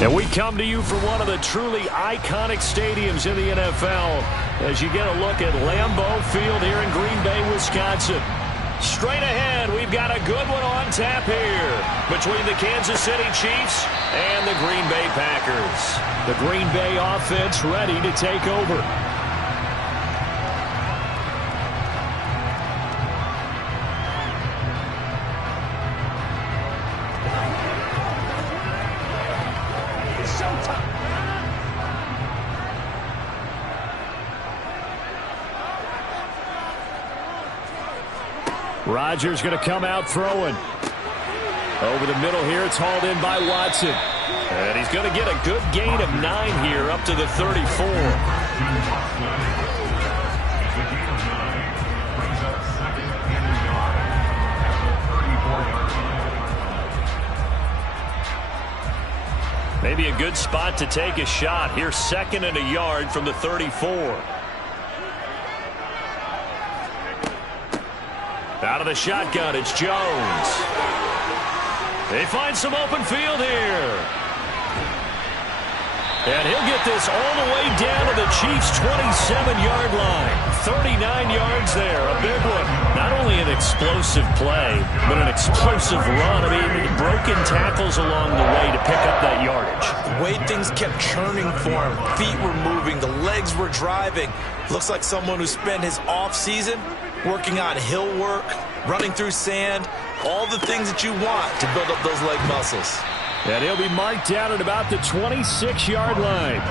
And we come to you from one of the truly iconic stadiums in the NFL as you get a look at Lambeau Field here in Green Bay, Wisconsin. Straight ahead, we've got a good one on tap here between the Kansas City Chiefs and the Green Bay Packers. The Green Bay offense ready to take over. Rodgers going to come out throwing. Over the middle here, it's hauled in by Watson. And he's going to get a good gain of 9 here up to the 34. Maybe a good spot to take a shot. Here's 2nd and a yard from the 34. Out of the shotgun, it's Jones. They find some open field here. And he'll get this all the way down to the Chiefs' 27-yard line. 39 yards there, a big one. Not only an explosive play, but an explosive run. I mean, broken tackles along the way to pick up that yardage. The way things kept churning for him. Feet were moving, the legs were driving. Looks like someone who spent his off-season working on hill work, running through sand, all the things that you want to build up those leg muscles. And he'll be marked down at about the 26-yard line.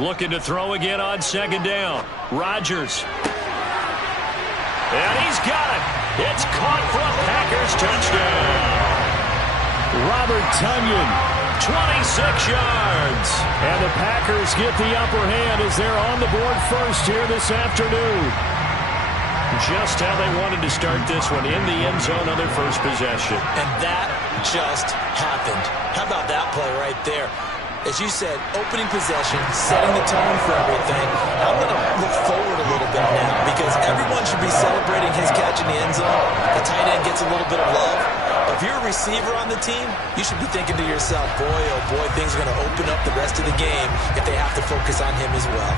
Looking to throw again on 2nd down. Rodgers. And he's got it. It's caught for a Packers touchdown. Robert Tonyan, 26 yards. And the Packers get the upper hand as they're on the board first here this afternoon. Just how they wanted to start this one, in the end zone on their first possession. And that just happened. How about that play right there? As you said, opening possession, setting the tone for everything. I'm going to look forward a little bit now because everyone should be celebrating his catch in the end zone. The tight end gets a little bit of love. But if you're a receiver on the team, you should be thinking to yourself, boy, oh boy, things are going to open up the rest of the game if they have to focus on him as well.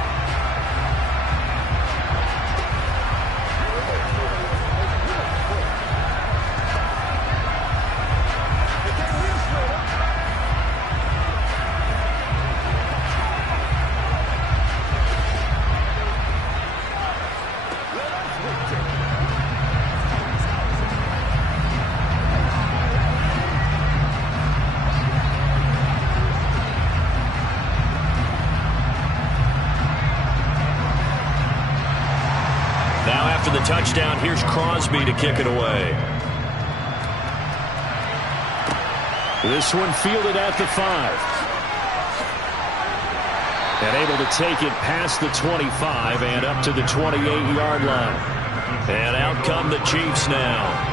Touchdown. Here's Crosby to kick it away. This one fielded at the 5. And able to take it past the 25 and up to the 28-yard line. And out come the Chiefs now.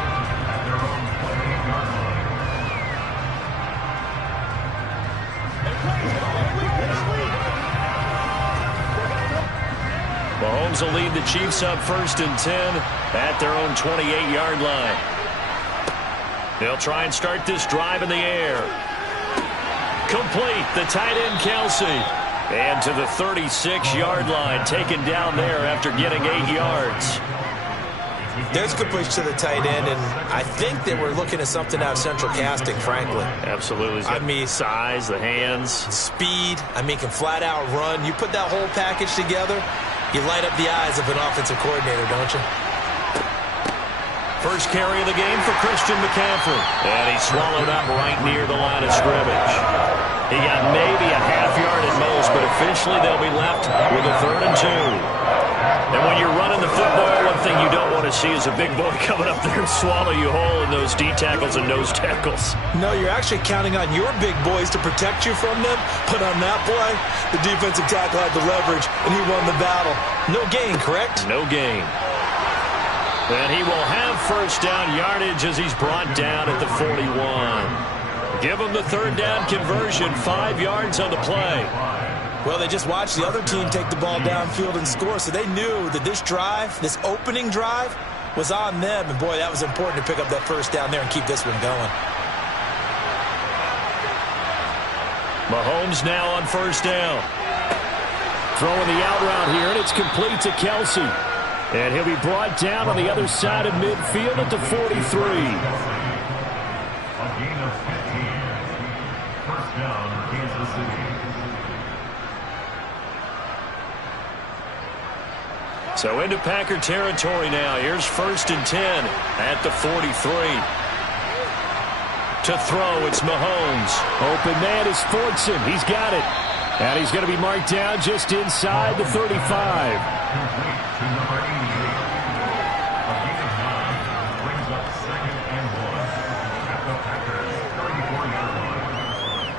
Mahomes will lead the Chiefs up 1st and 10 at their own 28-yard line. They'll try and start this drive in the air. Complete, the tight end Kelsey. And to the 36-yard line, taken down there after getting 8 yards. There's a good push to the tight end, and I think they were looking at something out of central casting, frankly. Absolutely. I mean, size, the hands. Speed, I mean, can flat out run. You put that whole package together, you light up the eyes of an offensive coordinator, don't you? First carry of the game for Christian McCaffrey. And he swallowed up right near the line of scrimmage. He got maybe a half yard at most, but officially they'll be left with a 3rd and 2. And when you're running the football, one thing you don't want to see is a big boy coming up there and swallow you whole in those D tackles and nose tackles. No, you're actually counting on your big boys to protect you from them. But on that play, the defensive tackle had the leverage, and he won the battle. No gain, correct? No gain. And he will have first down yardage as he's brought down at the 41. Give him the third down conversion, 5 yards on the play. Well, they just watched the other team take the ball downfield and score, so they knew that this drive, this opening drive, was on them. And, boy, that was important to pick up that first down there and keep this one going. Mahomes now on first down. Throwing the out route here, and it's complete to Kelsey. And he'll be brought down on the other side of midfield at the 43. A gain of 15. First down, Kansas City. So into Packer territory now. Here's 1st and 10 at the 43. To throw, it's Mahomes. Open man is Fortson. He's got it. And he's going to be marked down just inside the 35. Complete to number 88. A gain of 9 brings up 2nd and 1 at the Packers 34-yard line.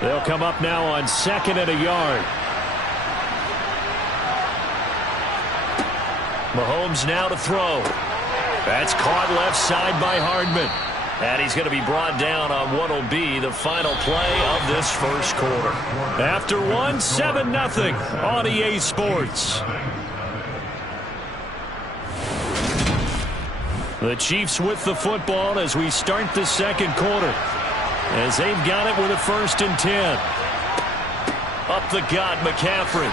They'll come up now on 2nd and a yard. Mahomes now to throw. That's caught left side by Hardman. And he's going to be brought down on what will be the final play of this first quarter. After one, 7-0 on EA Sports. The Chiefs with the football as we start the second quarter. As they've got it with a 1st and 10. Up the gut, McCaffrey.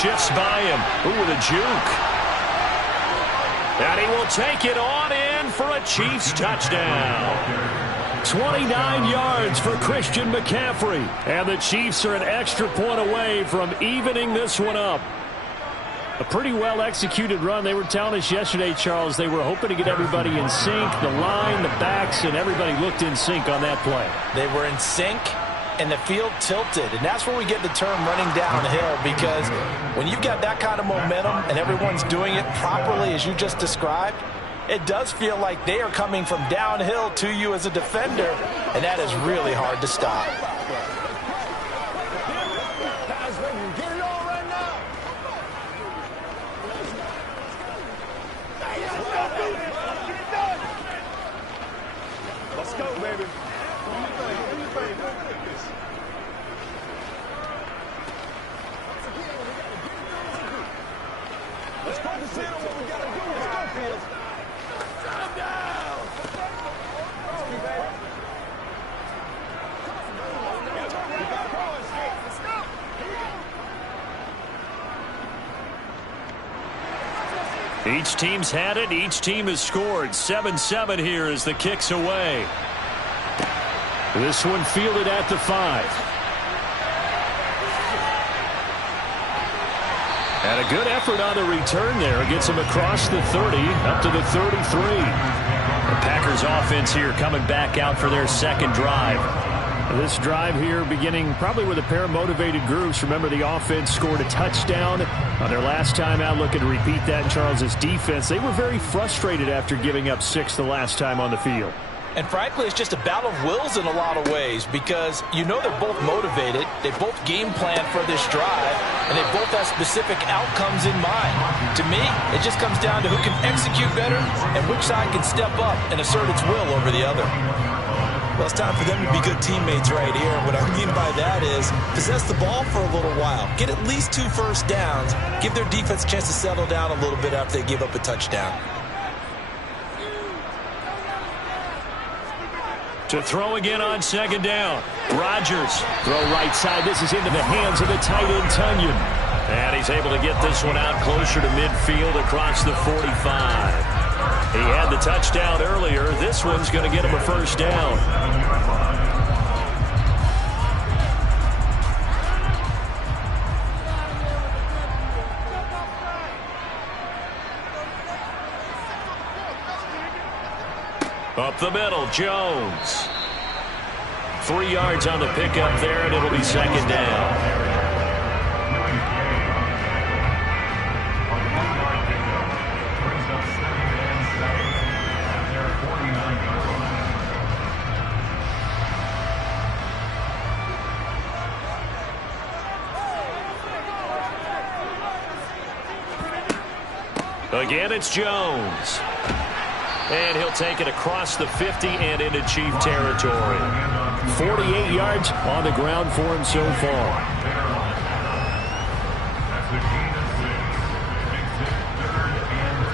Shifts by him. Ooh, with a juke. And he will take it on in for a Chiefs touchdown. 29 yards for Christian McCaffrey. And the Chiefs are an extra point away from evening this one up. A pretty well-executed run. They were telling us yesterday, Charles, they were hoping to get everybody in sync. The line, the backs, and everybody looked in sync on that play. They were in sync, and the field tilted. And that's where we get the term running downhill, because when you've got that kind of momentum and everyone's doing it properly as you just described, it does feel like they are coming from downhill to you as a defender, and that is really hard to stop. Let's go, baby. Let's focus in on what we got to do. Let's go, Fields. Drop down. Let's go, baby. Let's go. Each team's had it. Each team has scored. 7-7 here as the kick's away. This one fielded at the 5. And a good effort on the return there. Gets him across the 30, up to the 33. The Packers offense here coming back out for their second drive. This drive here beginning probably with a pair of motivated groups. Remember, the offense scored a touchdown on their last time out. Looking to repeat that in Charles' defense. They were very frustrated after giving up 6 the last time on the field. And frankly, it's just a battle of wills in a lot of ways, because you know they're both motivated, they both game plan for this drive, and they both have specific outcomes in mind. To me, it just comes down to who can execute better and which side can step up and assert its will over the other. Well, it's time for them to be good teammates right here. What I mean by that is possess the ball for a little while, get at least 2 first downs, give their defense a chance to settle down a little bit after they give up a touchdown. To throw again on second down. Rodgers. Throw right side. This is into the hands of the tight end, Tunyon. And he's able to get this one out closer to midfield across the 45. He had the touchdown earlier. This one's going to get him a first down. Up the middle, Jones. 3 yards on the pickup there, and it'll be second down. Again, it's Jones. And he'll take it across the 50 and into Chief territory. 48 yards on the ground for him so far. That's a gain of 6. Makes it 3rd and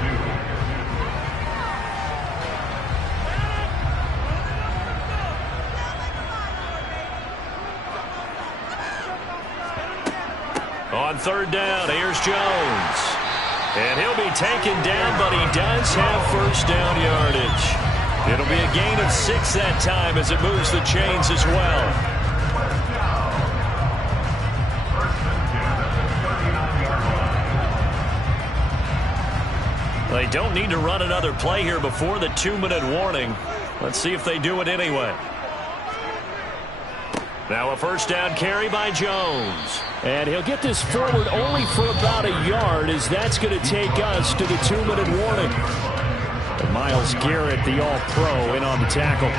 2. On 3rd down, here's Jones. And he'll be taken down, but he does have first down yardage. It'll be a gain of 6 that time as it moves the chains as well. They don't need to run another play here before the 2-minute warning. Let's see if they do it anyway. Now a first down carry by Jones. And he'll get this forward only for about a yard, as that's going to take us to the 2-minute warning. And Myles Garrett, the All-Pro, in on the tackle.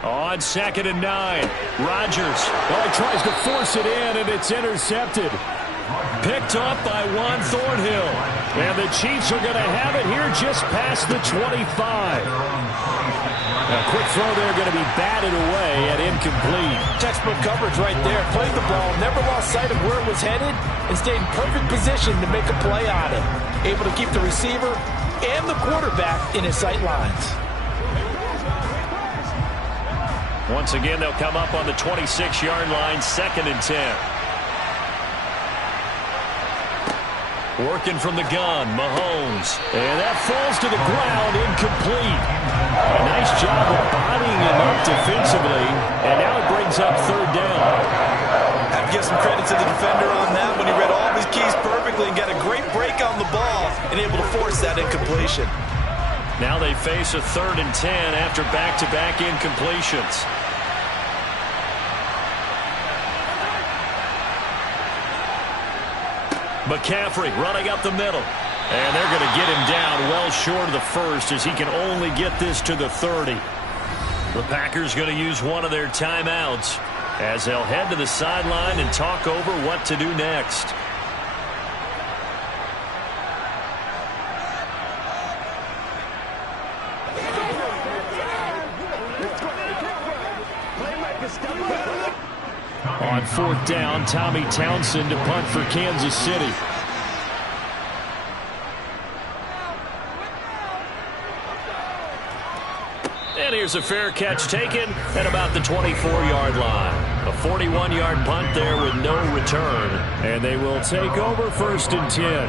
On 2nd and 9, Rodgers. Oh, he tries to force it in, and it's intercepted. Picked up by Juan Thornhill. And the Chiefs are going to have it here just past the 25. A quick throw there going to be batted away and incomplete. Textbook coverage right there. Played the ball, never lost sight of where it was headed, and stayed in perfect position to make a play on it. Able to keep the receiver and the quarterback in his sight lines. Once again, they'll come up on the 26-yard line, 2nd and 10. Working from the gun, Mahomes. And that falls to the ground, incomplete. A nice job of bodying him up defensively, and now it brings up 3rd down. Have to give some credit to the defender on that when he read all of his keys perfectly and got a great break on the ball and able to force that incompletion. Now they face a 3rd and 10 after back-to-back incompletions. McCaffrey running up the middle. And they're going to get him down well short of the first, as he can only get this to the 30. The Packers going to use one of their timeouts as they'll head to the sideline and talk over what to do next. On 4th down, Tommy Townsend to punt for Kansas City. And here's a fair catch taken at about the 24-yard line. A 41-yard punt there with no return. And they will take over 1st and 10.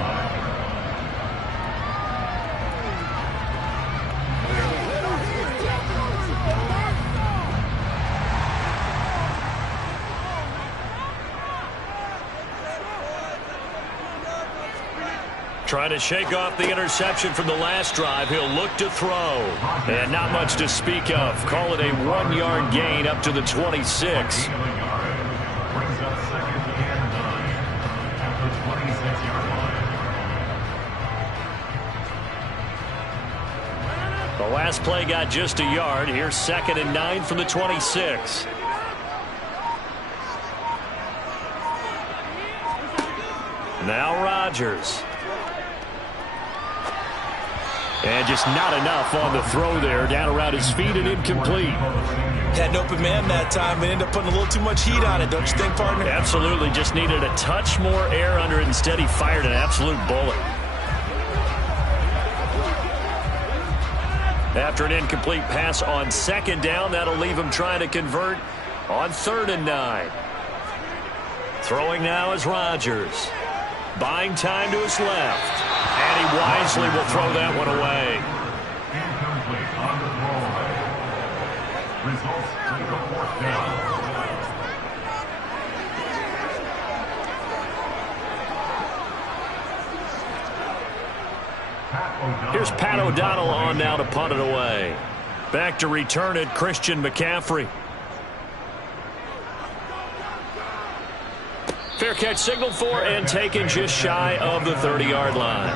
Trying to shake off the interception from the last drive. He'll look to throw. And not much to speak of. Call it a 1-yard gain up to the 26. Brings up 2nd and 9 at the 26-yard line. The last play got just a yard. Here's 2nd and 9 from the 26. Now Rodgers. And just not enough on the throw there. Down around his feet and incomplete. Had an open man that time and ended up putting a little too much heat on it, don't you think, partner? Absolutely. Just needed a touch more air under it. Instead, he fired an absolute bullet. After an incomplete pass on 2nd down, that'll leave him trying to convert on 3rd and 9. Throwing now is Rodgers. Buying time to his left. And he wisely will throw that one away. Incomplete on the throwaway. Results take a 4th down. Here's Pat O'Donnell on now to punt it away. Back to return it, Christian McCaffrey. Fair catch signaled for and taken just shy of the 30-yard line.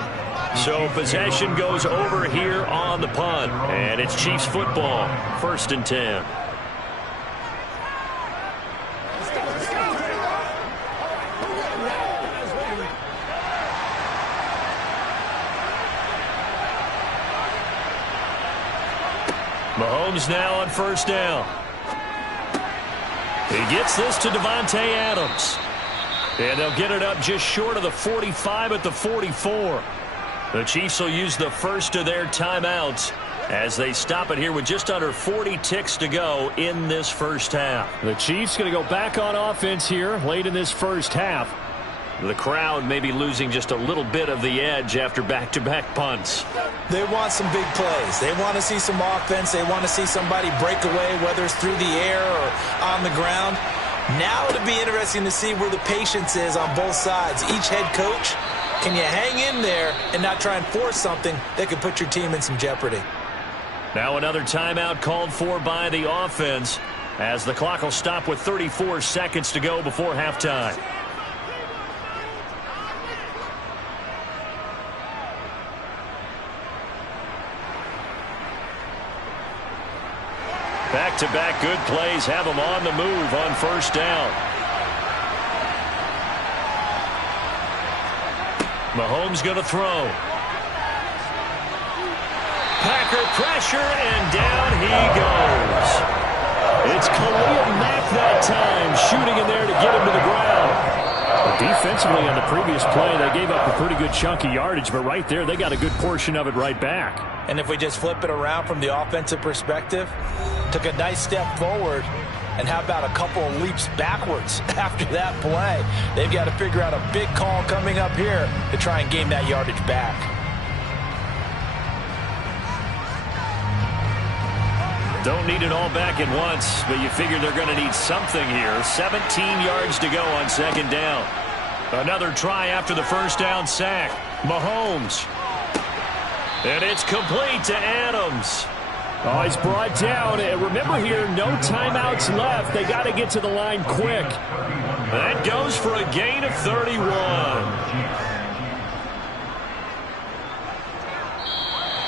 So possession goes over here on the punt. And it's Chiefs football, 1st and 10. Mahomes now on 1st down. He gets this to Davante Adams. And they'll get it up just short of the 45 at the 44. The Chiefs will use the first of their timeouts as they stop it here with just under 40 ticks to go in this first half. The Chiefs going to go back on offense here late in this first half. The crowd may be losing just a little bit of the edge after back-to-back punts. They want some big plays. They want to see some offense. They want to see somebody break away, whether it's through the air or on the ground. Now it'll be interesting to see where the patience is on both sides. Each head coach, can you hang in there and not try and force something that could put your team in some jeopardy? Now another timeout called for by the offense as the clock will stop with 34 seconds to go before halftime. Back-to-back good plays have them on the move on 1st down. Mahomes going to throw. Packer pressure, and down he goes. It's Khalil Mack that time, shooting in there to get him to the ground. Defensively on the previous play, they gave up a pretty good chunk of yardage, but right there, they got a good portion of it right back. And if we just flip it around from the offensive perspective, took a nice step forward, and how about a couple of leaps backwards after that play? They've got to figure out a big call coming up here to try and gain that yardage back. Don't need it all back at once, but you figure they're going to need something here. 17 yards to go on 2nd down. Another try after the 1st down sack. Mahomes. And it's complete to Adams. Oh, he's brought down. Remember here, no timeouts left. They got to get to the line quick. That goes for a gain of 31.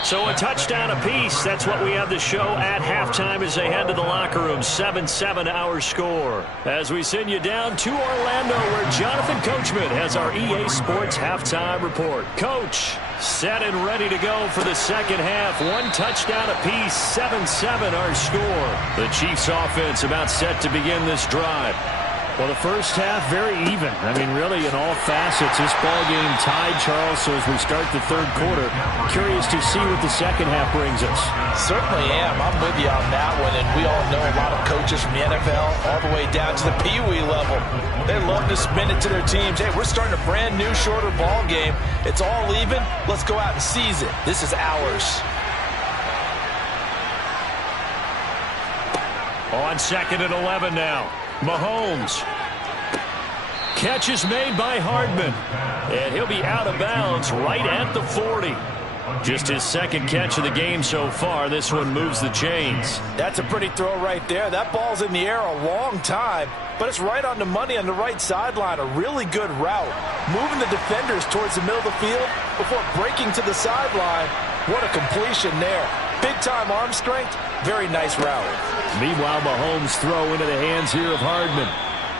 So a touchdown apiece. That's what we have to show at halftime as they head to the locker room. 7-7 our score. As we send you down to Orlando, where Jonathan Coachman has our EA Sports halftime report. Coach, set and ready to go for the second half. 1 touchdown apiece. 7-7 our score. The Chiefs offense about set to begin this drive. Well, the first half, very even. I mean, really, in all facets, this ball game tied, Charles. So as we start the 3rd quarter, curious to see what the second half brings us. Certainly am. I'm with you on that one. And we all know a lot of coaches from the NFL all the way down to the Pee Wee level. They love to spin it to their teams. Hey, we're starting a brand new, shorter ball game. It's all even. Let's go out and seize it. This is ours. On 2nd and 11 now. Mahomes. Catch is made by Hardman. And he'll be out of bounds right at the 40. Just his 2nd catch of the game so far. This one moves the chains. That's a pretty throw right there. That ball's in the air a long time, but it's right on the money on the right sideline. A really good route. Moving the defenders towards the middle of the field before breaking to the sideline. What a completion there. Big-time arm strength. Very nice route. Meanwhile, Mahomes throw into the hands here of Hardman.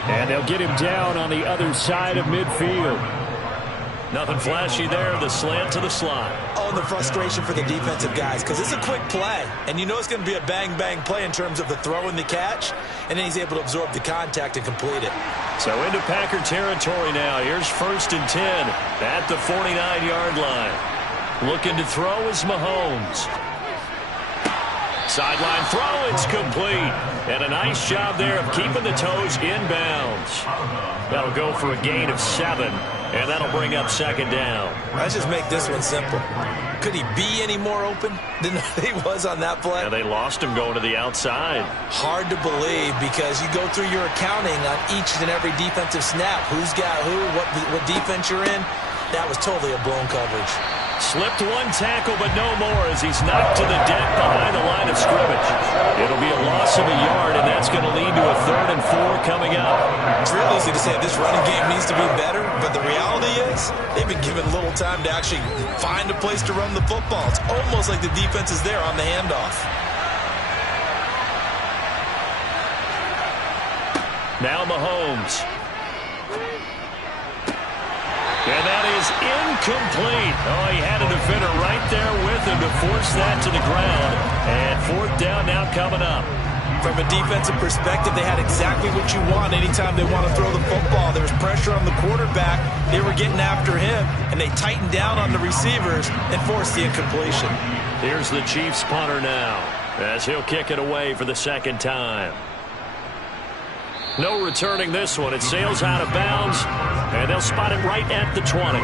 And they'll get him down on the other side of midfield. Nothing flashy there. The slant to the slot. Oh, and the frustration for the defensive guys, because it's a quick play. And you know it's going to be a bang-bang play in terms of the throw and the catch. And then he's able to absorb the contact and complete it. So into Packer territory now. Here's 1st and 10 at the 49-yard line. Looking to throw is Mahomes. Sideline throw, it's complete. And a nice job there of keeping the toes inbounds. That'll go for a gain of 7, and that'll bring up 2nd down. Let's just make this one simple. Could he be any more open than he was on that play? Yeah, they lost him going to the outside. Hard to believe because you go through your accounting on each and every defensive snap. Who's got who, what defense you're in. That was totally a blown coverage. Slipped one tackle, but no more as he's knocked to the deck behind the line of scrimmage. It'll be a loss of a yard, and that's going to lead to a 3rd and 4 coming up. It's real easy to say this running game needs to be better, but the reality is they've been given little time to actually find a place to run the football. It's almost like the defense is there on the handoff. Now Mahomes. And that is incomplete. Oh, he had a defender right there with him to force that to the ground. And 4th down now coming up. From a defensive perspective, they had exactly what you want anytime they want to throw the football. There was pressure on the quarterback. They were getting after him, and they tightened down on the receivers and forced the incompletion. Here's the Chiefs punter now as he'll kick it away for the 2nd time. No returning this one. It sails out of bounds, and they'll spot it right at the 20.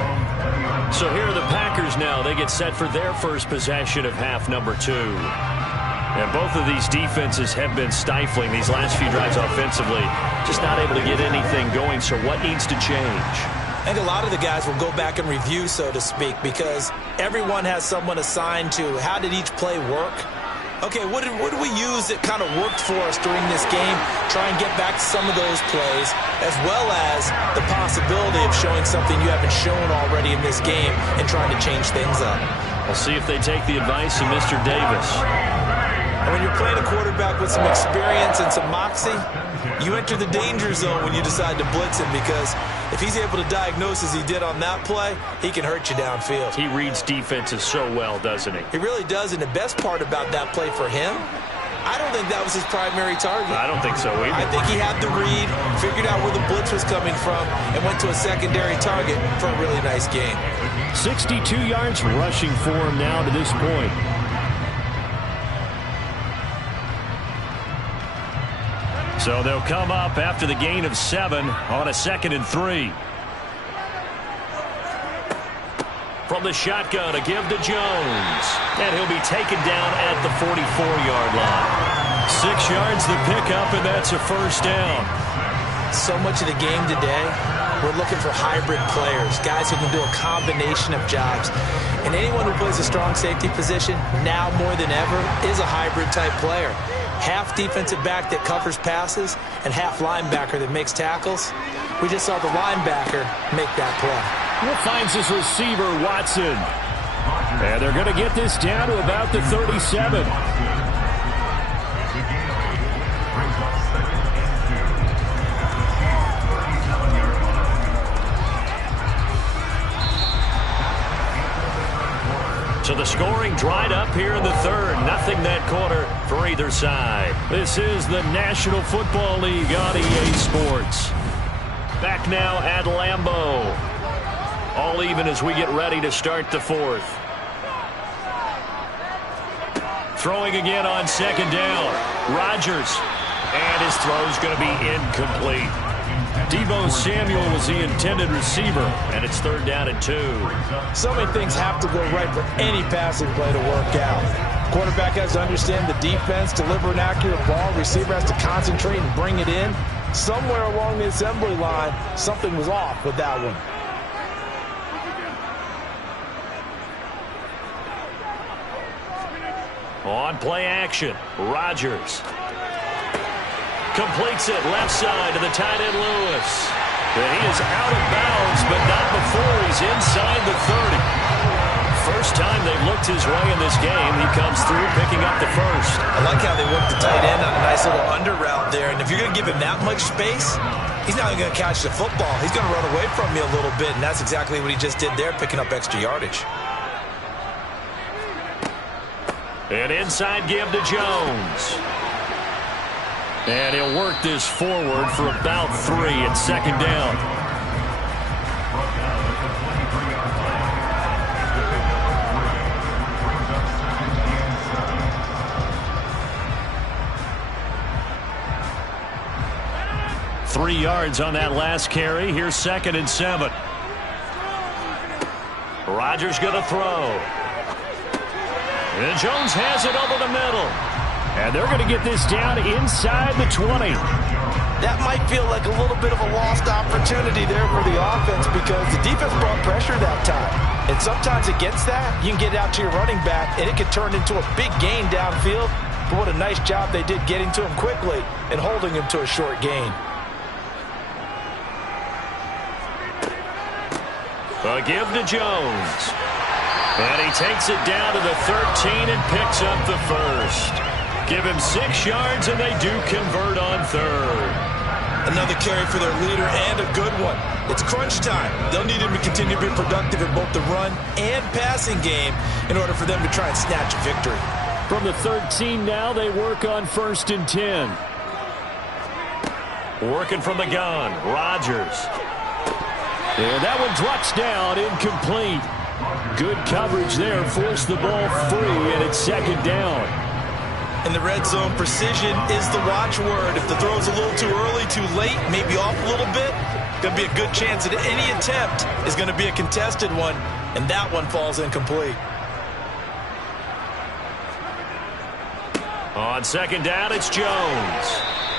So here are the Packers now. They get set for their first possession of half number 2. And both of these defenses have been stifling these last few drives offensively. Just not able to get anything going, so what needs to change? I think a lot of the guys will go back and review, so to speak, because everyone has someone assigned to how did each play work. Okay, what did we use that kind of worked for us during this game? Try and get back to some of those plays, as well as the possibility of showing something you haven't shown already in this game and trying to change things up. We'll see if they take the advice of Mr. Davis. And when you're playing a quarterback with some experience and some moxie, you enter the danger zone when you decide to blitz him, because if he's able to diagnose as he did on that play, he can hurt you downfield. He reads defenses so well, doesn't he? He really does, and the best part about that play for him, I don't think that was his primary target. I don't think so either. I think he had the read, figured out where the blitz was coming from, and went to a secondary target for a really nice game. 62 yards rushing for him now to this point. So they'll come up after the gain of 7 on a 2nd and 3. From the shotgun, a give to Jones. And he'll be taken down at the 44-yard line. 6 yards the pickup, and that's a 1st down. So much of the game today, we're looking for hybrid players, guys who can do a combination of jobs. And anyone who plays a strong safety position, now more than ever, is a hybrid-type player. Half defensive back that covers passes and half linebacker that makes tackles. We just saw the linebacker make that play. He finds his receiver, Watson. And they're going to get this down to about the 37. So the scoring dried up here in the 3rd. Nothing that quarter for either side. This is the National Football League on EA Sports. Back now at Lambeau. All even as we get ready to start the 4th. Throwing again on 2nd down. Rodgers. And his throw's going to be incomplete. Deebo Samuel was the intended receiver, and it's 3rd down and 2. So many things have to go right for any passing play to work out. Quarterback has to understand the defense, deliver an accurate ball. Receiver has to concentrate and bring it in. Somewhere along the assembly line, something was off with that one. On play action, Rodgers. Completes it left side to the tight end Lewis. And he is out of bounds, but not before he's inside the 30. First time they've looked his way in this game. He comes through picking up the 1st. I like how they worked the tight end on a nice little under route there. And if you're going to give him that much space, he's not going to catch the football. He's going to run away from you a little bit, and that's exactly what he just did there, picking up extra yardage. An inside give to Jones. And he'll work this forward for about 3 and 2nd down. Three yards on that last carry. Here's 2nd and 7. Rodgers going to throw. And Jones has it over the middle. And they're going to get this down inside the 20. that might feel like a little bit of a lost opportunity there for the offense because the defense brought pressure that time. And sometimes against that, you can get it out to your running back, and it could turn into a big gain downfield. But what a nice job they did getting to him quickly and holding him to a short gain. A give to Jones. And he takes it down to the 13 and picks up the first. Give him 6 yards, and they do convert on third. Another carry for their leader and a good one. It's crunch time. They'll need him to continue to be productive in both the run and passing game in order for them to try and snatch a victory. From the 13 now, they work on 1st and 10. Working from the gun, Rodgers. And that one drops down, incomplete. Good coverage there, forced the ball free, and it's 2nd down. In the red zone, precision is the watchword. If the throw's a little too early, too late, maybe off a little bit, going to be a good chance that any attempt is going to be a contested one, and that one falls incomplete. On 2nd down, it's Jones.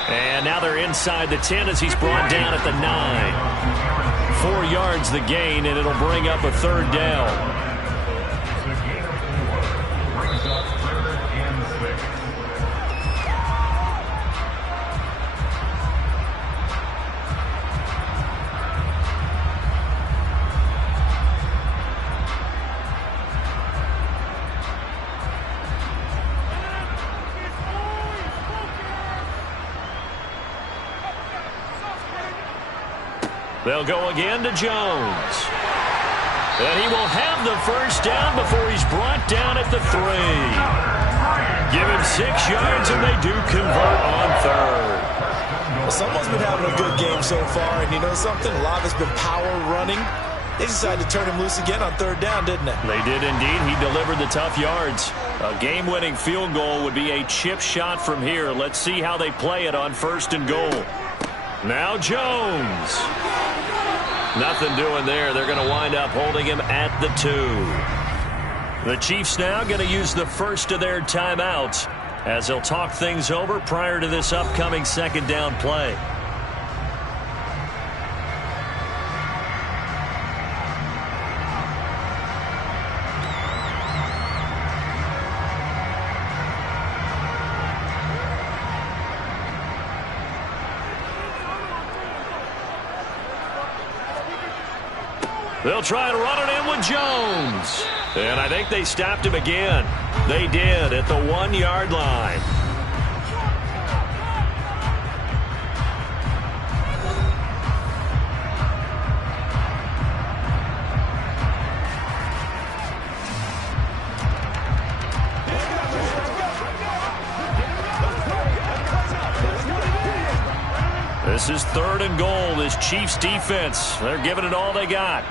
And now they're inside the 10 as he's brought down at the 9. 4 yards the gain, and it'll bring up a 3rd down. They'll go again to Jones. And he will have the 1st down before he's brought down at the 3. Give him 6 yards, and they do convert on 3rd. Well, someone's been having a good game so far, and you know something? A lot has been power running. They decided to turn him loose again on 3rd down, didn't they? They did indeed. He delivered the tough yards. A game-winning field goal would be a chip shot from here. Let's see how they play it on 1st and goal. Now Jones. Nothing doing there. They're going to wind up holding him at the 2. The Chiefs now going to use the first of their timeouts as they'll talk things over prior to this upcoming 2nd down play. They'll try and run it in with Jones. And I think they stopped him again. They did at the 1-yard line. This is 3rd and goal. This Chiefs defense, they're giving it all they got.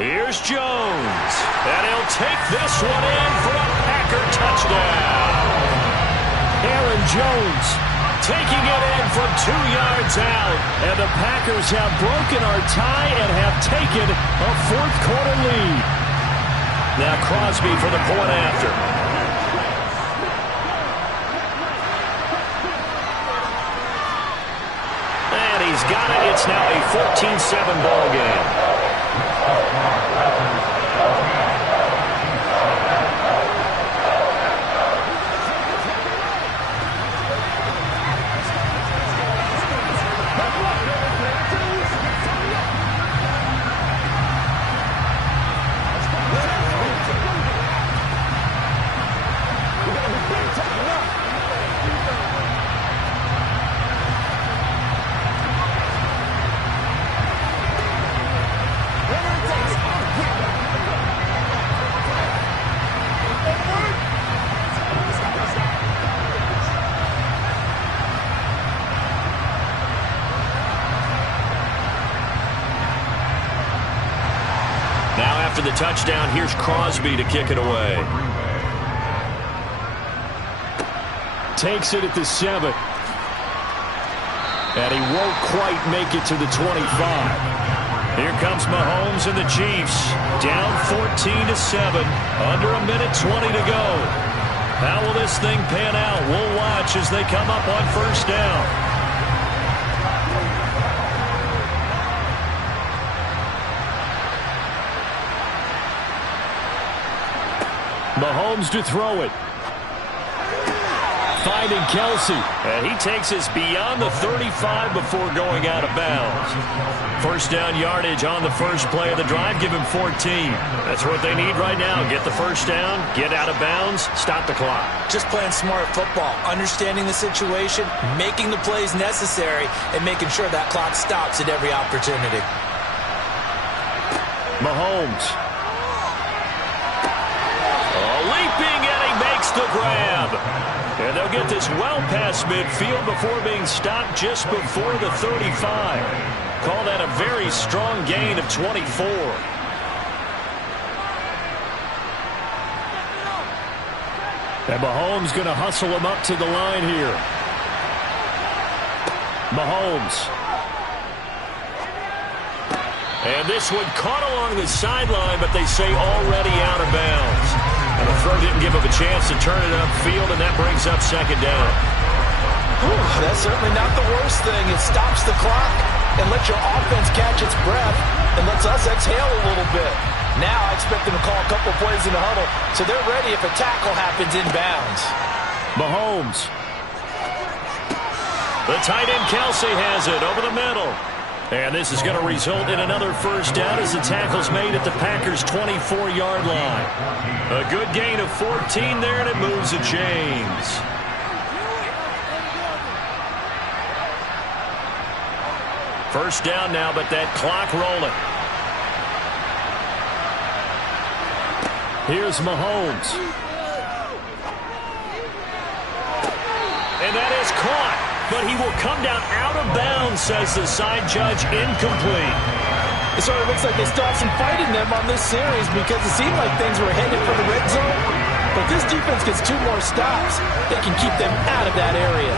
Here's Jones, and he'll take this one in for a Packer touchdown. Aaron Jones taking it in from 2 yards out, and the Packers have broken our tie and have taken a 4th quarter lead. Now Crosby for the point after. And he's got it. It's now a 14-7 ball game. After the touchdown, here's Crosby to kick it away. Takes it at the 7. And he won't quite make it to the 25. Here comes Mahomes and the Chiefs. Down 14-7. Under a minute 20 to go. How will this thing pan out? We'll watch as they come up on first down. Mahomes to throw it. Finding Kelsey. And he takes us beyond the 35 before going out of bounds. First down yardage on the first play of the drive. Give him 14. That's what they need right now. Get the first down, get out of bounds, stop the clock. Just playing smart football, understanding the situation, making the plays necessary, and making sure that clock stops at every opportunity. Mahomes. Leaping, and he makes the grab. And they'll get this well past midfield before being stopped just before the 35. Call that a very strong gain of 24. And Mahomes going to hustle him up to the line here. Mahomes. And this one caught along the sideline, but they say already out of bounds. And the throw didn't give him a chance to turn it upfield, and that brings up second down. That's certainly not the worst thing. It stops the clock and lets your offense catch its breath and lets us exhale a little bit. Now I expect them to call a couple plays in the huddle, so they're ready if a tackle happens inbounds. Mahomes. The tight end Kelsey has it over the middle. And this is going to result in another first down as the tackle's made at the Packers' 24-yard line. A good gain of 14 there, and it moves the chains. First down now, but that clock rolling. Here's Mahomes. And that is caught. But he will come down out of bounds, says the side judge, incomplete. It sort of looks like they still have some fight in them on this series because it seemed like things were headed for the red zone. But if this defense gets 2 more stops, they can keep them out of that area.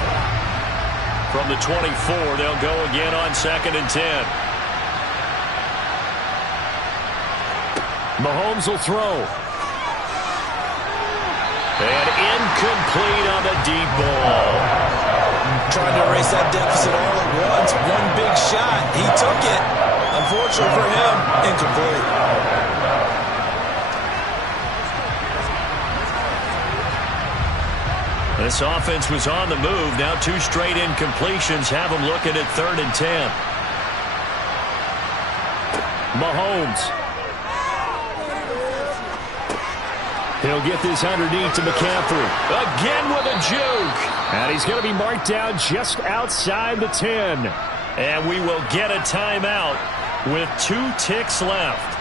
From the 24, they'll go again on 2nd and 10. Mahomes will throw. And incomplete on the deep ball. Trying to erase that deficit all at once. One big shot. He took it. Unfortunately for him, incomplete. This offense was on the move. Now 2 straight incompletions have them looking at 3rd and 10. Mahomes. He'll get this underneath to McCaffrey. Again with a juke. And he's going to be marked down just outside the 10. And we will get a timeout with 2 ticks left.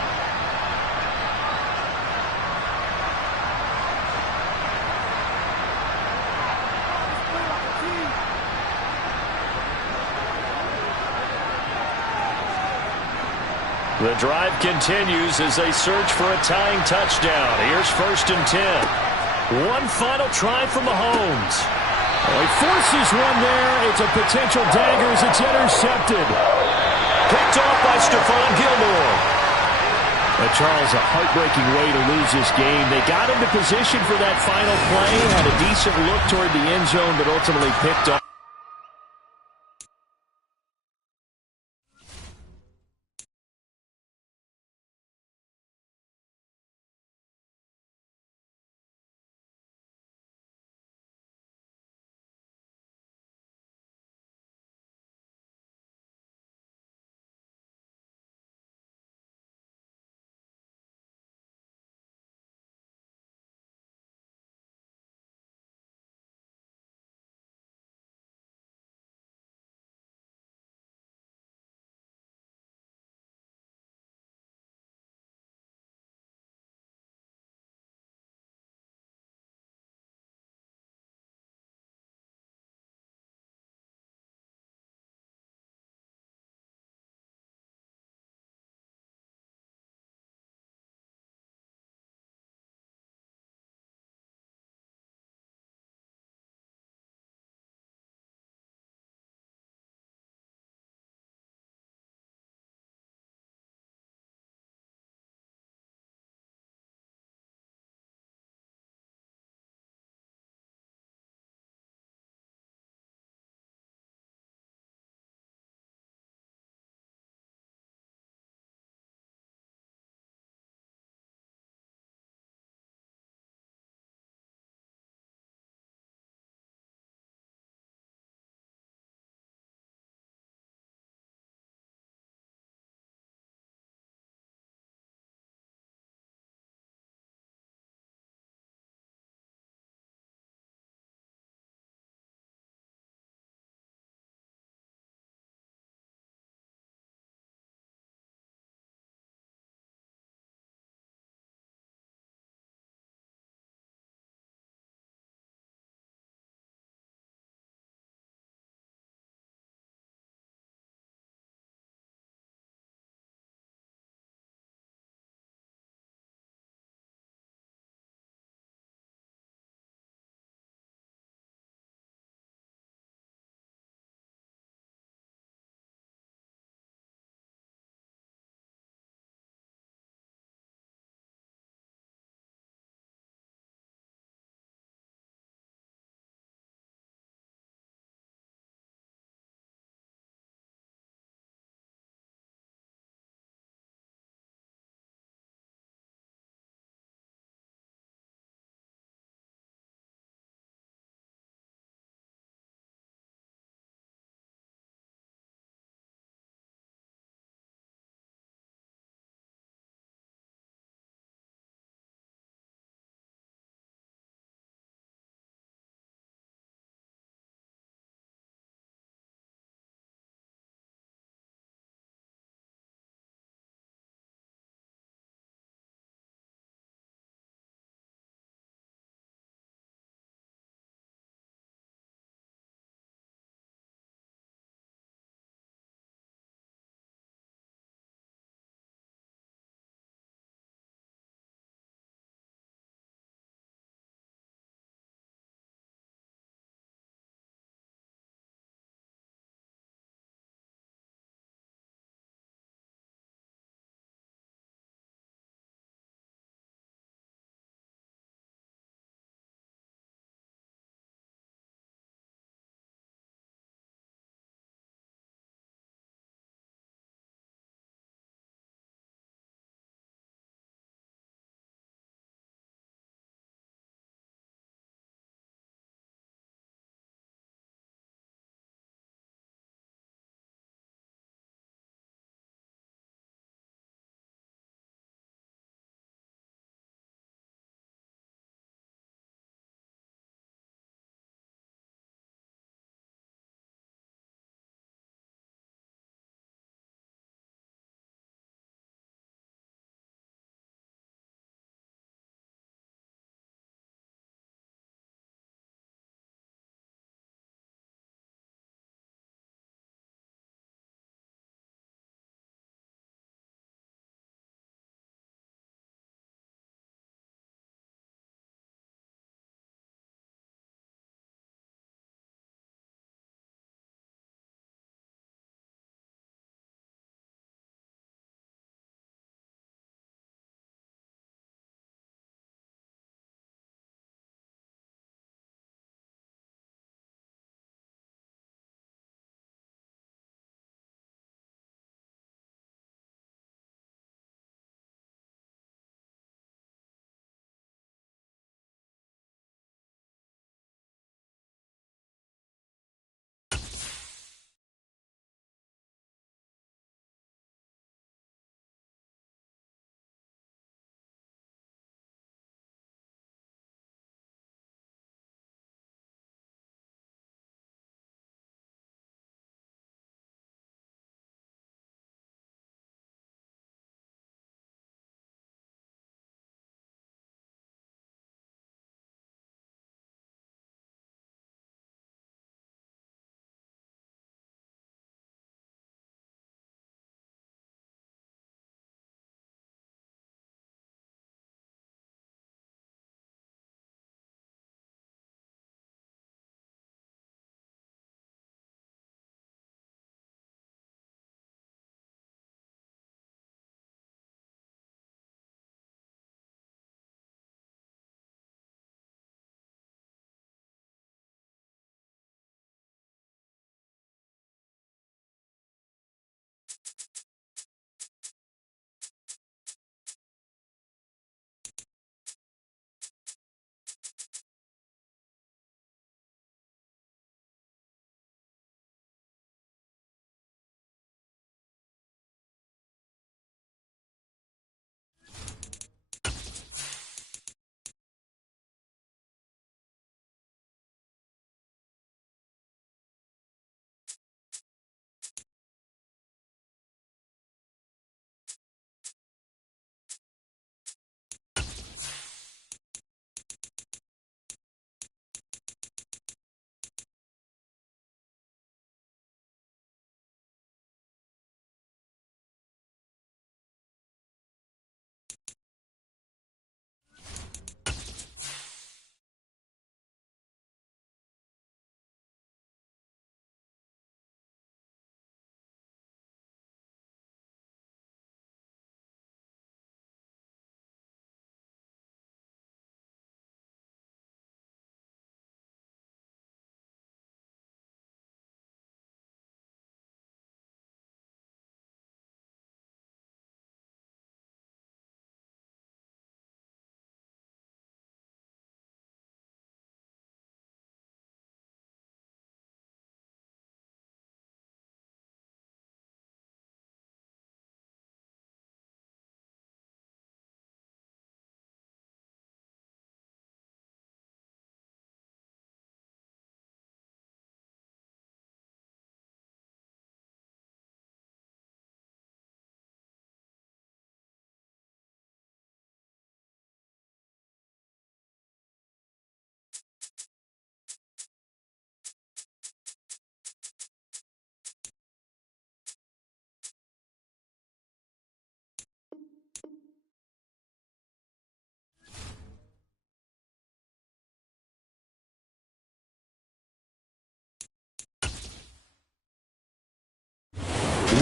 The drive continues as they search for a tying touchdown. Here's 1st and 10. One final try from Mahomes. Well, he forces one there. It's a potential dagger as it's intercepted. Picked off by Stephon Gilmore. Charles, a heartbreaking way to lose this game. They got into position for that final play, had a decent look toward the end zone, but ultimately picked off.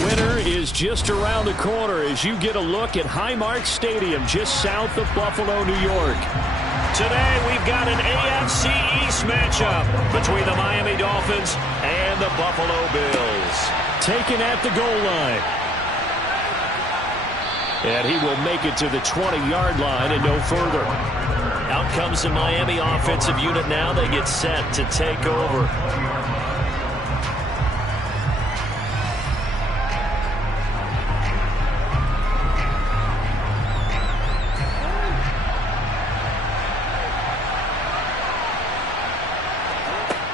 Winter is just around the corner as you get a look at Highmark Stadium just south of Buffalo, New York. Today we've got an AFC East matchup between the Miami Dolphins and the Buffalo Bills. Taken at the goal line. And he will make it to the 20-yard line and no further. Out comes the Miami offensive unit now. They get set to take over.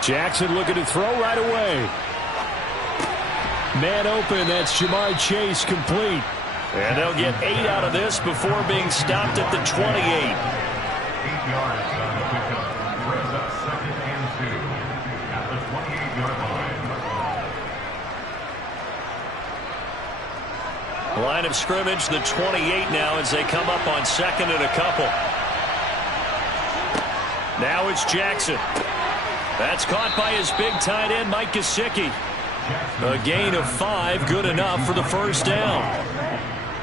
Jackson looking to throw right away. Man open, that's Jamar Chase, complete. And they'll get 8 out of this before being stopped at the 28. 8 yards on the pickup. Brings up 2nd and 2 at the 28-yard line. Line of scrimmage, the 28 now as they come up on 2nd and a couple. Now it's Jackson. That's caught by his big tight end, Mike Gesicki. A gain of 5, good enough for the first down.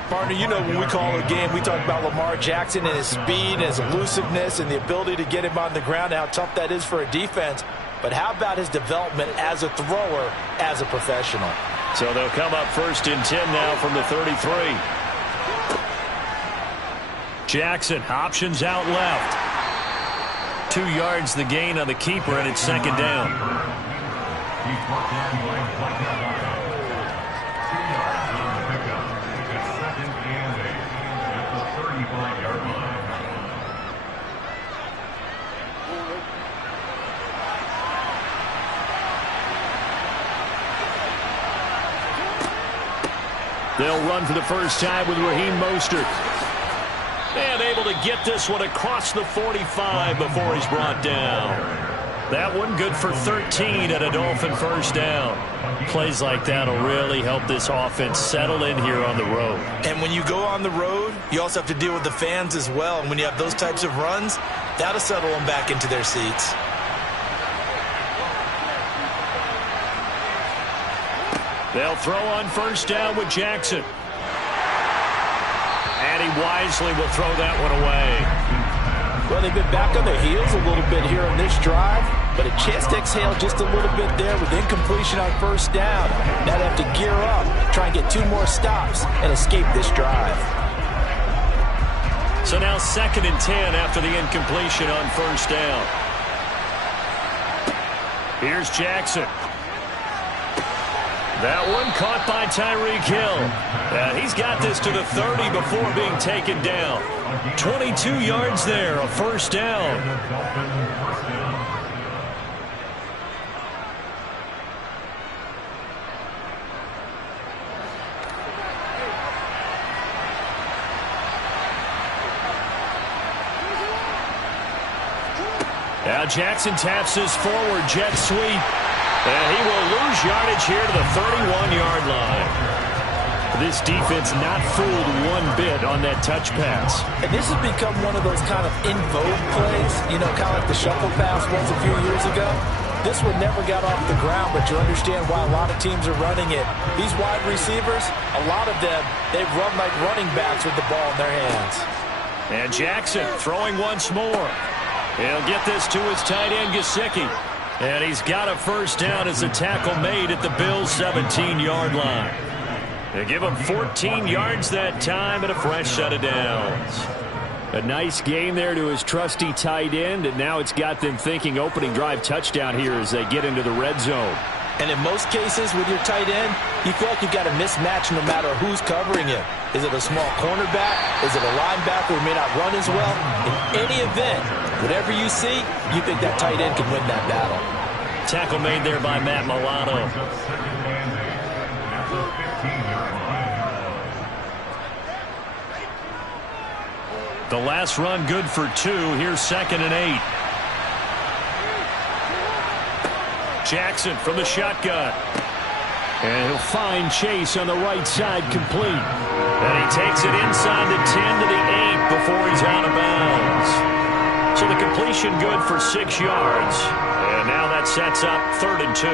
Partner, you know when we call a game, we talk about Lamar Jackson and his speed, and his elusiveness, and the ability to get him on the ground, and how tough that is for a defense. But how about his development as a thrower, as a professional? So they'll come up 1st and 10 now from the 33. Jackson, options out left. 2 yards the gain on the keeper, and it's 2nd down. He's brought down by Mike Milano. 2 yards on the pickup. It's 2nd and 8 at the 35-yard line. They'll run for the first time with Raheem Mostert. And able to get this one across the 45 before he's brought down. That one good for 13 at a Dolphin first down. Plays like that will really help this offense settle in here on the road. And when you go on the road, you also have to deal with the fans as well. And when you have those types of runs, that'll settle them back into their seats. They'll throw on first down with Jackson. And he wisely will throw that one away. Well, they've been back on their heels a little bit here on this drive, but a chance to exhale just a little bit there with incompletion on first down. Now they have to gear up, try and get 2 more stops, and escape this drive. So now 2nd and 10 after the incompletion on first down. Here's Jackson. That one caught by Tyreek Hill. And he's got this to the 30 before being taken down. 22 yards there, a first down. Now Jackson taps his forward jet sweep. And he will lose yardage here to the 31-yard line. This defense not fooled one bit on that touch pass. And this has become one of those kind of in vogue plays, you know, kind of like the shuffle pass was a few years ago. This one never got off the ground, but you understand why a lot of teams are running it. These wide receivers, a lot of them, they run like running backs with the ball in their hands. And Jackson throwing once more. He'll get this to his tight end, Gesicki. And he's got a first down as the tackle made at the Bills' 17-yard line. They give him 14 yards that time and a fresh set of downs. A nice gain there to his trusty tight end, and now it's got them thinking opening drive touchdown here as they get into the red zone. And in most cases with your tight end, you feel like you've got a mismatch no matter who's covering him. Is it a small cornerback? Is it a linebacker who may not run as well? In any event, whatever you see, you think that tight end can win that battle. Tackle made there by Matt Milano. The last run good for 2. Here's 2nd and 8. Jackson from the shotgun. And he'll find Chase on the right side, complete. And he takes it inside the 10 to the 8 before he's out of bounds. So the completion good for 6 yards. And now that sets up 3rd and 2.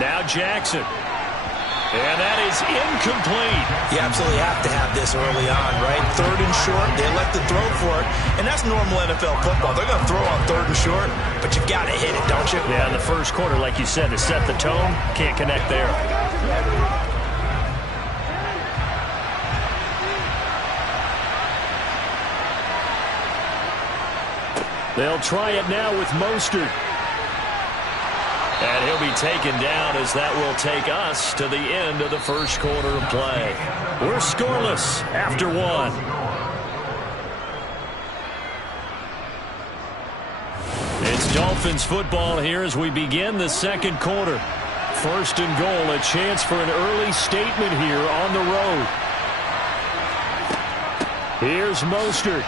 Now Jackson. And that is incomplete. You absolutely have to have this early on, right? 3rd and short, they elect to throw for it. And that's normal NFL football. They're going to throw on 3rd and short, but you've got to hit it, don't you? Yeah, in the first quarter, like you said, to set the tone, can't connect there. They'll try it now with Mostert. And he'll be taken down as that will take us to the end of the first quarter of play. We're scoreless after 1. It's Dolphins football here as we begin the second quarter. 1st and goal, a chance for an early statement here on the road. Here's Mostert.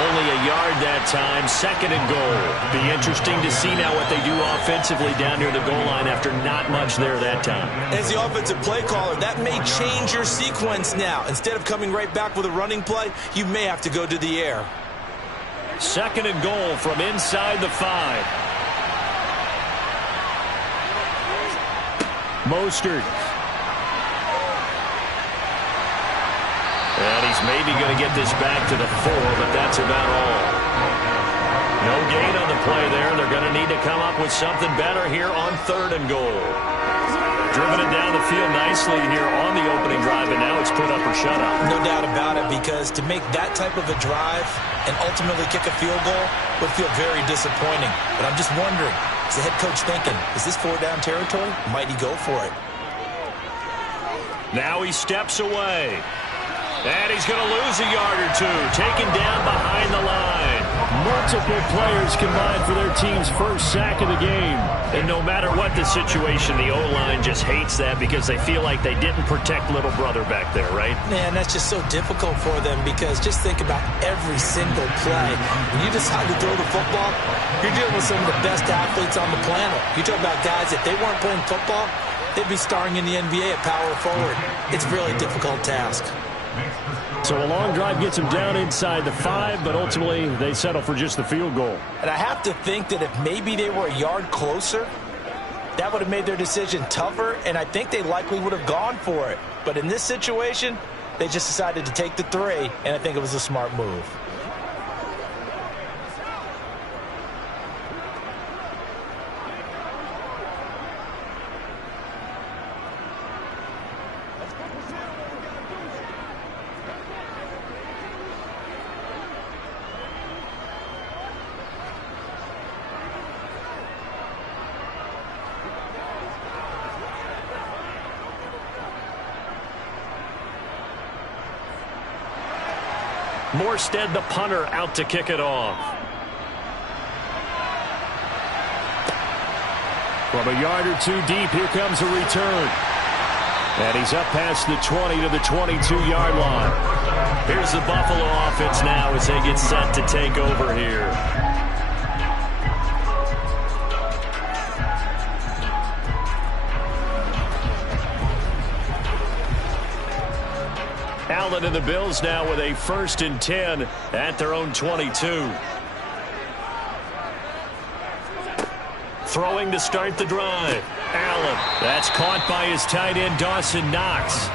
Only a yard that time, 2nd and goal. Be interesting to see now what they do offensively down near the goal line after not much there that time. As the offensive play caller, that may change your sequence now. Instead of coming right back with a running play, you may have to go to the air. 2nd and goal from inside the 5. Mostert. And he's maybe going to get this back to the 4, but that's about all. No gain on the play there. They're going to need to come up with something better here on 3rd and goal. Driven it down the field nicely here on the opening drive, and now it's put up or shut up. No doubt about it, because to make that type of a drive and ultimately kick a field goal would feel very disappointing. But I'm just wondering, is the head coach thinking, is this 4-down territory? Might he go for it? Now he steps away. And he's going to lose a yard or 2. Taken down behind the line. Multiple players combined for their team's first sack of the game. And no matter what the situation, the O-line just hates that because they feel like they didn't protect little brother back there, right? Man, that's just so difficult for them, because just think about every single play. When you decide to throw the football, you're dealing with some of the best athletes on the planet. You talk about guys, if they weren't playing football, they'd be starring in the NBA at power forward. It's a really difficult task. So a long drive gets them down inside the 5, but ultimately they settle for just the field goal. And I have to think that if maybe they were a yard closer, that would have made their decision tougher, and I think they likely would have gone for it. But in this situation, they just decided to take the 3, and I think it was a smart move. Morstead, the punter, out to kick it off. From a yard or 2 deep, here comes a return. And he's up past the 20 to the 22-yard line. Here's the Buffalo offense now as they get set to take over here. Allen and the Bills now with a 1st and 10 at their own 22. Throwing to start the drive. Allen. That's caught by his tight end, Dawson Knox.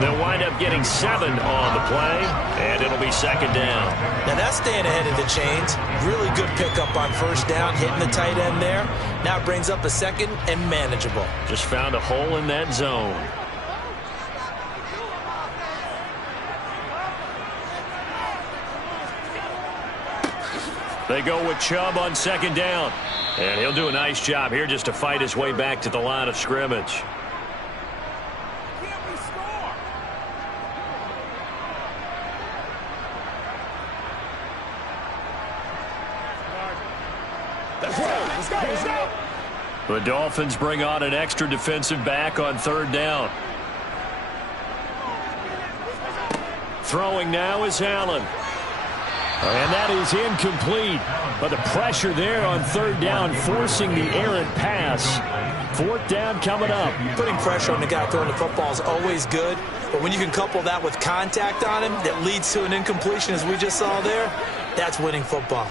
They'll wind up getting 7 on the play, and it'll be 2nd down. Now that's staying ahead of the chains. Really good pickup on 1st down, hitting the tight end there. Now it brings up a 2nd and manageable. Just found a hole in that zone. They go with Chubb on 2nd down. And he'll do a nice job here just to fight his way back to the line of scrimmage. The Dolphins bring on an extra defensive back on 3rd down. Throwing now is Allen. And that is incomplete. But the pressure there on 3rd down, forcing the errant pass. 4th down coming up. Putting pressure on the guy throwing the football is always good, but when you can couple that with contact on him that leads to an incompletion, as we just saw there, that's winning football.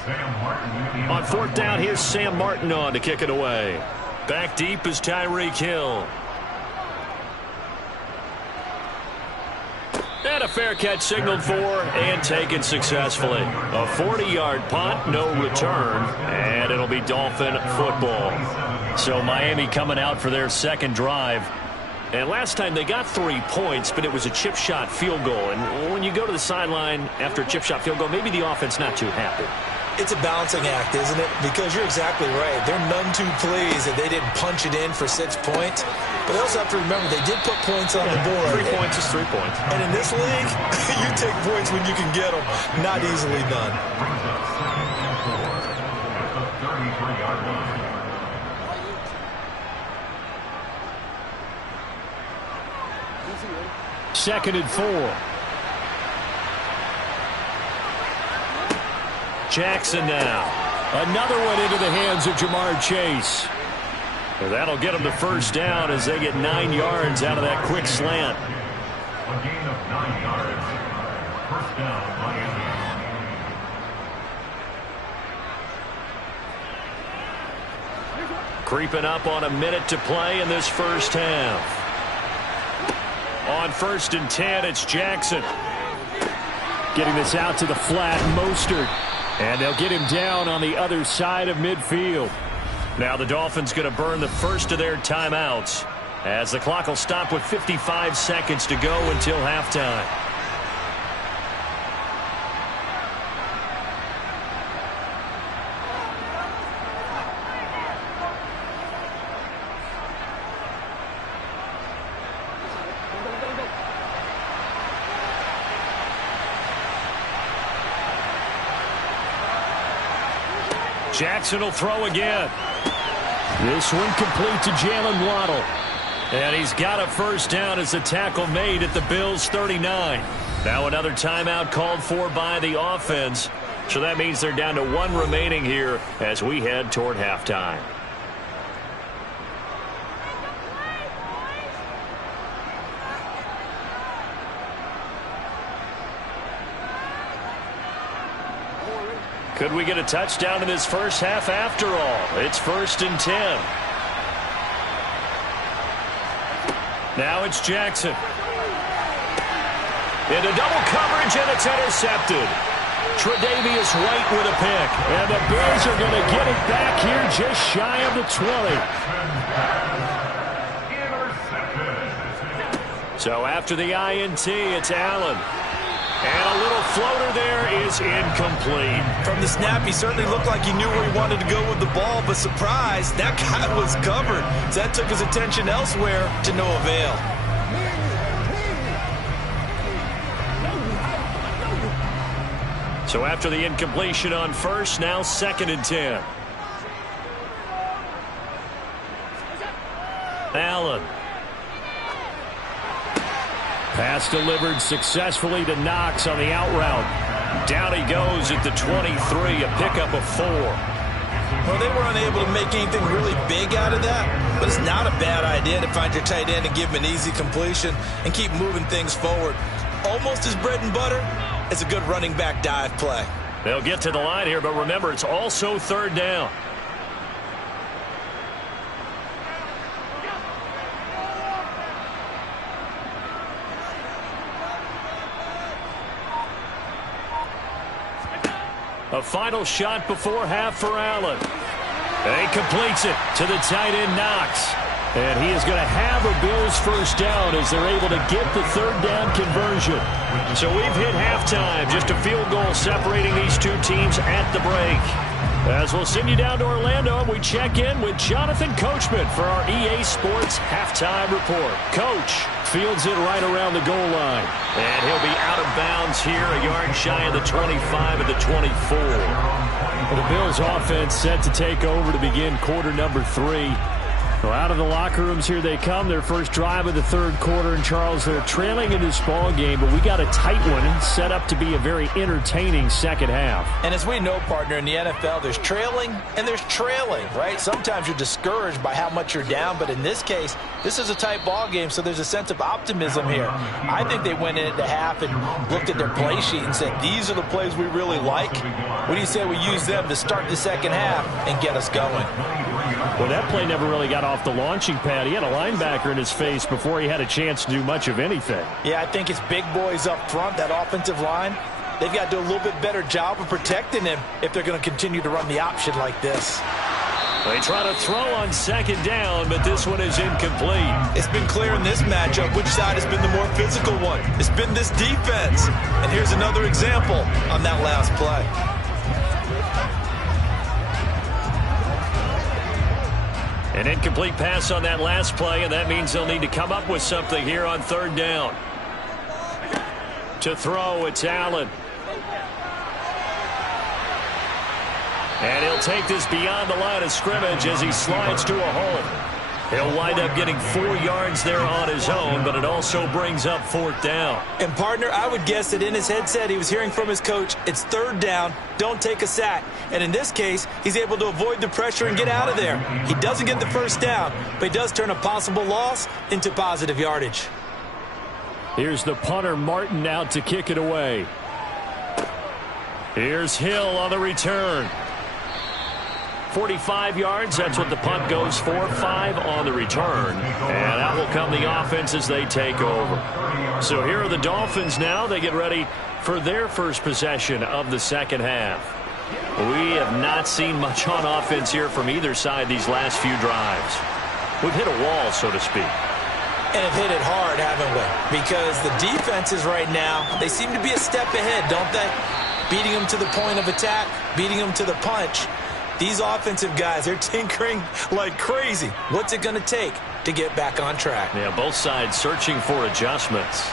On 4th down, here's Sam Martin on to kick it away. Back deep is Tyreek Hill. And a fair catch signaled for and taken successfully. A 40-yard punt, no return, and it'll be Dolphin football. So Miami coming out for their second drive. And last time they got 3 points, but it was a chip shot field goal. And when you go to the sideline after a chip shot field goal, maybe the offense not too happy. It's a balancing act, isn't it? Because you're exactly right. They're none too pleased that they didn't punch it in for 6 points. But they also have to remember they did put points on the board. 3 points is 3 points. And in this league, you take points when you can get them. Not easily done. Brings up 2nd and 4 at the 33-yard line. Second and 4. Jackson now. Another one into the hands of Jamar Chase. Well, that'll get them the first down as they get 9 yards out of that quick slant. A gain of 9 yards. First down, Miami. Creeping up on a minute to play in this first half. On 1st and 10, it's Jackson. Getting this out to the flat, Mostert. And they'll get him down on the other side of midfield. Now the Dolphins going to burn the first of their timeouts as the clock will stop with 55 seconds to go until halftime. Jackson will throw again. This one complete to Jalen Waddle. And he's got a first down as the tackle made at the Bills' 39. Now another timeout called for by the offense. So that means they're down to 1 remaining here as we head toward halftime. Could we get a touchdown in this first half after all? It's 1st and 10. Now it's Jackson. Into double coverage, and it's intercepted. Tre'Davious White with a pick. And the Bills are going to get it back here just shy of the 20. So after the INT, it's Allen. And a little floater there is incomplete. From the snap, he certainly looked like he knew where he wanted to go with the ball, but surprise, that guy was covered. So that took his attention elsewhere to no avail. So after the incompletion on 1st, now 2nd and 10. Allen. Pass delivered successfully to Knox on the out route. Down he goes at the 23, a pickup of 4. Well, they were unable to make anything really big out of that, but it's not a bad idea to find your tight end and give him an easy completion and keep moving things forward. Almost as bread and butter as a good running back dive play. They'll get to the line here, but remember, it's also 3rd down. A final shot before half for Allen. And he completes it to the tight end, Knox. And he is going to have a Bills first down as they're able to get the 3rd down conversion. So we've hit halftime. Just a field goal separating these two teams at the break. As we'll send you down to Orlando, and we check in with Jonathan Coachman for our EA Sports Halftime Report. Coach fields it right around the goal line. And he'll be out of bounds here, a yard shy of the 25 of the 24. The Bills offense set to take over to begin quarter number 3. Well, out of the locker rooms, here they come. Their first drive of the third quarter. And, Charles, they're trailing in this ball game, but we got a tight one set up to be a very entertaining second half. And as we know, partner, in the NFL, there's trailing and there's trailing, right? Sometimes you're discouraged by how much you're down, but in this case, this is a tight ball game, so there's a sense of optimism here. I think they went into half and looked at their play sheet and said, these are the plays we really like. What do you say we use them to start the second half and get us going? Well, that play never really got off the launching pad. He had a linebacker in his face before he had a chance to do much of anything. Yeah, I think it's big boys up front, that offensive line. They've got to do a little bit better job of protecting him if they're going to continue to run the option like this. They try to throw on second down, but this one is incomplete. It's been clear in this matchup which side has been the more physical one. It's been this defense. And here's another example on that last play. An incomplete pass on that last play, and that means they'll need to come up with something here on third down. To throw, it's Allen. And he'll take this beyond the line of scrimmage as he slides to a hole. He'll wind up getting 4 yards there on his own, but it also brings up fourth down. And, partner, I would guess that in his headset he was hearing from his coach, it's third down, don't take a sack. And in this case, he's able to avoid the pressure and get out of there. He doesn't get the first down, but he does turn a possible loss into positive yardage. Here's the punter, Martin, out to kick it away. Here's Hill on the return. 45 yards, that's what the punt goes for. 5 on the return. And out will come the offense as they take over. So here are the Dolphins now. They get ready for their first possession of the second half. We have not seen much on offense here from either side these last few drives. We've hit a wall, so to speak. And have hit it hard, haven't we? Because the defenses right now, they seem to be a step ahead, don't they? Beating them to the point of attack, beating them to the punch. These offensive guys, they're tinkering like crazy. What's it going to take to get back on track? Yeah, both sides searching for adjustments.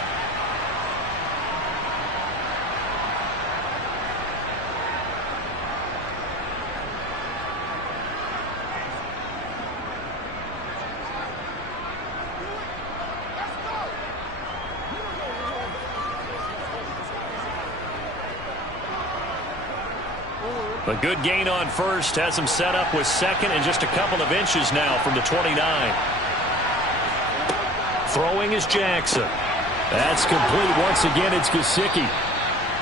A good gain on first. Has him set up with second and just a couple of inches now from the 29. Throwing is Jackson. That's complete. Once again, it's Gesicki.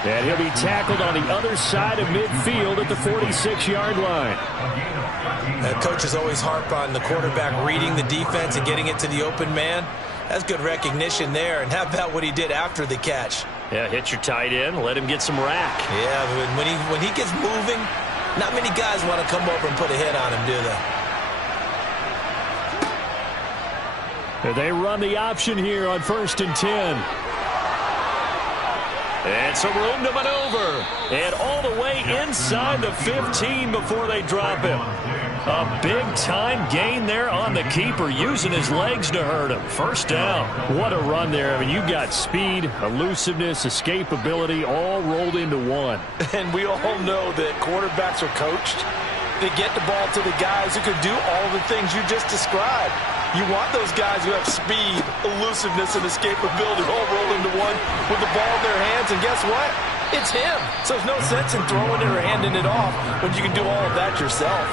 And he'll be tackled on the other side of midfield at the 46-yard line. Coach is always harp on the quarterback reading the defense and getting it to the open man. That's good recognition there. And how about what he did after the catch? Yeah, hit your tight end, let him get some rack. Yeah, but when he gets moving, not many guys want to come over and put a hit on him, do they? They run the option here on 1st and 10. And some room to maneuver. And all the way inside the 15 before they drop him. A big-time gain there on the keeper, using his legs to hurt him. First down. What a run there. I mean, you got speed, elusiveness, escapability, all rolled into one. And we all know that quarterbacks are coached. They get the ball to the guys who can do all the things you just described. You want those guys who have speed, elusiveness, and escapability all rolled into one with the ball in their hands. And guess what? It's him. So there's no sense in throwing it or handing it off when you can do all of that yourself.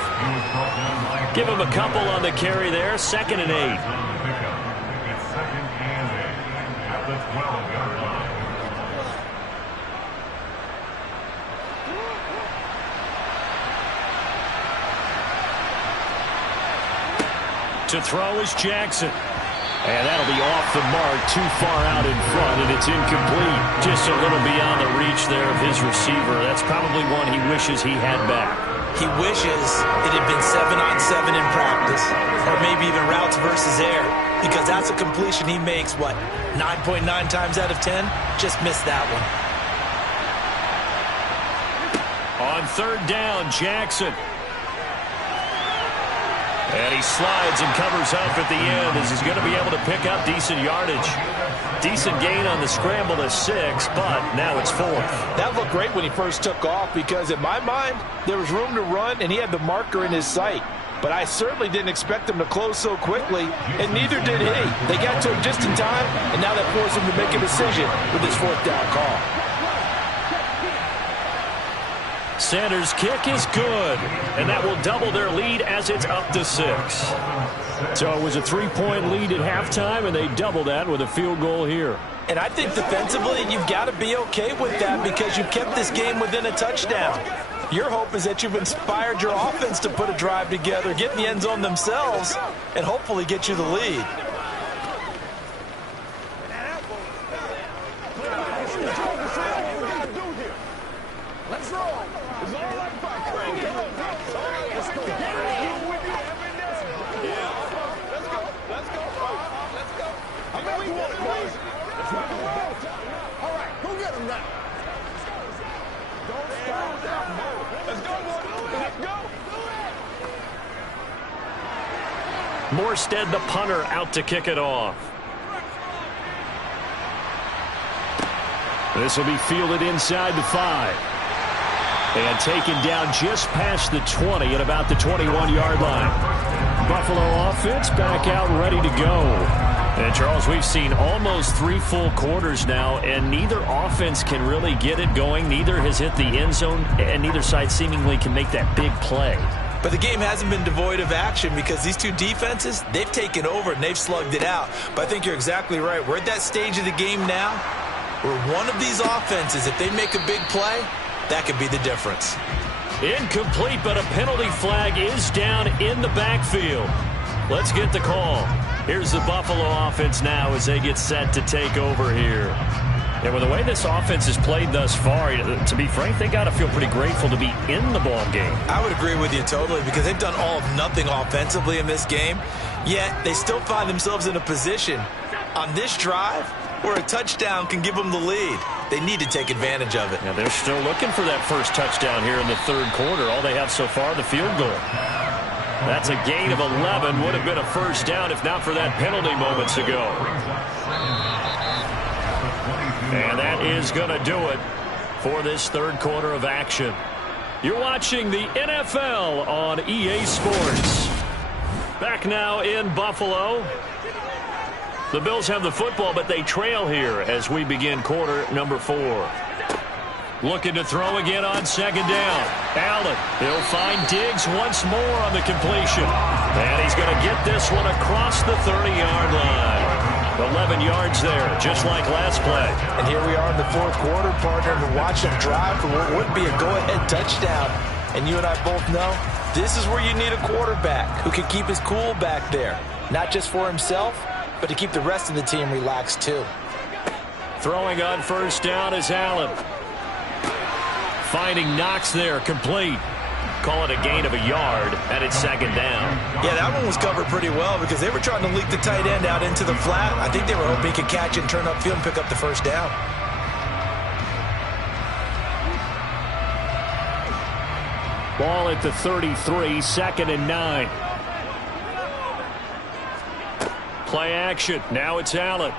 Give him a couple on the carry there. 2nd and 8. It's 2nd and 8 at the 12-yard line. To throw is Jackson. And that'll be off the mark, too far out in front, and it's incomplete. Just a little beyond the reach there of his receiver. That's probably one he wishes he had back. He wishes it had been 7-on-7 in practice, or maybe even routes versus air, because that's a completion he makes, 9.9 times out of 10? Just missed that one. On 3rd down, Jackson. And he slides and covers up at the end as he's going to be able to pick up decent yardage. Decent gain on the scramble to 6, but now it's 4th. That looked great when he first took off because in my mind, there was room to run and he had the marker in his sight. but I certainly didn't expect them to close so quickly, and neither did he. They got to him just in time, and now that forced him to make a decision with his fourth down call. Sanders' kick is good, and that will double their lead as it's up to 6. So it was a 3-point lead at halftime, and they double that with a field goal here. And I think defensively, you've got to be okay with that because you kept this game within a touchdown. Your hope is that you've inspired your offense to put a drive together, get in the end zone themselves, and hopefully get you the lead. Let's roll. It's all like fun. Let's go. Let's go. Let's go. Let's go. I mean, we want it, boys. Let's rock the ball. All right, go get him now. Don't stop now. Let's go, boys. Let's go. Morstead, the punter, out to kick it off. This will be fielded inside the 5. And taken down just past the 20 at about the 21-yard line. Buffalo offense back out ready to go. And, Charles, we've seen almost 3 full quarters now, and neither offense can really get it going. Neither has hit the end zone, and neither side seemingly can make that big play. But the game hasn't been devoid of action because these two defenses, they've taken over and they've slugged it out. But I think you're exactly right. We're at that stage of the game now where one of these offenses, if they make a big play, that could be the difference. Incomplete, but a penalty flag is down in the backfield. Let's get the call. Here's the Buffalo offense now as they get set to take over here. And with the way this offense has played thus far, to be frank, they got to feel pretty grateful to be in the ball game. I would agree with you totally because they've done all of nothing offensively in this game, yet they still find themselves in a position on this drive where a touchdown can give them the lead. They need to take advantage of it. Yeah, they're still looking for that first touchdown here in the third quarter. All they have so far, the field goal. That's a gain of 11. Would have been a first down if not for that penalty moments ago. And that is going to do it for this third quarter of action. You're watching the NFL on EA Sports. Back now in Buffalo. The Bills have the football, but they trail here as we begin quarter number 4. Looking to throw again on second down. Allen, he'll find Diggs once more on the completion. And he's going to get this one across the 30-yard line. 11 yards there, just like last play. And here we are in the fourth quarter, partner, to watch them drive for what would be a go-ahead touchdown. And you and I both know this is where you need a quarterback who can keep his cool back there. Not just for himself, but to keep the rest of the team relaxed too. Throwing on first down is Allen. Finding Knox there, complete. Call it a gain of a yard, and it's second down. Yeah, that one was covered pretty well because they were trying to leak the tight end out into the flat. I think they were hoping he could catch it and turn upfield and pick up the first down. Ball at the 33, second and 9. Play action. Now it's Allen.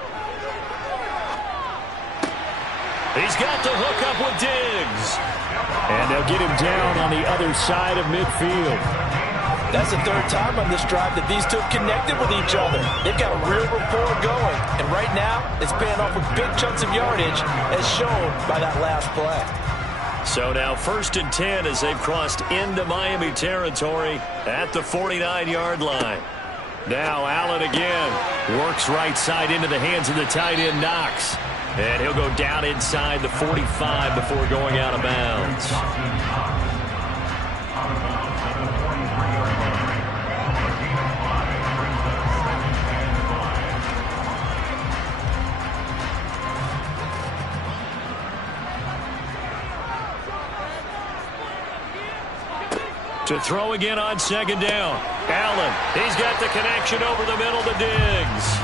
He's got the hook up with Diggs. And they'll get him down on the other side of midfield. That's the third time on this drive that these two have connected with each other. They've got a real rapport going. And right now, it's paying off with big chunks of yardage as shown by that last play. So now first and 10 as they've crossed into Miami territory at the 49-yard line. Now Allen again works right side into the hands of the tight end Knox. And he'll go down inside the 45 before going out of bounds. To throw again on second down. Allen, he's got the connection over the middle to Diggs.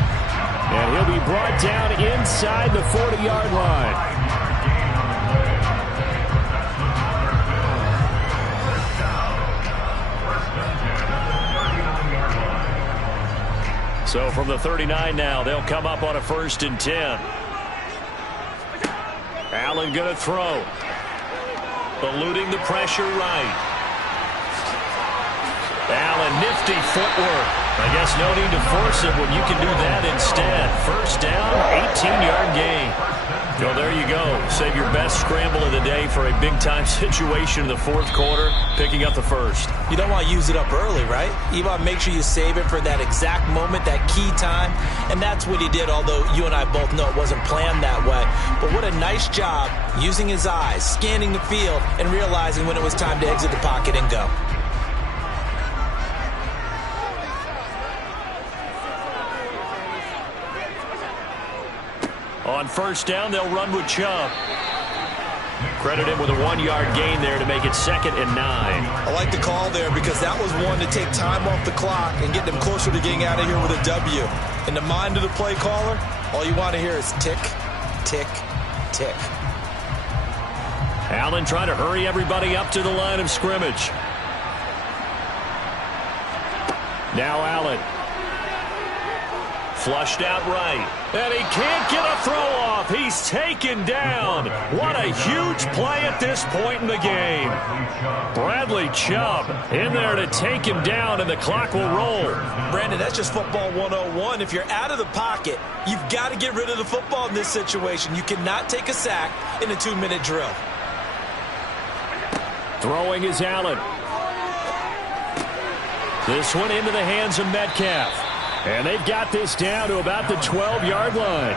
And he'll be brought down inside the 40-yard line. So from the 39 now, they'll come up on a first and 10. Allen going to throw. Eluding the pressure right. Allen of nifty footwork. I guess no need to force it when you can do that instead. First down, 18-yard gain. So there you go. Save your best scramble of the day for a big-time situation in the fourth quarter, picking up the first. You don't want to use it up early, right? You want to make sure you save it for that exact moment, that key time. And that's what he did, although you and I both know it wasn't planned that way. But what a nice job using his eyes, scanning the field, and realizing when it was time to exit the pocket and go. On first down, they'll run with Chubb. Credit him with a 1-yard gain there to make it 2nd and 9. I like the call there because that was one to take time off the clock and get them closer to getting out of here with a W. In the mind of the play caller, all you want to hear is tick, tick, tick. Allen trying to hurry everybody up to the line of scrimmage. Now Allen. Flushed out right. And he can't get a throw off. He's taken down. What a huge play at this point in the game. Bradley Chubb in there to take him down, and the clock will roll. Brandon, that's just football 101. If you're out of the pocket, you've got to get rid of the football in this situation. You cannot take a sack in a 2-minute drill. Throwing is Allen. This one into the hands of Metcalf. And they've got this down to about the 12-yard line.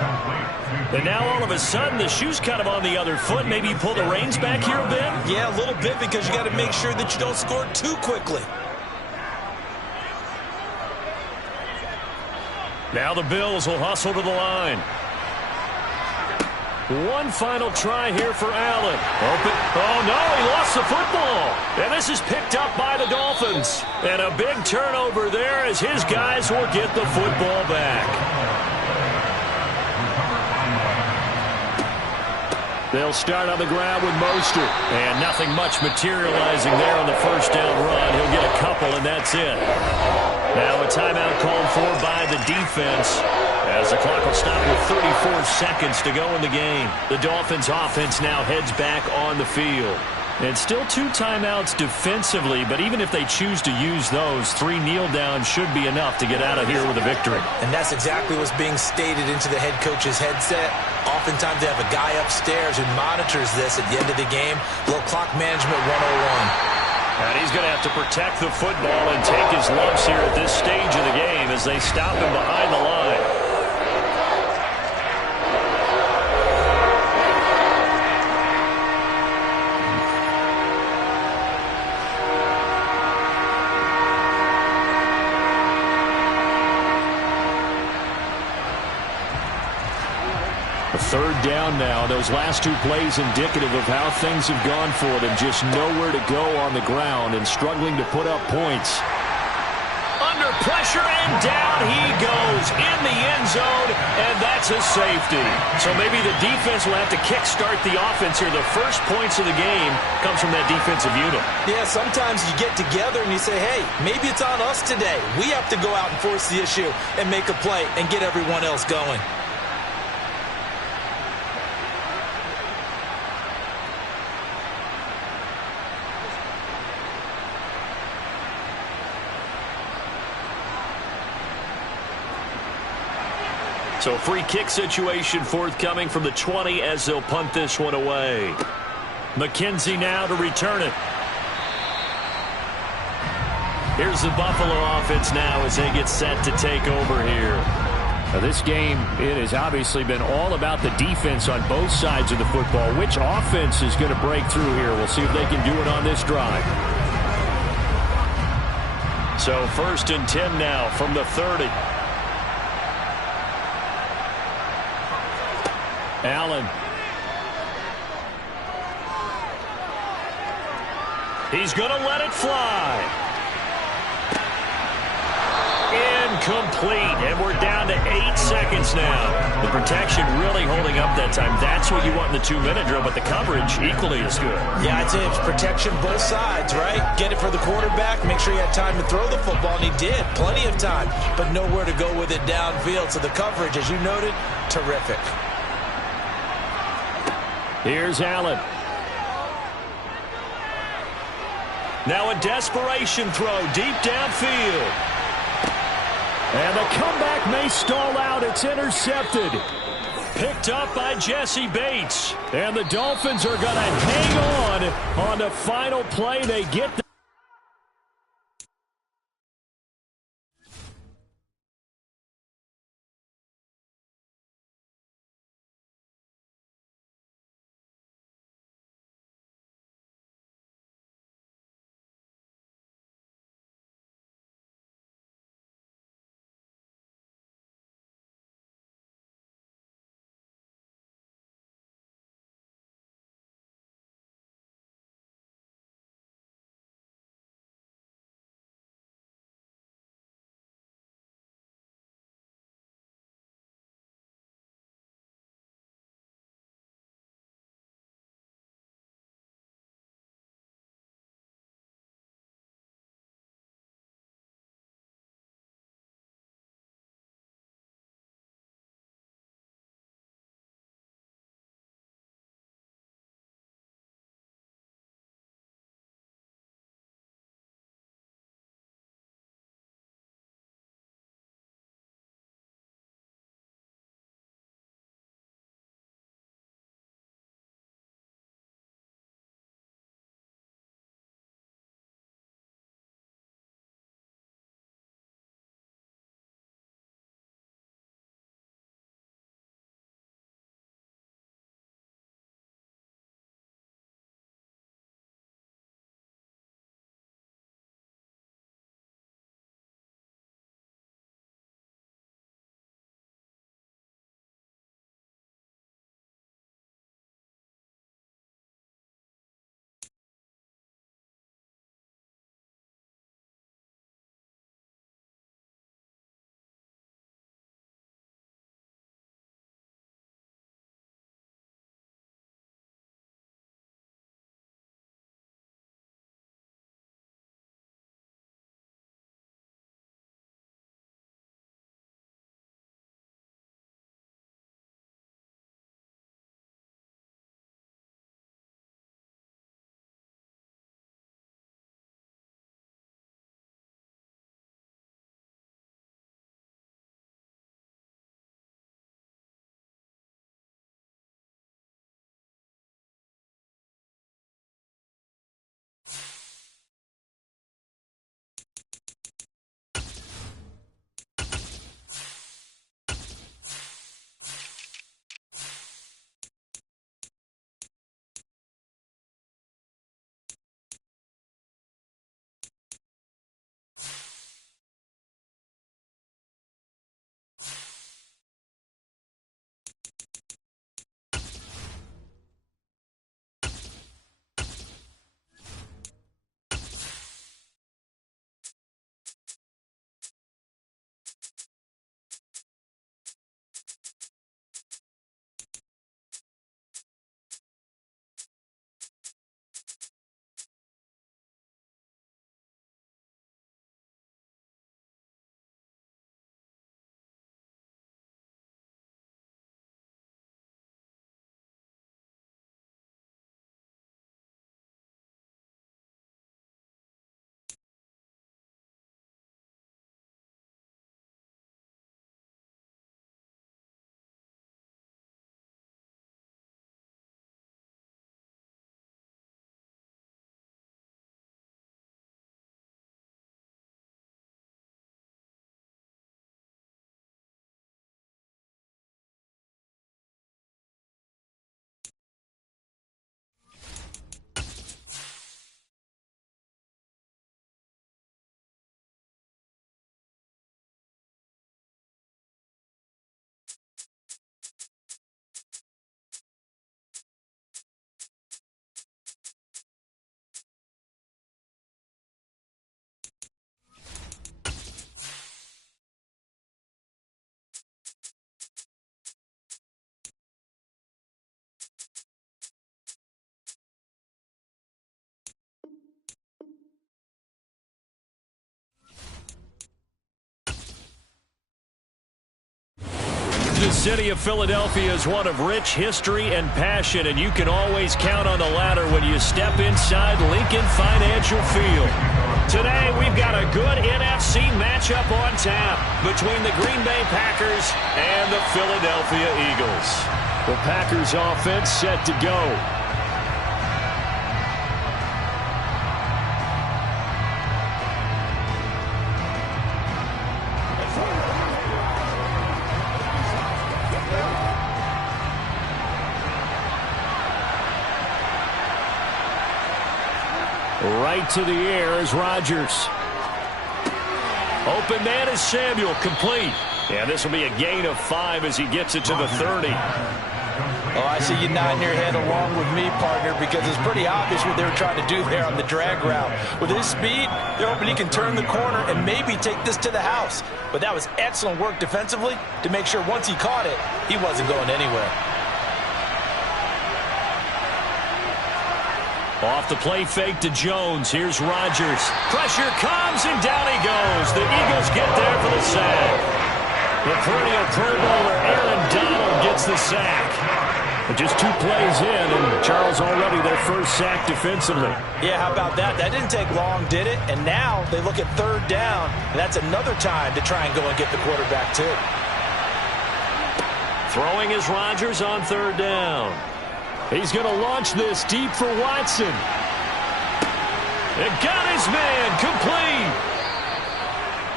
And now all of a sudden the shoe's kind of on the other foot. Maybe you pull the reins back here a bit? Yeah, a little bit, because you got to make sure that you don't score too quickly. Now the Bills will hustle to the line. One final try here for Allen. Open. Oh, no, he lost the football. And this is picked up by the Dolphins. And a big turnover there as his guys will get the football back. They'll start on the ground with Mostert. And nothing much materializing there on the first down run. He'll get a couple, and that's it. Now a timeout called for by the defense, as the clock will stop with 34 seconds to go in the game. The Dolphins offense now heads back on the field. And still 2 timeouts defensively, but even if they choose to use those, 3 kneel downs should be enough to get out of here with a victory. And that's exactly what's being stated into the head coach's headset. Oftentimes they have a guy upstairs who monitors this at the end of the game. A little clock management 101. And he's going to have to protect the football and take his lumps here at this stage of the game as they stop him behind the line. Third down now. Those last 2 plays indicative of how things have gone for them. Just nowhere to go on the ground and struggling to put up points. Under pressure, and down he goes in the end zone, and that's a safety. So maybe the defense will have to kickstart the offense here. The first points of the game comes from that defensive unit. Yeah, sometimes you get together and you say, hey, maybe it's on us today. We have to go out and force the issue and make a play and get everyone else going. So free kick situation forthcoming from the 20 as they'll punt this one away. McKenzie now to return it. Here's the Buffalo offense now as they get set to take over here. Now this game, it has obviously been all about the defense on both sides of the football. Which offense is going to break through here? We'll see if they can do it on this drive. So 1st and 10 now from the 30. Allen. He's going to let it fly. Incomplete. And we're down to 8 seconds now. The protection really holding up that time. That's what you want in the 2-minute drill, but the coverage equally as good. Yeah, I'd say it's protection both sides, right? Get it for the quarterback, make sure he had time to throw the football, and he did. Plenty of time, but nowhere to go with it downfield. So the coverage, as you noted, terrific. Here's Allen. Now a desperation throw deep downfield. And the comeback may stall out. It's intercepted. Picked up by Jesse Bates. And the Dolphins are going to hang on the final play. They get the The city of Philadelphia is one of rich history and passion, and you can always count on the latter when you step inside Lincoln Financial Field. Today, we've got a good NFC matchup on tap between the Green Bay Packers and the Philadelphia Eagles. The Packers offense set to go. Right to the air is Rodgers. Open man is Samuel, complete. And this will be a gain of 5 as he gets it to the 30. Oh, I see you nodding your head along with me, partner, because it's pretty obvious what they were trying to do there on the drag route. With his speed, they're hoping he can turn the corner and maybe take this to the house. But that was excellent work defensively to make sure once he caught it, he wasn't going anywhere. Off the play fake to Jones. Here's Rodgers. Pressure comes, and down he goes. The Eagles get there for the sack. The perennial Pro Bowler Aaron Donald gets the sack. But just 2 plays in, and Charles already their first sack defensively. Yeah, how about that? That didn't take long, did it? And now they look at 3rd down, and that's another time to try and go and get the quarterback too. Throwing is Rodgers on 3rd down. He's going to launch this deep for Watson. It got his man, complete.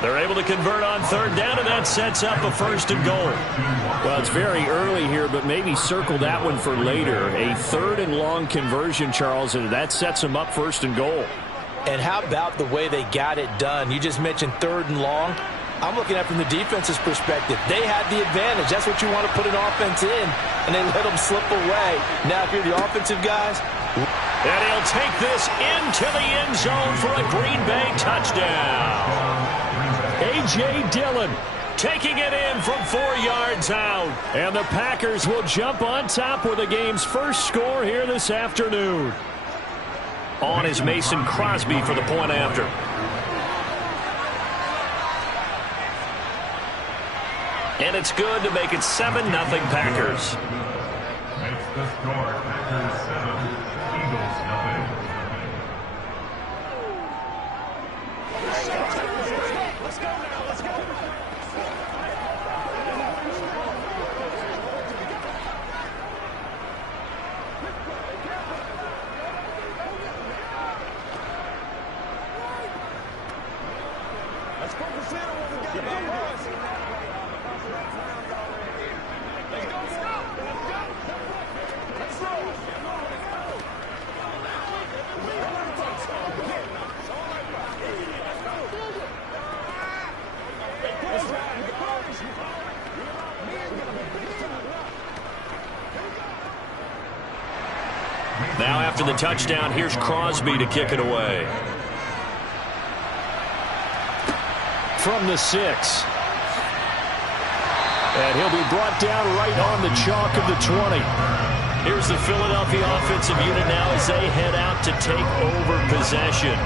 They're able to convert on 3rd down, and that sets up a 1st and goal. Well, it's very early here, but maybe circle that one for later. A 3rd and long conversion, Charles, and that sets him up 1st and goal. And how about the way they got it done? You just mentioned 3rd and long. I'm looking at it from the defense's perspective. They had the advantage. That's what you want to put an offense in, and they let them slip away. Now, if you're the offensive guys. And he'll take this into the end zone for a Green Bay touchdown. A.J. Dillon taking it in from 4 yards out. And the Packers will jump on top with the game's first score here this afternoon. On is Mason Crosby for the point after. And it's good to make it 7-0 Packers. Makes the score Packers 7, Eagles 0. Let's go now, let's go. Let's go for center when we got that boys. Now after the touchdown, here's Crosby to kick it away. From the 6. And he'll be brought down right on the chalk of the 20. Here's the Philadelphia offensive unit now as they head out to take over possession.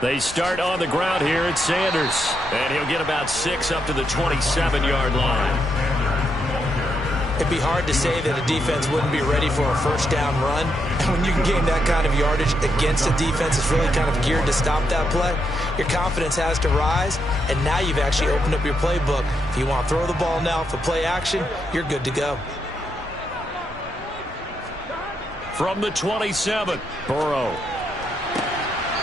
They start on the ground here at Sanders. And he'll get about 6 up to the 27-yard line. It'd be hard to say that a defense wouldn't be ready for a first down run. When you can gain that kind of yardage against a defense that's really kind of geared to stop that play, your confidence has to rise, and now you've actually opened up your playbook. If you want to throw the ball now for play action, you're good to go. From the 27, Burrow.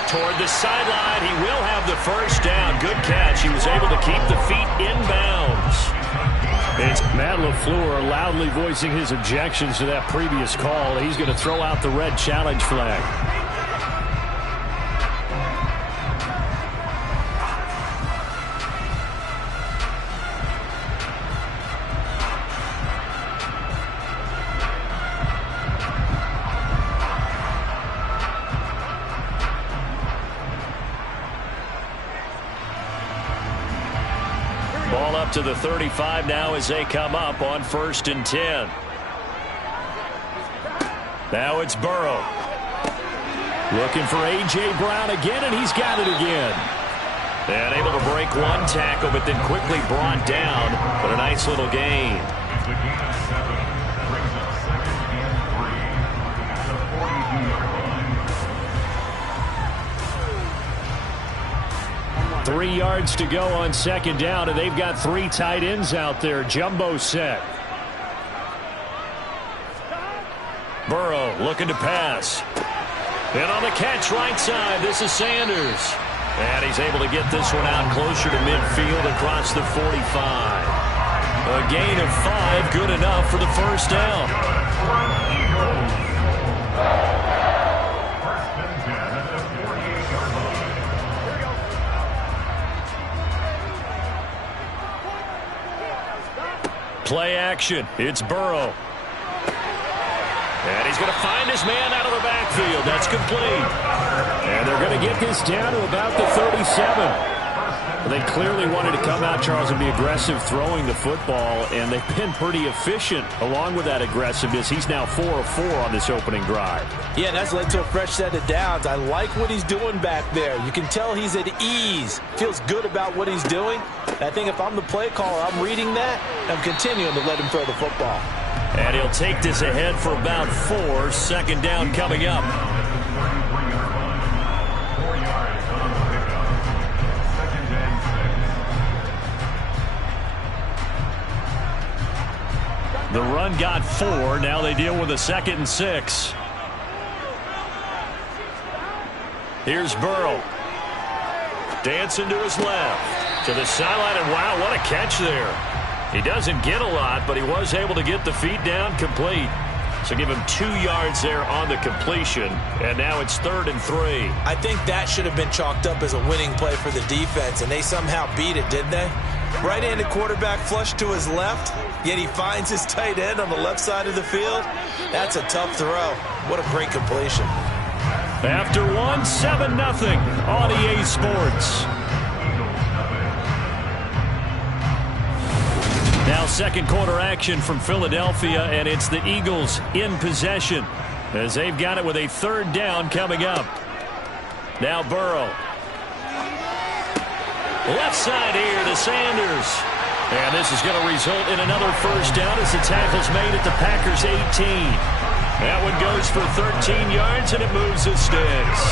Toward the sideline, he will have the first down. Good catch. He was able to keep the feet inbounds. It's Matt LaFleur loudly voicing his objections to that previous call. He's going to throw out the red challenge flag. Ball up to the 35 now as they come up on 1st and 10. Now it's Burrow. Looking for A.J. Brown again, and he's got it again. And able to break one tackle, but then quickly brought down. But a nice little gain. It's a gain of 7. Brings up 2nd and 3 at the 42-yard line. 3 yards to go on 2nd down, and they've got 3 tight ends out there. Jumbo set. Burrow looking to pass. And on the catch right side, this is Sanders. And he's able to get this one out closer to midfield across the 45. A gain of 5, good enough for the 1st down. First and 10 at the 48-yard line. Play action. It's Burrow. And he's going to find his man out of the backfield. That's complete. And they're going to get this down to about the 37. They clearly wanted to come out, Charles, and be aggressive throwing the football, and they've been pretty efficient along with that aggressiveness. He's now 4 of 4 on this opening drive. Yeah, and that's led to a fresh set of downs. I like what he's doing back there. You can tell he's at ease. Feels good about what he's doing. And I think if I'm the play caller, I'm reading that. I'm continuing to let him throw the football. And he'll take this ahead for about 4. 2nd down coming up. 33-yard line. 4 yards on the pickup. 2nd and 6. The run got 4. Now they deal with a 2nd and 6. Here's Burrow. Dancing to his left. To the sideline, and wow, what a catch there. He doesn't get a lot, but he was able to get the feet down complete. So give him 2 yards there on the completion. And now it's 3rd and 3. I think that should have been chalked up as a winning play for the defense, and they somehow beat it, didn't they? Right-handed quarterback flush to his left, yet he finds his tight end on the left side of the field. That's a tough throw. What a great completion. After 1, 7-0 on EA Sports. Now 2nd quarter action from Philadelphia, and it's the Eagles in possession as they've got it with a 3rd down coming up. Now Burrow. Left side here to Sanders. And this is going to result in another 1st down as the tackle's made at the Packers' 18. That one goes for 13 yards, and it moves the sticks.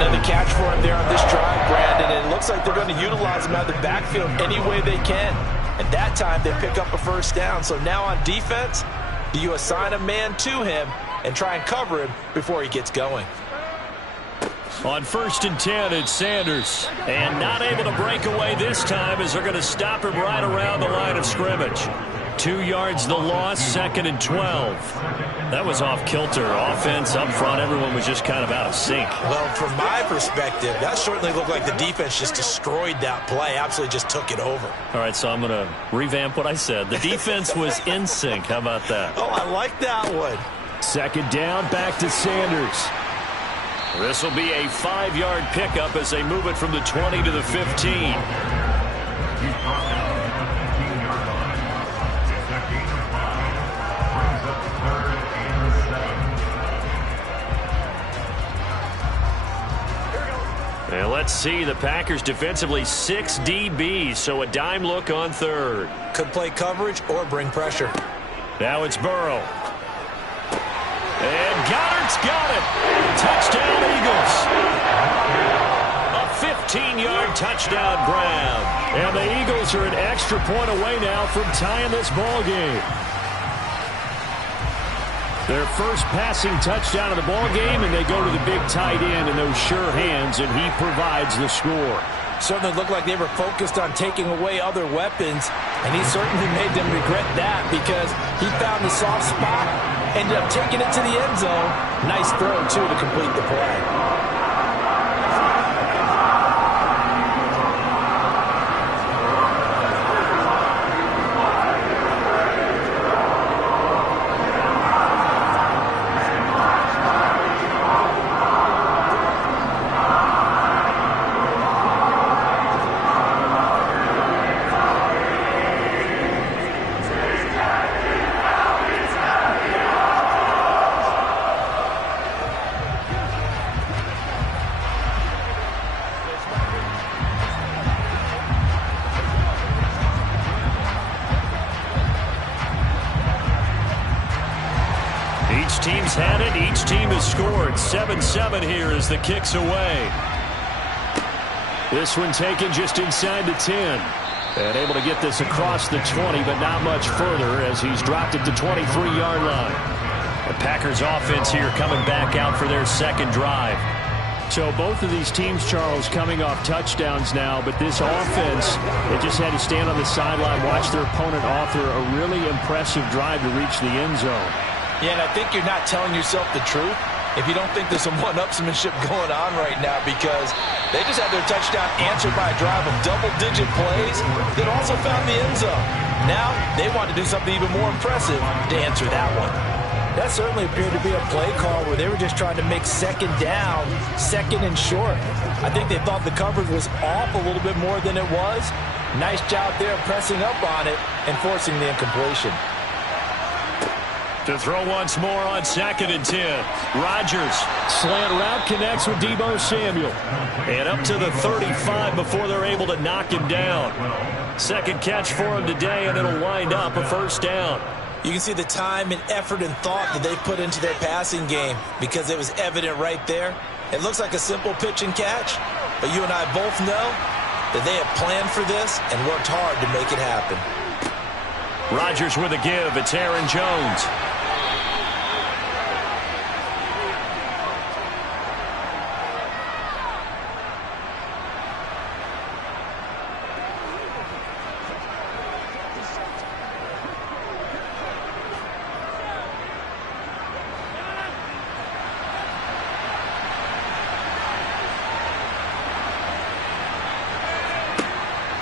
Another catch for him there on this drive, Brandon, and it looks like they're going to utilize him out of the backfield any way they can. And that time, they pick up a 1st down. So now on defense, do you assign a man to him and try and cover him before he gets going? On 1st and 10, it's Sanders. And not able to break away this time as they're going to stop him right around the line of scrimmage. 2 yards the loss, 2nd and 12. That was off kilter. Offense up front, everyone was just kind of out of sync. Well, from my perspective, that certainly looked like the defense just destroyed that play, absolutely just took it over. All right, so I'm going to revamp what I said. The defense was in sync. How about that? Oh, I like that one. 2nd down, back to Sanders. This will be a 5-yard pickup as they move it from the 20 to the 15. And let's see, the Packers defensively 6 DBs, so a dime look on 3rd. Could play coverage or bring pressure. Now it's Burrow. And Goddard's got it. Touchdown, Eagles. A 15-yard touchdown grab. And the Eagles are an extra point away now from tying this ball game. Their first passing touchdown of the ball game, and they go to the big tight end in those sure hands, and he provides the score. Certainly looked like they were focused on taking away other weapons, and he certainly made them regret that because he found the soft spot, ended up taking it to the end zone. Nice throw, too, to complete the play. has had it. Each team has scored. 7-7 here as the kick's away. This one taken just inside the 10. And able to get this across the 20, but not much further as he's dropped it to 23-yard line. The Packers offense here coming back out for their second drive. So both of these teams, Charles, coming off touchdowns now, but this offense, they just had to stand on the sideline, watch their opponent author a really impressive drive to reach the end zone. Yeah, and I think you're not telling yourself the truth if you don't think there's some one-upsmanship going on right now, because they just had their touchdown answered by a drive of double-digit plays that also found the end zone. Now they want to do something even more impressive to answer that one. That certainly appeared to be a play call where they were just trying to make second down, second and short. I think they thought the coverage was off a little bit more than it was. Nice job there pressing up on it and forcing the incompletion. To throw once more on 2nd and 10. Rodgers, slant route, connects with Deebo Samuel. And up to the 35 before they're able to knock him down. Second catch for him today, and it'll wind up a first down. You can see the time and effort and thought that they put into their passing game because it was evident right there. It looks like a simple pitch and catch, but you and I both know that they have planned for this and worked hard to make it happen. Rodgers with a give. It's Aaron Jones.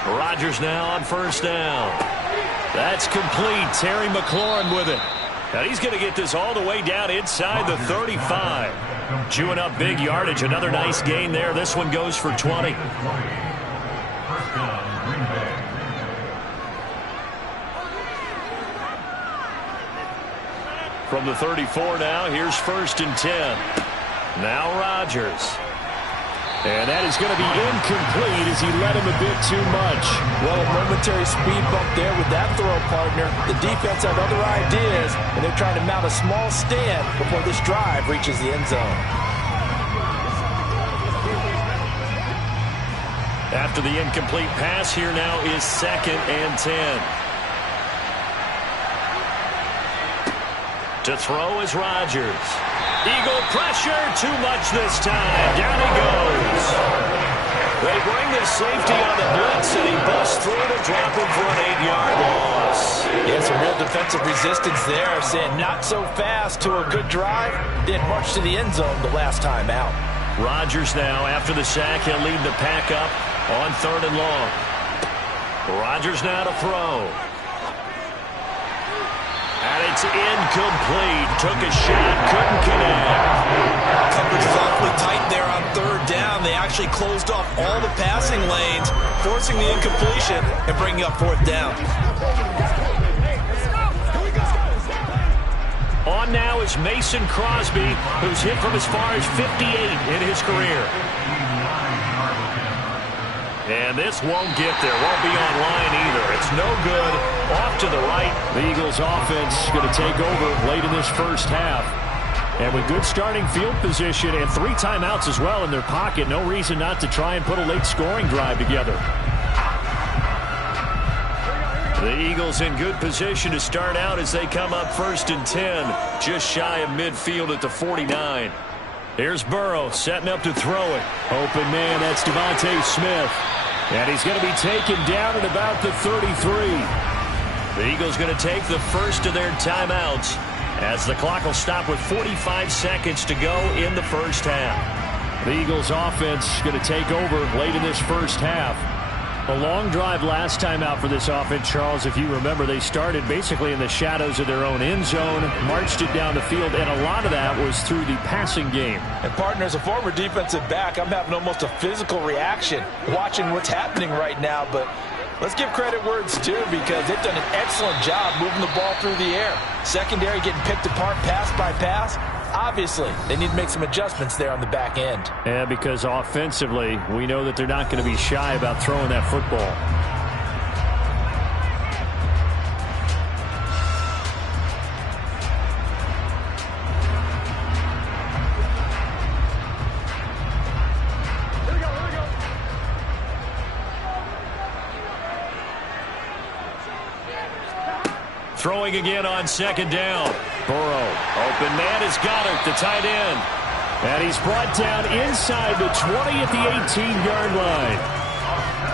Rodgers now on first down. That's complete. Terry McLaurin with it. And he's going to get this all the way down inside the 35. Chewing up big yardage. Another nice gain there. This one goes for 20. From the 34 now, here's 1st and 10. Now Rodgers. And that is going to be incomplete as he led him a bit too much. Well, a momentary speed bump there with that throw, partner. The defense had other ideas, and they're trying to mount a small stand before this drive reaches the end zone. After the incomplete pass, here now is 2nd and 10. To throw is Rodgers. Eagle pressure, too much this time. Down he goes. They bring the safety on the blitz, and he busts through to drop him for an 8-yard loss. Yeah, some real defensive resistance there, saying not so fast to a good drive. Didn't march to the end zone the last time out. Rodgers now, after the sack, he'll lead the pack up on 3rd and long. Rodgers now to throw. And it's incomplete. Took a shot, couldn't connect. Coverage is awfully tight there on 3rd down. They actually closed off all the passing lanes, forcing the incompletion and bringing up 4th down. On now is Mason Crosby, who's hit from as far as 58 in his career. And this won't get there. Won't be online either. It's no good. Off to the right. The Eagles offense going to take over late in this first half. And with good starting field position and 3 timeouts as well in their pocket, no reason not to try and put a late scoring drive together. The Eagles in good position to start out as they come up 1st and 10. Just shy of midfield at the 49. Here's Burrow setting up to throw it. Open man, that's Devontae Smith. And he's going to be taken down at about the 33. The Eagles going to take the first of their timeouts as the clock will stop with 45 seconds to go in the first half. The Eagles offense going to take over late in this first half. A long drive last time out for this offense, Charles. If you remember, they started basically in the shadows of their own end zone, marched it down the field, and a lot of that was through the passing game. And, partner, as a former defensive back, I'm having almost a physical reaction watching what's happening right now. But let's give credit where it's due, because they've done an excellent job moving the ball through the air. Secondary getting picked apart pass by pass. Obviously, they need to make some adjustments there on the back end. Yeah, because offensively, we know that they're not going to be shy about throwing that football. Throwing again on second down. Burrow, open man is Goddard, the tight end. And he's brought down inside the 20 at the 18-yard line.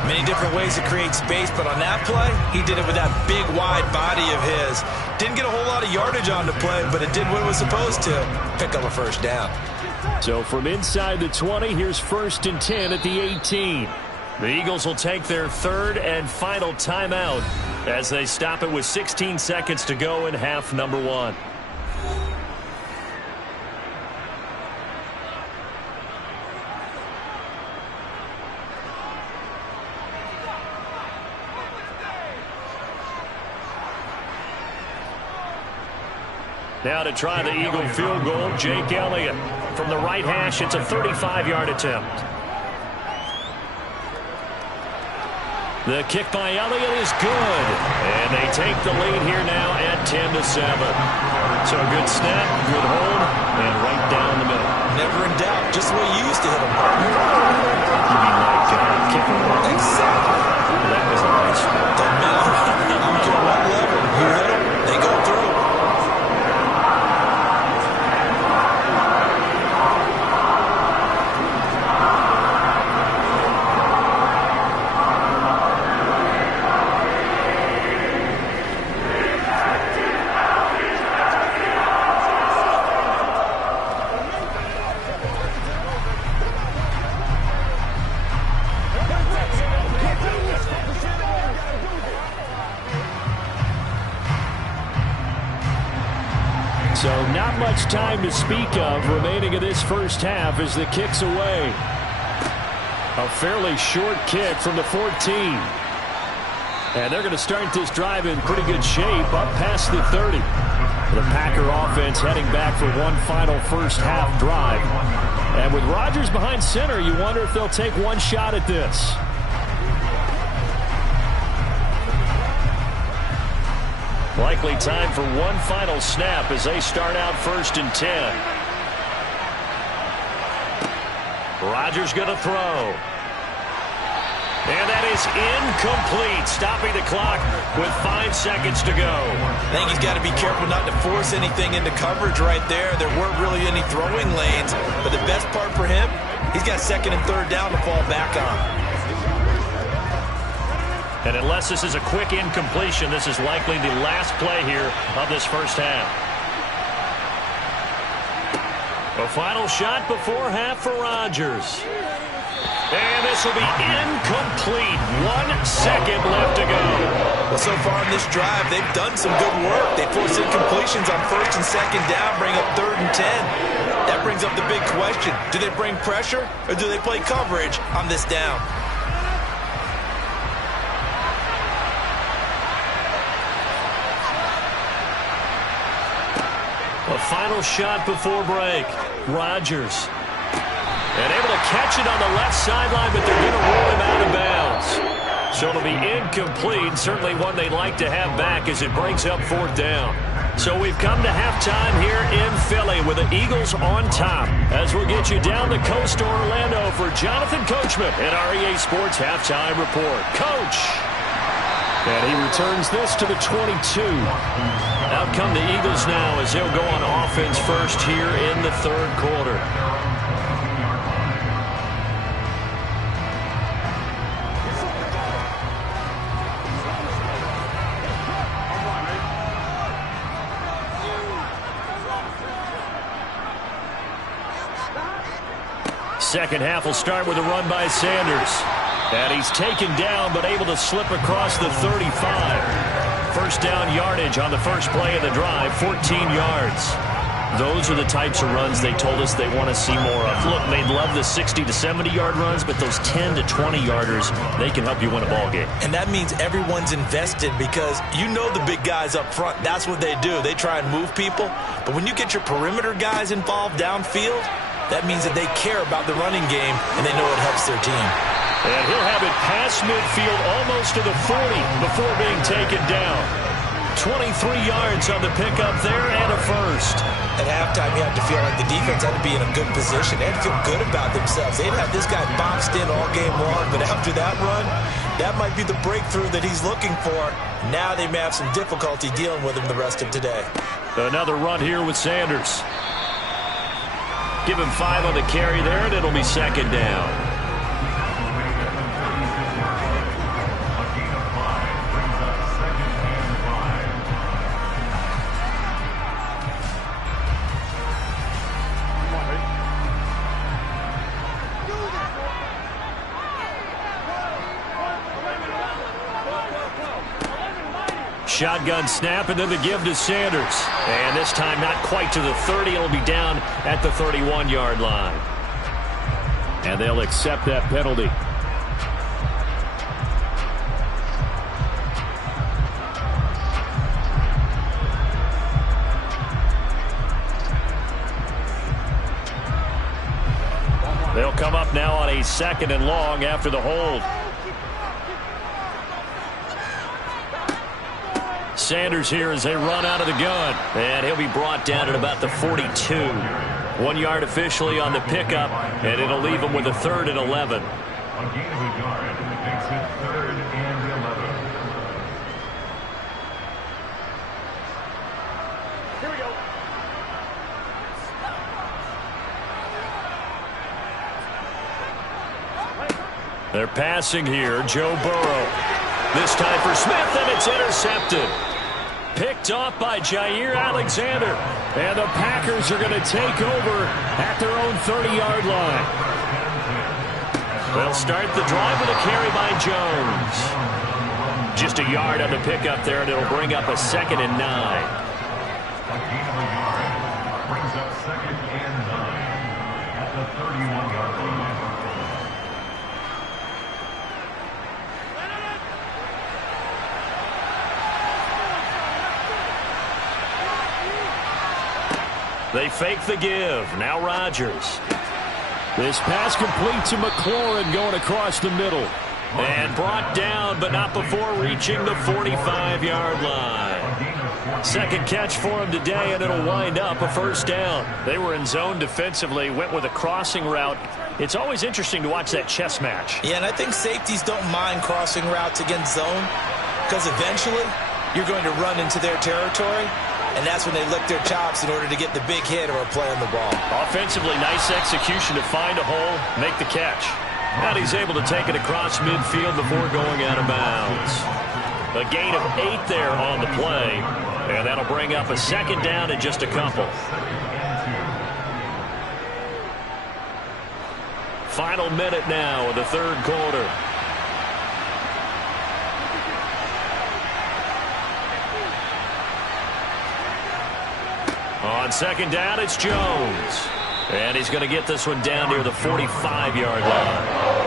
Many different ways to create space, but on that play, he did it with that big, wide body of his. Didn't get a whole lot of yardage on the play, but it did what it was supposed to. Pick up a first down. So from inside the 20, here's 1st and 10 at the 18. The Eagles will take their third and final timeout as they stop it with 16 seconds to go in half number 1. Now to try the Eagle field goal, Jake Elliott. From the right hash, it's a 35-yard attempt. The kick by Elliott is good. And they take the lead here now at 10-7. So a good snap, good hold, and right down the middle. Never in doubt. Just the way you used to hit them. You mean like kick them? Exactly. That was a nice one. Doesn't matter. I don't care what level. You hit them, they go through. So not much time to speak of remaining in this first half as the kick's away. A fairly short kick from the 14. And they're going to start this drive in pretty good shape up past the 30. The Packer offense heading back for one final first half drive. And with Rodgers behind center, you wonder if they'll take one shot at this. Likely time for one final snap as they start out 1st and 10. Rodgers going to throw. And that is incomplete, stopping the clock with 5 seconds to go. I think he's got to be careful not to force anything into coverage right there. There weren't really any throwing lanes, but the best part for him, he's got 2nd and 3rd down to fall back on. And unless this is a quick incompletion, this is likely the last play here of this first half. A final shot before half for Rodgers. And this will be incomplete. 1 second left to go. Well, so far in this drive, they've done some good work. They force incompletions on 1st and 2nd down, bring up 3rd and 10. That brings up the big question. Do they bring pressure or do they play coverage on this down? A final shot before break. Rodgers. And able to catch it on the left sideline, but they're going to roll him out of bounds. So it'll be incomplete. Certainly one they'd like to have back as it brings up 4th down. So we've come to halftime here in Philly with the Eagles on top. As we'll get you down the coast to Orlando for Jonathan Coachman at our EA Sports Halftime Report. Coach! And he returns this to the 22. Out come the Eagles now as they'll go on offense first here in the 3rd quarter. Second half will start with a run by Sanders. And he's taken down but able to slip across the 35. First down yardage on the first play of the drive, 14 yards. Those are the types of runs they told us they want to see more of. Look, they love the 60 to 70-yard runs, but those 10 to 20-yarders, they can help you win a ball game. And that means everyone's invested because you know the big guys up front. That's what they do. They try and move people. But when you get your perimeter guys involved downfield, that means that they care about the running game and they know it helps their team. And he'll have it past midfield almost to the 40 before being taken down. 23 yards on the pickup there and a first. At halftime, you have to feel like the defense had to be in a good position. They had to feel good about themselves. They'd had this guy boxed in all game long, but after that run, that might be the breakthrough that he's looking for. Now they may have some difficulty dealing with him the rest of today. Another run here with Sanders. Give him 5 on the carry there, and it'll be second down. Shotgun snap, and then the give to Sanders. And this time not quite to the 30. It'll be down at the 31-yard line. And they'll accept that penalty. They'll come up now on a 2nd and long after the hold. Sanders here as they run out of the gun. And he'll be brought down at about the 42. 1 yard officially on the pickup, and it'll leave him with a 3rd and 11. A gain of a yard makes it 3rd and 11. Here we go. They're passing here. Joe Burrow. This time for Smith, and it's intercepted. Picked off by Jair Alexander. And the Packers are going to take over at their own 30-yard line. They'll start the drive with a carry by Jones. Just a yard on the pickup there, and it'll bring up a 2nd and 9. A gain of a yard brings up 2nd and 9 at the 31-yard line. They fake the give. Now Rodgers. This pass complete to McLaurin going across the middle. And brought down, but not before reaching the 45-yard line. Second catch for him today, and it'll wind up a first down. They were in zone defensively, went with a crossing route. It's always interesting to watch that chess match. Yeah, and I think safeties don't mind crossing routes against zone because eventually you're going to run into their territory. And that's when they lick their chops in order to get the big hit or a play on the ball. Offensively, nice execution to find a hole, make the catch. And he's able to take it across midfield before going out of bounds. A gain of 8 there on the play. And that'll bring up a 2nd down in just a couple. Final minute now of the 3rd quarter. On 2nd down, it's Jones. And he's going to get this one down near the 45-yard line.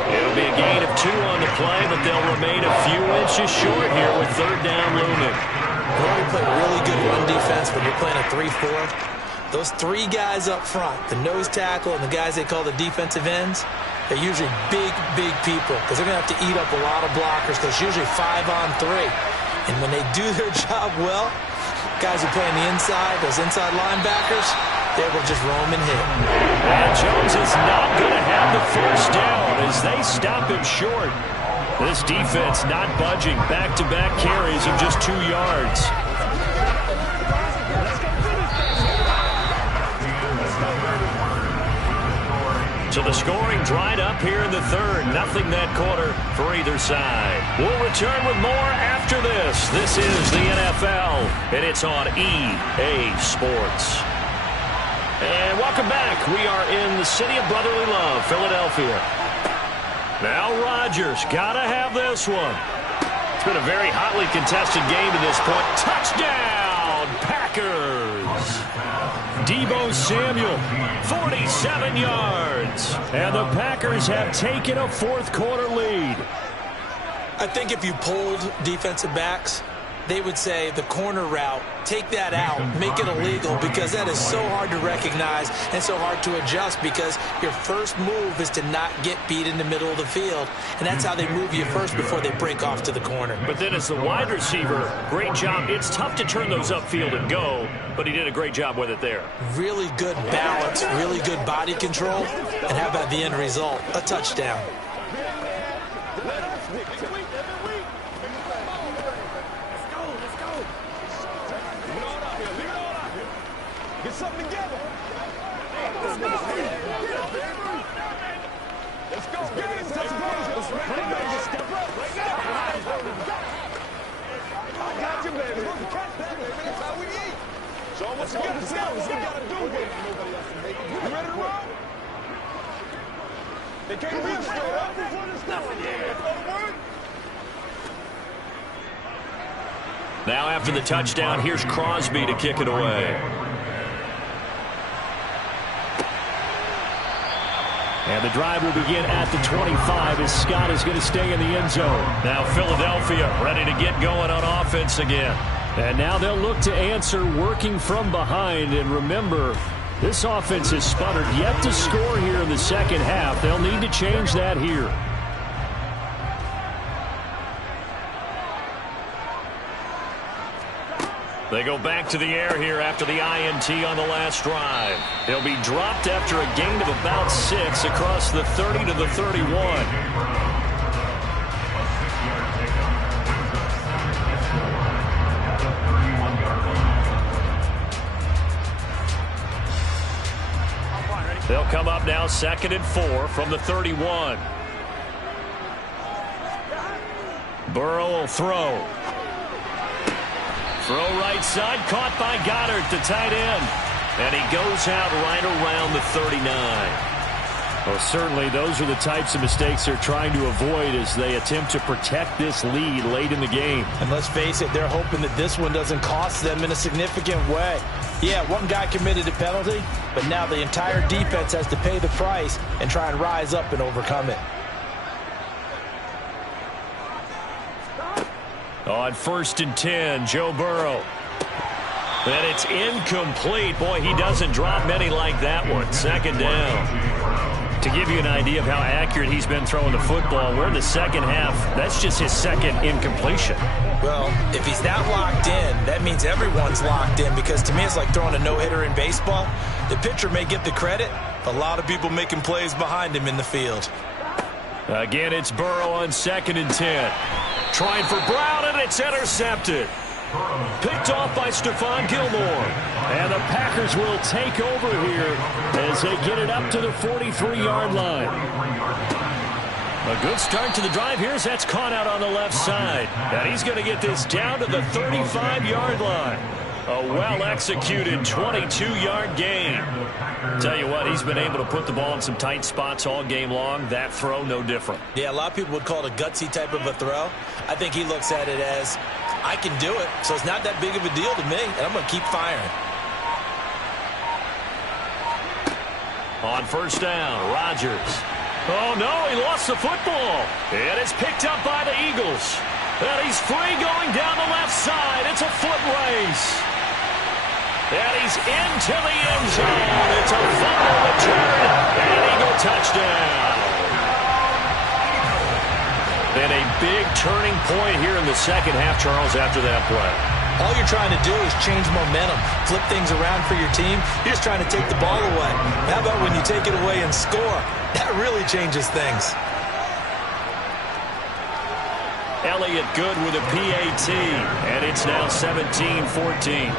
It'll be a gain of 2 on the play, but they'll remain a few inches short here with 3rd down looming. You already play really good run defense when you're playing a 3-4. Those 3 guys up front, the nose tackle and the guys they call the defensive ends, they're usually big, big people because they're going to have to eat up a lot of blockers because it's usually 5 on 3. And when they do their job well, guys who play on the inside, those inside linebackers, they will just roam and hit. And Jones is not going to have the first down as they stop him short. This defense not budging. Back-to-back carries of just 2 yards. So the scoring dried up here in the 3rd. Nothing that quarter for either side. We'll return with more after this. This is the NFL, and it's on EA Sports. And welcome back. We are in the city of brotherly love, Philadelphia. Now Rodgers, gotta have this one. It's been a very hotly contested game to this point. Touchdown, Packers. Deebo Samuel, 47 yards. And the Packers have taken a 4th quarter lead. I think if you polled defensive backs they would say the corner route, take that out, make it illegal, because that is so hard to recognize and so hard to adjust, because your first move is to not get beat in the middle of the field, and that's how they move you first before they break off to the corner. But then as the wide receiver, great job. It's tough to turn those upfield and go, but he did a great job with it there. Really good balance, really good body control, and how about the end result? A touchdown. Get something together. Let's go. Let's go. I got you, baby. Catch that, baby. That's how we eat. So what you gotta do with it. You ready to roll? They can't be straight up. Let's go to work. Now after the touchdown, here's Crosby to kick it away. And the drive will begin at the 25 as Scott is going to stay in the end zone. Now Philadelphia ready to get going on offense again. And now they'll look to answer working from behind. And remember, this offense has sputtered yet to score here in the second half. They'll need to change that here. They go back to the air here after the INT on the last drive. He'll be dropped after a gain of about 6 across the 30 to the 31. They'll come up now 2nd and 4 from the 31. Burrow will throw. Throw right side, caught by Goddard, the tight end. And he goes out right around the 39. Well, certainly those are the types of mistakes they're trying to avoid as they attempt to protect this lead late in the game. And let's face it, they're hoping that this one doesn't cost them in a significant way. Yeah, one guy committed a penalty, but now the entire defense has to pay the price and try and rise up and overcome it. On 1st and 10, Joe Burrow. And it's incomplete. Boy, he doesn't drop many like that one. 2nd down. To give you an idea of how accurate he's been throwing the football, we're in the second half. That's just his 2nd incompletion. Well, if he's that locked in, that means everyone's locked in, because to me it's like throwing a no-hitter in baseball. The pitcher may get the credit, a lot of people making plays behind him in the field. Again, it's Burrow on 2nd and 10. Trying for Brown, and it's intercepted. Picked off by Stephon Gilmore. And the Packers will take over here as they get it up to the 43-yard line. A good start to the drive here as that's caught out on the left side. And he's going to get this down to the 35-yard line. A well-executed 22-yard gain. Tell you what, he's been able to put the ball in some tight spots all game long. That throw, no different. Yeah, a lot of people would call it a gutsy type of a throw. I think he looks at it as, I can do it, so it's not that big of a deal to me, and I'm going to keep firing. On 1st down, Rodgers. Oh, no, he lost the football. And it's picked up by the Eagles. And he's free going down the left side. It's a foot race. And he's into the end zone. It's a fumble return. And Eagle touchdown. And a big turning point here in the second half, Charles, after that play. All you're trying to do is change momentum, flip things around for your team. You're just trying to take the ball away. How about when you take it away and score? That really changes things. Elliott good with a PAT, and it's now 17-14.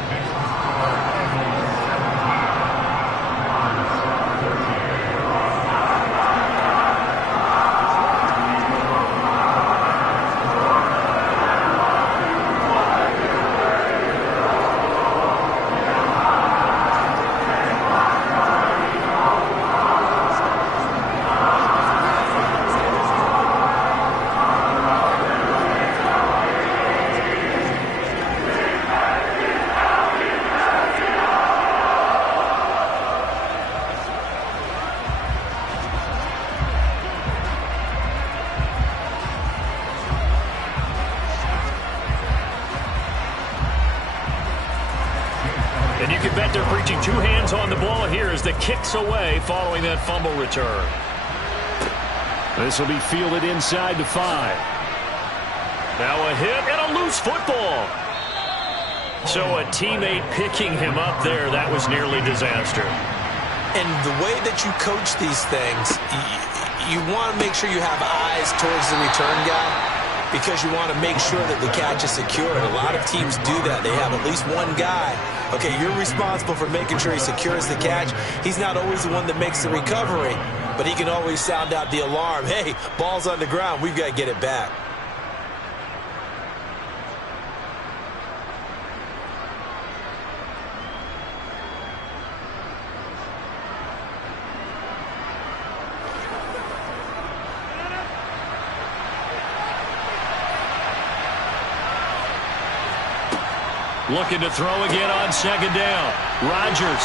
But they're preaching two hands on the ball here as the kick's away following that fumble return. This will be fielded inside the 5. Now a hit and a loose football. So a teammate picking him up there, that was nearly disaster. And the way that you coach these things, you want to make sure you have eyes towards the return guy because you want to make sure that the catch is secured. A lot of teams do that. They have at least one guy. Okay, you're responsible for making sure he secures the catch. He's not always the one that makes the recovery, but he can always sound out the alarm. Hey, ball's on the ground. We've got to get it back. Looking to throw again on second down. Rodgers.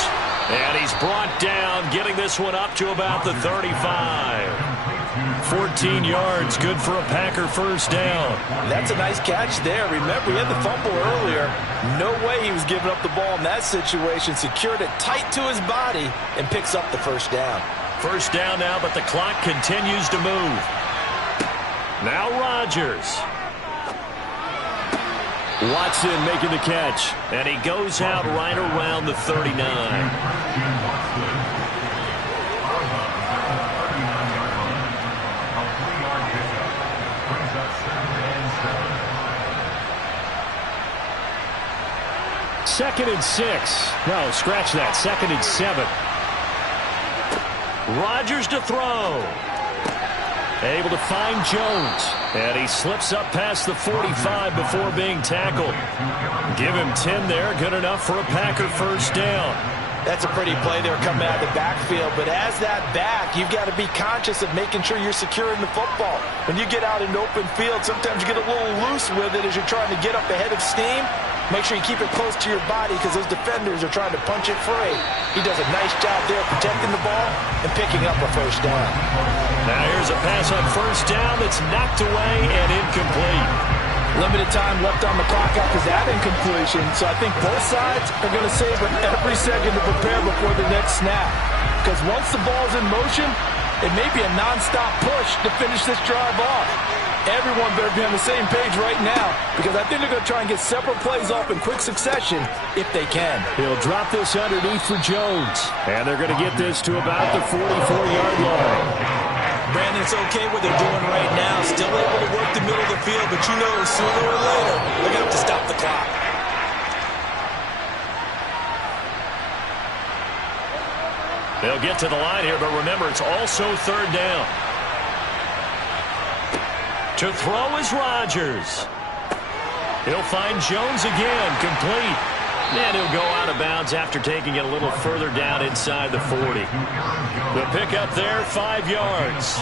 And he's brought down, getting this one up to about the 35. 14 yards, good for a Packer first down. That's a nice catch there. Remember, he had the fumble earlier. No way he was giving up the ball in that situation. Secured it tight to his body and picks up the first down. First down now, but the clock continues to move. Now Rodgers. Watson making the catch, and he goes out right around the 39. Second and 6. No, scratch that. Second and 7. Rodgers to throw. Able to find Jones. And he slips up past the 45 before being tackled. Give him 10 there. Good enough for a Packer first down. That's a pretty play there coming out of the backfield. But as that back, you've got to be conscious of making sure you're securing the football. When you get out in open field, sometimes you get a little loose with it as you're trying to get up ahead of steam. Make sure you keep it close to your body because those defenders are trying to punch it free. He does a nice job there protecting the ball and picking up a first down. Now here's a pass on first down that's knocked away and incomplete. Limited time left on the clock after that incompletion, so I think both sides are going to savor every second to prepare before the next snap. Because once the ball's in motion, it may be a nonstop push to finish this drive off. Everyone better be on the same page right now because I think they're going to try and get separate plays off in quick succession if they can. He'll drop this underneath for Jones, and they're going to get this to about the 44-yard line. Brandon, it's okay what they're doing right now. Still able to work the middle of the field, but you know sooner or later they're going to have to stop the clock. They'll get to the line here, but remember, it's also third down. To throw is Rodgers. He'll find Jones again, complete. And he'll go out of bounds after taking it a little further down inside the 40. The pickup there, 5 yards.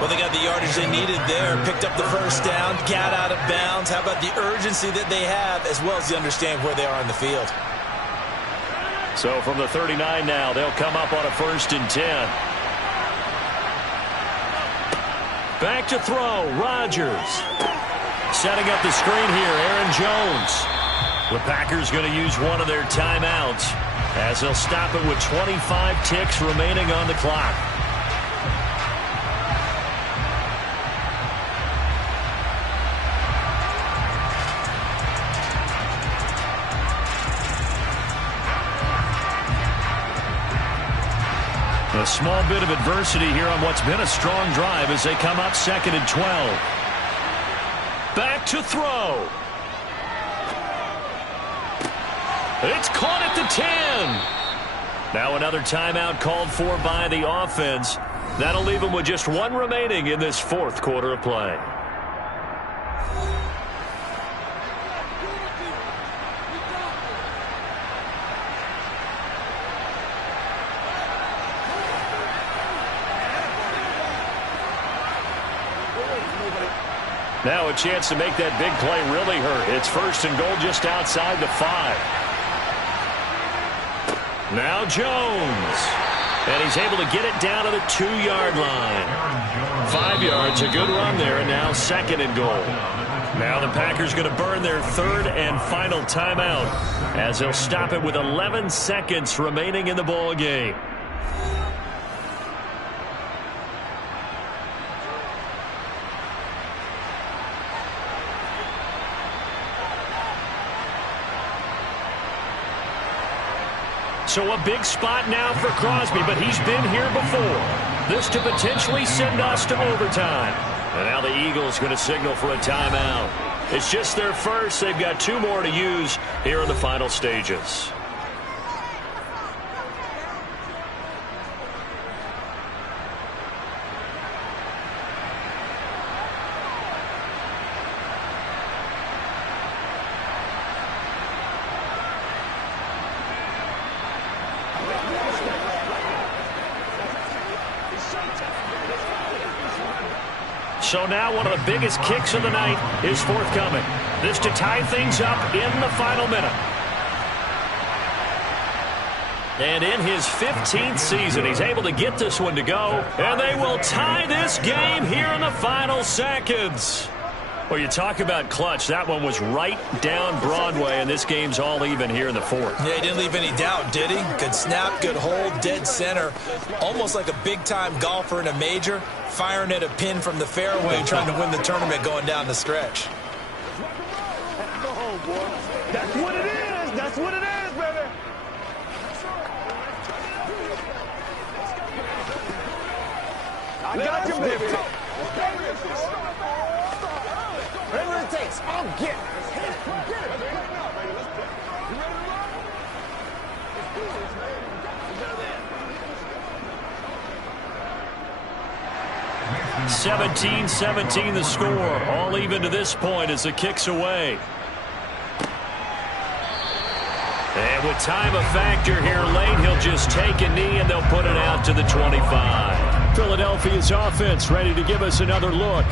Well, they got the yardage they needed there, picked up the first down, got out of bounds. How about the urgency that they have, as well as they understand where they are on the field. So from the 39 now, they'll come up on a 1st and 10. Back to throw, Rodgers. Setting up the screen here, Aaron Jones. The Packers going to use one of their timeouts as they'll stop it with 25 ticks remaining on the clock. A small bit of adversity here on what's been a strong drive as they come up 2nd and 12. Back to throw. It's caught at the 10. Now another timeout called for by the offense. That'll leave them with just one remaining in this 4th quarter of play. Now a chance to make that big play really hurt. It's 1st and goal just outside the 5. Now Jones. And he's able to get it down to the 2-yard line. 5 yards, a good run there, and now 2nd and goal. Now the Packers going to burn their third and final timeout as they'll stop it with 11 seconds remaining in the ball game. So a big spot now for Crosby, but he's been here before. This to potentially send us to overtime. And now the Eagles going to signal for a timeout. It's just their first. They've got 2 more to use here in the final stages. So now one of the biggest kicks of the night is forthcoming. This to tie things up in the final minute. And in his 15th season, he's able to get this one to go. And they will tie this game here in the final seconds. Well, you talk about clutch. That one was right down Broadway, and this game's all even here in the fourth. Yeah, he didn't leave any doubt, did he? Good snap, good hold, dead center. Almost like a big-time golfer in a major, firing at a pin from the fairway, trying to win the tournament going down the stretch. That's what it is. That's what it is, baby. I got you, baby. Whatever it takes, I'll get it. Get it, baby. You ready to run? 17-17 the score. All even to this point as the kick's away. And with time a factor here late, he'll just take a knee and they'll put it out to the 25. Philadelphia's offense ready to give us another look.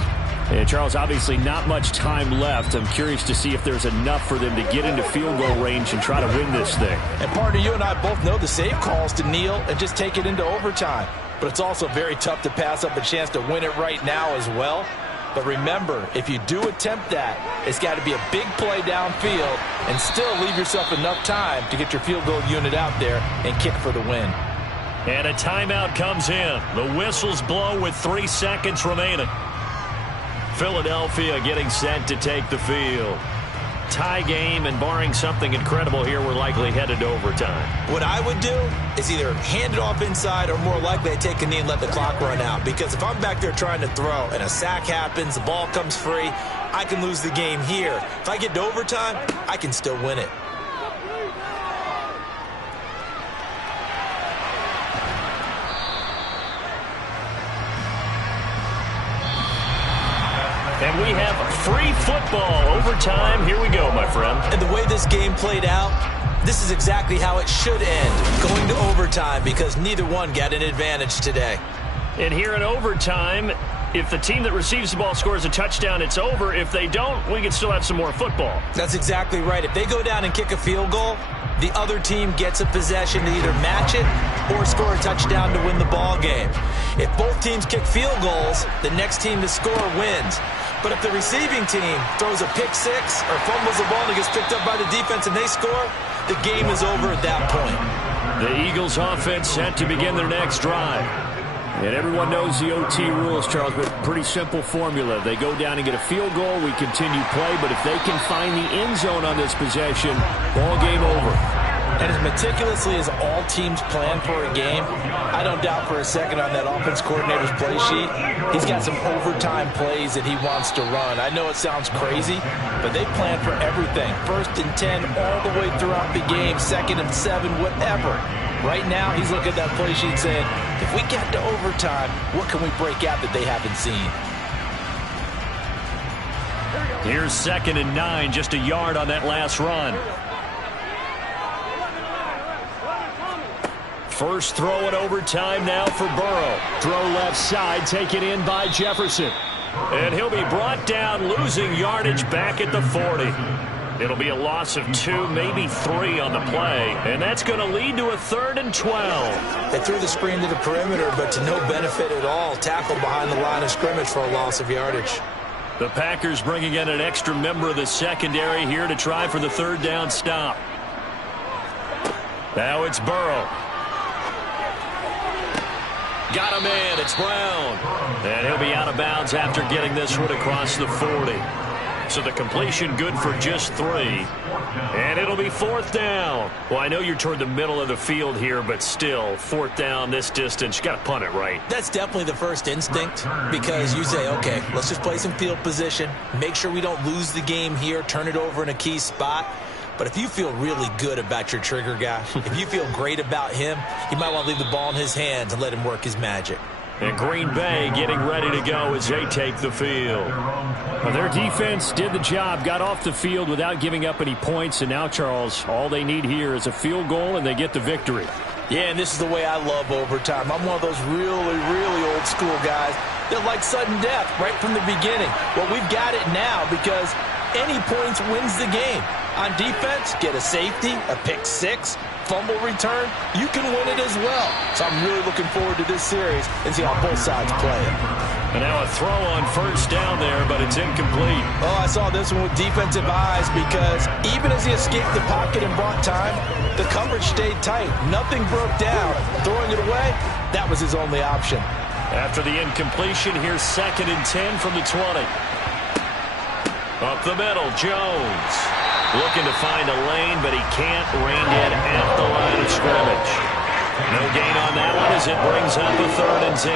And Charles, obviously not much time left. I'm curious to see if there's enough for them to get into field goal range and try to win this thing. And partner, you and I both know the save calls to kneel and just take it into overtime. But it's also very tough to pass up a chance to win it right now as well. But remember, if you do attempt that, it's got to be a big play downfield and still leave yourself enough time to get your field goal unit out there and kick for the win. And a timeout comes in. The whistles blow with 3 seconds remaining. Philadelphia getting set to take the field. Tie game, and barring something incredible here, we're likely headed to overtime. What I would do is either hand it off inside or more likely I take a knee and let the clock run out. Because if I'm back there trying to throw and a sack happens, the ball comes free, I can lose the game here. If I get to overtime, I can still win it. And we have free football overtime. Here we go, my friend. And the way this game played out, this is exactly how it should end, going to overtime, because neither one got an advantage today. And here in overtime, if the team that receives the ball scores a touchdown, it's over. If they don't, we can still have some more football. That's exactly right. If they go down and kick a field goal, the other team gets a possession to either match it or score a touchdown to win the ball game. If both teams kick field goals, the next team to score wins. But if the receiving team throws a pick six or fumbles the ball and it gets picked up by the defense and they score, the game is over at that point. The Eagles offense set to begin their next drive. And everyone knows the OT rules, Charles, but pretty simple formula. They go down and get a field goal, we continue play, but if they can find the end zone on this possession, ball game over. And as meticulously as all teams plan for a game, I don't doubt for a second on that offense coordinator's play sheet, he's got some overtime plays that he wants to run. I know it sounds crazy, but they plan for everything. 1st and 10 all the way throughout the game, 2nd and 7, whatever. Right now, he's looking at that play sheet saying, if we get to overtime, what can we break out that they haven't seen? Here's 2nd and 9, just a yard on that last run. First throw in overtime now for Burrow. Throw left side, taken in by Jefferson. And he'll be brought down, losing yardage back at the 40. It'll be a loss of 2, maybe 3 on the play. And that's going to lead to a 3rd and 12. They threw the screen to the perimeter, but to no benefit at all. Tackled behind the line of scrimmage for a loss of yardage. The Packers bringing in an extra member of the secondary here to try for the third down stop. Now it's Burrow. Got him in. It's Brown. And he'll be out of bounds after getting this one across the 40. So the completion good for just 3. And it'll be fourth down. Well, I know you're toward the middle of the field here, but still, fourth down this distance, you got to punt it right. That's definitely the first instinct because you say, okay, let's just play some field position, make sure we don't lose the game here, turn it over in a key spot. But if you feel really good about your trigger guy, if you feel great about him, you might want to leave the ball in his hands and let him work his magic. And Green Bay getting ready to go as they take the field. Well, their defense did the job, got off the field without giving up any points. And now, Charles, all they need here is a field goal, and they get the victory. Yeah, and this is the way I love overtime. I'm one of those really, really old school guys that like sudden death right from the beginning. Well, we've got it now because any points wins the game. On defense, get a safety, a pick six, fumble return, you can win it as well. So I'm really looking forward to this series and see how both sides play it. And now a throw on first down there, but it's incomplete. Oh, I saw this one with defensive eyes because even as he escaped the pocket and brought time, the coverage stayed tight. Nothing broke down. Throwing it away, that was his only option. After the incompletion, here's 2nd and 10 from the 20. Up the middle, Jones. Looking to find a lane, but he can't. Reined in at the line of scrimmage. No gain on that one as it brings up a 3rd and 10.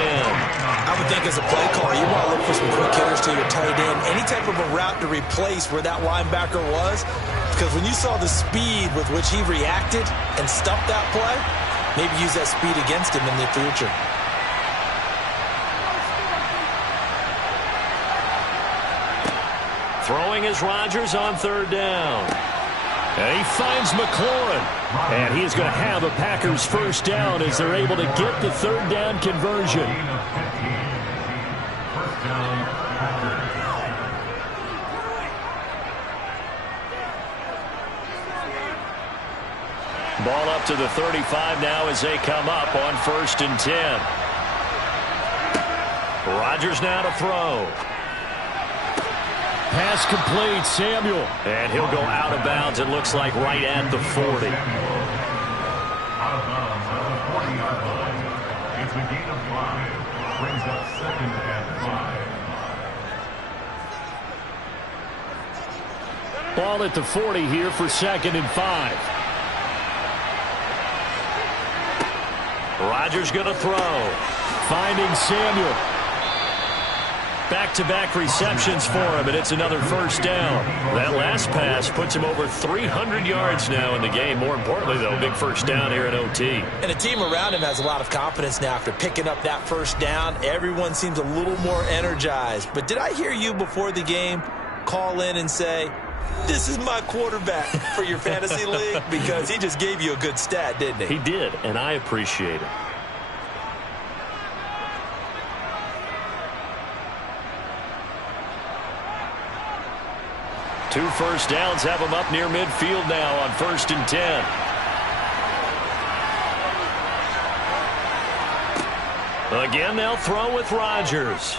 I would think as a play caller, you want to look for some quick hitters to your tight end. Any type of a route to replace where that linebacker was. Because when you saw the speed with which he reacted and stuffed that play, maybe use that speed against him in the future. Throwing is Rodgers on 3rd down. And he finds McLaurin. And he's going to have a Packers first down as they're able to get the 3rd down conversion. Ball up to the 35 now as they come up on 1st and 10. Rodgers now to throw. Pass complete, Samuel. And he'll go out of bounds, it looks like, right at the 40. Out of bounds at the 40-yard line. It's a gain of 5. Brings up 2nd and 5. Ball at the 40 here for 2nd and 5. Rodgers going to throw. Finding Samuel. Back-to-back receptions for him, and it's another first down. That last pass puts him over 300 yards now in the game. More importantly, though, big first down here in OT. And the team around him has a lot of confidence now after picking up that first down. Everyone seems a little more energized. But did I hear you before the game call in and say, this is my quarterback for your fantasy league? Because he just gave you a good stat, didn't he? He did, and I appreciate it. Two first downs have him up near midfield now on 1st and 10. Again, they'll throw with Rodgers.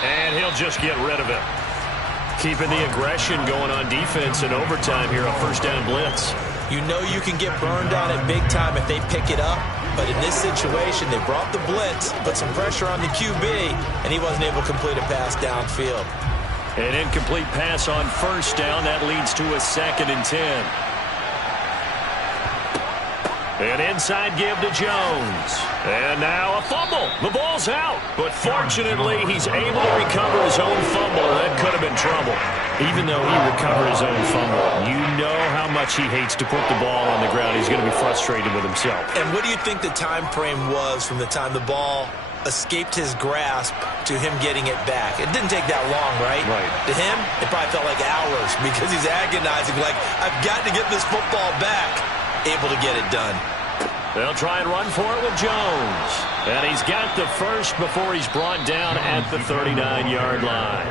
And he'll just get rid of it. Keeping the aggression going on defense in overtime here on first down blitz. You know you can get burned on it big time if they pick it up. But in this situation, they brought the blitz, put some pressure on the QB, and he wasn't able to complete a pass downfield. An incomplete pass on first down. That leads to a 2nd and 10. An inside give to Jones. And now a fumble. The ball's out. But fortunately, he's able to recover his own fumble. That could have been trouble. Even though he recovered his own fumble, you know how much he hates to put the ball on the ground. He's going to be frustrated with himself. And what do you think the time frame was from the time the ball escaped his grasp to him getting it back? It didn't take that long, right? Right. To him, it probably felt like hours because he's agonizing, like, I've got to get this football back. Able to get it done. They'll try and run for it with Jones. And he's got the first before he's brought down at the 39-yard line.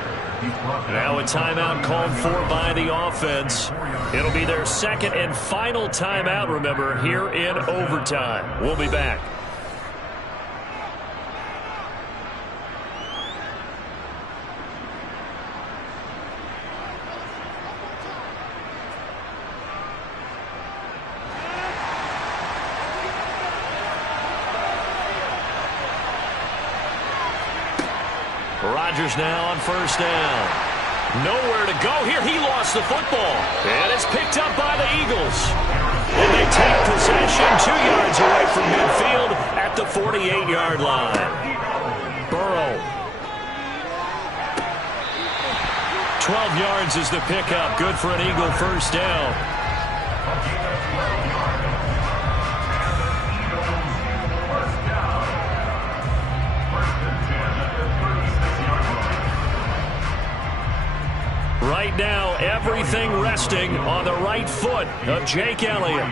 Now a timeout called for by the offense. It'll be their 2nd and final timeout, remember, here in overtime. We'll be back. Rodgers now on first down. Nowhere to go here. He lost the football. And it's picked up by the Eagles. And they take possession 2 yards away from midfield at the 48-yard line. Burrow. 12 yards is the pickup. Good for an Eagle first down. Right now, everything resting on the right foot of Jake Elliott.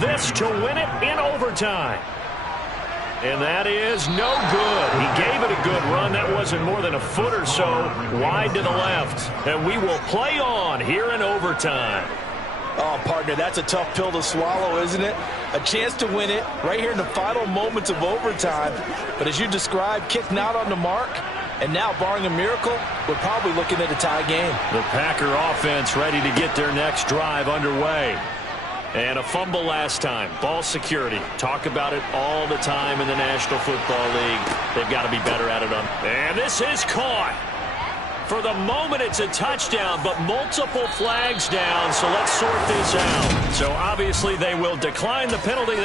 This to win it in overtime. And that is no good. He gave it a good run. That wasn't more than a foot or so wide to the left. And we will play on here in overtime. Oh, partner, that's a tough pill to swallow, isn't it? A chance to win it right here in the final moments of overtime. But as you described, kick not on the mark. And now, barring a miracle, we're probably looking at a tie game. The Packer offense ready to get their next drive underway. And a fumble last time. Ball security. Talk about it all the time in the National Football League. They've got to be better at it. And this is caught. For the moment, it's a touchdown, but multiple flags down, so let's sort this out. So obviously they will decline the penalty.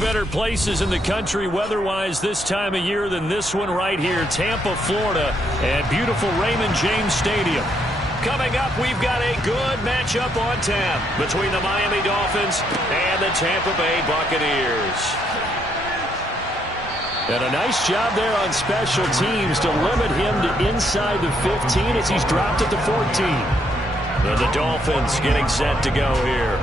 better places in the country weather-wise this time of year than this one right here, Tampa, Florida, at beautiful Raymond James Stadium. Coming up, we've got a good matchup on tap between the Miami Dolphins and the Tampa Bay Buccaneers. And a nice job there on special teams to limit him to inside the 15 as he's dropped at the 14. And the Dolphins getting set to go here.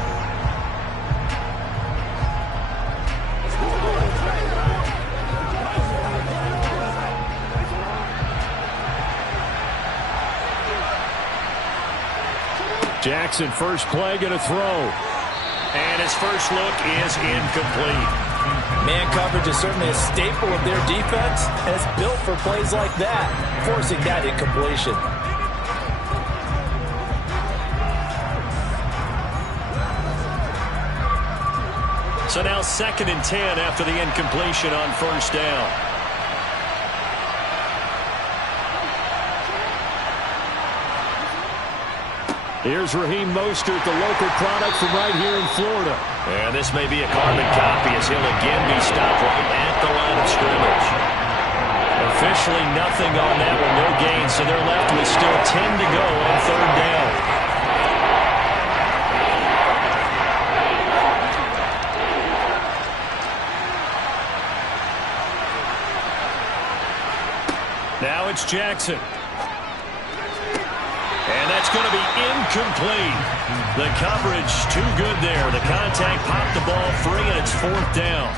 Jackson, first play, going to throw. And his first look is incomplete. Man coverage is certainly a staple of their defense, and it's built for plays like that, forcing that incompletion. So now 2nd and 10 after the incompletion on first down. Here's Raheem Mostert, the local product from right here in Florida. And this may be a carbon copy as he'll again be stopped right at the line of scrimmage. Officially nothing on that one, no gain, so they're left with still 10 to go on third down. Now it's Jackson. And that's going to be incomplete. The coverage too good there. The contact popped the ball free, and it's 4th down.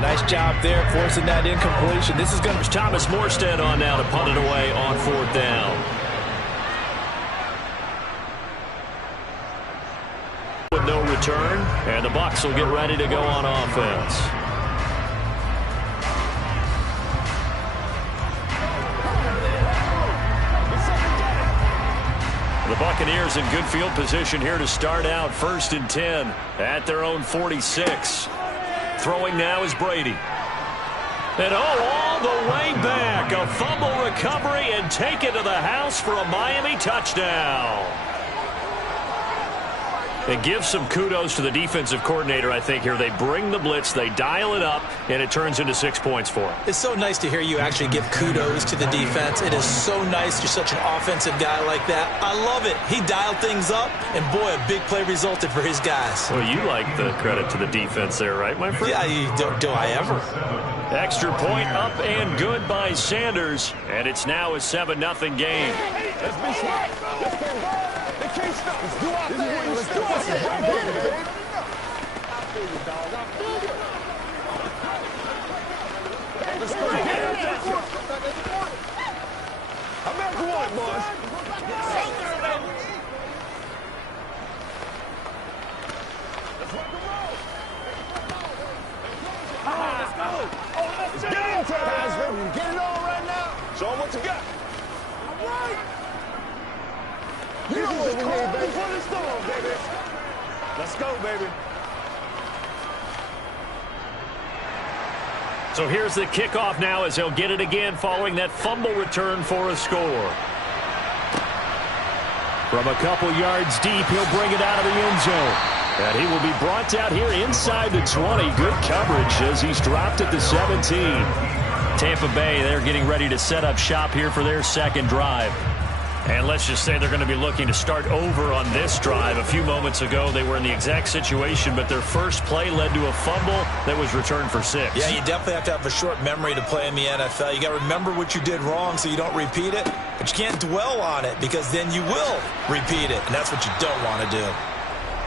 Nice job there forcing that incompletion. This is going to be Thomas Morstead on now to punt it away on 4th down. With no return, and the Bucs will get ready to go on offense. The Buccaneers in good field position here to start out 1st and 10 at their own 46. Throwing now is Brady. And all the way back. A fumble recovery and take it to the house for a Miami touchdown. It gives some kudos to the defensive coordinator, I think, here. They bring the blitz, they dial it up, and it turns into 6 points for them. It's so nice to hear you actually give kudos to the defense. It is so nice you're such an offensive guy like that. I love it. He dialed things up, and boy, a big play resulted for his guys. Well, you like the credit to the defense there, right, my friend? Yeah, do I ever? Extra point up and good by Sanders, and it's now a 7-0 game. Let's be smart. Let's get it. They can't stop us. Do our thing. Let's do our thing. I feel you, dog. I feel you. Let's go. I'm back to one, boys. Let's rock and roll. Let's go. Let's get into it, guys, baby. Get it on right now. Show them what you got. All right. You know what we need, baby. Before the storm, baby. Let's go, baby. So here's the kickoff now as he'll get it again following that fumble return for a score. From a couple yards deep, he'll bring it out of the end zone. And he will be brought out here inside the 20. Good coverage as he's dropped at the 17. Tampa Bay, they're getting ready to set up shop here for their second drive. And let's just say they're going to be looking to start over on this drive. A few moments ago, they were in the exact situation, but their first play led to a fumble that was returned for 6. Yeah, you definitely have to have a short memory to play in the NFL. You got to remember what you did wrong so you don't repeat it, but you can't dwell on it because then you will repeat it, and that's what you don't want to do.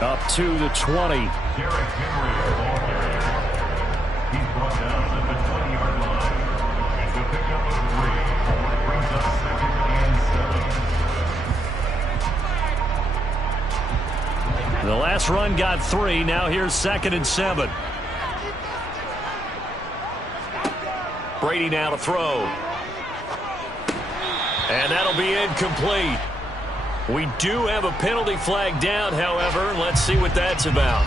Up to the 20. Derrick Henry is ball carrier. He's brought down at the 20-yard line. It's a pickup of 3. Brings up 2nd and 7. The last run got 3. Now here's 2nd and 7. Brady now to throw. And that'll be incomplete. We do have a penalty flag down, however. Let's see what that's about.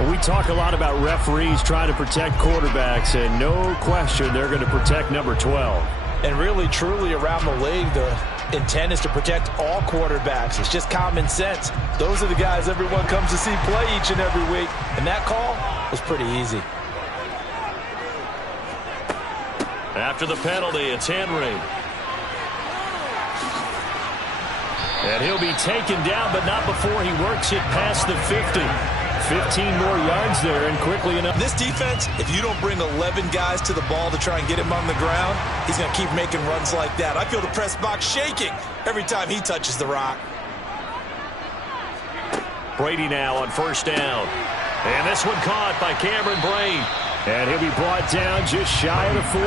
Well, we talk a lot about referees trying to protect quarterbacks, and no question they're going to protect number 12. And really, truly, around the league, the intent is to protect all quarterbacks. It's just common sense. Those are the guys everyone comes to see play each and every week. And that call was pretty easy. After the penalty, it's Henry. And he'll be taken down, but not before he works it past the 50. 15 more yards there, and quickly enough. This defense, if you don't bring 11 guys to the ball to try and get him on the ground, he's going to keep making runs like that. I feel the press box shaking every time he touches the rock. Brady now on first down. And this one caught by Cameron Brate. And he'll be brought down just shy of the 40.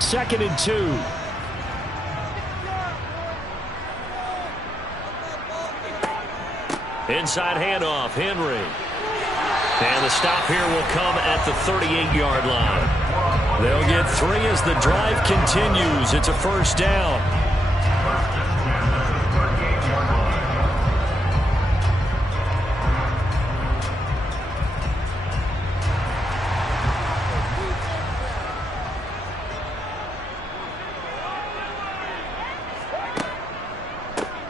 Second and 2. Inside handoff, Henry. And the stop here will come at the 38-yard line. They'll get 3 as the drive continues. It's a first down.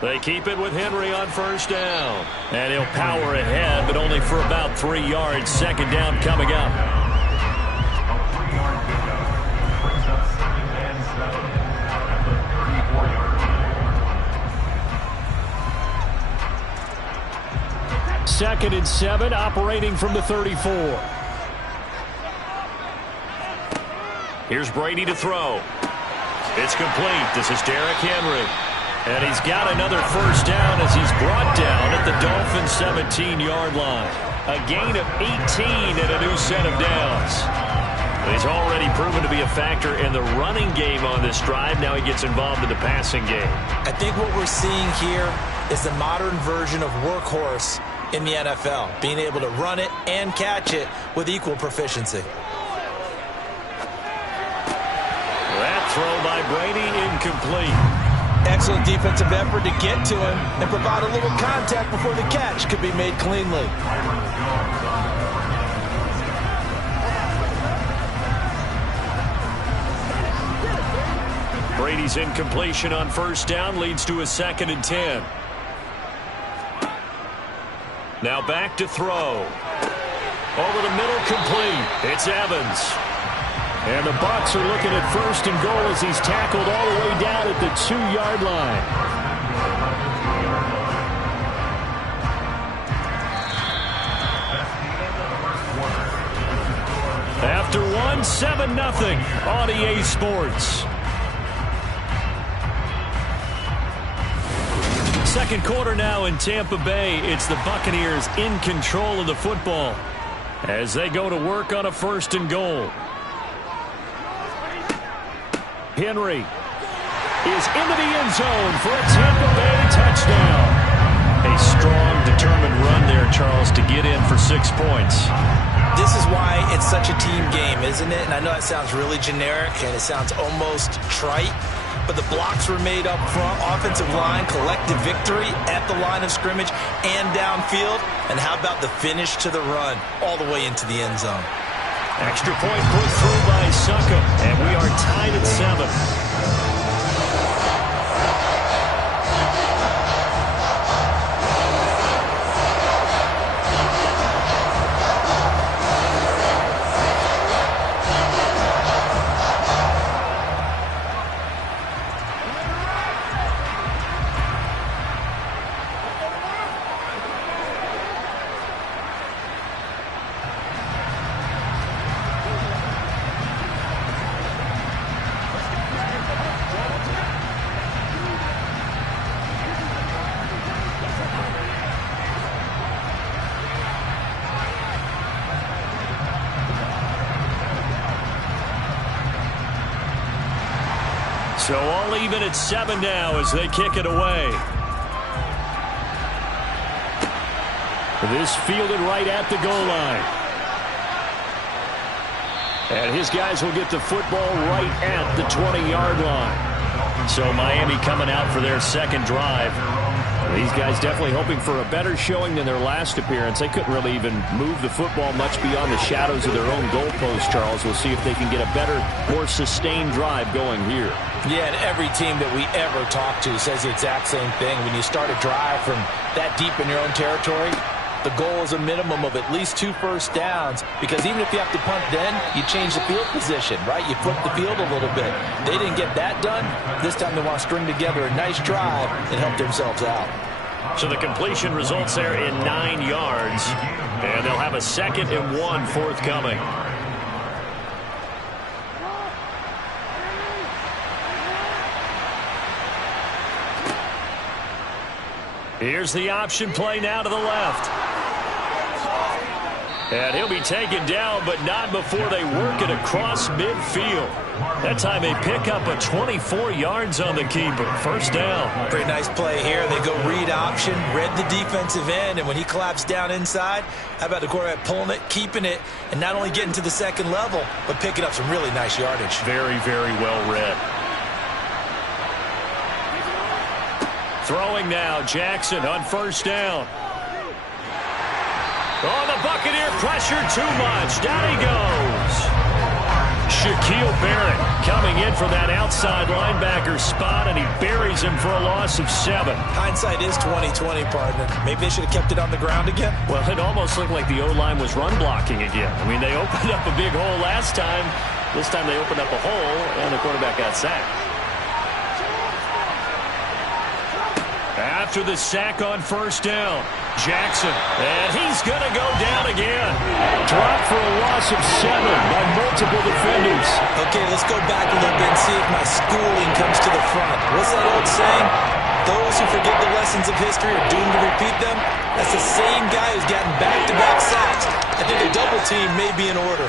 They keep it with Henry on first down. And he'll power ahead, but only for about 3 yards. Second down coming up. A 3-yard pickup brings up 2nd and 7 at the 34-yard line. Second and 7, operating from the 34. Here's Brady to throw. It's complete. This is Derrick Henry. And he's got another first down as he's brought down at the Dolphins' 17-yard line. A gain of 18 and a new set of downs. He's already proven to be a factor in the running game on this drive. Now he gets involved in the passing game. I think what we're seeing here is the modern version of workhorse in the NFL, being able to run it and catch it with equal proficiency. That throw by Brady incomplete. Excellent defensive effort to get to him and provide a little contact before the catch could be made cleanly. Brady's incompletion on first down leads to a 2nd and 10. Now back to throw. Over the middle, complete. It's Evans. And the Bucs are looking at first and goal as he's tackled all the way down at the 2-yard line. After 1, 7-0 on EA Sports. Second quarter now in Tampa Bay. It's the Buccaneers in control of the football as they go to work on a first and goal. Henry is into the end zone for a Tampa Bay touchdown. A strong, determined run there, Charles, to get in for 6 points. This is why it's such a team game, isn't it? And I know that sounds really generic and it sounds almost trite, but the blocks were made up front, offensive line, collective victory at the line of scrimmage and downfield. And how about the finish to the run all the way into the end zone? Extra point put through by Succop, and we are tied at 7. So all even at 7 now as they kick it away. This fielded right at the goal line. And his guys will get the football right at the 20-yard line. So Miami coming out for their second drive. These guys definitely hoping for a better showing than their last appearance. They couldn't really even move the football much beyond the shadows of their own goalpost, Charles. We'll see if they can get a better, more sustained drive going here. Yeah, and every team that we ever talk to says the exact same thing. When you start a drive from that deep in your own territory, the goal is a minimum of at least 2 first downs, because even if you have to punt then, you change the field position, right? You flip the field a little bit. They didn't get that done. This time they want to string together a nice drive and help themselves out. So the completion results there in 9 yards, and they'll have a 2nd and 1 forthcoming. Here's the option play now to the left. And he'll be taken down, but not before they work it across midfield. That time they pick up a 24 yards on the keeper. First down. Pretty nice play here. They go read option, read the defensive end, and when he collapsed down inside, how about the quarterback pulling it, keeping it, and not only getting to the second level, but picking up some really nice yardage. Very, very well read. Throwing now, Jackson on first down. Oh, the Buccaneer pressure too much. Down he goes. Shaquille Barrett coming in for that outside linebacker spot, and he buries him for a loss of 7. Hindsight is 20/20, partner. Maybe they should have kept it on the ground again. Well, it almost looked like the O-line was run blocking again. I mean, they opened up a big hole last time. This time they opened up a hole, and the quarterback got sacked. After the sack on first down, Jackson, and he's going to go down again. Dropped for a loss of 7 by multiple defenders. Okay, let's go back a little bit and see if my schooling comes to the front. What's that old saying? Those who forget the lessons of history are doomed to repeat them. That's the same guy who's gotten back-to-back sacks. I think a double team may be in order.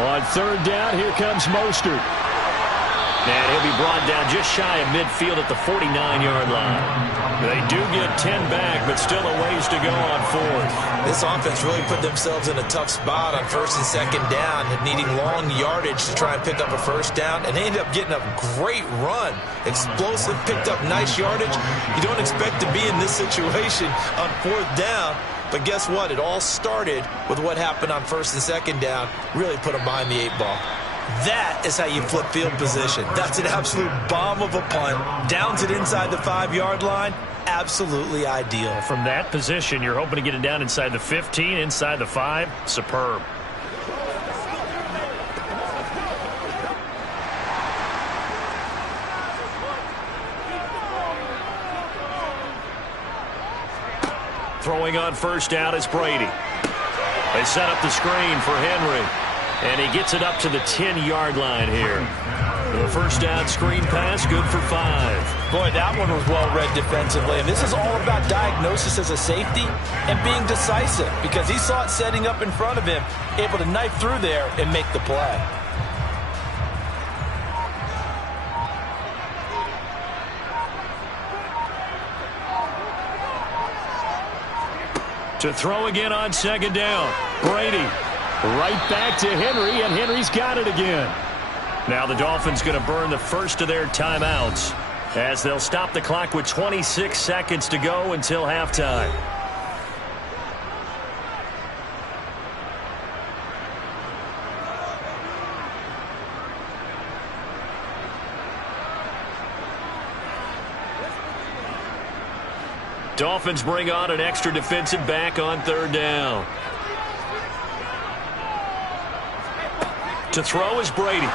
On third down, here comes Mostert. And he'll be brought down just shy of midfield at the 49-yard line. They do get 10 back, but still a ways to go on fourth. This offense really put themselves in a tough spot on first and second down, needing long yardage to try and pick up a first down, and they ended up getting a great run. Explosive, picked up nice yardage. You don't expect to be in this situation on fourth down, but guess what? It all started with what happened on first and second down. Really put them behind the 8 ball. That is how you flip field position. That's an absolute bomb of a punt. Downs it inside the 5-yard line. Absolutely ideal. From that position, you're hoping to get it down inside the 15, inside the 5. Superb. Throwing on first down is Brady. They set up the screen for Henry. And he gets it up to the 10-yard line here. The first down screen pass, good for 5. Boy, that one was well read defensively. And this is all about diagnosis as a safety and being decisive, because he saw it setting up in front of him, able to knife through there and make the play. To throw again on second down. Brady right back to Henry, and Henry's got it again. Now the Dolphins going to burn the first of their timeouts as they'll stop the clock with 26 seconds to go until halftime. Dolphins bring on an extra defensive back on third down. To throw is Brady.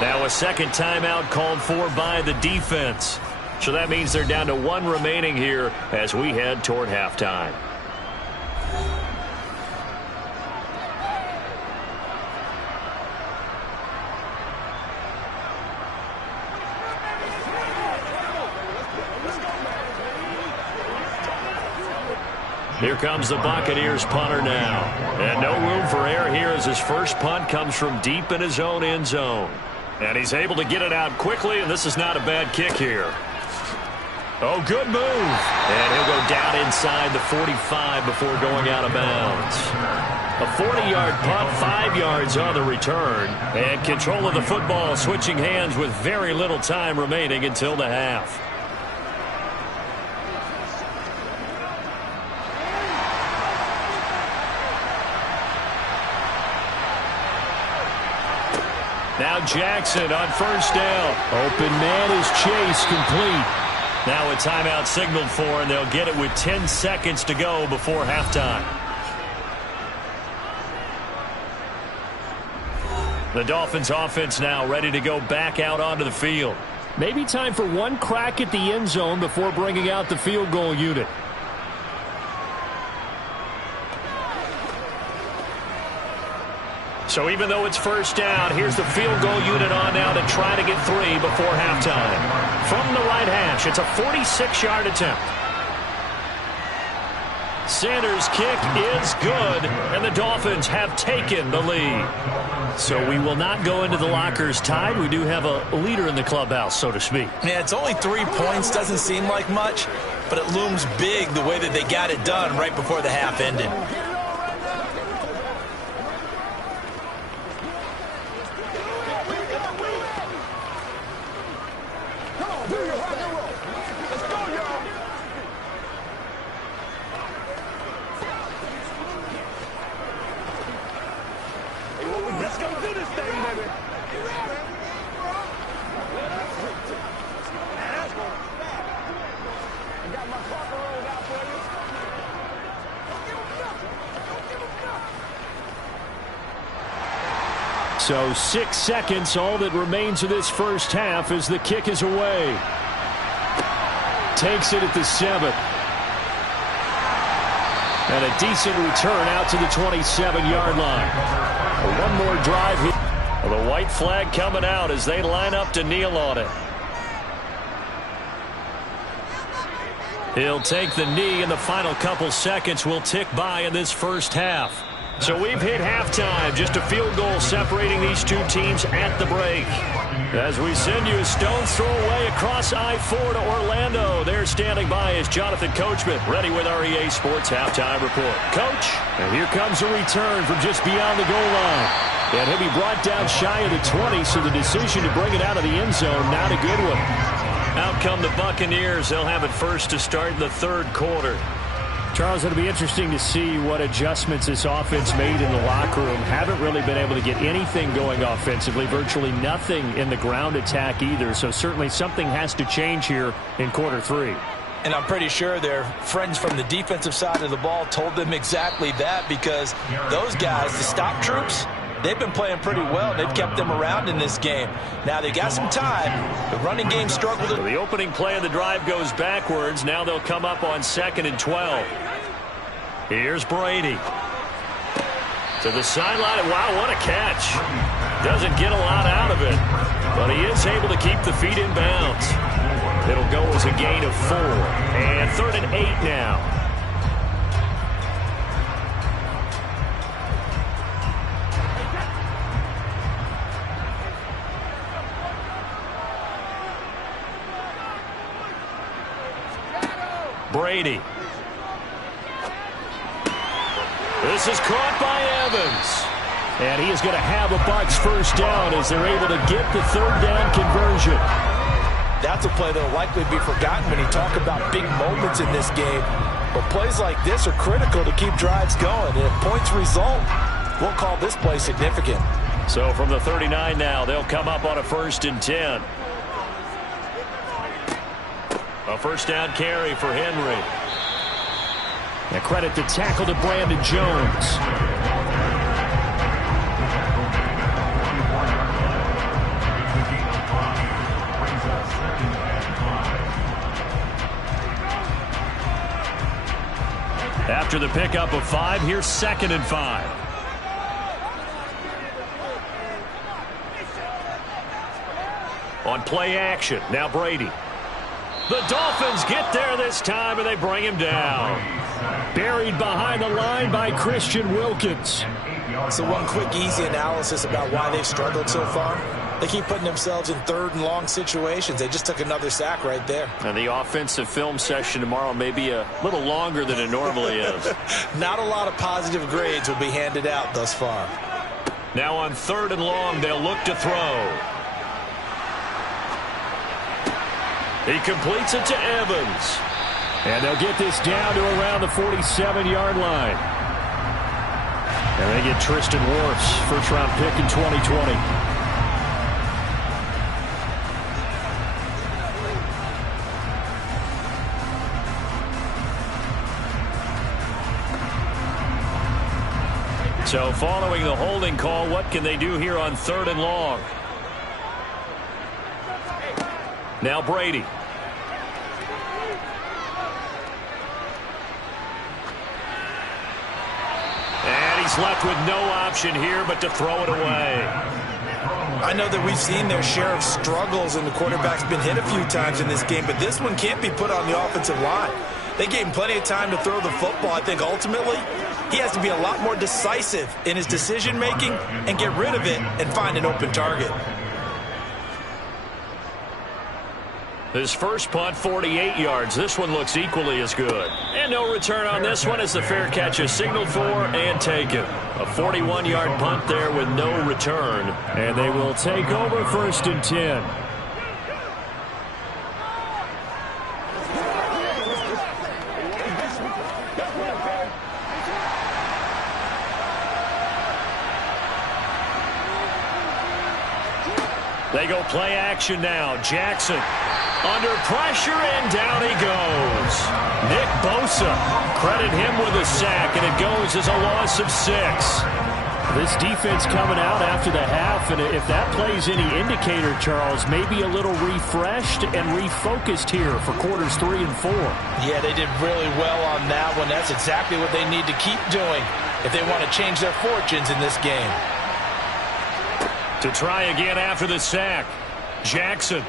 Now a second timeout called for by the defense. So that means they're down to 1 remaining here as we head toward halftime. Here comes the Buccaneers punter now. And no room for error here as his first punt comes from deep in his own end zone. And he's able to get it out quickly, and this is not a bad kick here. Oh, good move. And he'll go down inside the 45 before going out of bounds. A 40-yard punt, 5 yards on the return. And control of the football switching hands with very little time remaining until the half. Now Jackson on first down. Open man is Chase, complete. Now a timeout signaled for, and they'll get it with 10 seconds to go before halftime. The Dolphins offense now ready to go back out onto the field. Maybe time for one crack at the end zone before bringing out the field goal unit. So even though it's first down, here's the field goal unit on now to try to get 3 before halftime. From the right hash, it's a 46-yard attempt. Sanders' kick is good, and the Dolphins have taken the lead. So we will not go into the lockers tied. We do have a leader in the clubhouse, so to speak. Yeah, it's only 3 points. Doesn't seem like much, but it looms big the way that they got it done right before the half ended. So 6 seconds, all that remains of this first half as the kick is away. Takes it at the 7. And a decent return out to the 27-yard line. One more drive here. Well, the white flag coming out as they line up to kneel on it. He'll take the knee, and the final couple seconds will tick by in this first half. So we've hit halftime. Just a field goal separating these two teams at the break. As we send you a stone's throw away across I-4 to Orlando. There standing by is Jonathan Coachman, ready with our EA Sports Halftime Report. Coach, and here comes a return from just beyond the goal line. And he'll be brought down shy of the 20, so the decision to bring it out of the end zone, not a good one. Out come the Buccaneers. They'll have it first to start in the third quarter. Charles, it'll be interesting to see what adjustments this offense made in the locker room. Haven't really been able to get anything going offensively, virtually nothing in the ground attack either. So certainly something has to change here in quarter 3. And I'm pretty sure their friends from the defensive side of the ball told them exactly that, because those guys, the stop troops, they've been playing pretty well. They've kept them around in this game. Now they got some time. The running game struggled. The opening play of the drive goes backwards. Now they'll come up on 2nd and 12. Here's Brady. To the sideline. Wow, what a catch. Doesn't get a lot out of it, but he is able to keep the feet in bounds. It'll go as a gain of 4. And 3rd and 8 now. Brady. This is caught by Evans. And he is going to have a Bucs first down as they're able to get the 3rd down conversion. That's a play that will likely be forgotten when you talk about big moments in this game. But plays like this are critical to keep drives going. And if points result, we'll call this play significant. So from the 39 now, they'll come up on a 1st and 10. A first down carry for Henry. And credit the tackle to Brandon Jones. After the pickup of 5, here's 2nd and 5. On play action, now Brady. The Dolphins get there this time, and they bring him down. Buried behind the line by Christian Wilkins. So one quick, easy analysis about why they've struggled so far. They keep putting themselves in 3rd and long situations. They just took another sack right there. And the offensive film session tomorrow may be a little longer than it normally is. Not a lot of positive grades will be handed out thus far. Now on 3rd and long, they'll look to throw. He completes it to Evans. And they'll get this down to around the 47-yard line. And they get Tristan Wirfs, first-round pick in 2020. So following the holding call, what can they do here on 3rd and long? Now Brady. And he's left with no option here but to throw it away. I know that we've seen their share of struggles, and the quarterback's been hit a few times in this game, but this one can't be put on the offensive line. They gave him plenty of time to throw the football. I think ultimately he has to be a lot more decisive in his decision-making and get rid of it and find an open target. His first punt, 48 yards. This one looks equally as good. And no return on this one as the fair catch is signaled for and taken. A 41-yard punt there with no return. And they will take over 1st and 10. They go play action now. Jackson under pressure, and down he goes. Nick Bosa, credit him with a sack, and it goes as a loss of 6. This defense coming out after the half, and if that plays any indicator, Charles, maybe a little refreshed and refocused here for quarters 3 and 4. Yeah, they did really well on that one. That's exactly what they need to keep doing if they want to change their fortunes in this game. To try again after the sack, Jackson.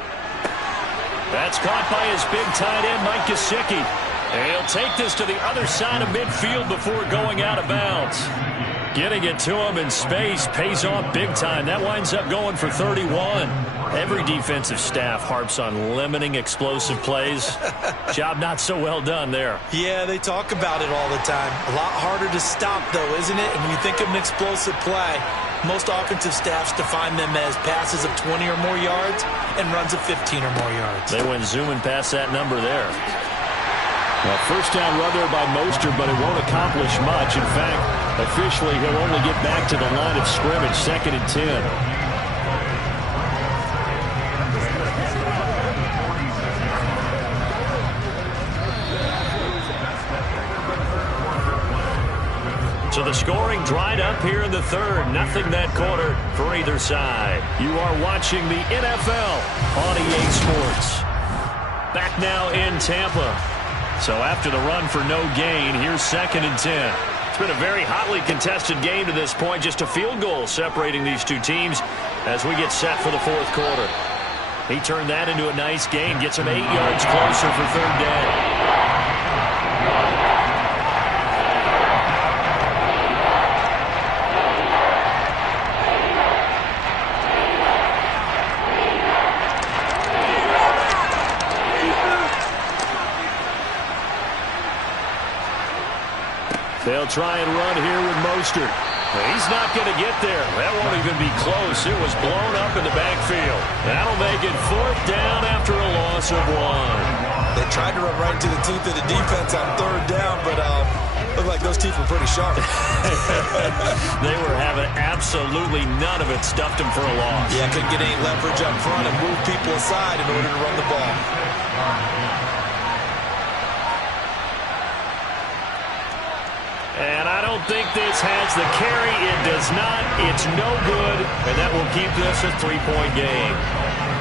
That's caught by his big tight end, Mike Gesicki. And he'll take this to the other side of midfield before going out of bounds. Getting it to him in space pays off big time. That winds up going for 31. Every defensive staff harps on limiting explosive plays. Job not so well done there. Yeah, they talk about it all the time. A lot harder to stop, though, isn't it? And when you think of an explosive play, most offensive staffs define them as passes of 20 or more yards and runs of 15 or more yards. They went zooming past that number there. Well, first down run there by Mostert, but it won't accomplish much. In fact, officially, he'll only get back to the line of scrimmage, 2nd and 10. So the scoring dried up here in the 3rd. Nothing that quarter for either side. You are watching the NFL on EA Sports. Back now in Tampa. So after the run for no gain, here's 2nd and 10. It's been a very hotly contested game to this point. Just a field goal separating these two teams as we get set for the 4th quarter. He turned that into a nice gain. Gets him 8 yards closer for 3rd down. They'll try and run here with Mostert. He's not going to get there. That won't even be close. It was blown up in the backfield. That'll make it 4th down after a loss of 1. They tried to run right into the teeth of the defense on 3rd down, but looked like those teeth were pretty sharp. They were having absolutely none of it. Stuffed him for a loss. Yeah, couldn't get any leverage up front and move people aside in order to run the ball. And I don't think this has the carry. It does not. It's no good. And that will keep this a 3-point game.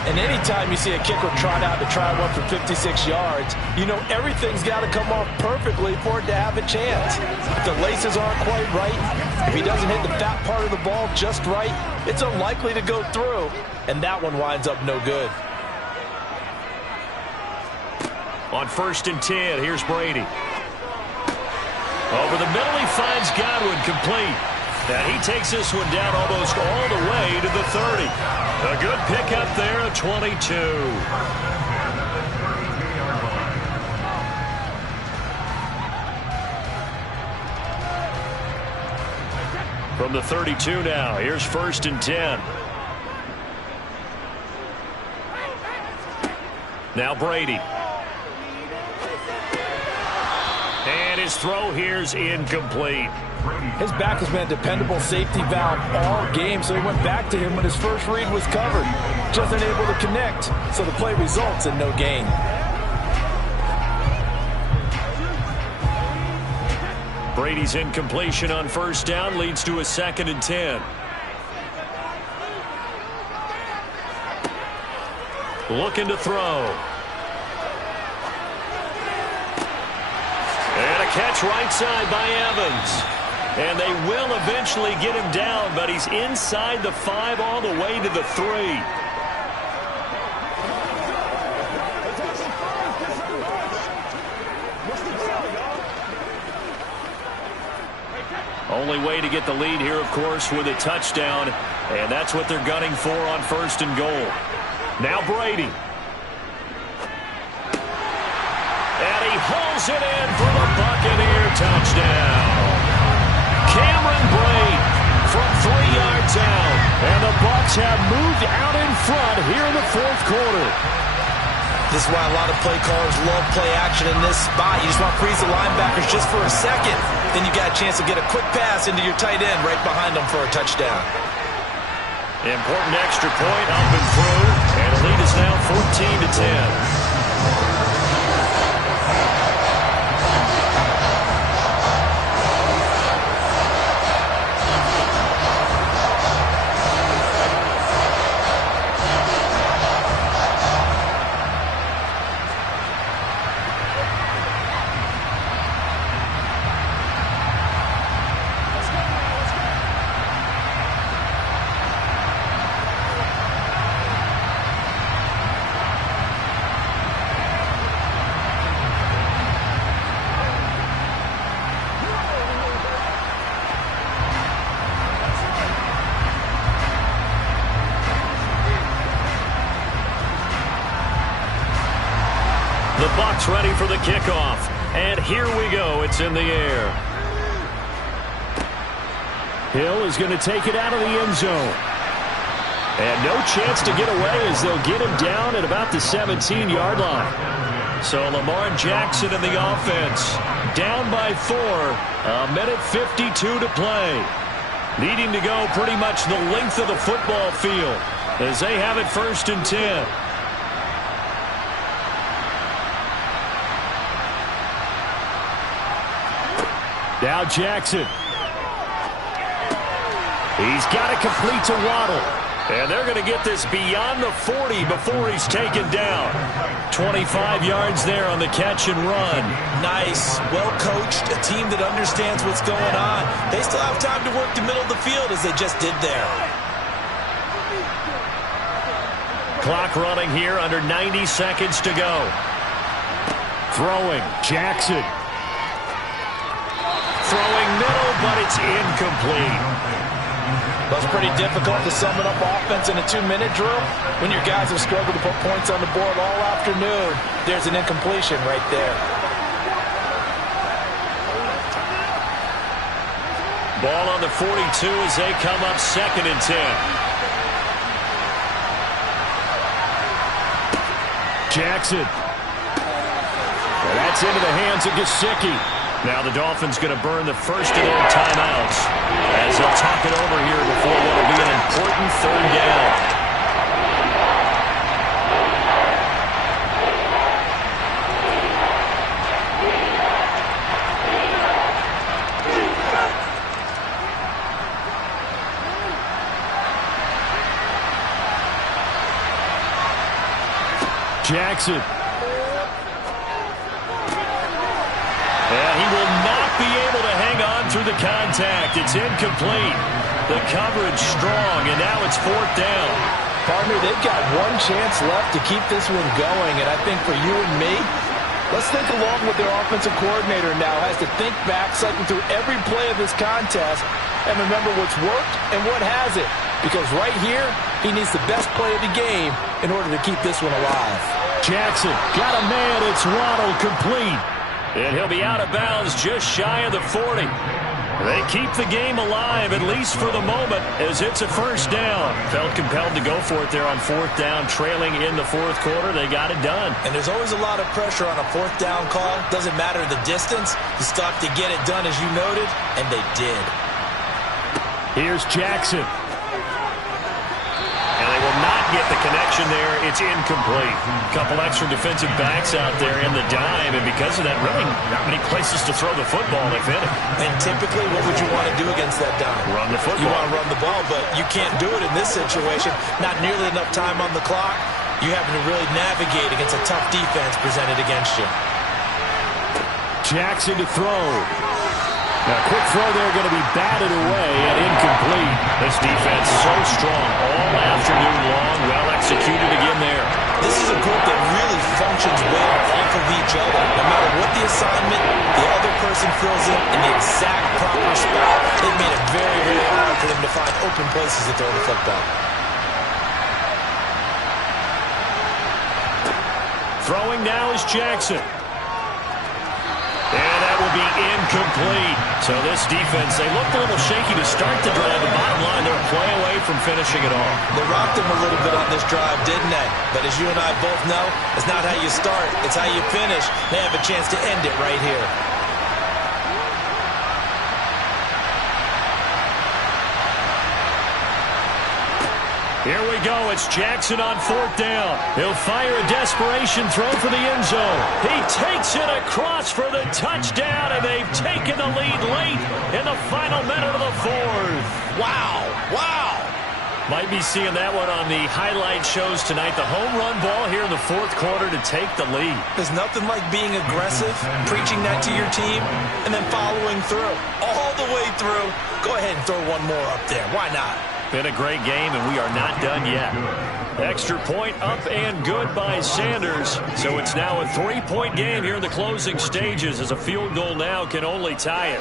And anytime you see a kicker trot out to try one for 56 yards, you know everything's got to come off perfectly for it to have a chance. If the laces aren't quite right, if he doesn't hit the fat part of the ball just right, it's unlikely to go through. And that one winds up no good. On 1st and 10, here's Brady. Over the middle, he finds Godwin, complete. And he takes this one down almost all the way to the 30. A good pickup there, a 22. From the 32 now, here's 1st and 10. Now Brady. And his throw here's incomplete. His back has been a dependable safety valve all game, so he went back to him when his first read was covered. Just unable to connect, so the play results in no gain. Brady's incompletion on 1st down leads to a 2nd and 10. Looking to throw. And a catch right side by Evans. And they will eventually get him down, but he's inside the 5 all the way to the 3. Only way to get the lead here, of course, with a touchdown. And that's what they're gunning for on 1st and goal. Now Brady. And he hauls it in for the Buccaneer touchdown. Cameron Brate from 3 yards out. And the Bucs have moved out in front here in the 4th quarter. This is why a lot of play callers love play action in this spot. You just want to freeze the linebackers just for a second. Then you got a chance to get a quick pass into your tight end right behind them for a touchdown. Important extra point up and through. And the lead is now 14-10. Bucs ready for the kickoff. And here we go. It's in the air. Hill is going to take it out of the end zone. And no chance to get away as they'll get him down at about the 17-yard line. So Lamar Jackson in the offense. Down by 4. A minute 52 to play. Needing to go pretty much the length of the football field as they have it 1st and 10. Now Jackson. He's got it complete to Waddle. And they're going to get this beyond the 40 before he's taken down. 25 yards there on the catch and run. Nice. Well coached. A team that understands what's going on. They still have time to work the middle of the field as they just did there. Clock running here, under 90 seconds to go. Throwing. Jackson. Throwing middle, but it's incomplete. That's pretty difficult to sum it up offense in a 2-minute drill. When your guys have struggled to put points on the board all afternoon, there's an incompletion right there. Ball on the 42 as they come up 2nd and 10. Jackson. Well, that's into the hands of Gesicki. Now the Dolphins going to burn the first of their timeouts as they'll talk it over here before what will be an important 3rd down. Jackson. And he will not be able to hang on through the contact. It's incomplete. The coverage strong, and now it's 4th down. Partner, they've got one chance left to keep this one going, and I think for you and me, Let's think along with their offensive coordinator now has to think back, cycle through every play of this contest, and remember what's worked and what hasn't. Because right here, he needs the best play of the game in order to keep this one alive. Jackson got a man. It's Waddle complete. And he'll be out of bounds just shy of the 40. They keep the game alive, at least for the moment, as it's a first down. Felt compelled to go for it there on fourth down, trailing in the fourth quarter. They got it done. And there's always a lot of pressure on a fourth down call. Doesn't matter the distance. You still have to get it done, as you noted, and they did. Here's Jackson. And they will not get the connection there. It's incomplete. A couple extra defensive backs out there in the dime, and because of that, really not many places to throw the football if any. And typically, what would you want to do against that dime? Run the football. You want to run the ball, but you can't do it in this situation. Not nearly enough time on the clock. You having to really navigate against a tough defense presented against you. Jackson to throw. Now, quick throw there, going to be batted away and incomplete. This defense so strong all afternoon long. Well executed again there. This is a group that really functions well off of each other. No matter what the assignment, the other person fills in the exact proper spot. They've made it very, very hard for them to find open places to throw the football. Throwing now is Jackson. And that will be incomplete. So this defense, they looked a little shaky to start the drive. The bottom line, they're a play away from finishing it off. They rocked them a little bit on this drive, didn't they? But as you and I both know, it's not how you start, it's how you finish. They have a chance to end it right here. Here we go. It's Jackson on fourth down. He'll fire a desperation throw for the end zone. He takes it across for the touchdown, and they've taken the lead late in the final minute of the fourth. Wow. Wow. Might be seeing that one on the highlight shows tonight. The home run ball here in the fourth quarter to take the lead. There's nothing like being aggressive, preaching that to your team, and then following through. All the way through. Go ahead and throw one more up there. Why not? Been a great game, and we are not done yet. Extra point up and good by Sanders. So it's now a 3-point game here in the closing stages, as a field goal now can only tie it.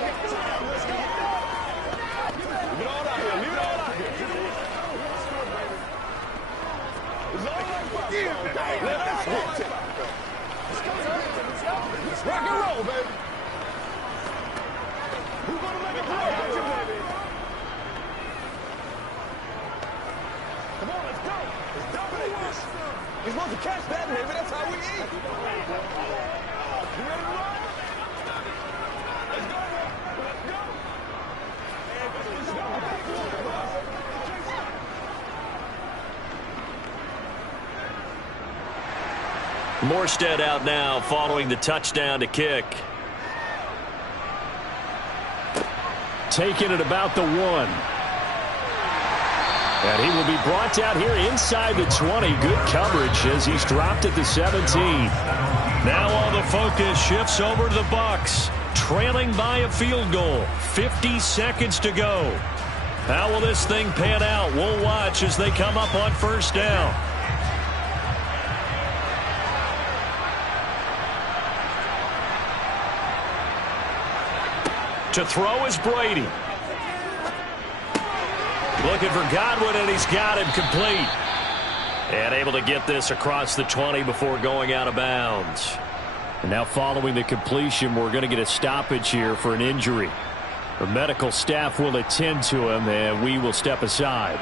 Rock and roll, baby. Who's gonna make a play? Come on, let's go. Let's dominate this. You're supposed to catch that, baby. That's how we eat. You ready to run? Let's go. Let's go. Morstead out now following the touchdown to kick. Taking it about the 1. And he will be brought down here inside the 20. Good coverage as he's dropped at the 17. Now all the focus shifts over to the Bucs, trailing by a field goal. 50 seconds to go. How will this thing pan out? We'll watch as they come up on first down. To throw is Brady. Looking for Godwin, and he's got him complete. And able to get this across the 20 before going out of bounds. And now following the completion, we're going to get a stoppage here for an injury. The medical staff will attend to him, and we will step aside.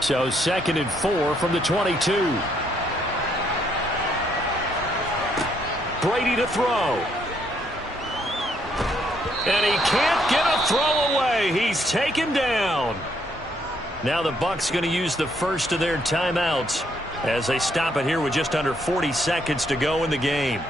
So 2nd and 4 from the 22. Brady to throw. And he can't get a throw away. He's taken down. Now the Bucs going to use the first of their timeouts as they stop it here with just under 40 seconds to go in the game.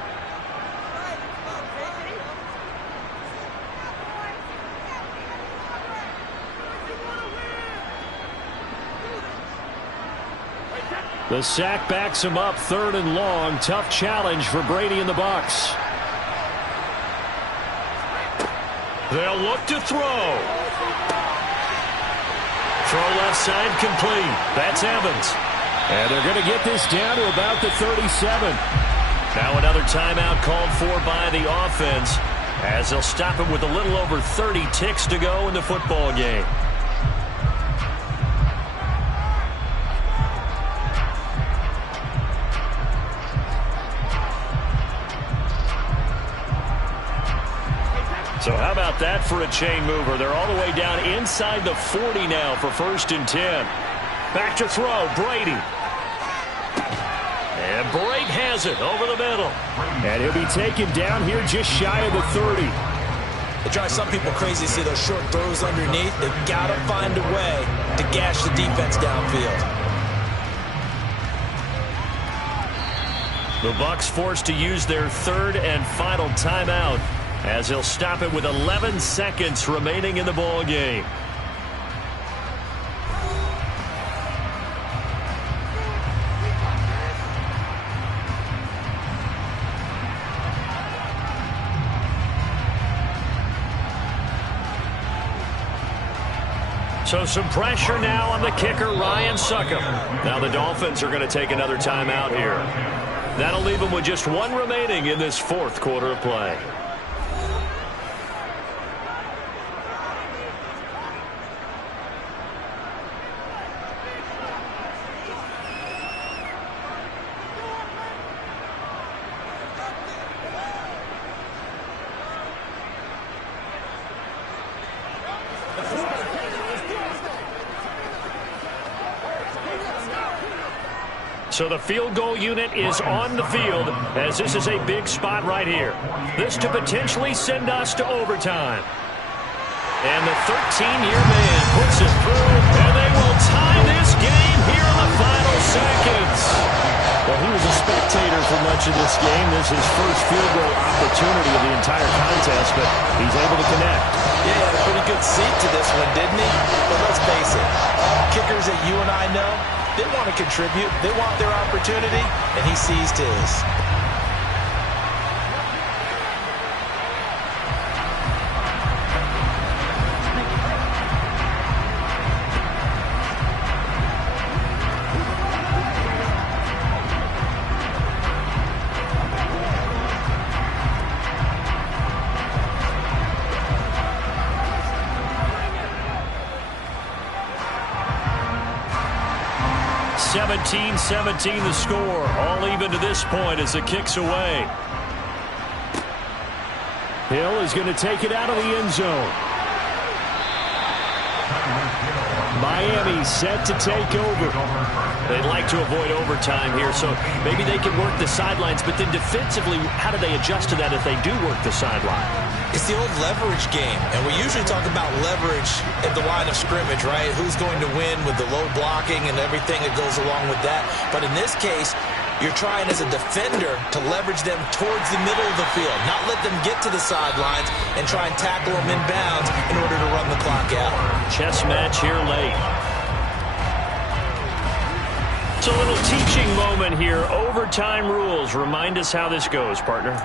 The sack backs him up, 3rd and long. Tough challenge for Brady and the Bucs. They'll look to throw. Throw left side complete. That's Evans. And they're going to get this down to about the 37. Now another timeout called for by the offense as they'll stop it with a little over 30 ticks to go in the football game. So how about that for a chain mover? They're all the way down inside the 40 now for 1st and 10. Back to throw, Brady. And Brate has it over the middle. And he'll be taken down here just shy of the 30. It drives some people crazy to see those short throws underneath. They've got to find a way to gash the defense downfield. The Bucs forced to use their 3rd and final timeout as he'll stop it with 11 seconds remaining in the ball game. So some pressure now on the kicker, Ryan Succop. Now the Dolphins are going to take another timeout here. That'll leave them with just 1 remaining in this 4th quarter of play. So the field goal unit is on the field as this is a big spot right here. This to potentially send us to overtime. And the 13-year man puts it through, and they will tie this game here in the final seconds. Well, he was a spectator for much of this game. This is his first field goal opportunity of the entire contest, but he's able to connect. Yeah, had a pretty good seat to this one, didn't he? But let's face it, kickers that you and I know, they want to contribute. They want their opportunity, and he seized his. (17-17) the score, all even to this point as the kick's away. Hill is going to take it out of the end zone. Miami set to take over. They'd like to avoid overtime here, so maybe they can work the sidelines, but then defensively, how do they adjust to that if they do work the sideline? It's the old leverage game, and we usually talk about leverage at the line of scrimmage, right? Who's going to win with the low blocking and everything that goes along with that. But in this case, you're trying as a defender to leverage them towards the middle of the field, not let them get to the sidelines and try and tackle them in bounds in order to run the clock out. Chess match here late. It's a little teaching moment here. Overtime rules. Remind us how this goes, partner.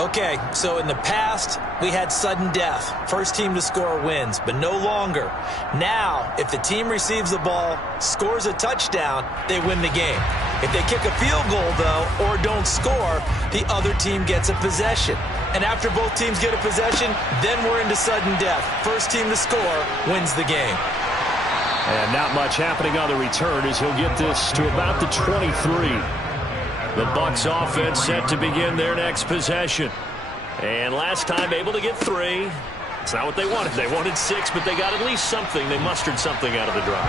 Okay, so in the past, we had sudden death. First team to score wins, but no longer. Now, if the team receives the ball, scores a touchdown, they win the game. If they kick a field goal, though, or don't score, the other team gets a possession. And after both teams get a possession, then we're into sudden death. First team to score wins the game. And not much happening on the return as he'll get this to about the 23. The Bucs offense set to begin their next possession. And last time able to get 3. It's not what they wanted. They wanted 6, but they got at least something. They mustered something out of the drive.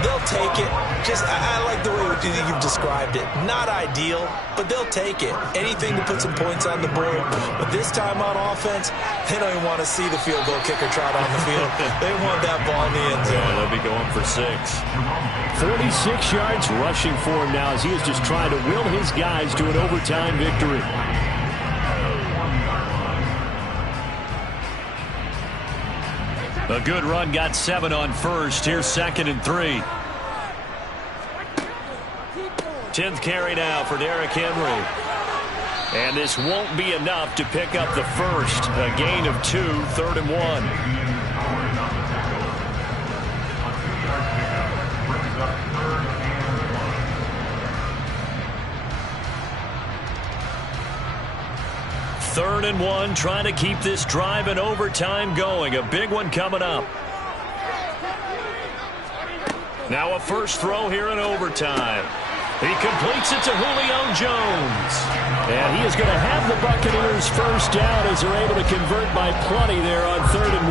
They'll take it. I like the way you've described it. Not ideal, but they'll take it. Anything to put some points on the board. But this time on offense, they don't even want to see the field goal kicker trot on the field. They want that ball in the end zone. Yeah, they'll be going for 6. 46 yards rushing for him now as he is just trying to will his guys to an overtime victory. A good run, got 7 on first. Here's 2nd and 3. 10th carry now for Derrick Henry. And this won't be enough to pick up the first. A gain of 2, 3rd and 1. Third and 1, trying to keep this drive in overtime going. A big one coming up. Now a first throw here in overtime. He completes it to Julio Jones. And he is going to have the Buccaneers first down as they're able to convert by plenty there on 3rd and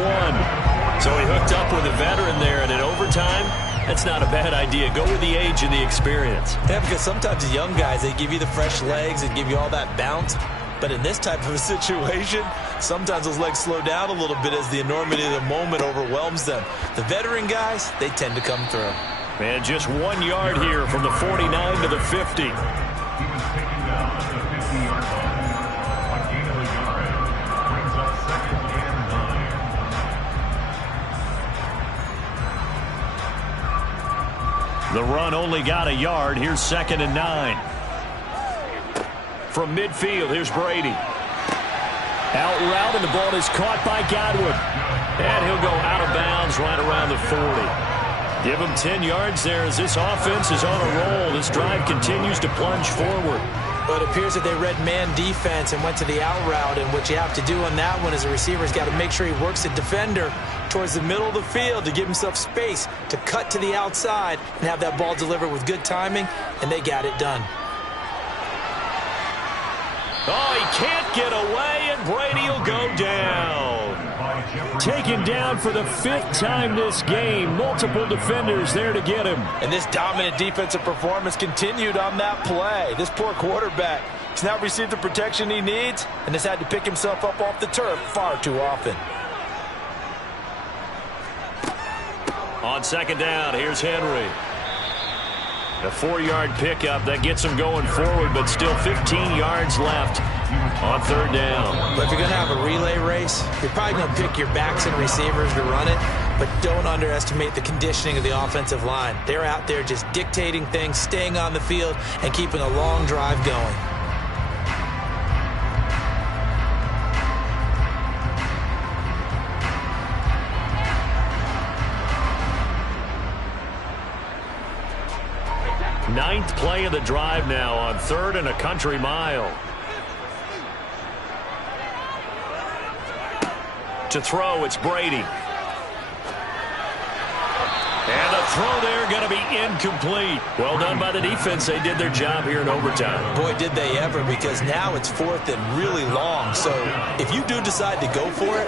1. So he hooked up with a veteran there, and in overtime, that's not a bad idea. Go with the age and the experience. Yeah, because sometimes the young guys, they give you the fresh legs and give you all that bounce. But in this type of a situation, sometimes those legs slow down a little bit as the enormity of the moment overwhelms them. The veteran guys, they tend to come through. And just 1 yard here from the 49 to the 50. He was taken down at the 50-yard line. A gain of a yard brings up 2nd and 9. The run only got a yard. Here's 2nd and 9. From midfield, here's Brady. Out route, and the ball is caught by Godwin. And he'll go out of bounds right around the 40. Give him 10 yards there as this offense is on a roll. This drive continues to plunge forward. Well, it appears that they read man defense and went to the out route, and what you have to do on that one is a receiver's got to make sure he works the defender towards the middle of the field to give himself space to cut to the outside and have that ball delivered with good timing, and they got it done. Oh, he can't get away, and Brady will go down. Taken down for the 5th time this game. Multiple defenders there to get him. And this dominant defensive performance continued on that play. This poor quarterback has not received the protection he needs and has had to pick himself up off the turf far too often. On 2nd down, here's Henry. A 4-yard pickup that gets him going forward, but still 15 yards left on 3rd down. But if you're going to have a relay race, you're probably going to pick your backs and receivers to run it, but don't underestimate the conditioning of the offensive line. They're out there just dictating things, staying on the field, and keeping a long drive going. Ninth play of the drive now on 3rd and a country mile. To throw, it's Brady. And the throw there going to be incomplete. Well done by the defense. They did their job here in overtime. Boy, did they ever, because now it's 4th and really long. So if you do decide to go for it,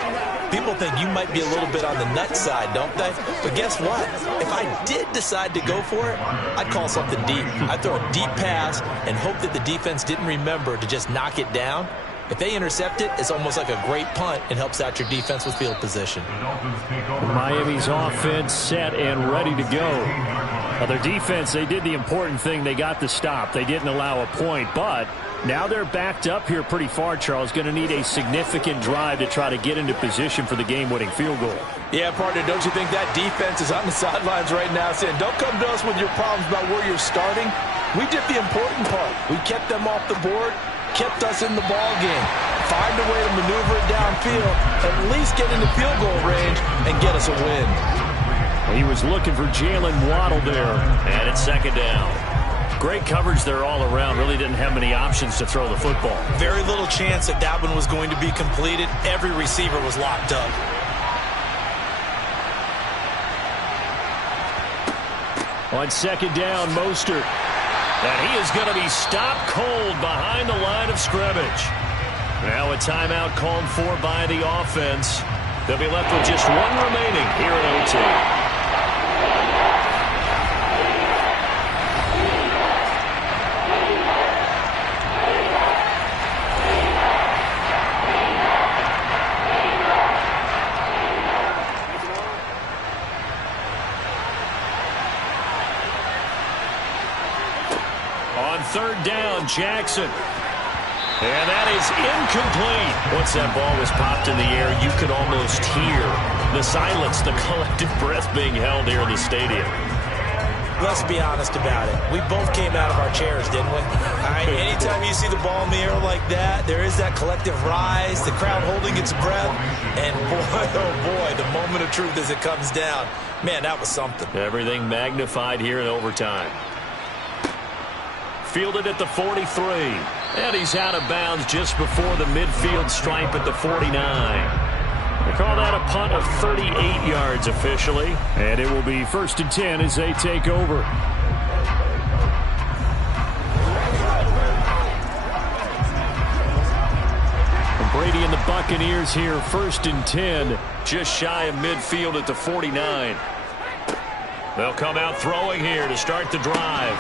people think you might be a little bit on the nut side, don't they? But guess what? If I did decide to go for it, I'd call something deep. I'd throw a deep pass and hope that the defense didn't remember to just knock it down. If they intercept it, it's almost like a great punt and helps out your defense with field position. Miami's offense set and ready to go. Their defense, they did the important thing. They got the stop. They didn't allow a point, but now they're backed up here pretty far, Charles. Going to need a significant drive to try to get into position for the game-winning field goal. Yeah, partner, don't you think that defense is on the sidelines right now saying, don't come to us with your problems about where you're starting. We did the important part. We kept them off the board, kept us in the ball game. Find a way to maneuver it downfield, at least get into field goal range, and get us a win. He was looking for Jalen Waddle there, and it's 2nd down. Great coverage there all around. Really didn't have many options to throw the football. Very little chance that that one was going to be completed. Every receiver was locked up. On 2nd down, Mostert. And he is going to be stopped cold behind the line of scrimmage. Now a timeout called for by the offense. They'll be left with just one remaining here in OT. On 3rd down, Jackson. And that is incomplete. Once that ball was popped in the air, you could almost hear the silence, the collective breath being held here in the stadium. Let's be honest about it. We both came out of our chairs, didn't we? All right, anytime you see the ball in the air like that, there is that collective rise, the crowd holding its breath, and boy, oh boy, the moment of truth as it comes down. Man, that was something. Everything magnified here in overtime. Fielded at the 43. And he's out of bounds just before the midfield stripe at the 49. They call that a punt of 38 yards officially. And it will be 1st and 10 as they take over. Brady and the Buccaneers here, 1st and 10, just shy of midfield at the 49. They'll come out throwing here to start the drive.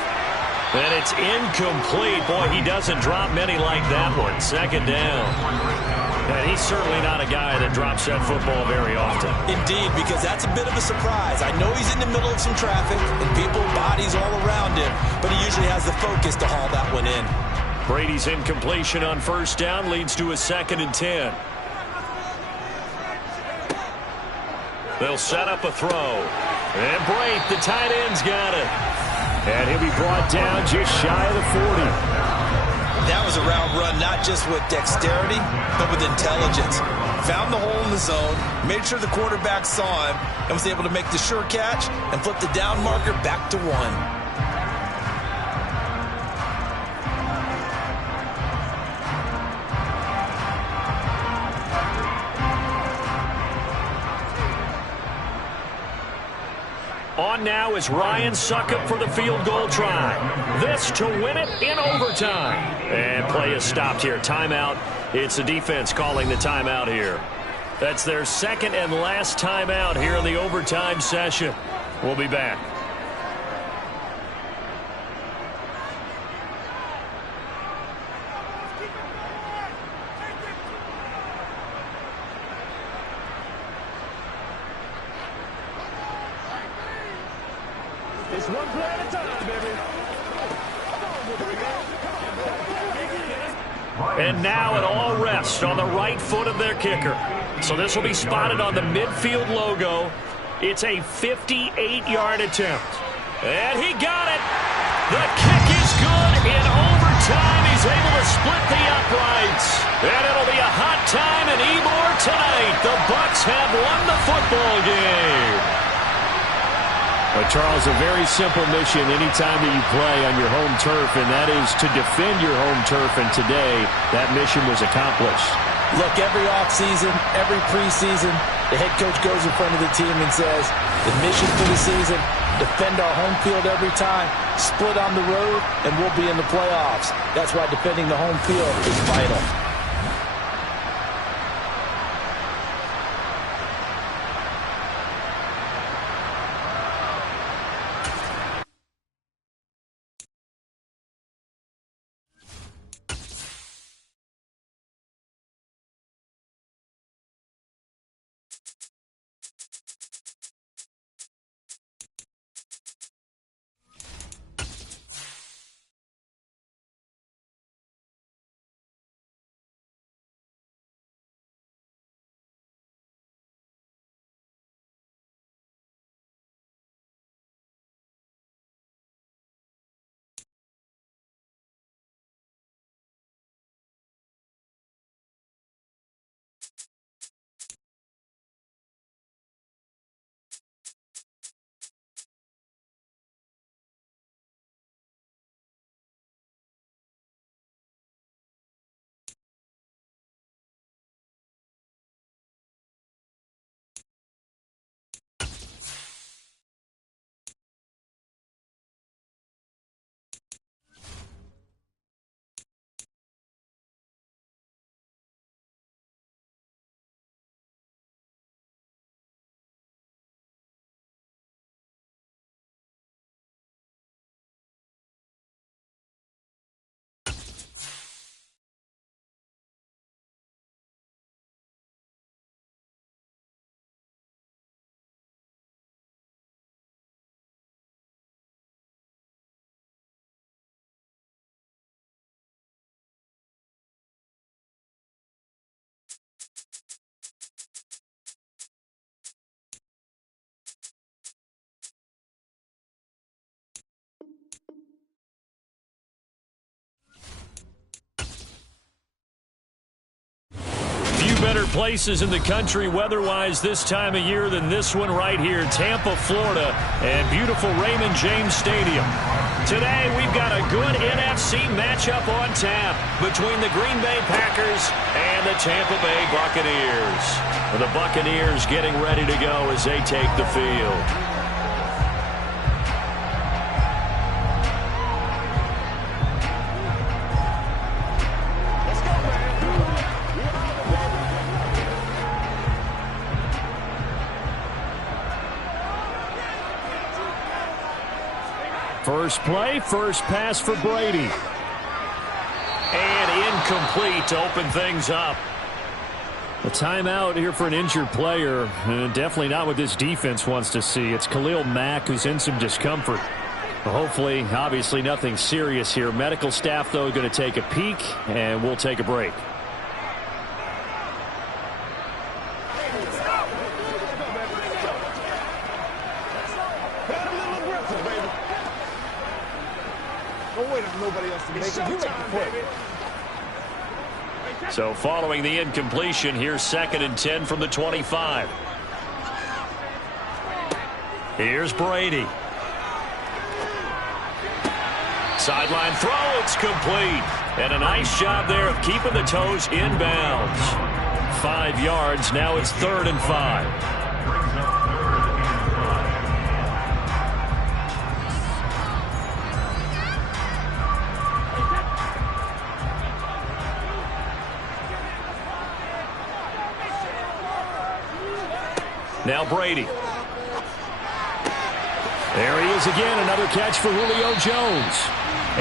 And it's incomplete. Boy, he doesn't drop many like that one. 2nd down. And he's certainly not a guy that drops that football very often. Indeed, because that's a bit of a surprise. I know he's in the middle of some traffic and people, bodies all around him, but he usually has the focus to haul that one in. Brady's incompletion on 1st down leads to a 2nd and 10. They'll set up a throw. And Brate, the tight end's got it. And he'll be brought down just shy of the 40. That was a route run, not just with dexterity, but with intelligence. Found the hole in the zone, made sure the quarterback saw him, and was able to make the sure catch and flip the down marker back to 1. On now is Ryan Succop for the field goal try. This to win it in overtime. And play is stopped here. Timeout. It's the defense calling the timeout here. That's their 2nd and last timeout here in the overtime session. We'll be back. It's one play at a time, baby. And now it all rests on the right foot of their kicker. So this will be spotted on the midfield logo. It's a 58-yard attempt. And he got it. The kick is good in overtime. He's able to split the uprights. And it'll be a hot time in Ybor tonight. The Bucs have won the football game. Charles, a very simple mission anytime that you play on your home turf, and that is to defend your home turf, and today that mission was accomplished. Look, every offseason, every preseason, the head coach goes in front of the team and says, the mission for the season, defend our home field every time, split on the road, and we'll be in the playoffs. That's why defending the home field is vital. better places in the country weather-wise this time of year than this one right here, Tampa, Florida, and beautiful Raymond James Stadium. Today, we've got a good NFC matchup on tap between the Green Bay Packers and the Tampa Bay Buccaneers. The Buccaneers getting ready to go as they take the field. First play, first pass for Brady. And incomplete to open things up. A timeout here for an injured player. Definitely not what this defense wants to see. It's Khalil Mack who's in some discomfort. Hopefully, obviously nothing serious here. Medical staff, though, going to take a peek, and we'll take a break. So following the incompletion, here's 2nd and 10 from the 25. Here's Brady. Sideline throw, it's complete. And a nice job there of keeping the toes inbounds. 5 yards, now it's 3rd and 5. Now Brady. There he is again, another catch for Julio Jones.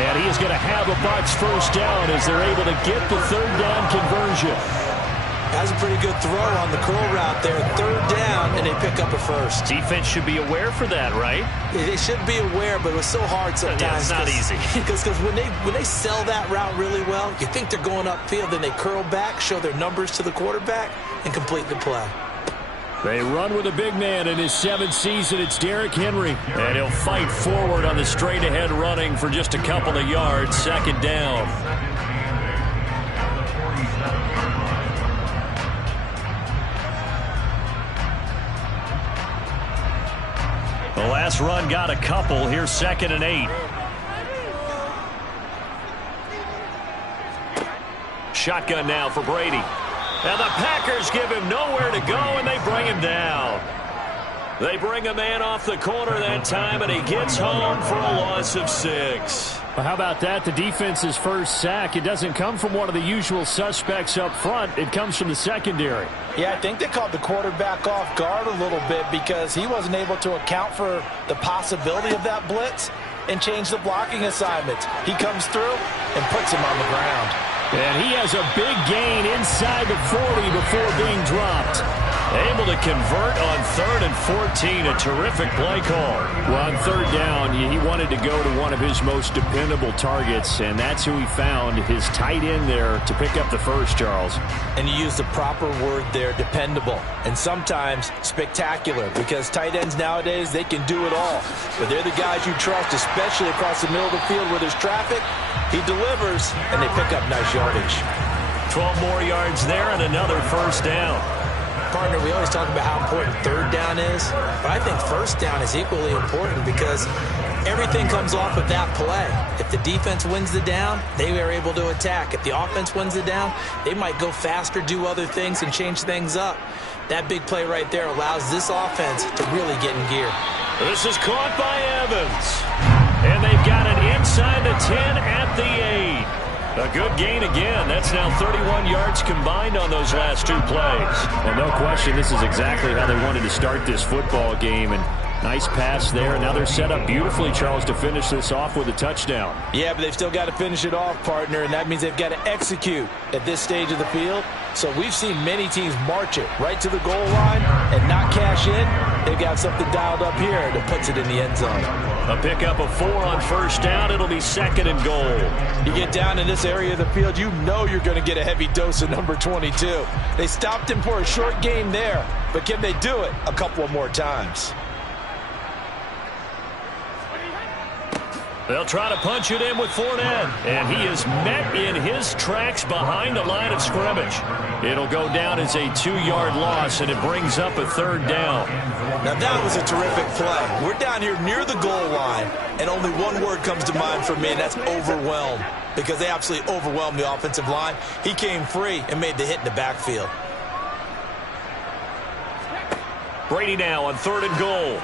And he is going to have a Bucs first down as they're able to get the 3rd down conversion. That's a pretty good throw on the curl route there. 3rd down, and they pick up a first. Defense should be aware for that, right? They should be aware, but it was so hard sometimes. Yeah, it's not easy. Because when they sell that route really well, you think they're going upfield, then they curl back, show their numbers to the quarterback, and complete the play. They run with a big man in his 7th season. It's Derrick Henry. And he'll fight forward on the straight-ahead running for just a couple of yards. 2nd down. The last run got a couple. Here's 2nd and 8. Shotgun now for Brady. And the Packers give him nowhere to go, and they bring him down. They bring a man off the corner that time, and he gets home for a loss of 6. Well, how about that? The defense's first sack. It doesn't come from one of the usual suspects up front. It comes from the secondary. Yeah, I think they caught the quarterback off guard a little bit because he wasn't able to account for the possibility of that blitz and change the blocking assignments. He comes through and puts him on the ground. And he has a big gain inside the 40 before being dropped. Able to convert on 3rd and 14. A terrific play call. Well, on 3rd down, he wanted to go to one of his most dependable targets, and that's who he found, his tight end there, to pick up the first, Charles. And you use the proper word there, dependable, and sometimes spectacular, because tight ends nowadays, they can do it all. But they're the guys you trust, especially across the middle of the field where there's traffic. He delivers, and they pick up nice yardage. 12 more yards there and another first down. Partner, we always talk about how important 3rd down is, but I think 1st down is equally important because everything comes off of that play. If the defense wins the down, they are able to attack. If the offense wins the down, they might go faster, do other things, and change things up. That big play right there allows this offense to really get in gear. This is caught by Evans. And they've got it inside the 10 at the 8. A good gain again. That's now 31 yards combined on those last 2 plays. Well, no question, this is exactly how they wanted to start this football game. And nice pass there. And now they're set up beautifully, Charles, to finish this off with a touchdown. Yeah, but they've still got to finish it off, partner, and that means they've got to execute at this stage of the field. So we've seen many teams march it right to the goal line and not cash in. They've got something dialed up here that puts it in the end zone. A pickup of 4 on first down. It'll be 2nd and goal. You get down in this area of the field, you know you're going to get a heavy dose of number 22. They stopped him for a short game there, but can they do it a couple of more times? They'll try to punch it in with Fournette, and he is met in his tracks behind the line of scrimmage. It'll go down as a 2-yard loss, and it brings up a 3rd down. Now that was a terrific play. We're down here near the goal line, and only one word comes to mind for me, and that's overwhelmed, because they absolutely overwhelmed the offensive line. He came free and made the hit in the backfield. Brady now on 3rd and goal.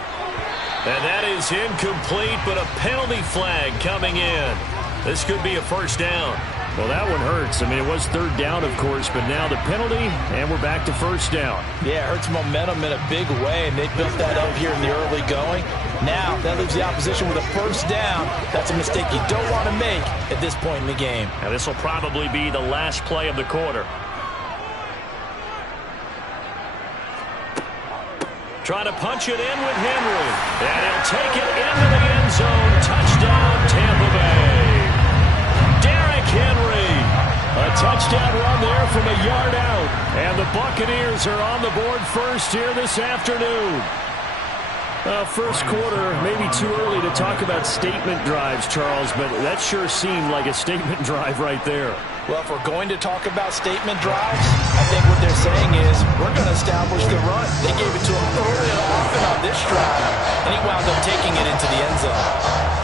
And that is incomplete, but a penalty flag coming in. This could be a 1st down. Well, that one hurts. I mean, it was 3rd down, of course, but now the penalty, and we're back to 1st down. Yeah, it hurts momentum in a big way, and they built that up here in the early going. Now, that leaves the opposition with a 1st down. That's a mistake you don't want to make at this point in the game. And this will probably be the last play of the quarter. Trying to punch it in with Henry. And he'll take it into the end zone. Touchdown, Tampa Bay. Derrick Henry. A touchdown run there from a yard out. And the Buccaneers are on the board first here this afternoon. First quarter, maybe too early to talk about statement drives, Charles, but that sure seemed like a statement drive right there. Well, if we're going to talk about statement drives, I think what they're saying is we're going to establish the run. They gave it to him early and often on this drive, and he wound up taking it into the end zone.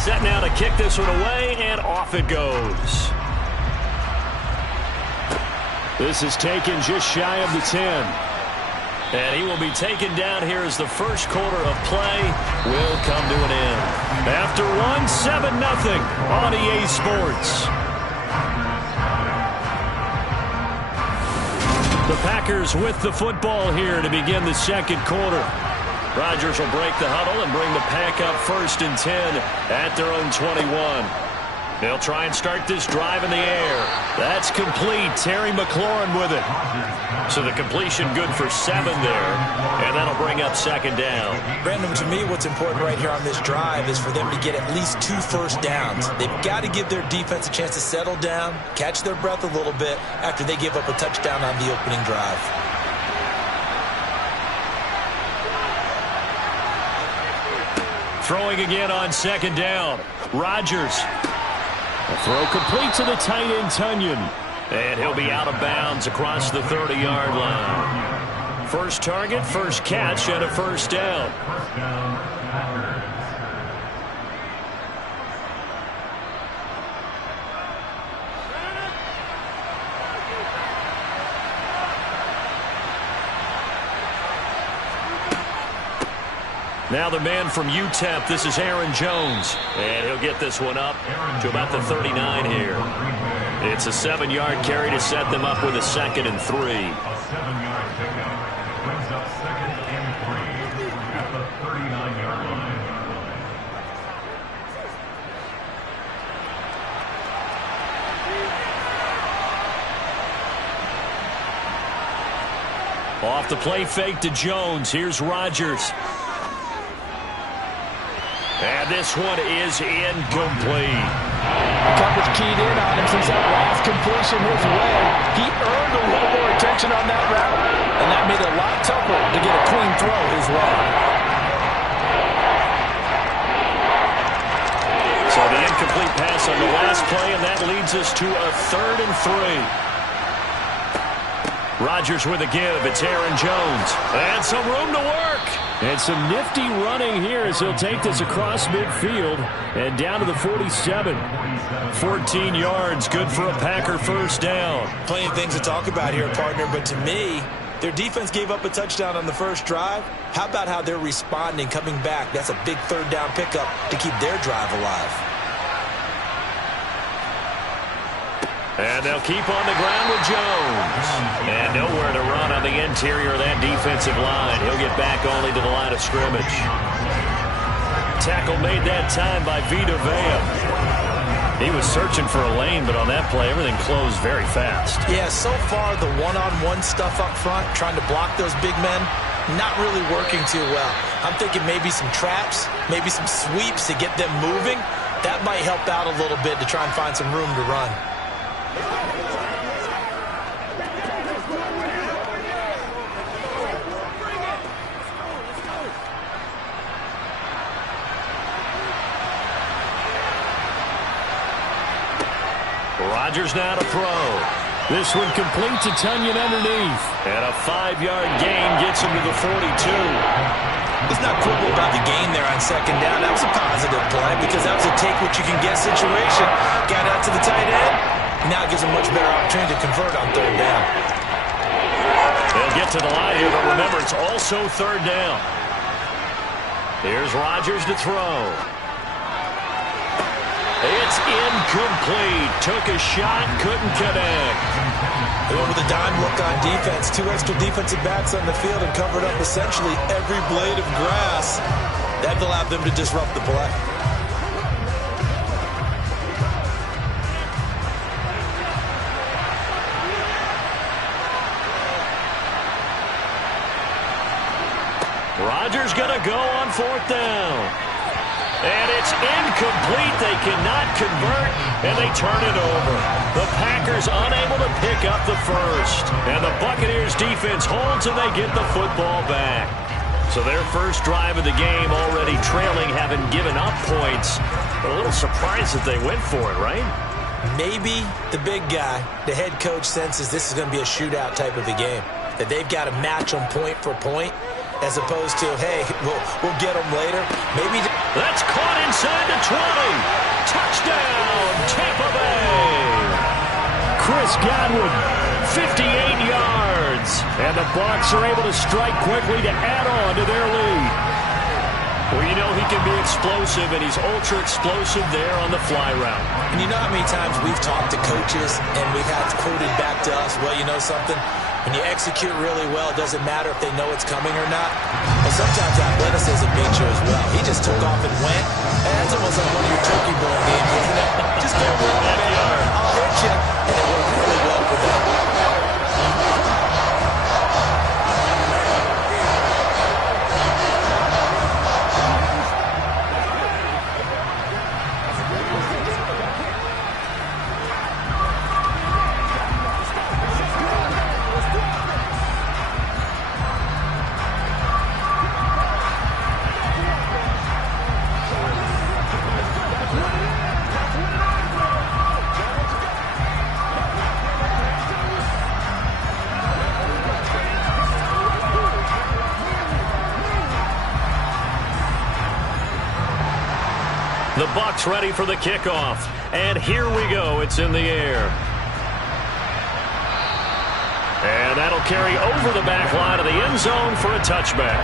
Set now to kick this one away, and off it goes. This is taken just shy of the 10. And he will be taken down here as the first quarter of play will come to an end. After one, 7-0 on EA Sports. The Packers with the football here to begin the second quarter. Rodgers will break the huddle and bring the Pack up 1st and 10 at their own 21. They'll try and start this drive in the air. That's complete. Terry McLaurin with it. So the completion good for 7 there, and that'll bring up 2nd down. Brandon, to me, what's important right here on this drive is for them to get at least 2 first downs. They've got to give their defense a chance to settle down, catch their breath a little bit after they give up a touchdown on the opening drive. Throwing again on 2nd down. Rodgers. A throw complete to the tight end, Tunyon. And he'll be out of bounds across the 30-yard line. First target, first catch, and a 1st down. First down, Packers. Now the man from UTEP, this is Aaron Jones. And he'll get this one up to about the 39 here. It's a 7-yard carry to set them up with a 2nd and 3. A 7-yard pickup brings up 2nd and 3 at the 39-yard line. Off the play fake to Jones. Here's Rodgers. And this one is incomplete. The coverage keyed in on him since that last completion his way. He earned a little more attention on that route, and that made it a lot tougher to get a clean throw his way. So the incomplete pass on the last play, and that leads us to a 3rd and 3. Rodgers with a give. It's Aaron Jones. And some room to work. And some nifty running here as he'll take this across midfield and down to the 47. 14 yards, good for a Packer 1st down. Plenty of things to talk about here, partner, but to me, their defense gave up a touchdown on the first drive. How about how they're responding, coming back? That's a big 3rd down pickup to keep their drive alive. And they'll keep on the ground with Jones. And nowhere to run on the interior of that defensive line. He'll get back only to the line of scrimmage. Tackle made that time by Vita Vea. He was searching for a lane, but on that play, everything closed very fast. Yeah, so far the one-on-one stuff up front, trying to block those big men, not really working too well. I'm thinking maybe some traps, maybe some sweeps to get them moving. That might help out a little bit to try and find some room to run. Rodgers now to throw. This one complete to Tonyan underneath. And a 5-yard gain gets him to the 42. Let's not quibble about the gain there on second down. That was a positive play because that was a take-what-you-can-get situation. Got out to the tight end. Now it gives him much better opportunity to convert on third down. They'll get to the line here, but remember, it's also third down. Here's Rodgers to throw. It's incomplete. Took a shot, couldn't connect. They went with a dime look on defense. 2 extra defensive backs on the field and covered up essentially every blade of grass. That allowed them to disrupt the play. Rodgers gonna go on fourth down. And it's incomplete. They cannot convert, and they turn it over. The Packers unable to pick up the first. And the Buccaneers defense holds, and they get the football back. So their first drive of the game already trailing, having given up points. But a little surprised that they went for it, right? Maybe the big guy, the head coach, senses this is going to be a shootout type of a game. That they've got to match them point for point, as opposed to, hey, we'll get them later. Maybe that's caught inside the 20. Touchdown, Tampa Bay. Chris Godwin, 58 yards. And the Bucs are able to strike quickly to add on to their lead. Well, you know he can be explosive, and he's ultra-explosive there on the fly route. And you know how many times we've talked to coaches, and we've had quoted back to us, well, you know something? When you execute really well, it doesn't matter if they know it's coming or not. But sometimes athleticism beats you as well. He just took off and went. And that's almost like one of your turkey bowl games, isn't it? Just go run, man. I'll hit you. And it worked really well for them. The Bucs ready for the kickoff. And here we go. It's in the air. And that'll carry over the back line of the end zone for a touchback.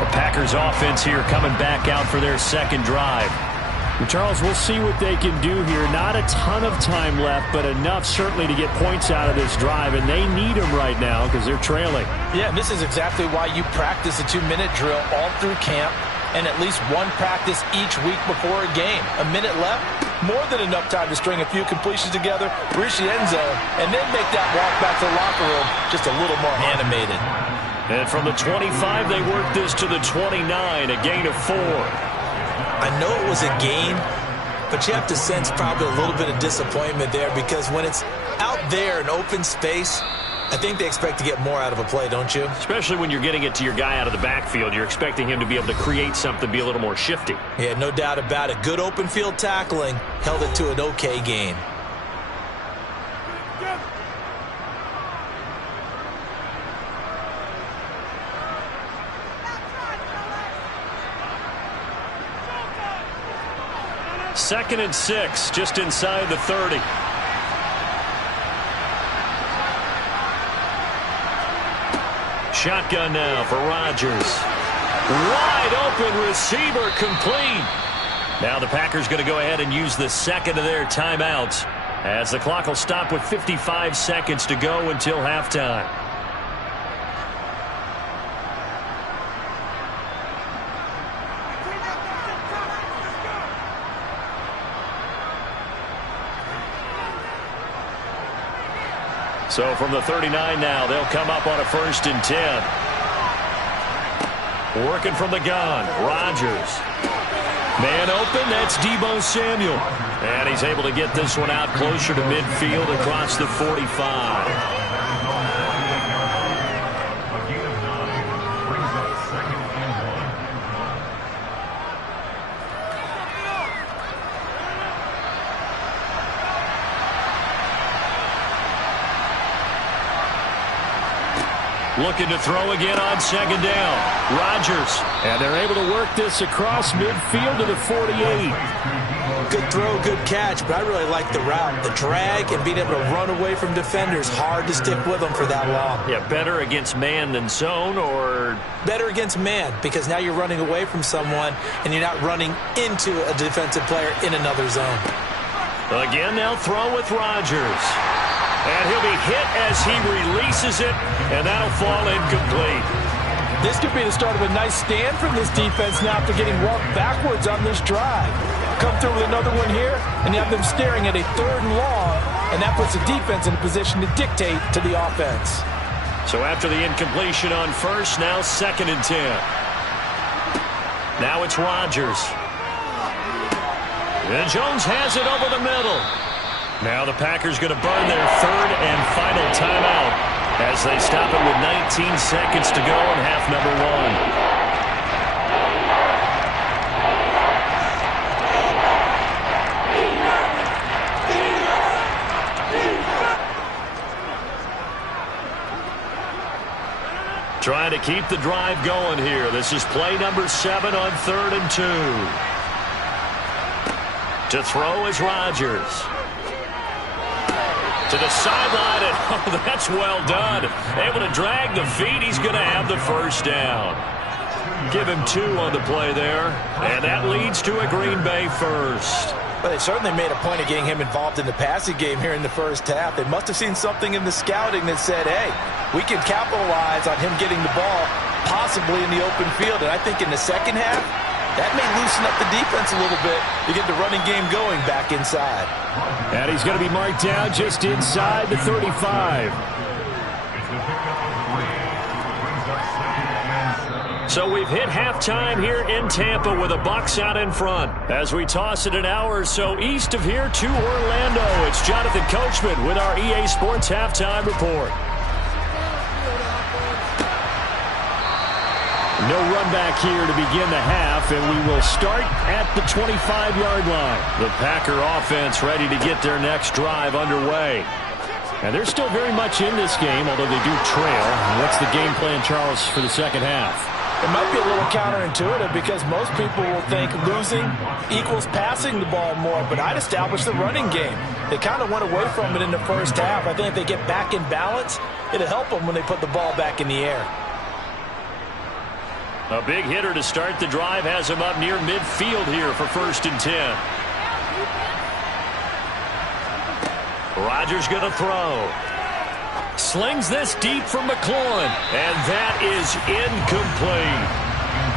The Packers offense here coming back out for their second drive. And Charles, we'll see what they can do here. Not a ton of time left, but enough certainly to get points out of this drive. And they need them right now because they're trailing. Yeah, and this is exactly why you practice a 2-minute drill all through camp. And at least one practice each week before a game. A minute left, more than enough time to string a few completions together, reach the end zone, and then make that walk back to the locker room just a little more animated. And from the 25, they work this to the 29, a gain of 4. I know it was a gain, but you have to sense probably a little bit of disappointment there because when it's out there in open space, I think they expect to get more out of a play, don't you? Especially when you're getting it to your guy out of the backfield. You're expecting him to be able to create something, be a little more shifty. Yeah, no doubt about it. Good open field tackling. Held it to an okay gain. Second and 6, just inside the 30. Shotgun now for Rodgers. Wide open receiver complete. Now the Packers going to go ahead and use the second of their timeouts. as the clock will stop with 55 seconds to go until halftime. So from the 39 now, they'll come up on a 1st and 10. Working from the gun, Rodgers. Man open, that's Deebo Samuel. And he's able to get this one out closer to midfield across the 45. Looking to throw again on 2nd down. Rodgers. And they're able to work this across midfield to the 48. Good throw, good catch, but I really like the route. The drag and being able to run away from defenders. Hard to stick with them for that long. Yeah, better against man than zone, or? Better against man, because now you're running away from someone and you're not running into a defensive player in another zone. Again, they'll throw with Rodgers. And he'll be hit as he releases it, and that'll fall incomplete. This could be the start of a nice stand from this defense now after getting walked backwards on this drive. Come through with another one here, and you have them staring at a 3rd and long, and that puts the defense in a position to dictate to the offense. So after the incompletion on 1st, now 2nd and 10. Now it's Rodgers. And Jones has it over the middle. Now the Packers going to burn their 3rd and final timeout as they stop it with 19 seconds to go in half number 1. Trying to keep the drive going here. This is play number 7 on 3rd and 2. To throw is Rodgers. To the sideline, and oh, that's well done. Able to drag the feet. He's going to have the 1st down. Give him 2 on the play there, and that leads to a Green Bay 1st. But they certainly made a point of getting him involved in the passing game here in the 1st half. They must have seen something in the scouting that said, hey, we can capitalize on him getting the ball possibly in the open field. And I think in the 2nd half, that may loosen up the defense a little bit to get the running game going back inside. And he's going to be marked down just inside the 35. So we've hit halftime here in Tampa with the Bucs out in front. As we toss it an hour or so east of here to Orlando, it's Jonathan Coachman with our EA Sports Halftime Report. No run back here to begin the half, and we will start at the 25-yard line. The Packer offense ready to get their next drive underway. And they're still very much in this game, although they do trail. What's the game plan, Charles, for the 2nd half? It might be a little counterintuitive because most people will think losing equals passing the ball more, but I'd establish the running game. They kind of went away from it in the 1st half. I think if they get back in balance, it'll help them when they put the ball back in the air. A big hitter to start the drive has him up near midfield here for 1st and 10. Rodgers going to throw. Slings this deep from McLaurin, and that is incomplete.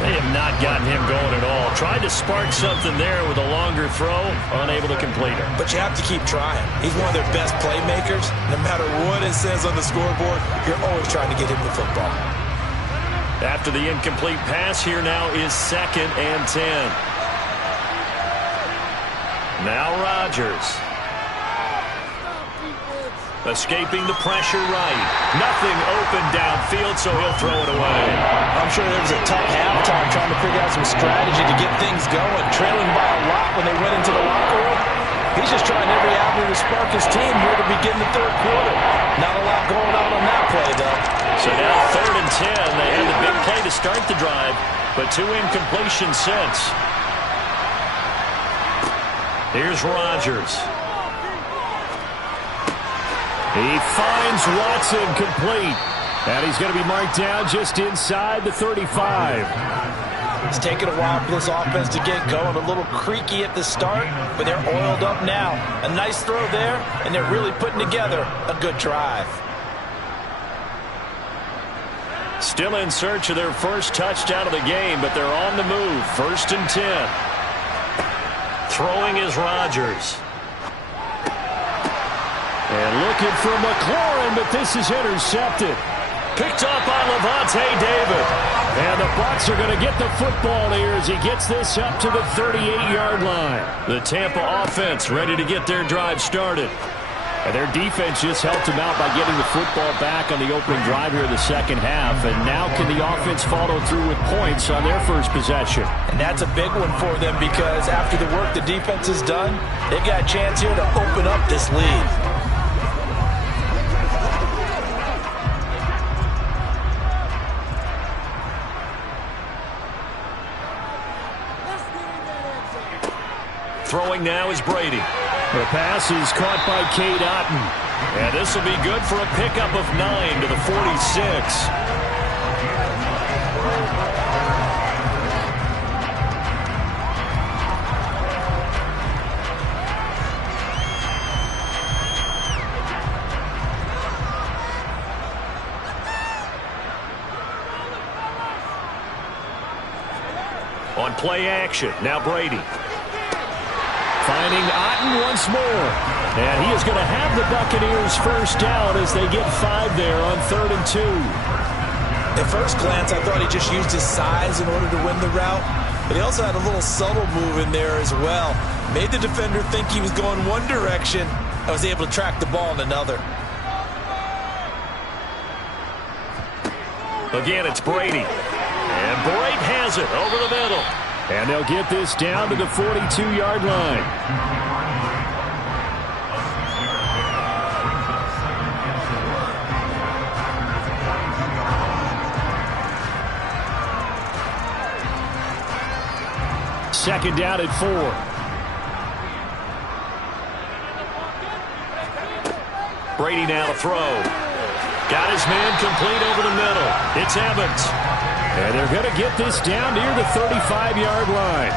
They have not gotten him going at all. Tried to spark something there with a longer throw, unable to complete it. But you have to keep trying. He's one of their best playmakers. No matter what it says on the scoreboard, you're always trying to get him the football. After the incomplete pass, here now is 2nd and 10. Now Rodgers. Escaping the pressure right. Nothing open downfield, so he'll throw it away. I'm sure there was a tough halftime trying to figure out some strategy to get things going. Trailing by a lot when they went into the locker room. He's just trying every avenue to spark his team here to begin the 3rd quarter. Not a lot going on that play, though. So now 3rd and 10. They had the big play to start the drive, but 2 incompletions since. Here's Rodgers. He finds Watson complete. And he's going to be marked down just inside the 35. It's taken a while for this offense to get going. A little creaky at the start, but they're oiled up now. A nice throw there, and they're really putting together a good drive. Still in search of their first touchdown of the game, but they're on the move. 1st and 10. Throwing is Rodgers. And looking for McLaurin, but this is intercepted. Picked up by Levante David. And the Bucs are going to get the football here as he gets this up to the 38-yard line. The Tampa offense ready to get their drive started. And their defense just helped them out by getting the football back on the opening drive here in the second half. And now can the offense follow through with points on their first possession? And that's a big one for them because after the work the defense has done, they've got a chance here to open up this lead. Throwing now is Brady. The pass is caught by Cade Otton. And this will be good for a pickup of 9 to the 46. On play action, now Brady. Finding Otton once more. And he is going to have the Buccaneers first down as they get 5 there on 3rd and 2. At first glance, I thought he just used his size in order to win the route. But he also had a little subtle move in there as well. Made the defender think he was going one direction and was able to track the ball in another. Again, it's Brady. And Brady has it over the middle. And they'll get this down to the 42-yard line. Second down at 4. Brady now to throw. Got his man complete over the middle. It's Evans. And they're going to get this down near the 35-yard line.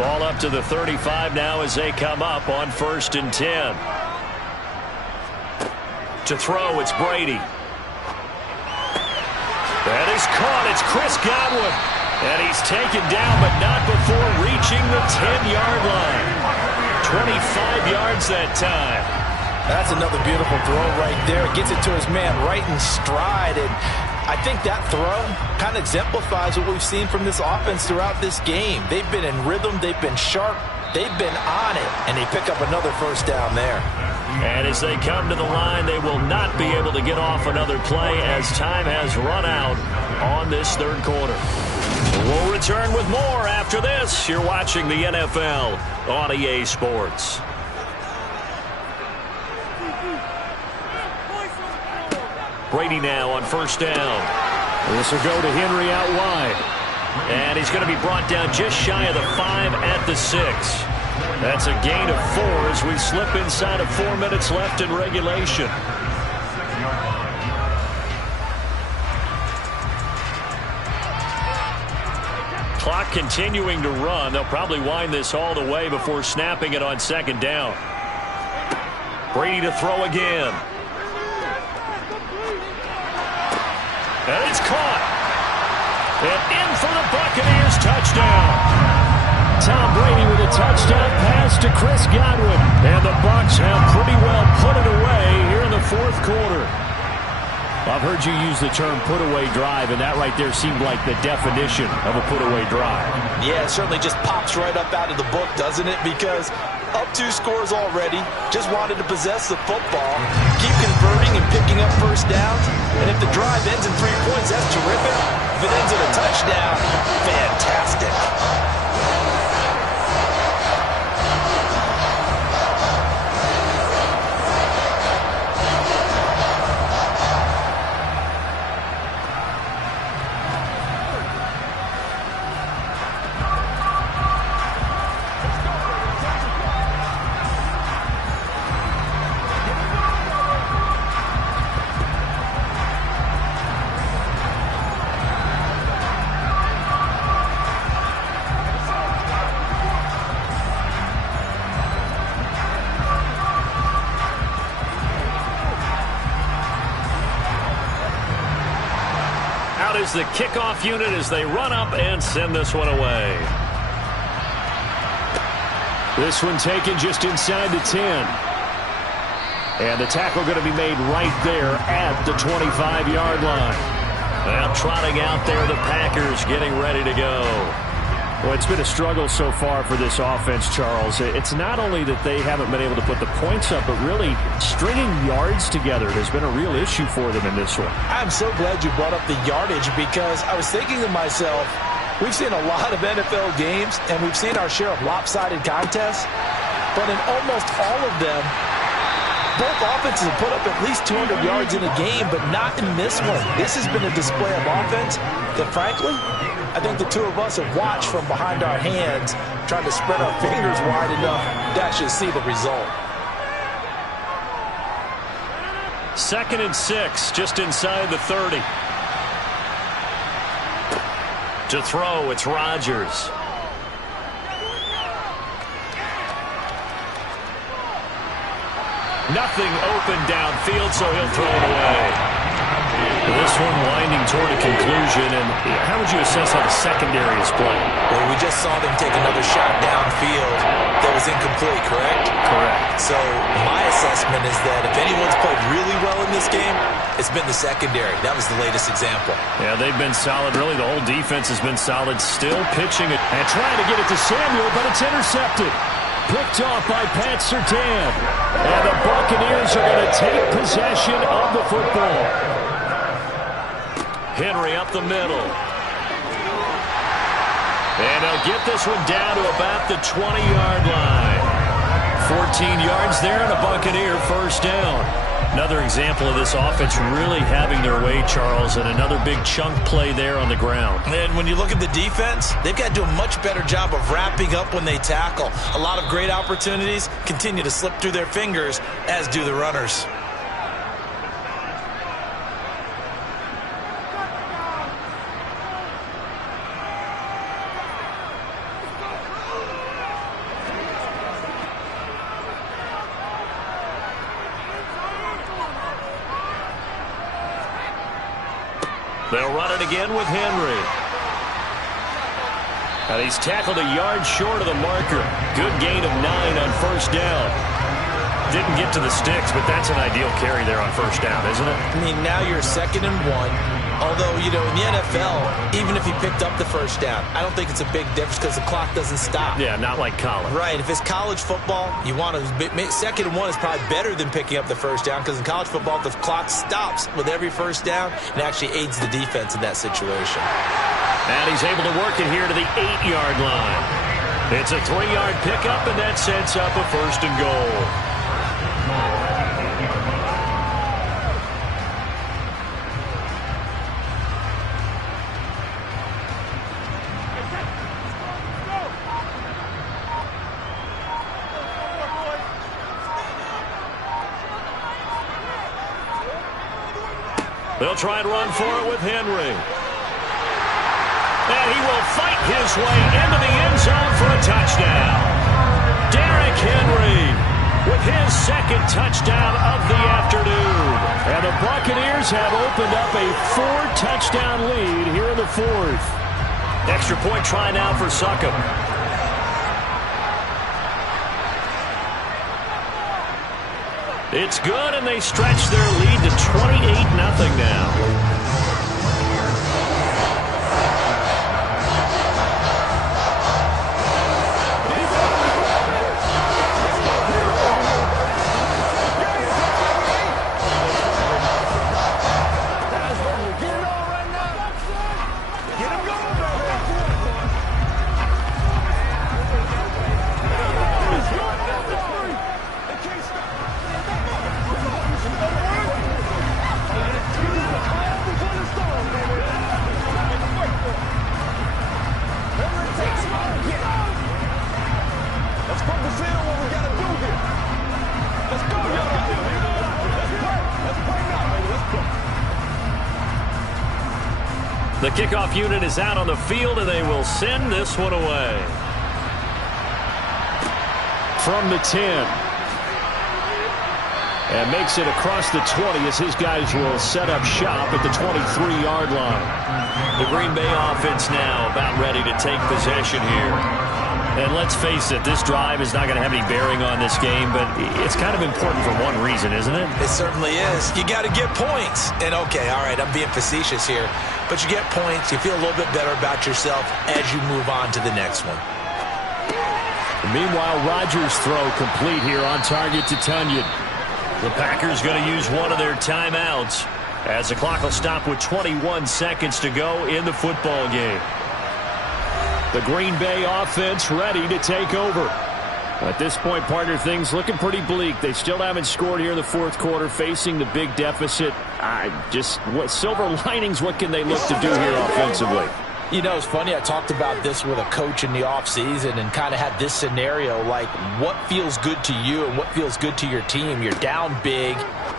Ball up to the 35 now as they come up on 1st and 10. To throw, it's Brady. That is caught. It's Chris Godwin. And he's taken down, but not before reaching the 10-yard line. 25 yards that time. That's another beautiful throw right there. Gets it to his man right in stride. And I think that throw kind of exemplifies what we've seen from this offense throughout this game. They've been in rhythm. They've been sharp. They've been on it. And they pick up another first down there. And as they come to the line, they will not be able to get off another play as time has run out on this third quarter. We'll return with more after this. You're watching the NFL on EA Sports. Brady now on first down. This will go to Henry out wide. And he's going to be brought down just shy of the 5 at the 6. That's a gain of 4 as we slip inside of 4 minutes left in regulation. Clock continuing to run. They'll probably wind this all the way before snapping it on second down. Brady to throw again. And it's caught. And in for the Buccaneers touchdown. Tom Brady with a touchdown pass to Chris Godwin. And the Bucs have pretty well put it away here in the fourth quarter. I've heard you use the term put-away drive, and that right there seemed like the definition of a put-away drive. Yeah, it certainly just pops right up out of the book, doesn't it? Because up 2 scores already, just wanted to possess the football, keep converting and picking up first downs. And if the drive ends in 3 points, that's terrific. If it ends in a touchdown, fantastic. is the kickoff unit as they run up and send this one away. This one taken just inside the 10. And the tackle going to be made right there at the 25-yard line. Well, trotting out there, the Packers getting ready to go. Well, it's been a struggle so far for this offense, Charles. It's not only that they haven't been able to put the points up, but really stringing yards together has been a real issue for them in this one. I'm so glad you brought up the yardage because I was thinking to myself, we've seen a lot of NFL games, and we've seen our share of lopsided contests, but in almost all of them, both offenses have put up at least 200 yards in a game, but not in this one. This has been a display of offense that, frankly, I think the two of us have watched from behind our hands, trying to spread our fingers wide enough to actually see the result. 2nd and 6, just inside the 30. To throw, it's Rodgers. Nothing open downfield, so he'll throw it away. This one winding toward a conclusion, and how would you assess how the secondary is playing? Well, we just saw them take another shot downfield that was incomplete, correct? Correct. So my assessment is that if anyone's played really well in this game, it's been the secondary. That was the latest example. Yeah, they've been solid. Really, the whole defense has been solid. Still pitching it. And trying to get it to Samuel, but it's intercepted. Picked off by Pat Surtain. And the Buccaneers are going to take possession of the football. Henry up the middle. And they'll get this one down to about the 20-yard line. 14 yards there and a Buccaneer first down. Another example of this offense really having their way, Charles, and another big chunk play there on the ground. And when you look at the defense, they've got to do a much better job of wrapping up when they tackle. A lot of great opportunities continue to slip through their fingers, as do the runners. They'll run it again with Henry. And he's tackled a yard short of the marker. Good gain of 9 on first down. Didn't get to the sticks, but that's an ideal carry there on first down, isn't it? I mean, now you're 2nd and 1. Although, you know, in the NFL, even if he picked up the first down, I don't think it's a big difference because the clock doesn't stop. Yeah, not like college. Right. If it's college football, you want to 2nd and 1 is probably better than picking up the first down because in college football, the clock stops with every first down and actually aids the defense in that situation. And he's able to work it here to the 8-yard line. It's a 3-yard pickup, and that sets up a 1st and goal. They'll try and run for it with Henry. And he will fight his way into the end zone for a touchdown. Derrick Henry with his 2nd touchdown of the afternoon. And the Buccaneers have opened up a 4-touchdown lead here in the 4th. Extra point try now for Succop. It's good, and they stretch their lead to 28-0 now. The kickoff unit is out on the field, and they will send this one away. From the 10. and makes it across the 20 as his guys will set up shop at the 23-yard line. The Green Bay offense now about ready to take possession here. And let's face it, this drive is not going to have any bearing on this game, but it's kind of important for one reason, isn't it? It certainly is. You got to get points. And okay, all right, I'm being facetious here, but you get points, you feel a little bit better about yourself as you move on to the next one. Meanwhile, Rodgers' throw complete here on target to Tonyan. The Packers going to use one of their timeouts as the clock will stop with 21 seconds to go in the football game. The Green Bay offense ready to take over. At this point, partner, things looking pretty bleak. They still haven't scored here in the fourth quarter, facing the big deficit. What silver linings, what can they look to do here offensively? You know, it's funny, I talked about this with a coach in the offseason and kind of had this scenario, like what feels good to you and what feels good to your team. You're down big.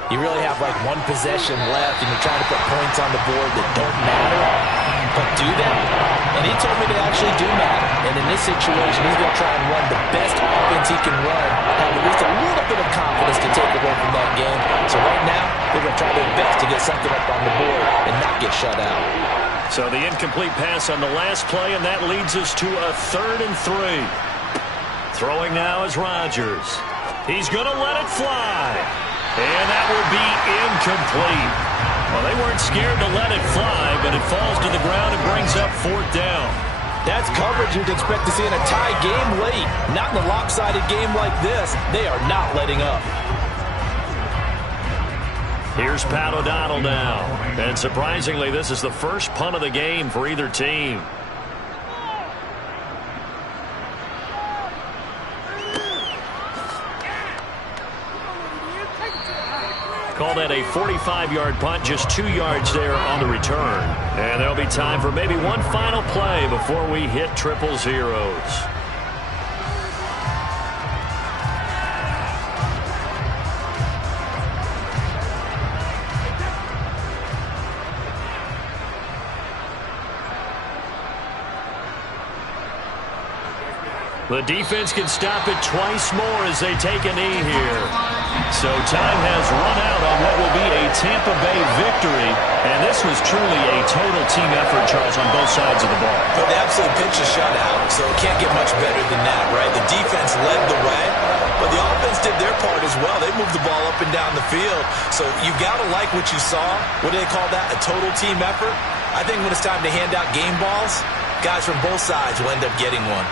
You really have like one possession left, and you're trying to put points on the board that don't matter. But do that? And he told me they actually do matter. And in this situation, he's going to try and run the best offense he can run, have at least a little bit of confidence to take away from that game. So right now, they're going to try their best to get something up on the board and not get shut out. So the incomplete pass on the last play, and that leads us to a 3rd and 3. Throwing now is Rodgers. He's going to let it fly. And that will be incomplete. Well, they weren't scared to let it fly, but it falls to the ground and brings up 4th down. That's coverage you'd expect to see in a tie game late. Not in a lopsided game like this. They are not letting up. Here's Pat O'Donnell now. And surprisingly, this is the first punt of the game for either team. Call that a 45-yard punt, just 2 yards there on the return. And there'll be time for maybe one final play before we hit triple zeros. The defense can stop it twice more as they take a knee here. So time has run out on what will be a Tampa Bay victory. And this was truly a total team effort, Charles, on both sides of the ball. But the absolute pitch is shut out, so it can't get much better than that, right? The defense led the way, but the offense did their part as well. They moved the ball up and down the field. So you've got to like what you saw. What do they call that? A total team effort? I think when it's time to hand out game balls, guys from both sides will end up getting one.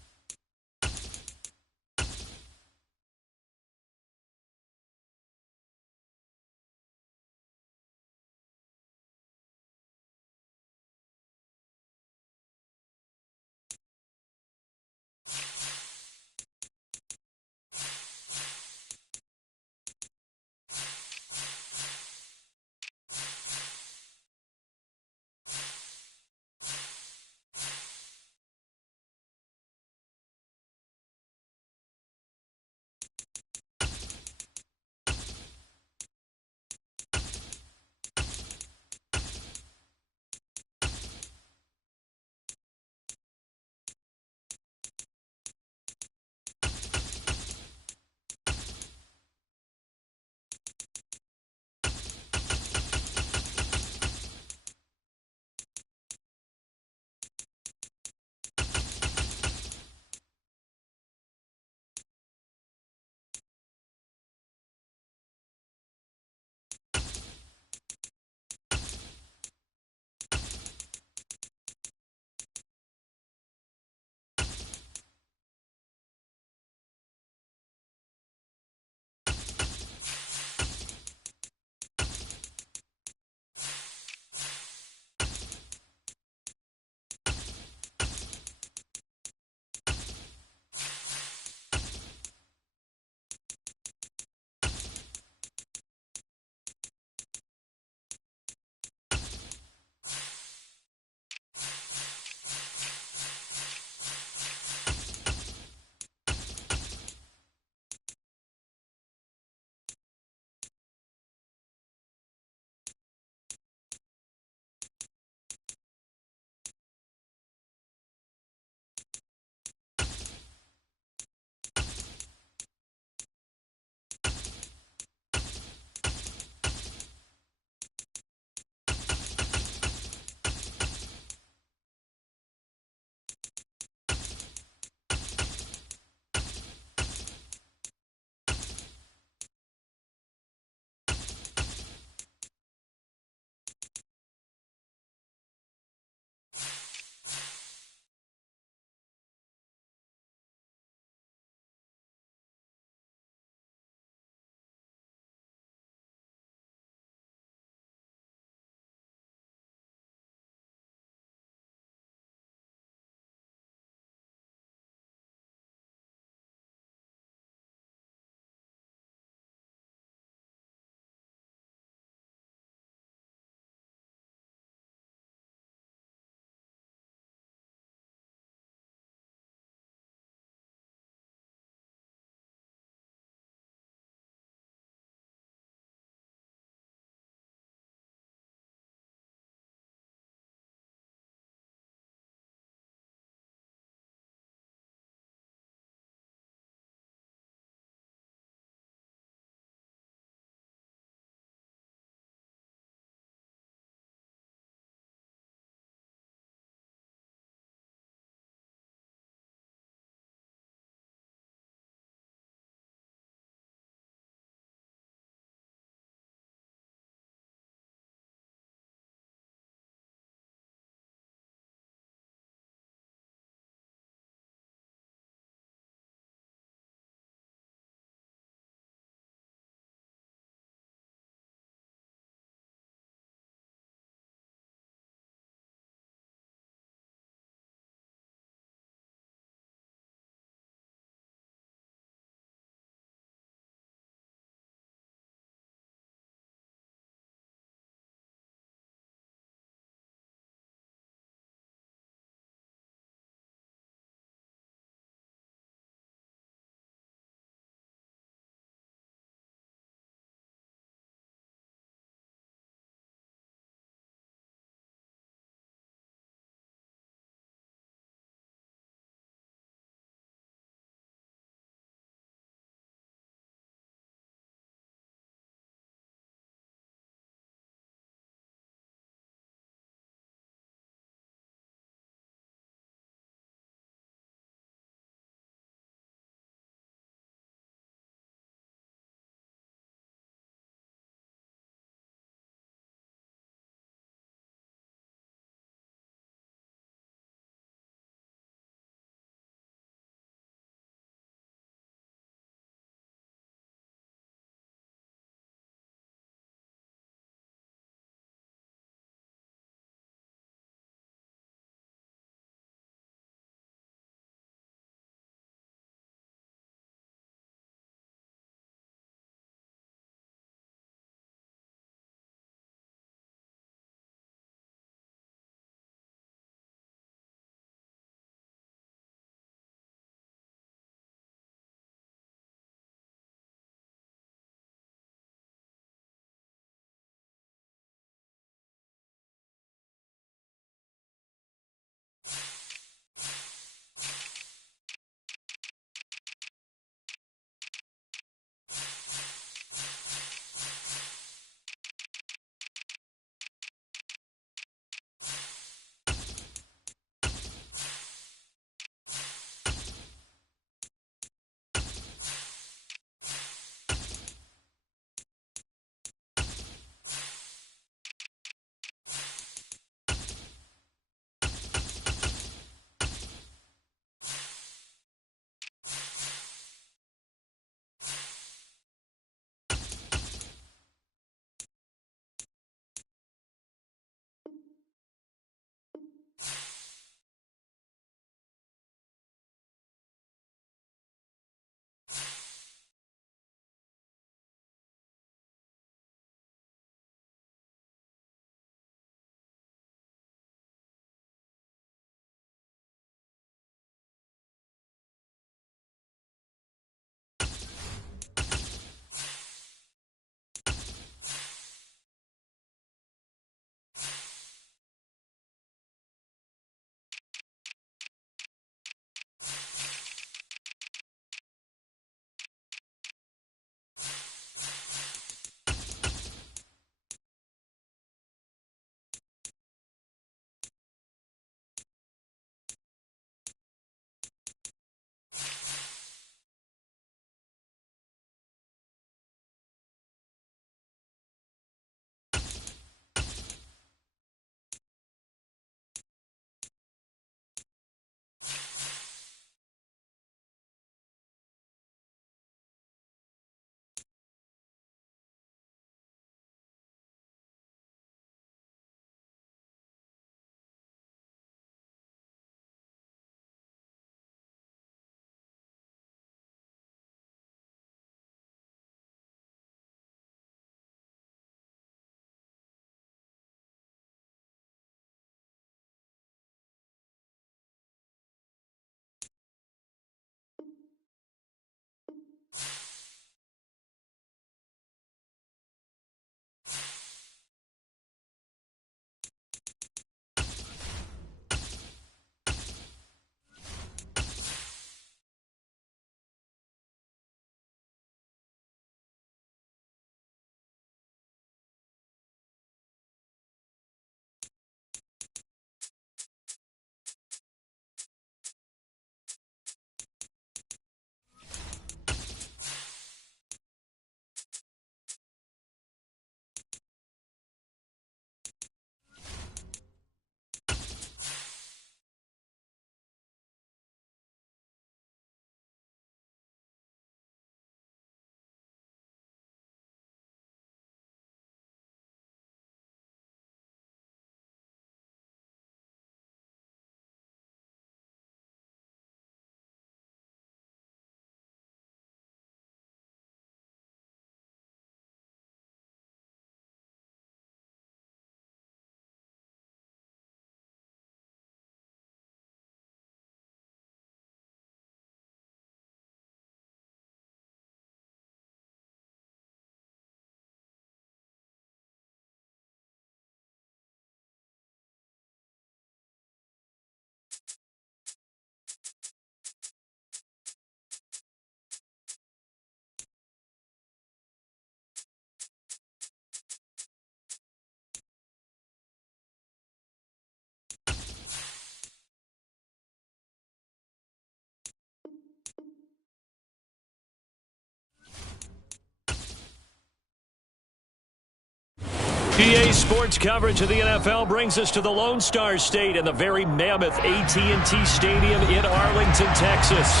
EA Sports coverage of the NFL brings us to the Lone Star State in the very mammoth AT&T Stadium in Arlington, Texas.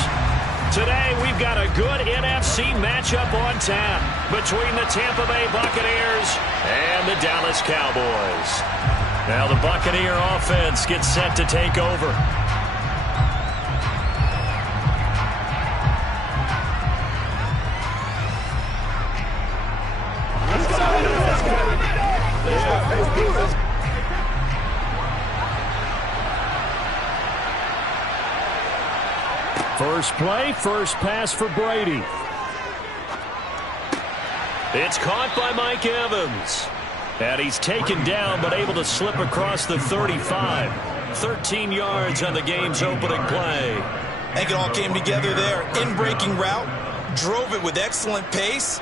Today, we've got a good NFC matchup on tap between the Tampa Bay Buccaneers and the Dallas Cowboys. Now the Buccaneer offense gets set to take over. First play, first pass for Brady. It's caught by Mike Evans. And he's taken down but able to slip across the 35. 13 yards on the game's opening play. I think it all came together there. In-breaking route, drove it with excellent pace.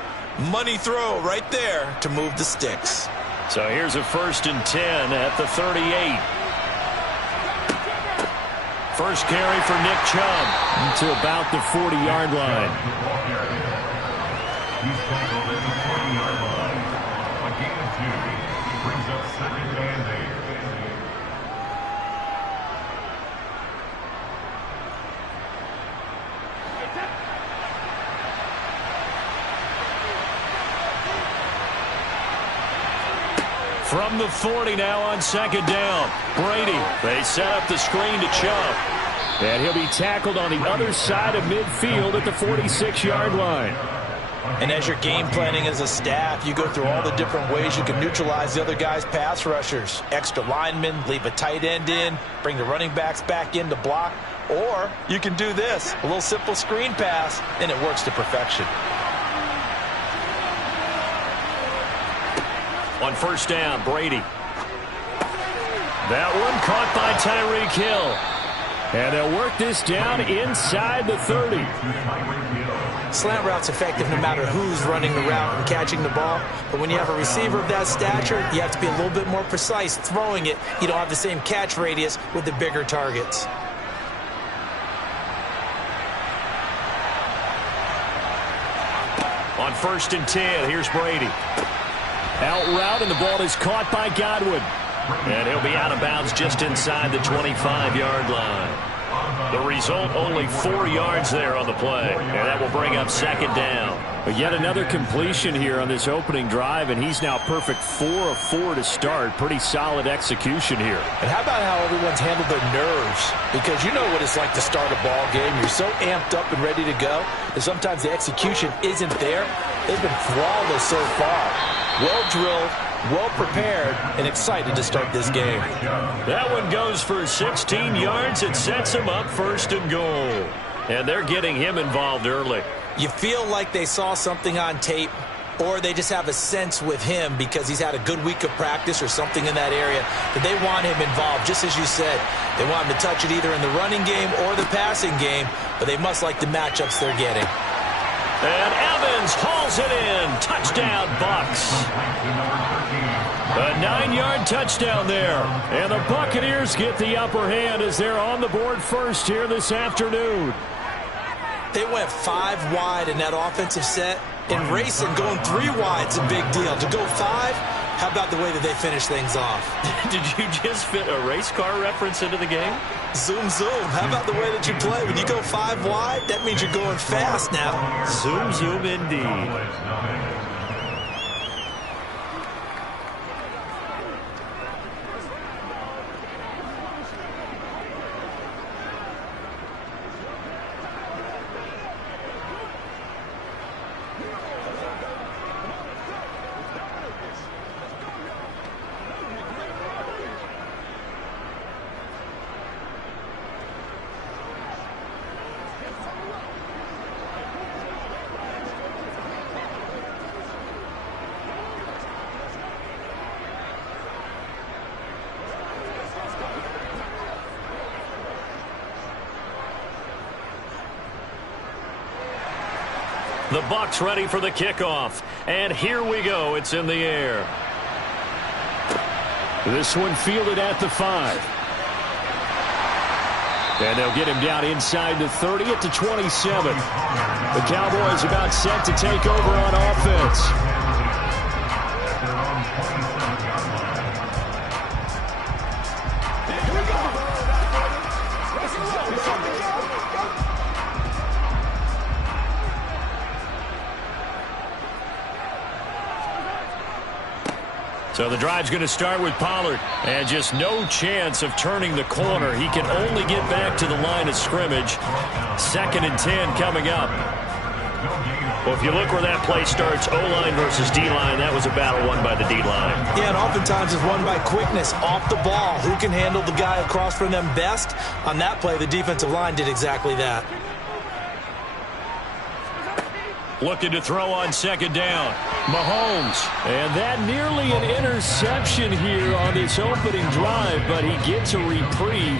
Money throw right there to move the sticks. So here's a 1st and 10 at the 38. First carry for Nick Chubb to about the 40-yard line. He's tackled at the 40-yard line. A gain of 2. Brings up 2nd and 8. From the 40 now on 2nd down. Brady, they set up the screen to Chubb. And he'll be tackled on the other side of midfield at the 46-yard line. And as you're game planning as a staff, you go through all the different ways you can neutralize the other guy's pass rushers. Extra linemen, leave a tight end in, bring the running backs back in to block. Or you can do this, a little simple screen pass, and it works to perfection. On 1st down, Brady. That one caught by Tyreek Hill. And they'll work this down inside the 30. Slant route's effective no matter who's running the route and catching the ball. But when you have a receiver of that stature, you have to be a little bit more precise throwing it. You don't have the same catch radius with the bigger targets. On 1st and 10, here's Brady. Out route, and the ball is caught by Godwin. And he'll be out of bounds just inside the 25-yard line. The result, only 4 yards there on the play. And that will bring up 2nd down. But yet another completion here on this opening drive, and he's now perfect 4 of 4 to start. Pretty solid execution here. And how about how everyone's handled their nerves? Because you know what it's like to start a ball game. You're so amped up and ready to go that sometimes the execution isn't there. They've been flawless so far. Well-drilled, well-prepared, and excited to start this game. That one goes for 16 yards. It sets him up 1st and goal. And they're getting him involved early. You feel like they saw something on tape, or they just have a sense with him because he's had a good week of practice or something in that area that they want him involved. Just as you said, they want him to touch it either in the running game or the passing game, but they must like the matchups they're getting. And Evans hauls it in. Touchdown, Bucs. A 9-yard touchdown there. And the Buccaneers get the upper hand as they're on the board first here this afternoon. They went 5 wide in that offensive set. And racing going 3 wide's a big deal. To go 5, how about the way that they finish things off? Did you just fit a race car reference into the game? Zoom, zoom. How about the way that you play? When you go 5 wide, that means you're going fast now. Zoom, zoom indeed. The Bucs ready for the kickoff. And here we go. It's in the air. This one fielded at the 5. And they'll get him down inside the 30 at the 27. The Cowboys about set to take over on offense. So the drive's going to start with Pollard. And just no chance of turning the corner. He can only get back to the line of scrimmage. 2nd and 10 coming up. Well, if you look where that play starts, O-line versus D-line, that was a battle won by the D-line. Yeah, and oftentimes it's won by quickness off the ball. Who can handle the guy across from them best? On that play, the defensive line did exactly that. Looking to throw on 2nd down. Mahomes. And that nearly an interception here on this opening drive, but he gets a reprieve.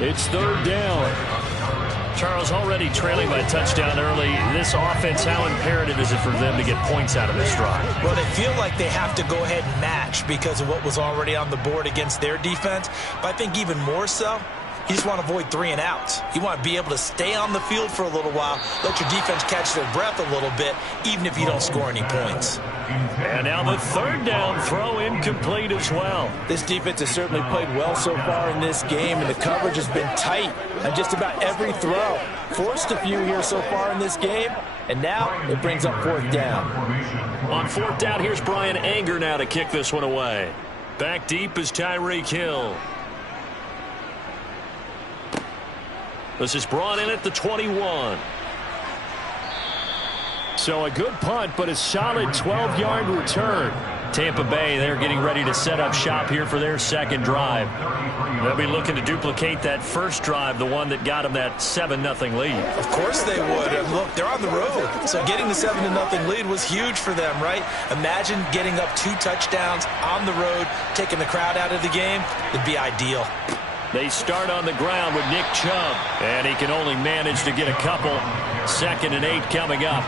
It's 3rd down. Charles, already trailing by a touchdown early. This offense, how imperative is it for them to get points out of this drive? Well, they feel like they have to go ahead and match because of what was already on the board against their defense. But I think even more so, you just want to avoid 3 and outs. You want to be able to stay on the field for a little while, let your defense catch their breath a little bit, even if you don't score any points. And now the 3rd down throw incomplete as well. This defense has certainly played well so far in this game, and the coverage has been tight on just about every throw. Forced a few here so far in this game, and now it brings up 4th down. On 4th down, here's Brian Anger now to kick this one away. Back deep is Tyreek Hill. This is brought in at the 21. So a good punt, but a solid 12-yard return. Tampa Bay, they're getting ready to set up shop here for their 2nd drive. They'll be looking to duplicate that first drive, the one that got them that 7-0 lead. Of course they would. And look, they're on the road. So getting the 7-0 lead was huge for them, right? Imagine getting up 2 touchdowns on the road, taking the crowd out of the game. It'd be ideal. They start on the ground with Nick Chubb, and he can only manage to get a couple. 2nd and 8 coming up.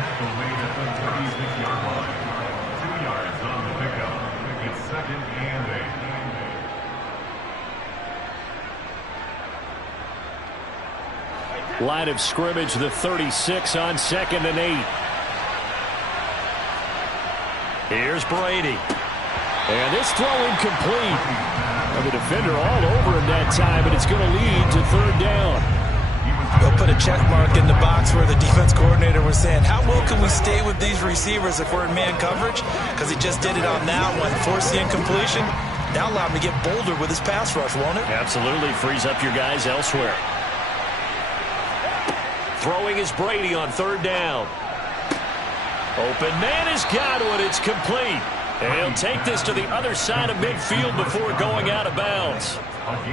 Line of scrimmage, the 36 on 2nd and 8. Here's Brady. And this throw incomplete. The defender all over him that time, but it's going to lead to 3rd down. They'll put a check mark in the box where the defense coordinator was saying, how well can we stay with these receivers if we're in man coverage? Because he just did it on that one, forced the incompletion. That'll allow him to get bolder with his pass rush, won't it? Absolutely. Frees up your guys elsewhere. Throwing is Brady on 3rd down. Open man is Godwin. It's complete. And he'll take this to the other side of midfield before going out of bounds.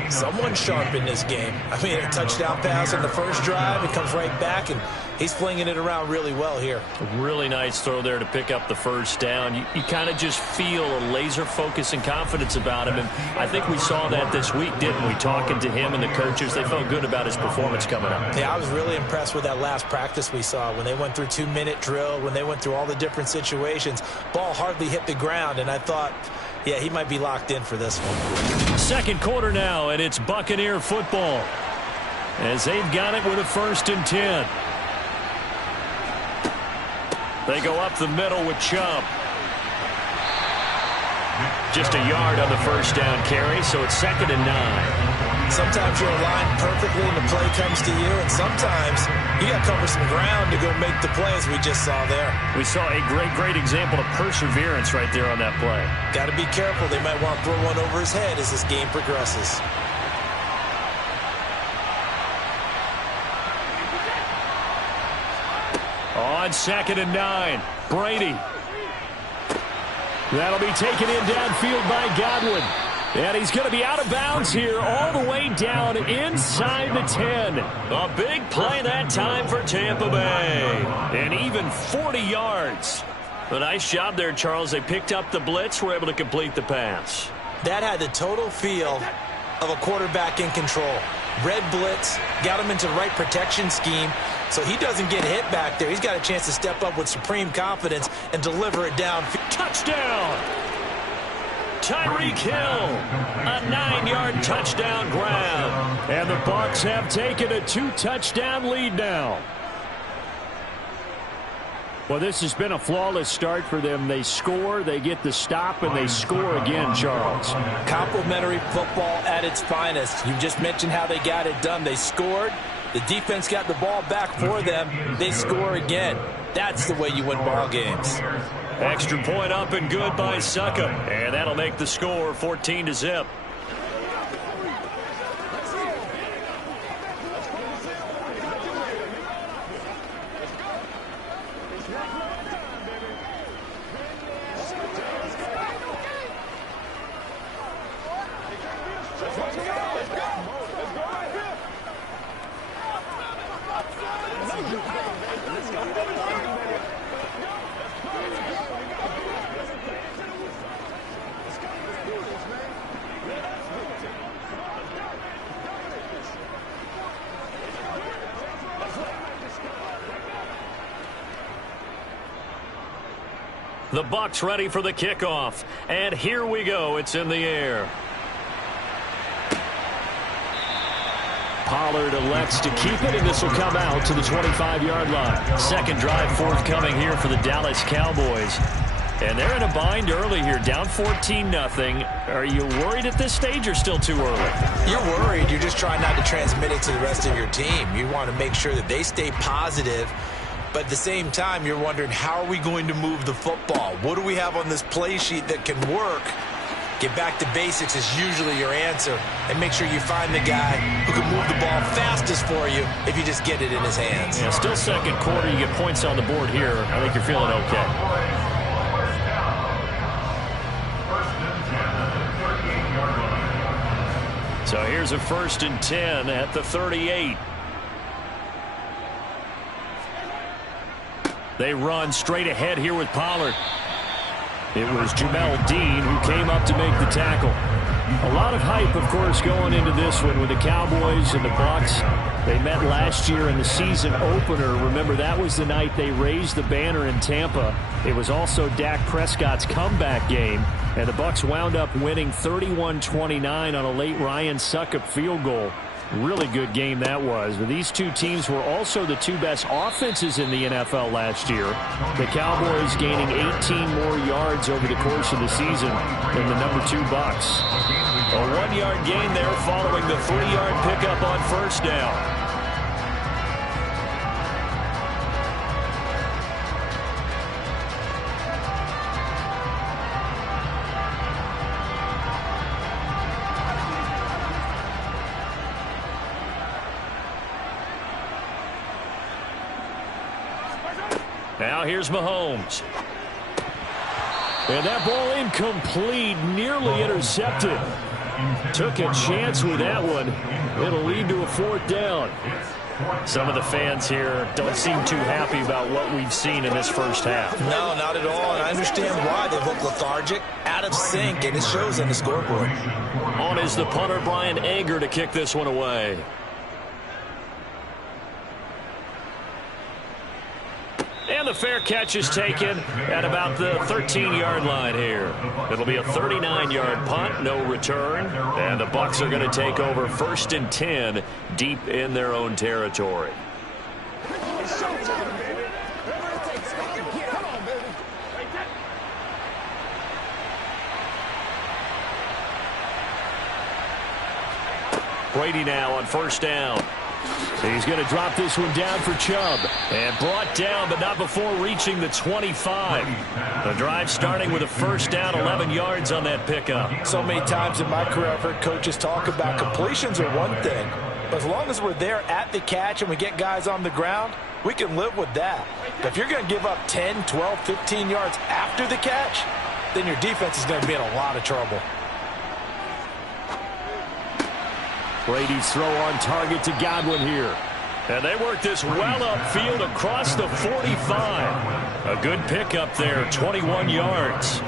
Someone sharp in this game. I mean, a touchdown pass on the first drive. It comes right back, and he's flinging it around really well here. Really nice throw there to pick up the 1st down. You kind of just feel a laser focus and confidence about him. And I think we saw that this week, didn't we? Talking to him and the coaches, they felt good about his performance coming up. Yeah, I was really impressed with that last practice we saw when they went through 2-minute drill, when they went through all the different situations. Ball hardly hit the ground, and I thought, yeah, he might be locked in for this one. 2nd quarter now, and it's Buccaneer football as they've got it with a 1st and 10. They go up the middle with Chubb. Just a yard on the 1st down carry, so it's 2nd and 9. Sometimes you're aligned perfectly and the play comes to you, and sometimes you got to cover some ground to go make the play, as we just saw there. We saw a great example of perseverance right there on that play. Got to be careful. They might want to throw one over his head as this game progresses. On 2nd and 9, Brady. That'll be taken in downfield by Godwin. And he's going to be out of bounds here all the way down inside the 10. A big play that time for Tampa Bay. And even 40 yards. A nice job there, Charles. They picked up the blitz, were able to complete the pass. That had the total feel of a quarterback in control. Red blitz, got him into the right protection scheme, so he doesn't get hit back there. He's got a chance to step up with supreme confidence and deliver it down. Touchdown! Tyreek Hill, a 9-yard touchdown grab. And the Bucs have taken a 2-touchdown lead now. Well, this has been a flawless start for them. They score, they get the stop, and they score again, Charles. Complimentary football at its finest. You just mentioned how they got it done. They scored. The defense got the ball back for them. They score again. That's the way you win ball games. Extra point up and good by Succop. And that'll make the score 14-0. The Bucs ready for the kickoff. And here we go. It's in the air. Pollard elects to keep it, and this will come out to the 25-yard line. Second drive forthcoming here for the Dallas Cowboys. And they're in a bind early here, down 14-0. Are you worried at this stage or still too early? You're worried. You're just trying not to transmit it to the rest of your team. You want to make sure that they stay positive. But at the same time, you're wondering, how are we going to move the football? What do we have on this play sheet that can work? Get back to basics is usually your answer. And make sure you find the guy who can move the ball fastest for you if you just get it in his hands. Yeah, still second quarter. You get points on the board here. I think you're feeling okay. So here's a 1st and 10 at the 38. They run straight ahead here with Pollard. It was Jamel Dean who came up to make the tackle. A lot of hype, of course, going into this one with the Cowboys and the Bucs. They met last year in the season opener. Remember, that was the night they raised the banner in Tampa. It was also Dak Prescott's comeback game, and the Bucs wound up winning 31-29 on a late Ryan Succop field goal. Really good game that was. But these two teams were also the two best offenses in the NFL last year. The Cowboys gaining 18 more yards over the course of the season than the number 2 Bucs. A 1-yard gain there following the 3-yard pickup on first down. Now here's Mahomes. And that ball incomplete, nearly intercepted. Took a chance with that one. It'll lead to a 4th down. Some of the fans here don't seem too happy about what we've seen in this first half. No, not at all, and I understand why. They look lethargic, out of sync, and it shows on the scoreboard. On is the punter, Brian Anger, to kick this one away. And the fair catch is taken at about the 13-yard line here. It'll be a 39-yard punt, no return. And the Bucs are going to take over 1st and 10 deep in their own territory. Brady now on first down. He's going to drop this one down for Chubb. And brought down, but not before reaching the 25. The drive starting with a first down, 11 yards on that pickup. So many times in my career, I've heard coaches talk about completions are one thing. But as long as we're there at the catch and we get guys on the ground, we can live with that. But if you're going to give up 10, 12, 15 yards after the catch, then your defense is going to be in a lot of trouble. Brady's throw on target to Godwin here. And they work this well upfield across the 45. A good pickup there, 21 yards.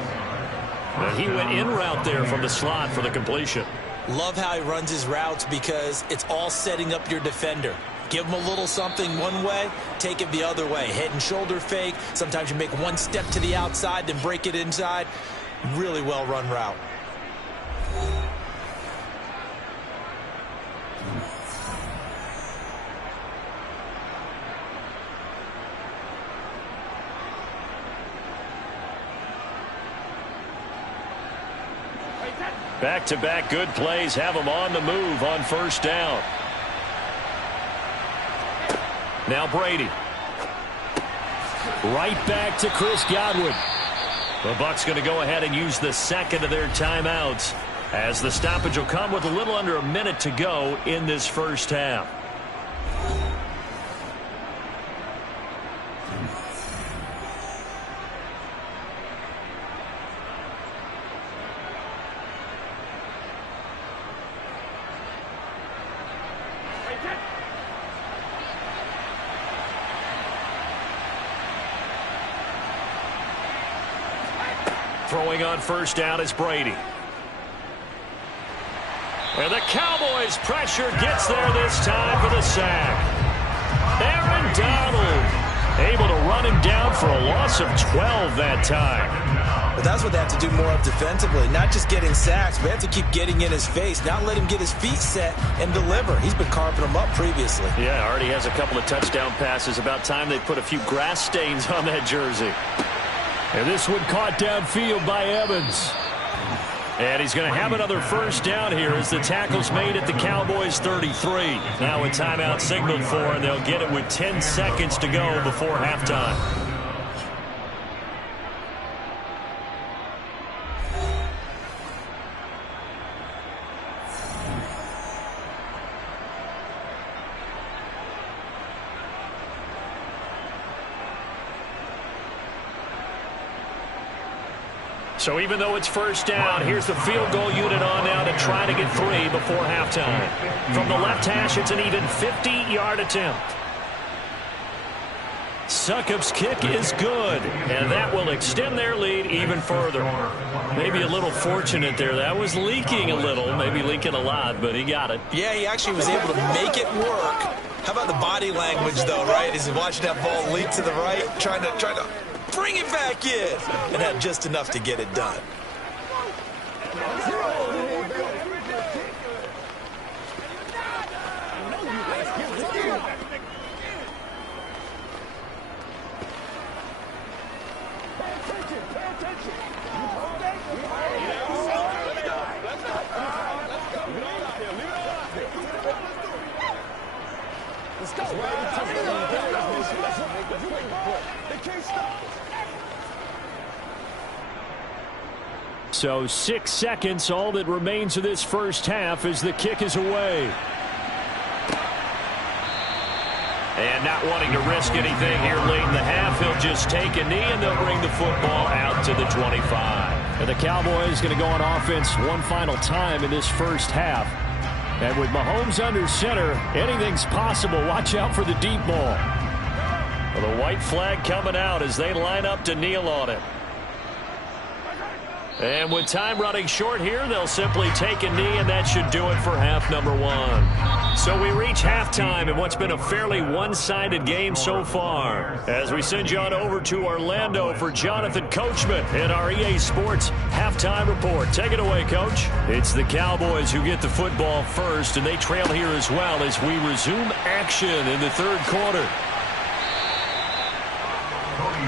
And he went in route there from the slot for the completion. Love how he runs his routes because it's all setting up your defender. Give him a little something one way, take it the other way. Head and shoulder fake. Sometimes you make one step to the outside, then break it inside. Really well run route. Back-to-back good plays have them on the move on first down. Now Brady. Right back to Chris Godwin. The Bucs going to go ahead and use the second of their timeouts, as the stoppage will come with a little under a minute to go in this first half. Throwing on first down is Brady. And the Cowboys pressure gets there this time for the sack. Aaron Donald able to run him down for a loss of 12 that time. But that's what they have to do more of defensively. Not just getting sacks, but they have to keep getting in his face. Not let him get his feet set and deliver. He's been carving them up previously. Yeah, already has a couple of touchdown passes. About time they put a few grass stains on that jersey. And this one caught downfield by Evans. And he's going to have another first down here as the tackle's made at the Cowboys 33. Now a timeout signaled for, and they'll get it with 10 seconds to go before halftime. So even though it's first down, here's the field goal unit on now to try to get 3 before halftime. From the left hash, it's an even 50-yard attempt. Succop's kick is good, and that will extend their lead even further. Maybe a little fortunate there. That was leaking a little, maybe leaking a lot, but he got it. Yeah, he actually was able to make it work. How about the body language, though, right? As he's watching that ball leak to the right, trying to bring it back in, and had just enough to get it done. So 6 seconds, all that remains of this first half as the kick is away. And not wanting to risk anything here late in the half, he'll just take a knee and they'll bring the football out to the 25. And the Cowboys going to go on offense one final time in this first half. And with Mahomes under center, anything's possible. Watch out for the deep ball. Well, the white flag coming out as they line up to kneel on it. And with time running short here, they'll simply take a knee, and that should do it for half number 1. So we reach halftime in what's been a fairly one-sided game so far. As we send you on over to Orlando for Jonathan Coachman in our EA Sports Halftime Report. Take it away, Coach. It's the Cowboys who get the football first, and they trail here as well as we resume action in the third quarter.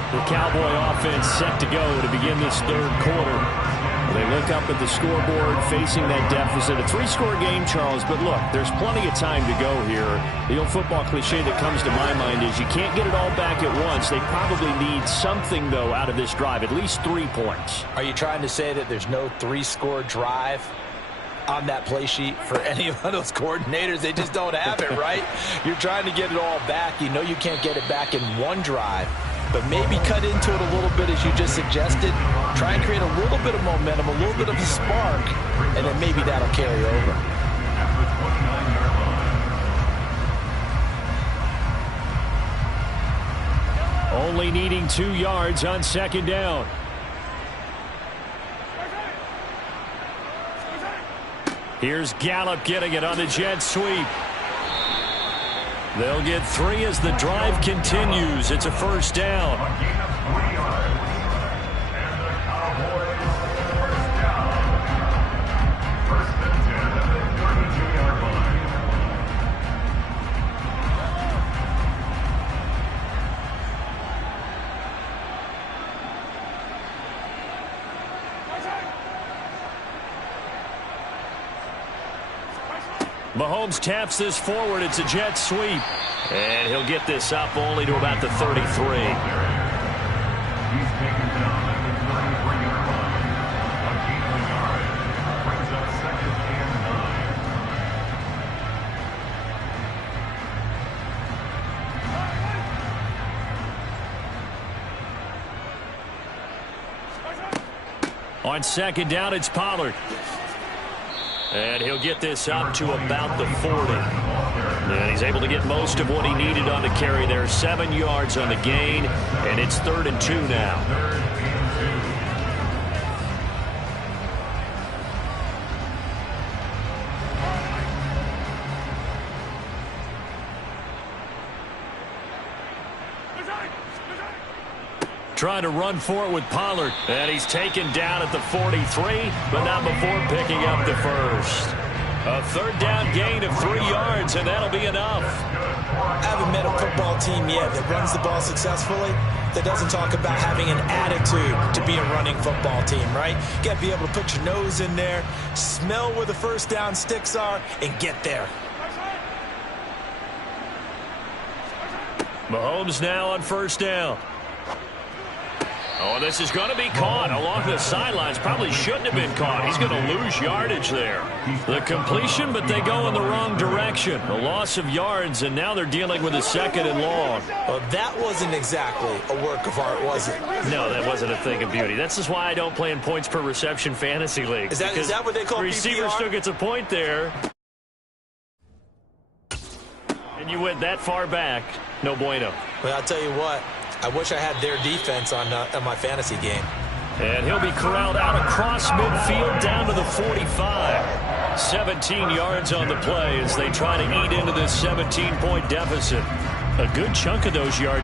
The Cowboy offense set to go to begin this third quarter. They look up at the scoreboard facing that deficit. A 3-score game, Charles, but look, there's plenty of time to go here. The old football cliche that comes to my mind is you can't get it all back at once. They probably need something, though, out of this drive, at least 3 points. Are you trying to say that there's no 3-score drive on that play sheet for any of those coordinators? They just don't have it, right? You're trying to get it all back. You know you can't get it back in one drive. But maybe cut into it a little bit, as you just suggested. Try and create a little bit of momentum, a little bit of a spark, and then maybe that'll carry over. Only needing 2 yards on second down. Here's Gallup getting it on the jet sweep. They'll get 3 as the drive continues. It's a first down. Mahomes taps this forward. It's a jet sweep. And he'll get this up only to about the 33. He's taken down at the 33-yard line. A gain of a yard. Brings up 2nd and 9. On 2nd down, it's Pollard. And he'll get this up to about the 40. And he's able to get most of what he needed on the carry there. 7 yards on the gain, and it's 3rd and 2 now. 3rd and 2. Trying to run for it with Pollard. And he's taken down at the 43, but not before picking up the first. A 3rd down gain of 3 yards, and that'll be enough. I haven't met a football team yet that runs the ball successfully that doesn't talk about having an attitude to be a running football team, right? You got to be able to put your nose in there, smell where the first down sticks are, and get there. Mahomes now on 1st down. Oh, this is going to be caught along the sidelines. Probably shouldn't have been caught. He's going to lose yardage there. The completion, but they go in the wrong direction. A loss of yards, and now they're dealing with a 2nd and long. Well, that wasn't exactly a work of art, was it? No, that wasn't a thing of beauty. That's just why I don't play in points per reception fantasy leagues. Is that what they call receiver PPR? still gets a point there. And you went that far back. No bueno. Well, I'll tell you what. I wish I had their defense on my fantasy game. And he'll be corralled out across midfield down to the 45. 17 yards on the play as they try to eat into this 17-point deficit. A good chunk of those yards.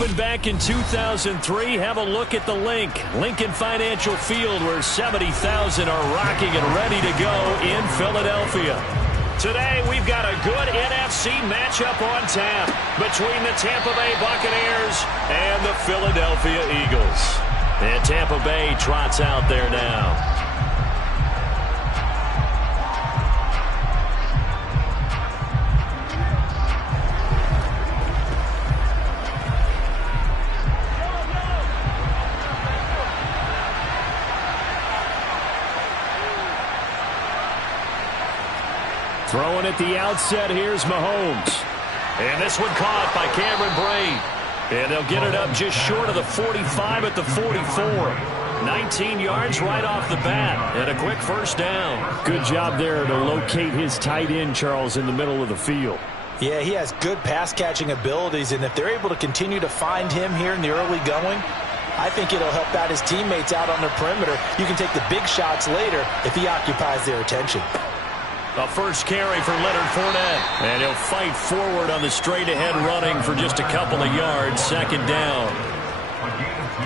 opened back in 2003. Have a look at the link. Lincoln Financial Field, where 70,000 are rocking and ready to go in Philadelphia. Today, we've got a good NFC matchup on tap between the Tampa Bay Buccaneers and the Philadelphia Eagles. And Tampa Bay trots out there now. Throwing at the outset, here's Mahomes. And this one caught by Cameron Brate. And they'll get it up just short of the 45 at the 44. 19 yards right off the bat. And a quick first down. Good job there to locate his tight end, Charles, in the middle of the field. Yeah, he has good pass-catching abilities, and if they're able to continue to find him here in the early going, I think it'll help out his teammates out on the perimeter. You can take the big shots later if he occupies their attention. A first carry for Leonard Fournette. And he'll fight forward on the straight-ahead running for just a couple of yards. Second down. A gain of 2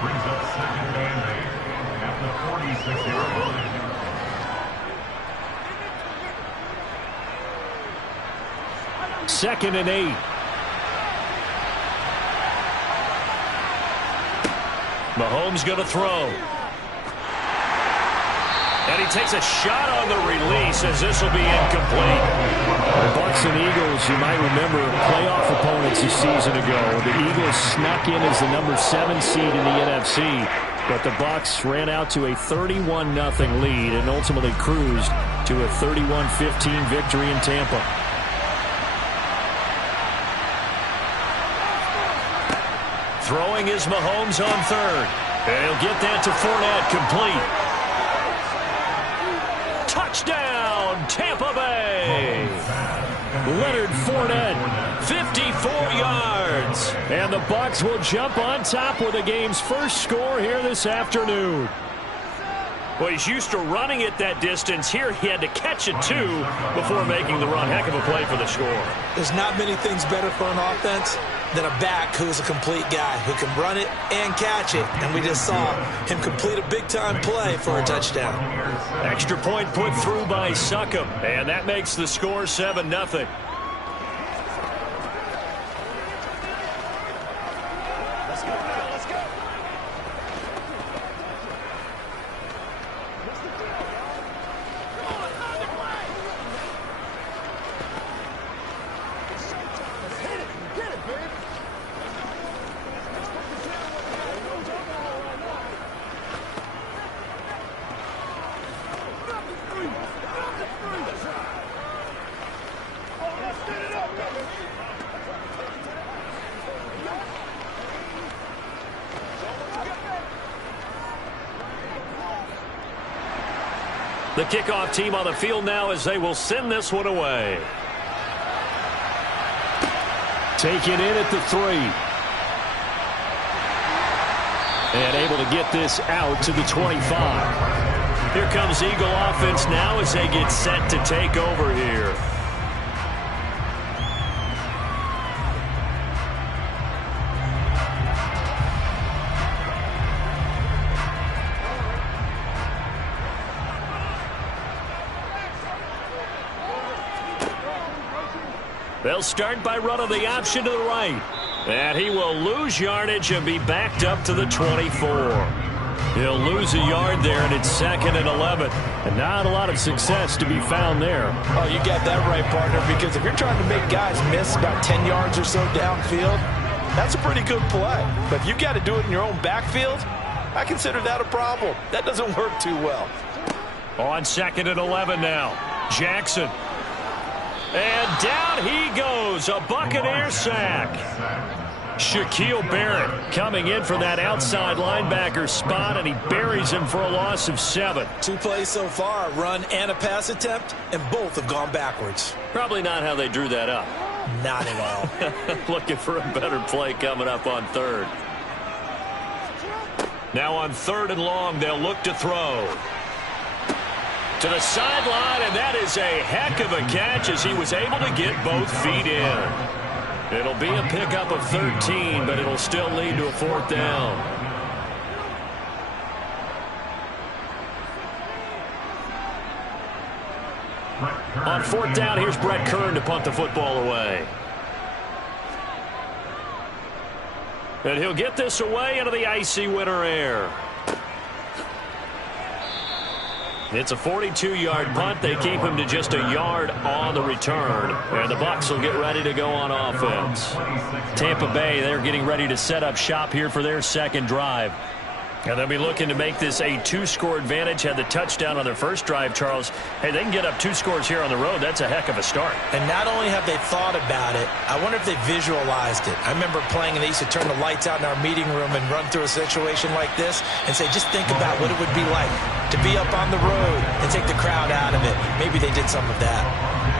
brings up second and 8 at the 46-yard line. Second and 8. Mahomes going to throw. And he takes a shot on the release as this will be incomplete. The Bucs and Eagles, you might remember, playoff opponents a season ago. The Eagles snuck in as the number 7 seed in the NFC, but the Bucs ran out to a 31-0 lead and ultimately cruised to a 31-15 victory in Tampa. Throwing is Mahomes on third. And he'll get that to Fournette, complete. Touchdown, Tampa Bay. Leonard Fournette, 54 yards. And the Bucs will jump on top with the game's first score here this afternoon. Well, he's used to running it that distance. Here he had to catch it, too, before making the run. Heck of a play for the score. There's not many things better for an offense than a back who's a complete guy who can run it and catch it. And we just saw him complete a big-time play for a touchdown. Extra point put through by Succop, and that makes the score 7-0. The kickoff team on the field now as they will send this one away. Taken in at the 3. And able to get this out to the 25. Here comes Eagle offense now as they get set to take over here. They'll start by running the option to the right. And he will lose yardage and be backed up to the 24. He'll lose a yard there, and it's 2nd and 11. And not a lot of success to be found there. Oh, you got that right, partner, because if you're trying to make guys miss about 10 yards or so downfield, that's a pretty good play. But if you got to do it in your own backfield, I consider that a problem. That doesn't work too well. On 2nd and 11 now. Jackson. And down he goes, a Buccaneer sack. Shaquille Barrett coming in for that outside linebacker spot, and he buries him for a loss of 7. 2 plays so far, a run and a pass attempt, and both have gone backwards. Probably not how they drew that up. Not at all. Looking for a better play coming up on 3rd. Now on 3rd and long, they'll look to throw. To the sideline, and that is a heck of a catch as he was able to get both feet in. It'll be a pickup of 13, but it'll still lead to a 4th down. On 4th down, here's Brett Kern to punt the football away. And he'll get this away into the icy winter air. It's a 42-yard punt. They keep him to just a yard on the return. And the Bucs will get ready to go on offense. Tampa Bay, they're getting ready to set up shop here for their second drive. And they'll be looking to make this a 2-score advantage. Had the touchdown on their first drive, Charles. Hey, they can get up 2 scores here on the road. That's a heck of a start. And not only have they thought about it, I wonder if they visualized it. I remember playing, and they used to turn the lights out in our meeting room and run through a situation like this and say, just think about what it would be like to be up on the road and take the crowd out of it. Maybe they did some of that.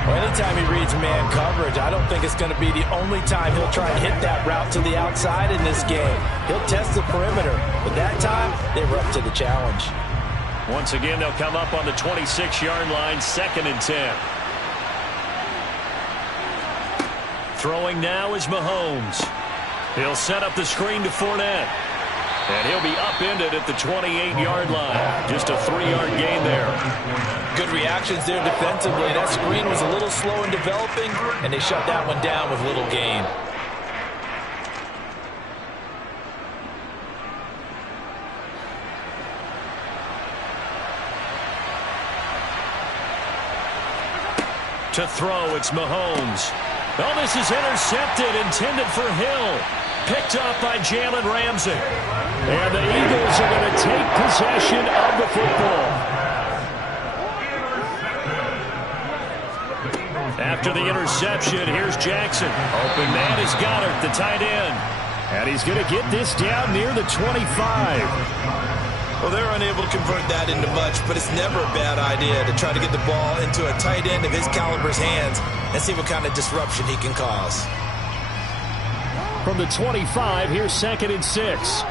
Well, anytime he reads man coverage, I don't think it's going to be the only time he'll try and hit that route to the outside in this game. He'll test the perimeter, but that time they were up to the challenge. Once again, they'll come up on the 26-yard line, 2nd and 10. Throwing now is Mahomes. He'll set up the screen to Fournette. And he'll be upended at the 28-yard line. Just a 3-yard gain there. Good reactions there defensively. That screen was a little slow in developing, and they shut that one down with little gain. To throw, it's Mahomes. Oh, this is intercepted, intended for Hill. Picked off by Jalen Ramsey. And the Eagles are going to take possession of the football. After the interception, here's Jackson. Open man is Goddard, the tight end. And he's going to get this down near the 25. Well, they're unable to convert that into much, but it's never a bad idea to try to get the ball into a tight end of his caliber's hands and see what kind of disruption he can cause. From the 25, here's 2nd and 6.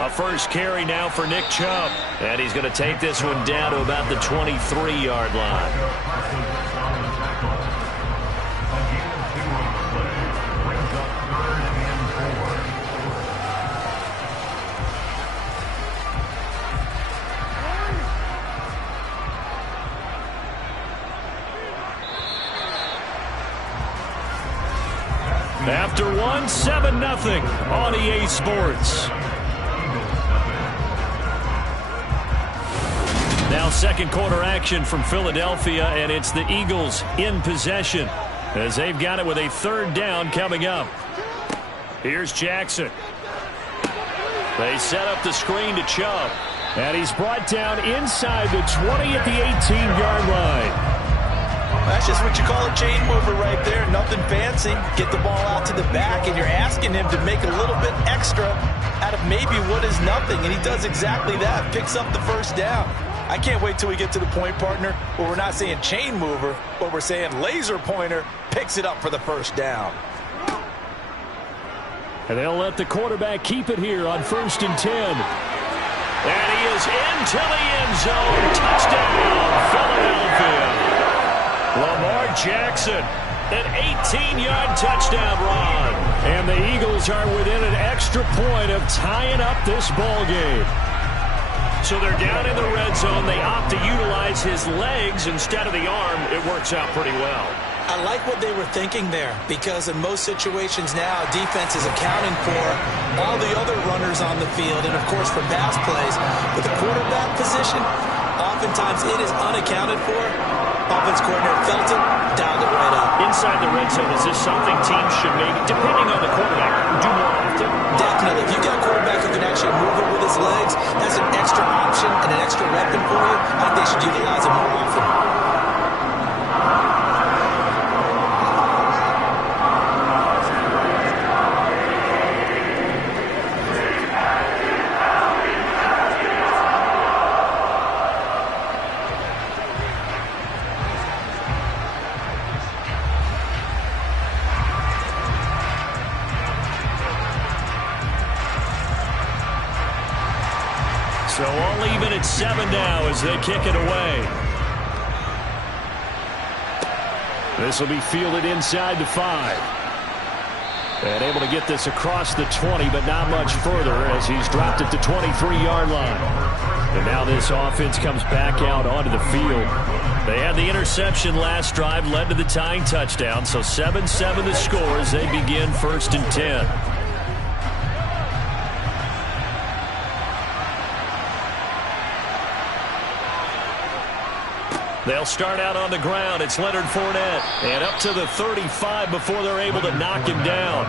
A first carry now for Nick Chubb. And he's going to take this one down to about the 23-yard line. After one, 7-0 on EA Sports. Now 2nd quarter action from Philadelphia, and it's the Eagles in possession as they've got it with a 3rd down coming up. Here's Jackson. They set up the screen to Chubb, and he's brought down inside the 20 at the 18-yard line. That's just what you call a chain mover right there. Nothing fancy. Get the ball out to the back, and you're asking him to make a little bit extra out of maybe what is nothing, and he does exactly that. Picks up the 1st down. I can't wait till we get to the point, partner, where we're not saying chain mover, but we're saying laser pointer picks it up for the 1st down. And they'll let the quarterback keep it here on 1st and 10. And he is into the end zone. Touchdown, Philadelphia. Lamar Jackson, an 18-yard touchdown run. And the Eagles are within an extra point of tying up this ball game. So they're down in the red zone. They opt to utilize his legs instead of the arm. It works out pretty well. I like what they were thinking there, because in most situations now, defense is accounting for all the other runners on the field and, of course, for pass plays. But the quarterback position, oftentimes it is unaccounted for. Offense coordinator felt it, dialed it right up. Inside the red zone, is this something teams should maybe, depending on the quarterback, do more often? Definitely. If you've got a quarterback who can actually move it with his legs, that's an extra option and an extra weapon for you. I think they should utilize it more often. So all even at 7 now as they kick it away. This will be fielded inside the 5. And able to get this across the 20, but not much further as he's dropped it to 23-yard line. And now this offense comes back out onto the field. They had the interception last drive, led to the tying touchdown. So 7-7 the score as they begin 1st and 10. They'll start out on the ground. It's Leonard Fournette. And up to the 35 before they're able to knock him down.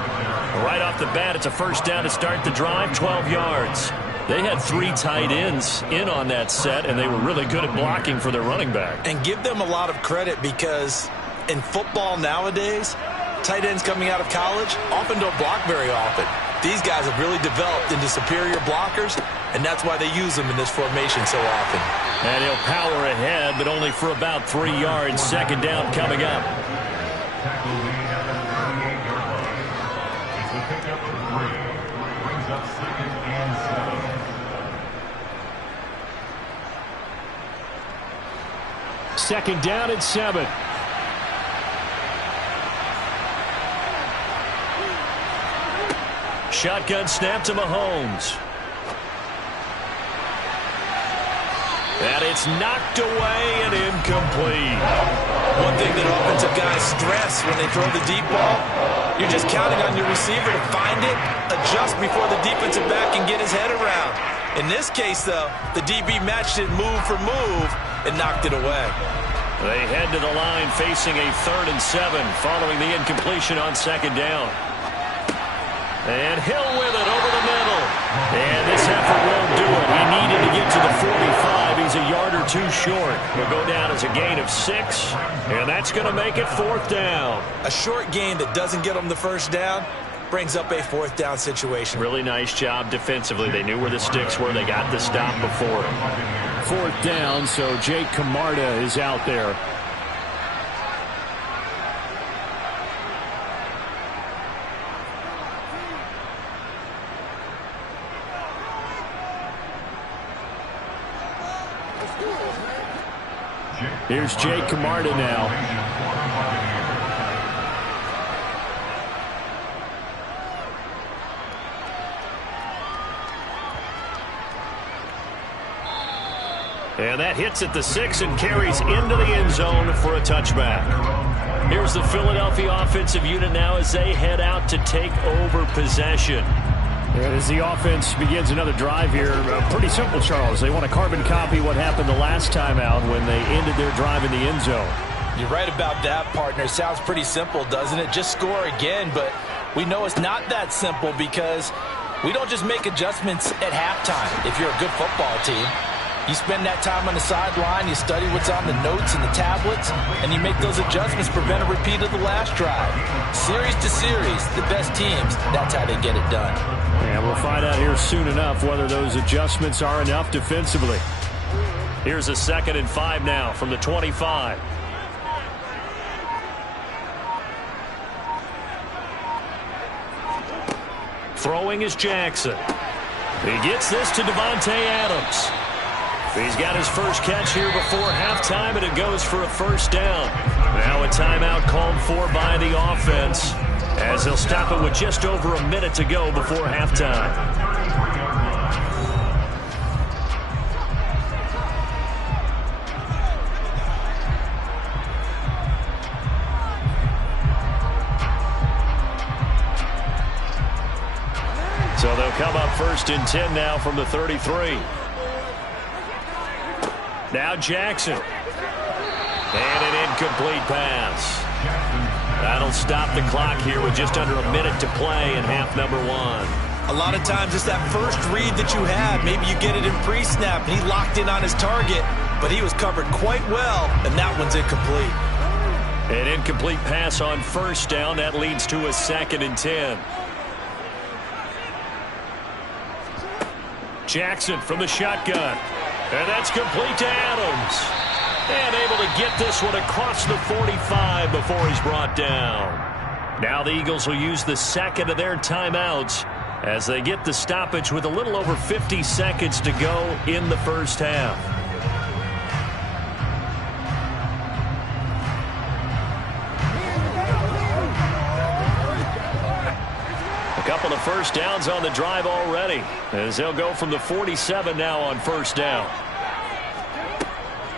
Right off the bat, it's a first down to start the drive, 12 yards. They had 3 tight ends in on that set, and they were really good at blocking for their running back. And give them a lot of credit because in football nowadays, tight ends coming out of college often don't block very often. These guys have really developed into superior blockers, and that's why they use them in this formation so often. And he'll power ahead, but only for about 3 yards. Second down coming up. Tackle made at the 38-yard line. It's a pickup of 3. Brings up 2nd and 7. Second down and 7. Shotgun snap to Mahomes. And it's knocked away and incomplete. One thing that offensive guys stress when they throw the deep ball, you're just counting on your receiver to find it, adjust before the defensive back can get his head around. In this case, though, the DB matched it move for move and knocked it away. They head to the line facing a 3rd and 7 following the incompletion on second down. And Hill with it over the middle. And this effort won't do it. He needed to get to the 45. He's a yard or 2 short. He'll go down as a gain of 6. And that's going to make it 4th down. A short gain that doesn't get them the first down brings up a 4th down situation. Really nice job defensively. They knew where the sticks were. They got the stop before it. 4th down, so Jake Camarda is out there. Here's Jake Camarda now. And that hits at the 6 and carries into the end zone for a touchback. Here's the Philadelphia offensive unit now as they head out to take over possession. And as the offense begins another drive here, pretty simple, Charles. They want to carbon copy what happened the last time out when they ended their drive in the end zone. You're right about that, partner. Sounds pretty simple, doesn't it? Just score again, but we know it's not that simple because we don't just make adjustments at halftime if you're a good football team. You spend that time on the sideline, you study what's on the notes and the tablets, and you make those adjustments to prevent a repeat of the last drive. Series to series, the best teams, that's how they get it done. And we'll find out here soon enough whether those adjustments are enough defensively. Here's a 2nd and 5 now from the 25. Throwing is Jackson. He gets this to Devontae Adams. He's got his first catch here before halftime, and it goes for a first down. Now a timeout called for by the offense as they'll stop it with just over a minute to go before halftime. So they'll come up 1st and 10 now from the 33. Now Jackson. And an incomplete pass. That'll stop the clock here with just under a minute to play in half number 1. A lot of times it's that first read that you have. Maybe you get it in pre-snap, and he locked in on his target, but he was covered quite well, and that one's incomplete. An incomplete pass on first down. That leads to a 2nd and 10. Jackson from the shotgun. And that's complete to Adams. And able to get this one across the 45 before he's brought down. Now the Eagles will use the 2nd of their timeouts as they get the stoppage with a little over 50 seconds to go in the first half. couple of first downs on the drive already, as they'll go from the 47 now on first down.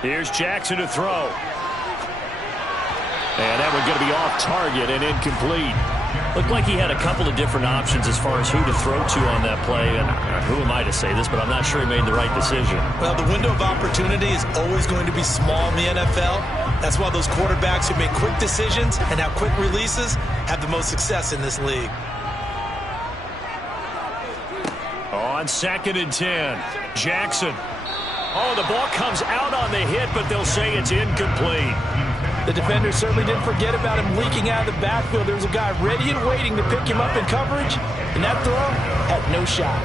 Here's Jackson to throw. And that one's going to be off target and incomplete. Looked like he had a couple of different options as far as who to throw to on that play. And who am I to say this, but I'm not sure he made the right decision. Well, the window of opportunity is always going to be small in the NFL. That's why those quarterbacks who make quick decisions and have quick releases have the most success in this league. On 2nd and 10, Jackson. Oh, the ball comes out on the hit, but they'll say it's incomplete. The defender certainly didn't forget about him leaking out of the backfield. There was a guy ready and waiting to pick him up in coverage, and that throw had no shot.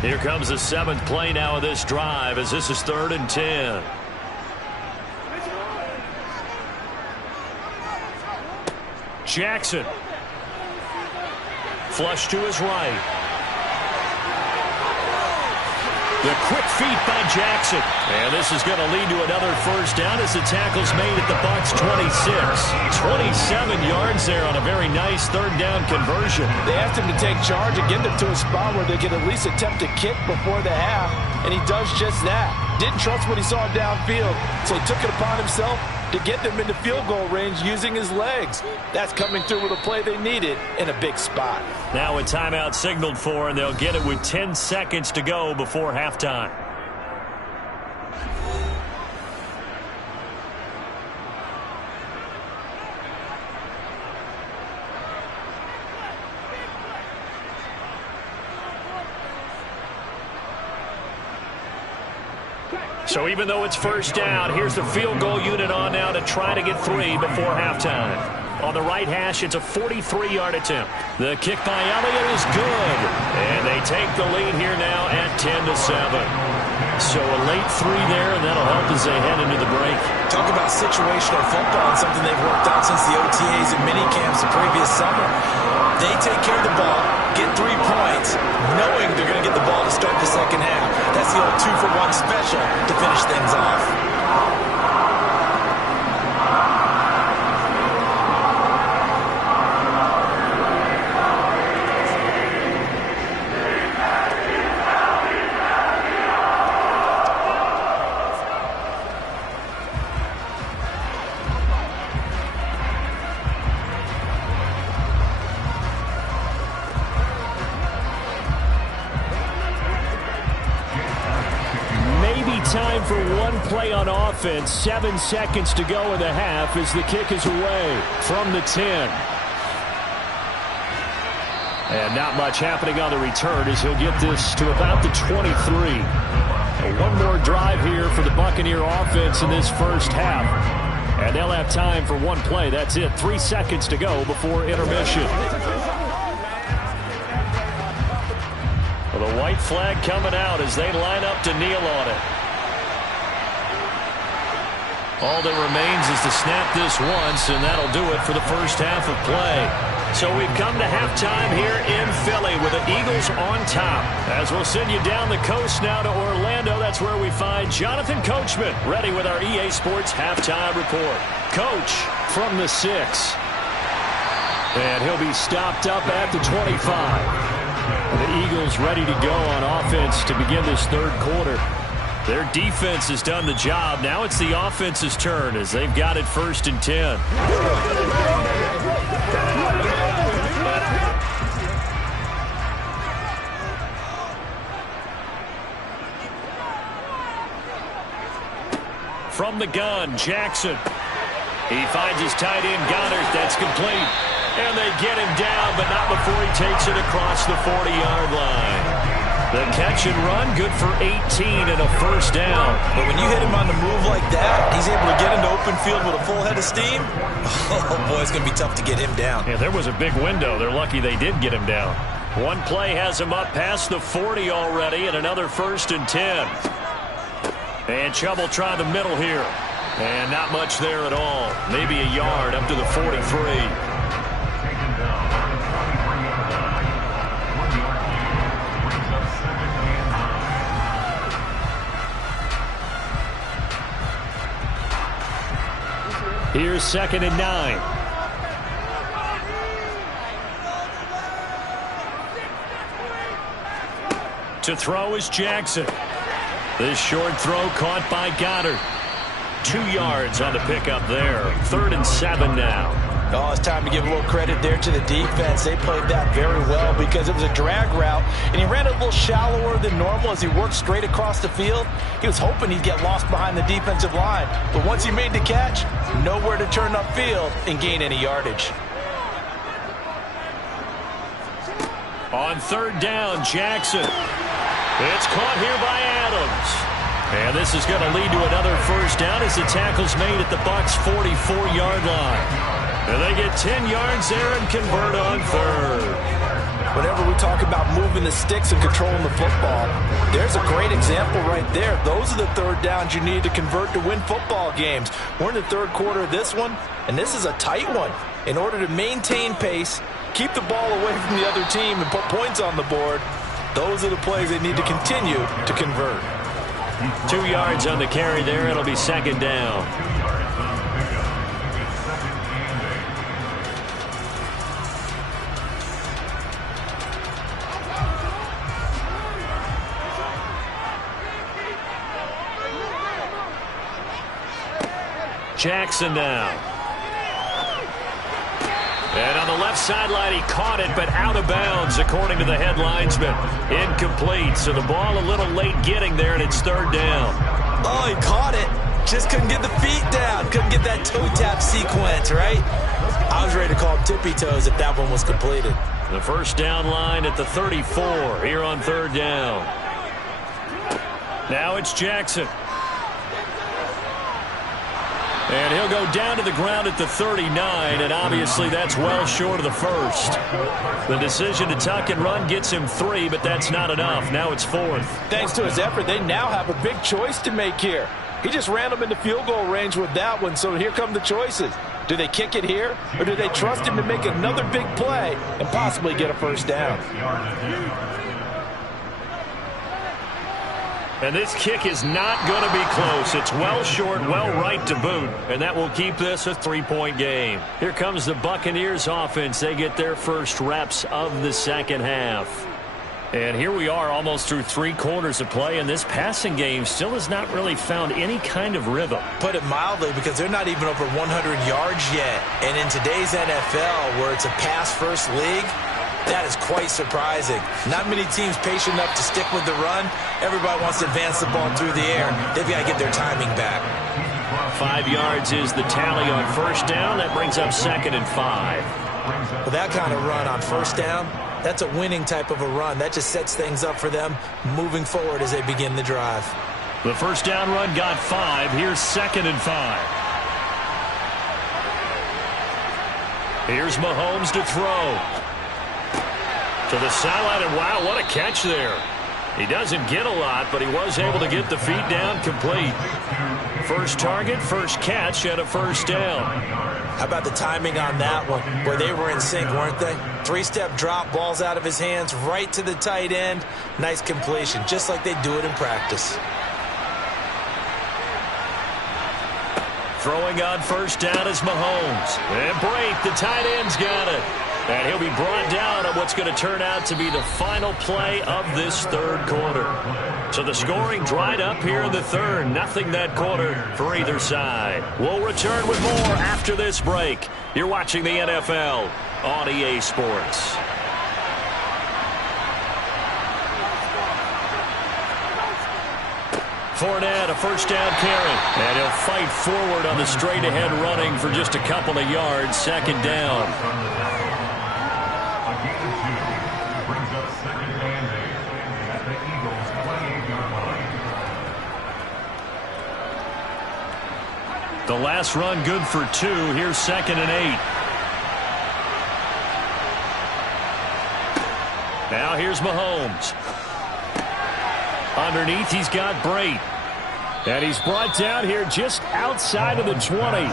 Here comes the 7th play now of this drive, as this is 3rd and 10. Jackson. Flush to his right. The quick feet by Jackson. And this is going to lead to another first down as the tackle's made at the Bucs 26. 27 yards there on a very nice 3rd down conversion. They asked him to take charge and get them to a spot where they could at least attempt a kick before the half, and he does just that. Didn't trust what he saw downfield, so he took it upon himself to get them into field goal range using his legs. That's coming through with a play they needed in a big spot. Now a timeout signaled for, and they'll get it with 10 seconds to go before halftime. So even though it's first down, here's the field goal unit on now to try to get 3 before halftime. On the right hash, it's a 43-yard attempt. The kick by Elliott is good. And they take the lead here now at 10-7. So a late 3 there, and that'll help as they head into the break. Talk about situational football and something they've worked out since the OTAs and mini camps the previous summer. They take care of the ball, get 3 points, knowing they're going to get the ball to start the second half. That's the old 2-for-1 special to finish things off. Time for one play on offense. 7 seconds to go in the half as the kick is away from the 10. And not much happening on the return as he'll get this to about the 23. One more drive here for the Buccaneer offense in this first half. And they'll have time for one play. That's it. 3 seconds to go before intermission. Well, the white flag coming out as they line up to kneel on it. All that remains is to snap this once, and that'll do it for the first half of play. So we've come to halftime here in Philly with the Eagles on top. As we'll send you down the coast now to Orlando, that's where we find Jonathan Coachman, ready with our EA Sports halftime report. Coach from the 6. And he'll be stopped up at the 25. The Eagles ready to go on offense to begin this third quarter. Their defense has done the job. Now it's the offense's turn as they've got it 1st and 10. From the gun, Jackson. He finds his tight end, Goddard. That's complete. And they get him down, but not before he takes it across the 40-yard line. The catch and run, good for 18 and a first down. But when you hit him on the move like that, he's able to get into open field with a full head of steam. Oh, boy, it's going to be tough to get him down. Yeah, there was a big window. They're lucky they did get him down. One play has him up past the 40 already, and another 1st and 10. And Chubb will try the middle here. And not much there at all. Maybe a yard up to the 43. Here's 2nd and 9. To throw is Jackson. This short throw caught by Goddard. 2 yards on the pickup there. 3rd and 7 now. Oh, it's time to give a little credit there to the defense. They played that very well because it was a drag route, and he ran it a little shallower than normal as he worked straight across the field. He was hoping he'd get lost behind the defensive line, but once he made the catch, nowhere to turn upfield and gain any yardage. On 3rd down, Jackson. It's caught here by Adams. And this is going to lead to another first down as the tackle's made at the Bucs' 44-yard line. And they get 10 yards there and convert on 3rd. Whenever we talk about moving the sticks and controlling the football, there's a great example right there. Those are the 3rd downs you need to convert to win football games. We're in the 3rd quarter of this one, and this is a tight one. In order to maintain pace, keep the ball away from the other team, and put points on the board, those are the plays they need to continue to convert. 2 yards on the carry there. It'll be 2nd down. Jackson now. And on the left sideline, he caught it, but out of bounds, according to the head linesman. Incomplete, so the ball a little late getting there, and it's 3rd down. Oh, he caught it. Just couldn't get the feet down. Couldn't get that toe tap sequence, right? I was ready to call him tippy toes if that one was completed. The first down line at the 34 here on 3rd down. Now it's Jackson. And he'll go down to the ground at the 39, and obviously that's well short of the first. The decision to tuck and run gets him 3, but that's not enough. Now it's 4th. Thanks to his effort, they now have a big choice to make here. He just ran them into field goal range with that one, so here come the choices. Do they kick it here, or do they trust him to make another big play and possibly get a first down? And this kick is not going to be close. It's well short, well right to boot, and that will keep this a 3-point game. Here comes the Buccaneers offense. They get their first reps of the second half. And here we are almost through 3 quarters of play, and this passing game still has not really found any kind of rhythm. Put it mildly, because they're not even over 100 yards yet. And in today's NFL, where it's a pass-first league, that is quite surprising. Not many teams patient enough to stick with the run. Everybody wants to advance the ball through the air. They've got to get their timing back. 5 yards is the tally on first down. That brings up 2nd and 5. With that kind of run on first down, that's a winning type of a run. That just sets things up for them moving forward as they begin the drive. The first down run got 5. Here's 2nd and 5. Here's Mahomes to throw. To the sideline, and wow, what a catch there. He doesn't get a lot, but he was able to get the feet down complete. First target, first catch, and a first down. How about the timing on that one? Boy, they were in sync, weren't they? 3-step drop, balls out of his hands, right to the tight end. Nice completion, just like they do it in practice. Throwing on first down is Mahomes. And Brate, the tight end's got it. And he'll be brought down on what's going to turn out to be the final play of this 3rd quarter. So the scoring dried up here in the 3rd. Nothing that quarter for either side. We'll return with more after this break. You're watching the NFL on EA Sports. Fournette, a first down carry. And he'll fight forward on the straight-ahead running for just a couple of yards. 2nd down. The last run good for 2. Here's 2nd and 8. Now here's Mahomes. Underneath, he's got Brate. And he's brought down here just outside of the 20.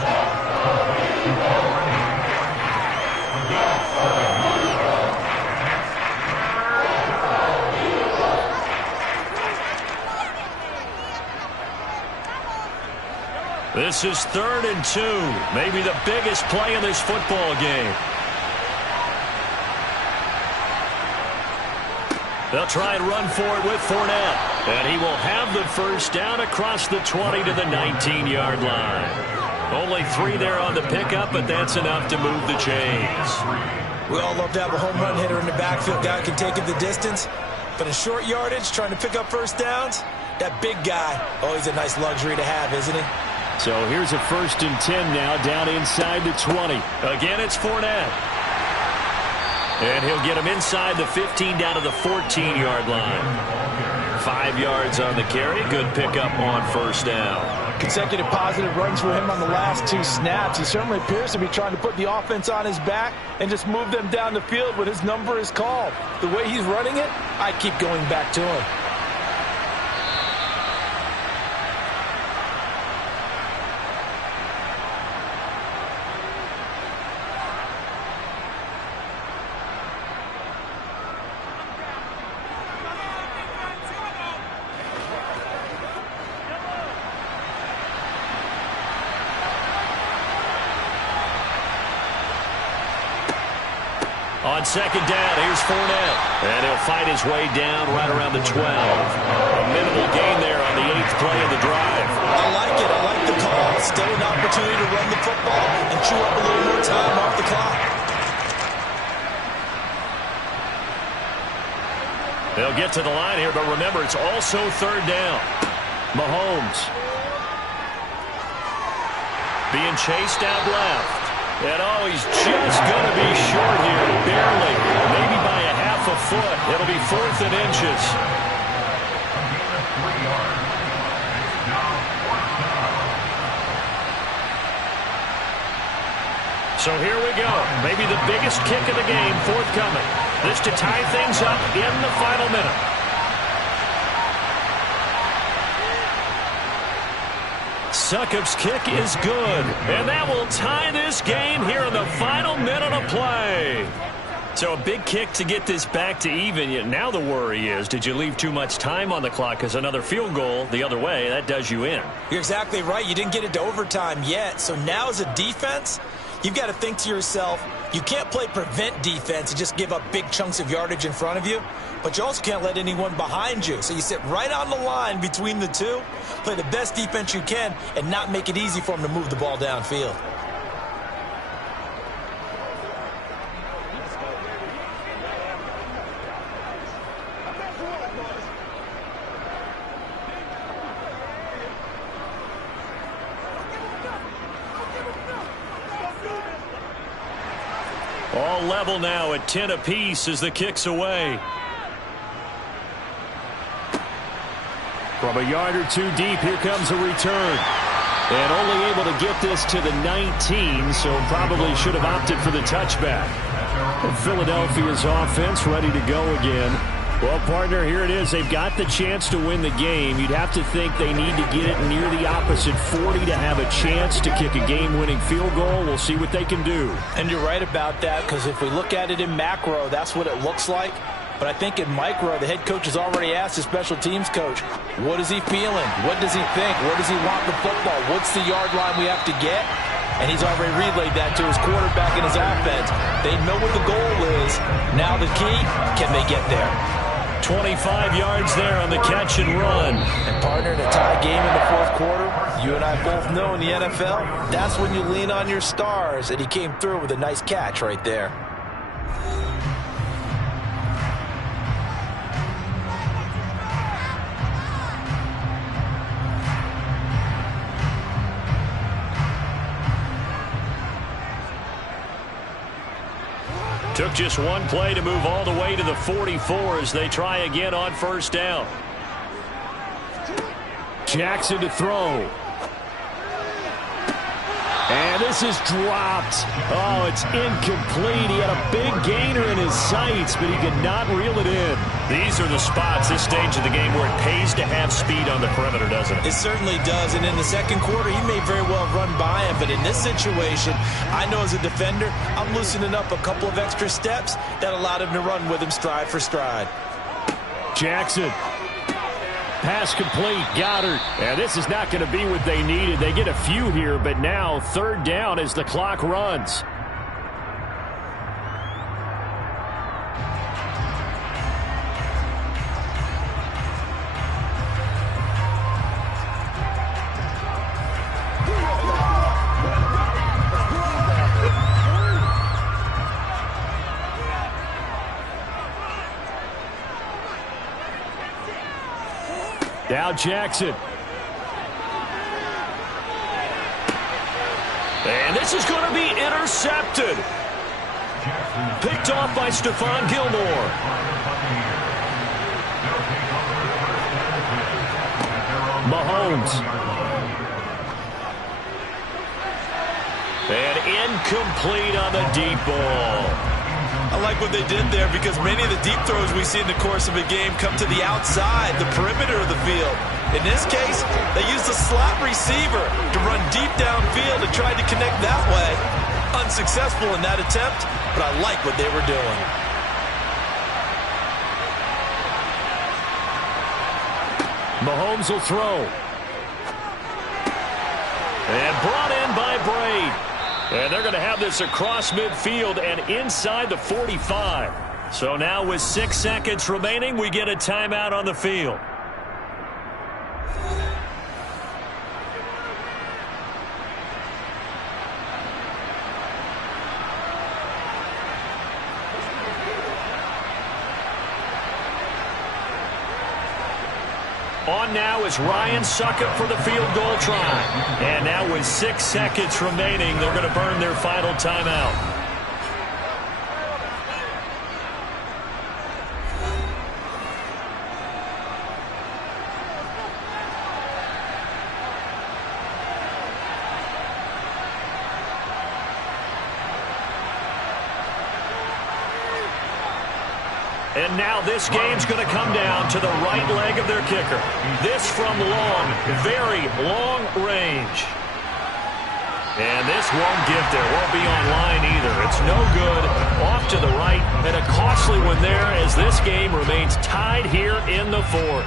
This is 3rd and 2. Maybe the biggest play in this football game. They'll try and run for it with Fournette. And he will have the first down across the 20 to the 19-yard line. Only 3 there on the pickup, but that's enough to move the chains. We all love to have a home run hitter in the backfield. Guy can take it the distance. But in short yardage, trying to pick up first downs, that big guy, always a nice luxury to have, isn't he? So here's a 1st and 10 now, down inside the 20. Again, it's Fournette. And he'll get him inside the 15 down to the 14-yard line. 5 yards on the carry. Good pickup on first down. Consecutive positive runs for him on the last 2 snaps. He certainly appears to be trying to put the offense on his back and just move them down the field when his number is called. The way he's running it, I keep going back to him. On second down, here's Fournette. And he'll fight his way down right around the 12. A minimal gain there on the 8th play of the drive. I like it. I like the call. Still an opportunity to run the football and chew up a little more time off the clock. They'll get to the line here, but remember, it's also 3rd down. Mahomes being chased out left. And oh, he's just going to be short here, barely, maybe by a half a foot. It'll be 4th and inches. So here we go. Maybe the biggest kick of the game forthcoming. This to tie things up in the final minute. Succop's kick is good, and that will tie this game here in the final minute of play. So a big kick to get this back to even. Yet now the worry is, did you leave too much time on the clock? Because another field goal the other way, that does you in. You're exactly right. You didn't get it to overtime yet. So now as a defense, you've got to think to yourself, you can't play prevent defense and just give up big chunks of yardage in front of you, but you also can't let anyone behind you. So you sit right on the line between the two, play the best defense you can, and not make it easy for them to move the ball downfield. All level now at 10 apiece as the kick's away. From a yard or 2 deep, here comes a return. And only able to get this to the 19, so probably should have opted for the touchback. And Philadelphia's offense ready to go again. Well, partner, here it is. They've got the chance to win the game. You'd have to think they need to get it near the opposite 40 to have a chance to kick a game-winning field goal. We'll see what they can do. And you're right about that, because if we look at it in macro, that's what it looks like. But I think in micro, the head coach has already asked the special teams coach, what is he feeling? What does he think? Where does he want the football? What's the yard line we have to get? And he's already relayed that to his quarterback and his offense. They know what the goal is. Now the key, can they get there? 25 yards there on the catch and run. And partner, in a tie game in the 4th quarter, you and I both know in the NFL, that's when you lean on your stars. And he came through with a nice catch right there. Took just one play to move all the way to the 44 as they try again on first down. Jackson to throw. And this is dropped. Oh, it's incomplete. He had a big gainer in his sights, but he could not reel it in. These are the spots, this stage of the game, where it pays to have speed on the perimeter, doesn't it? It certainly does. And in the second quarter, he may very well run by him. But in this situation, I know as a defender, I'm loosening up a couple of extra steps that allowed him to run with him stride for stride. Jackson. Pass complete, Goddard. And this is not going to be what they needed. They get a few here, but now 3rd down as the clock runs. Now Jackson. And this is going to be intercepted. Picked off by Stephon Gilmore. Mahomes. And incomplete on the deep ball. I like what they did there because many of the deep throws we see in the course of a game come to the outside, the perimeter of the field. In this case, they used a slot receiver to run deep downfield and tried to connect that way. Unsuccessful in that attempt, but I like what they were doing. Mahomes will throw. And brought in by Braid. And they're going to have this across midfield and inside the 45. So now with 6 seconds remaining, we get a timeout on the field. On now is Ryan Succop for the field goal try. And now with 6 seconds remaining, they're going to burn their final timeout. And now this game's going to come down to the right leg of their kicker. This from long, very long range. And this won't get there. Won't be online either. It's no good. Off to the right. And a costly one there as this game remains tied here in the fourth.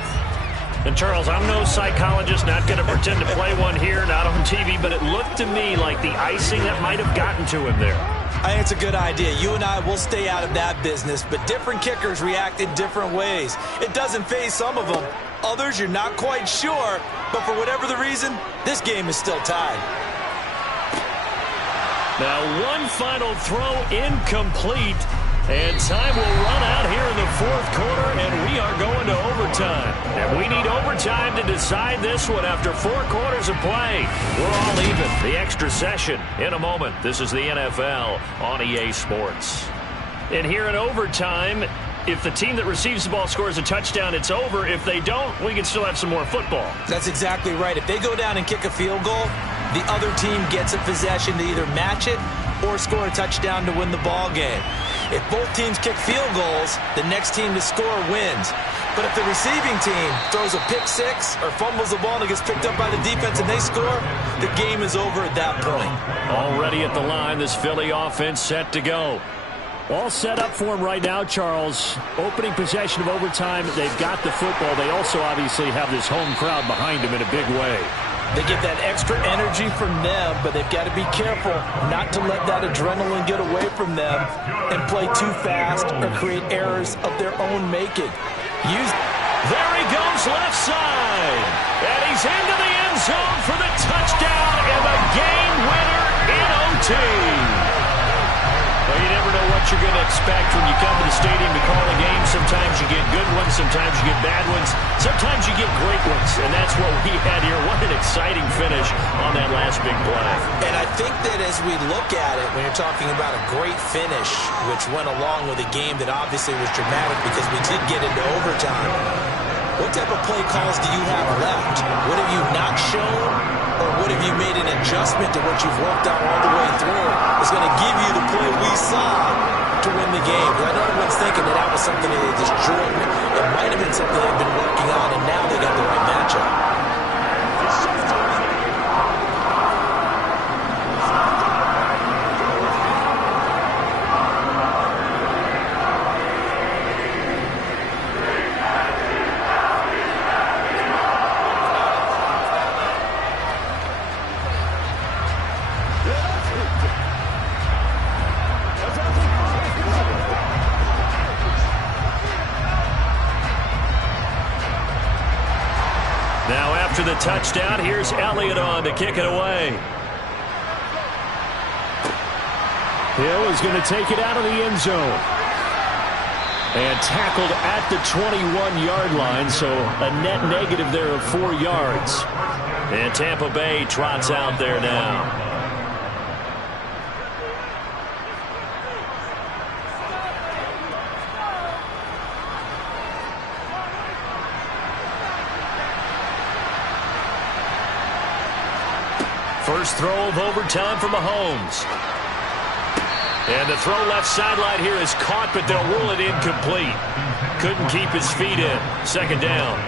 And, Charles, I'm no psychologist, not going to pretend to play one here, not on TV, but it looked to me like the icing that might have gotten to him there. I think it's a good idea. You and I will stay out of that business, but different kickers react in different ways. It doesn't faze some of them. Others, you're not quite sure, but for whatever the reason, this game is still tied. Now one final throw incomplete, and time will run out here in the fourth quarter, and we are going to overtime. And we need overtime to decide this one after 4 quarters of play. We're all even. The extra session in a moment. This is the NFL on EA Sports. And here in overtime, if the team that receives the ball scores a touchdown, it's over. If they don't, we can still have some more football. That's exactly right. If they go down and kick a field goal, the other team gets a possession to either match it or score a touchdown to win the ball game. If both teams kick field goals, the next team to score wins. But if the receiving team throws a pick six or fumbles the ball and it gets picked up by the defense and they score, the game is over at that point. Already at the line, this Philly offense set to go. All set up for him right now, Charles. Opening possession of overtime, they've got the football. They also obviously have this home crowd behind them in a big way. They get that extra energy from them, but they've got to be careful not to let that adrenaline get away from them and play too fast or create errors of their own making. There he goes left side. And he's into the end zone for the touchdown and the game winner in OT. Well, you never know what you're going to expect when you come to the stadium to call a game. Sometimes you get good ones, sometimes you get bad ones, sometimes you get great ones, and that's what we had here. What an exciting finish on that last big play. And I think that as we look at it, when you're talking about a great finish, which went along with a game that obviously was dramatic because we did get into overtime, what type of play calls do you have left? What have you not shown? Or what have you made an adjustment to what you've worked on all the way through? It's going to give you the play we saw to win the game. I know everyone's thinking that was something that they just drew. It might have been something they've been working on, and now they got the right matchup. Now after the touchdown, here's Elliott on to kick it away. Hill is going to take it out of the end zone. And tackled at the 21-yard line, so a net negative there of 4 yards. And Tampa Bay trots out there now. First throw of overtime for Mahomes. And the throw left sideline here is caught, but they'll rule it incomplete. Couldn't keep his feet in. Second down.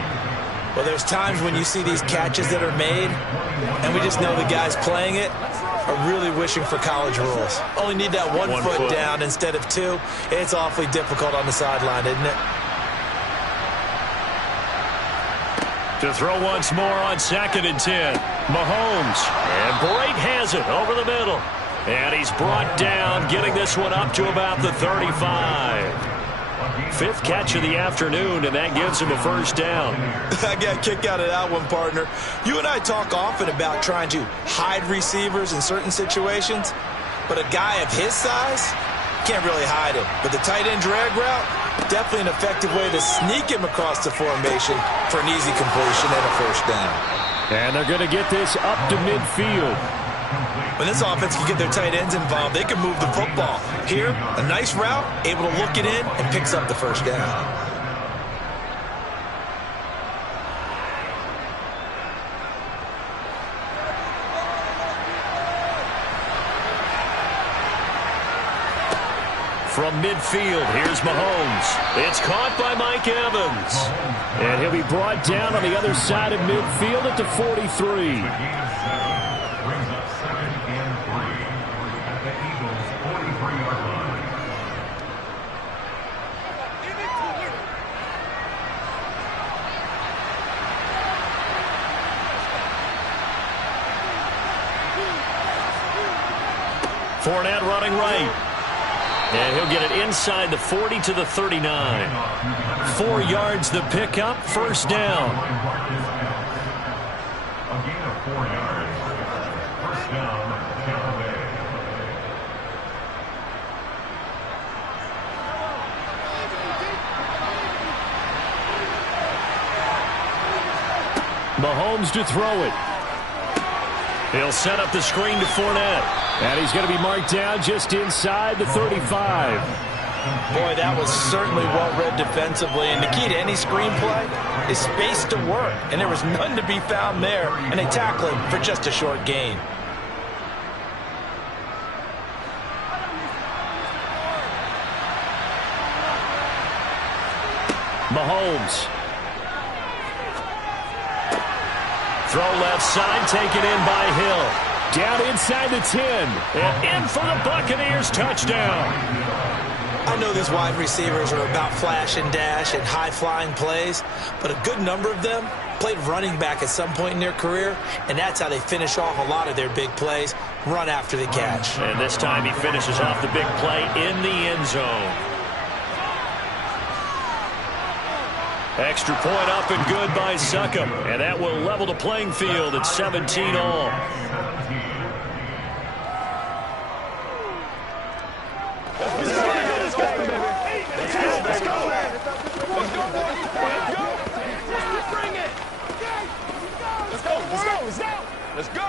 Well, there's times when you see these catches that are made, and we just know the guys playing it are really wishing for college rules. Only need that one foot down instead of 2. It's awfully difficult on the sideline, isn't it? To throw once more on 2nd and 10. Mahomes. And Brate has it over the middle. And he's brought down, getting this one up to about the 35. 5th catch of the afternoon, and that gives him a first down. I got a kick out of that one, partner. You and I talk often about trying to hide receivers in certain situations, but a guy of his size can't really hide him. But the tight end drag route, definitely an effective way to sneak him across the formation for an easy completion and a first down. And they're going to get this up to midfield. When this offense can get their tight ends involved, they can move the football. Here, a nice route, able to look it in, and picks up the first down. From midfield, here's Mahomes. It's caught by Mike Evans. And he'll be brought down on the other side of midfield at the 43. Brings up 2nd and 3 at the Eagles' 43-yard line. Fournette running right. And he'll get it inside the 40 to the 39. 4 yards the pickup, first down. A gain of 4 yards. First down, Tampa Bay. Mahomes to throw it. He'll set up the screen to Fournette. And he's going to be marked down just inside the 35. Boy, that was certainly well-read defensively. And the key to any screenplay is space to work. And there was none to be found there. And they tackle him for just a short gain. Mahomes. Throw left side, taken in by Hill. Down inside the 10. And in for the Buccaneers touchdown. I know these wide receivers are about flash and dash and high-flying plays, but a good number of them played running back at some point in their career, and that's how they finish off a lot of their big plays, run after the catch. And this time he finishes off the big play in the end zone. Extra point up and good by Succop. And that will level the playing field at 17 all. Let's go. I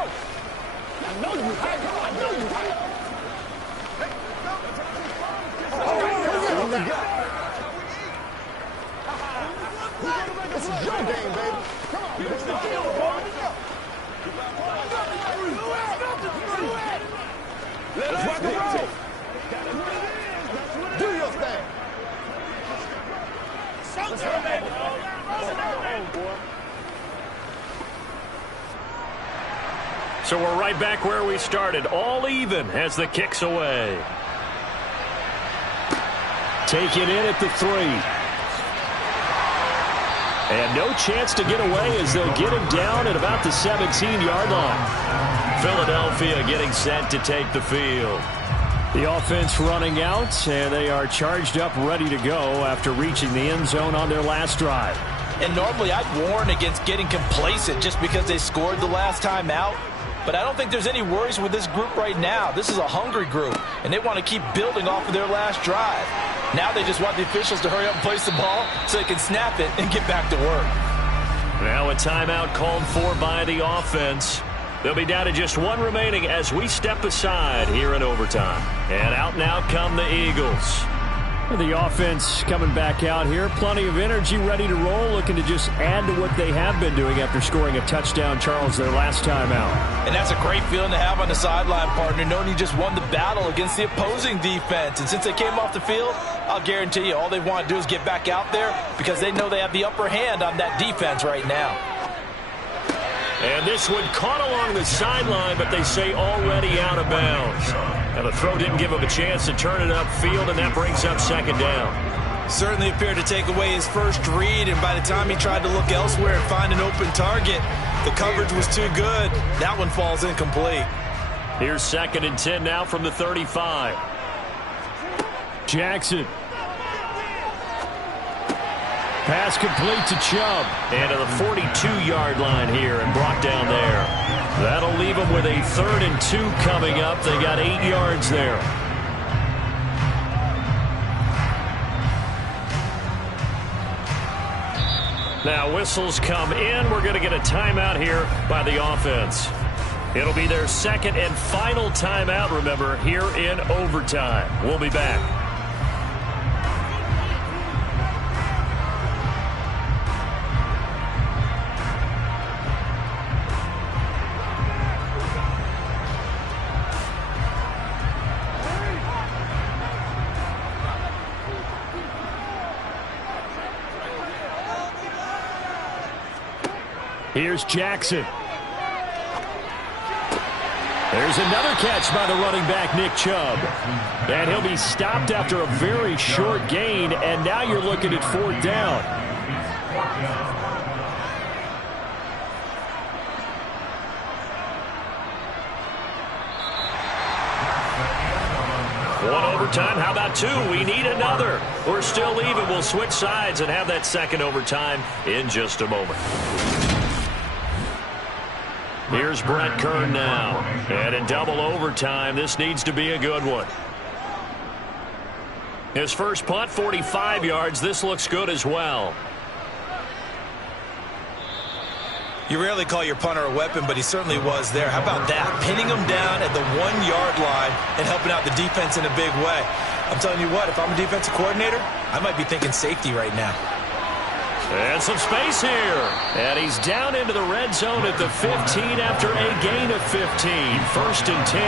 know you hate. I know you hate. This is your game, baby. Come on. Let's go. Let's rock and roll. Do your thing. Let's go, baby. So we're right back where we started, all even as the kick's away. Taken in at the 3. And no chance to get away as they'll get him down at about the 17-yard line. Philadelphia getting set to take the field. The offense running out, and they are charged up, ready to go after reaching the end zone on their last drive. And normally I'd warn against getting complacent just because they scored the last time out. but I don't think there's any worries with this group right now. This is a hungry group, and they want to keep building off of their last drive. Now they just want the officials to hurry up and place the ball so they can snap it and get back to work. Now a timeout called for by the offense. They'll be down to just one remaining as we step aside here in overtime. And out now come the Eagles. The offense coming back out here. Plenty of energy, ready to roll, looking to just add to what they have been doing after scoring a touchdown, Charles, their last time out. And that's a great feeling to have on the sideline, partner, knowing you just won the battle against the opposing defense. And since they came off the field, I'll guarantee you all they want to do is get back out there because they know they have the upper hand on that defense right now. And this one caught along the sideline, but they say already out of bounds. And the throw didn't give him a chance to turn it upfield, and that brings up second down. Certainly appeared to take away his first read, and by the time he tried to look elsewhere and find an open target, the coverage was too good. That one falls incomplete. Here's 2nd and 10 now from the 35. Jackson. Pass complete to Chubb. And to the 42-yard line here and brought down there. That'll leave them with a 3rd and 2 coming up. They got 8 yards there. Now whistles come in. We're going to get a timeout here by the offense. It'll be their 2nd and final timeout, remember, here in overtime. We'll be back. Here's Jackson. There's another catch by the running back, Nick Chubb. And he'll be stopped after a very short gain, and now you're looking at 4th down. One overtime. How about 2? We need another. We're still even. We'll switch sides and have that 2nd overtime in just a moment. Here's Brett Kern now. And in double overtime, this needs to be a good one. His first punt, 45 yards. This looks good as well. You rarely call your punter a weapon, but he certainly was there. How about that? Pinning him down at the 1-yard line and helping out the defense in a big way. I'm telling you what, if I'm a defensive coordinator, I might be thinking safety right now. And some space here. And he's down into the red zone at the 15 after a gain of 15. 1st and 10.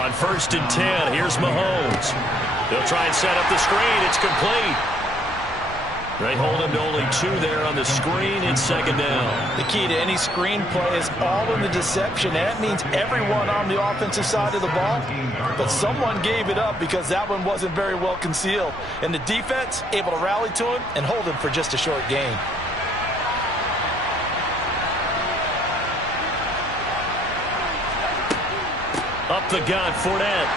On 1st and 10, here's Mahomes. They'll try and set up the screen. It's complete. They hold him to only 2 there on the screen. It's 2nd down. The key to any screen play is all in the deception. And that means everyone on the offensive side of the ball. But someone gave it up because that one wasn't very well concealed. And the defense able to rally to him and hold him for just a short gain. Up the gun, Fournette.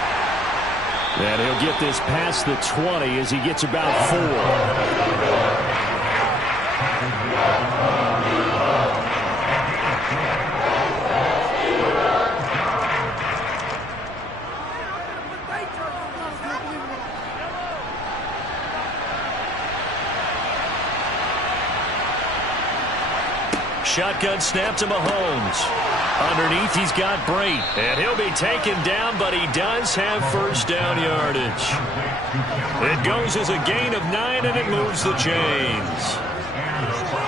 And he'll get this past the 20 as he gets about 4. Shotgun snap to Mahomes. Underneath, he's got Brate. And he'll be taken down, but he does have 1st down yardage. It goes as a gain of 9, and it moves the chains.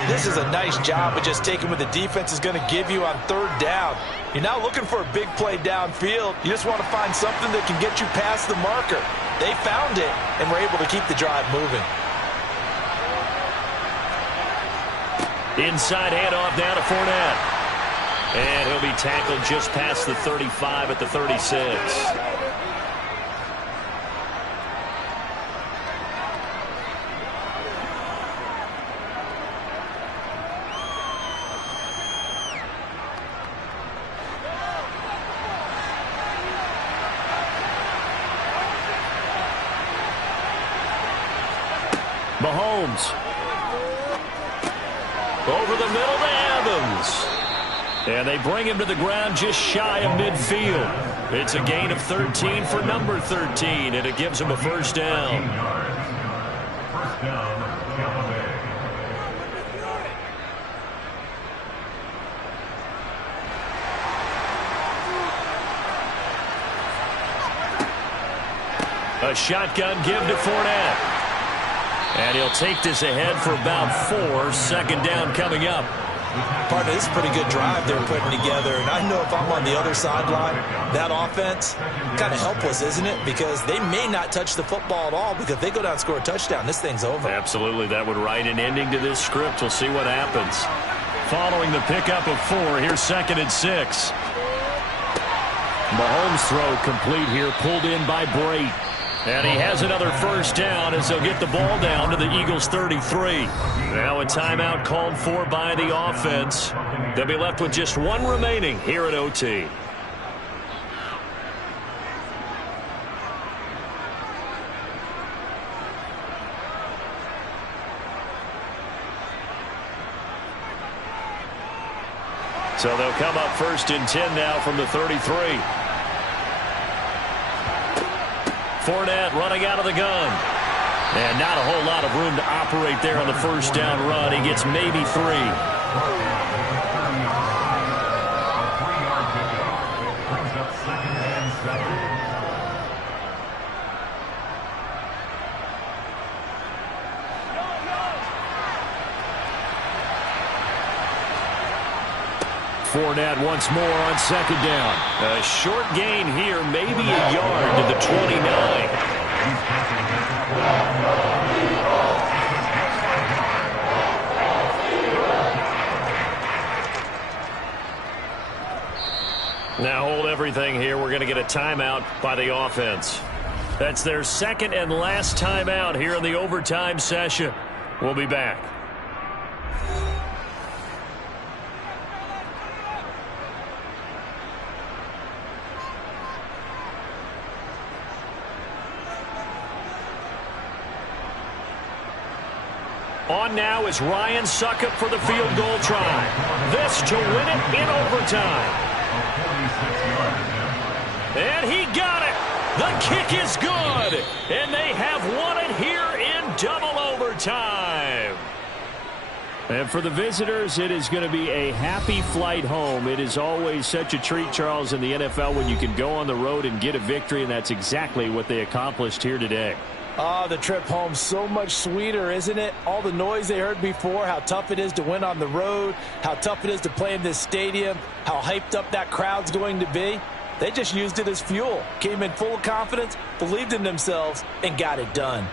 This is a nice job of just taking what the defense is going to give you on 3rd down. You're not looking for a big play downfield. You just want to find something that can get you past the marker. They found it, and were able to keep the drive moving. Inside handoff down to Fournette. And he'll be tackled just past the 35 at the 36. Mahomes. Over the middle to Evans. And they bring him to the ground just shy of midfield. It's a gain of 13 for number 13, and it gives him a first down. First down, Tampa Bay. A shotgun give to Fournette. And he'll take this ahead for about 4. Second down coming up. Partner, this is a pretty good drive they're putting together. And I know if I'm on the other sideline, that offense, kind of helpless, isn't it? Because they may not touch the football at all, because if they go down and score a touchdown, this thing's over. Absolutely. That would write an ending to this script. We'll see what happens. Following the pickup of 4, here's 2nd and 6. Mahomes' throw complete here, pulled in by Brate. And he has another first down as they'll get the ball down to the Eagles' 33. Now a timeout called for by the offense. They'll be left with just 1 remaining here at OT. So they'll come up 1st and 10 now from the 33. Fournette running out of the gun. And not a whole lot of room to operate there on the first down run. He gets maybe 3. Brings up 2nd and 7. Fournette once more on 2nd down. A short gain here, maybe a yard to the 29. Now hold everything here. We're going to get a timeout by the offense. That's their 2nd and last timeout here in the overtime session. We'll be back. On now is Ryan Succop for the field goal try. This to win it in overtime. And he got it. The kick is good. And they have won it here in double overtime. And for the visitors, it is going to be a happy flight home. It is always such a treat, Charles, in the NFL when you can go on the road and get a victory, and that's exactly what they accomplished here today. Oh, the trip home so much sweeter, isn't it? All the noise they heard before, how tough it is to win on the road, how tough it is to play in this stadium, how hyped up that crowd's going to be. They just used it as fuel, came in full of confidence, believed in themselves, and got it done.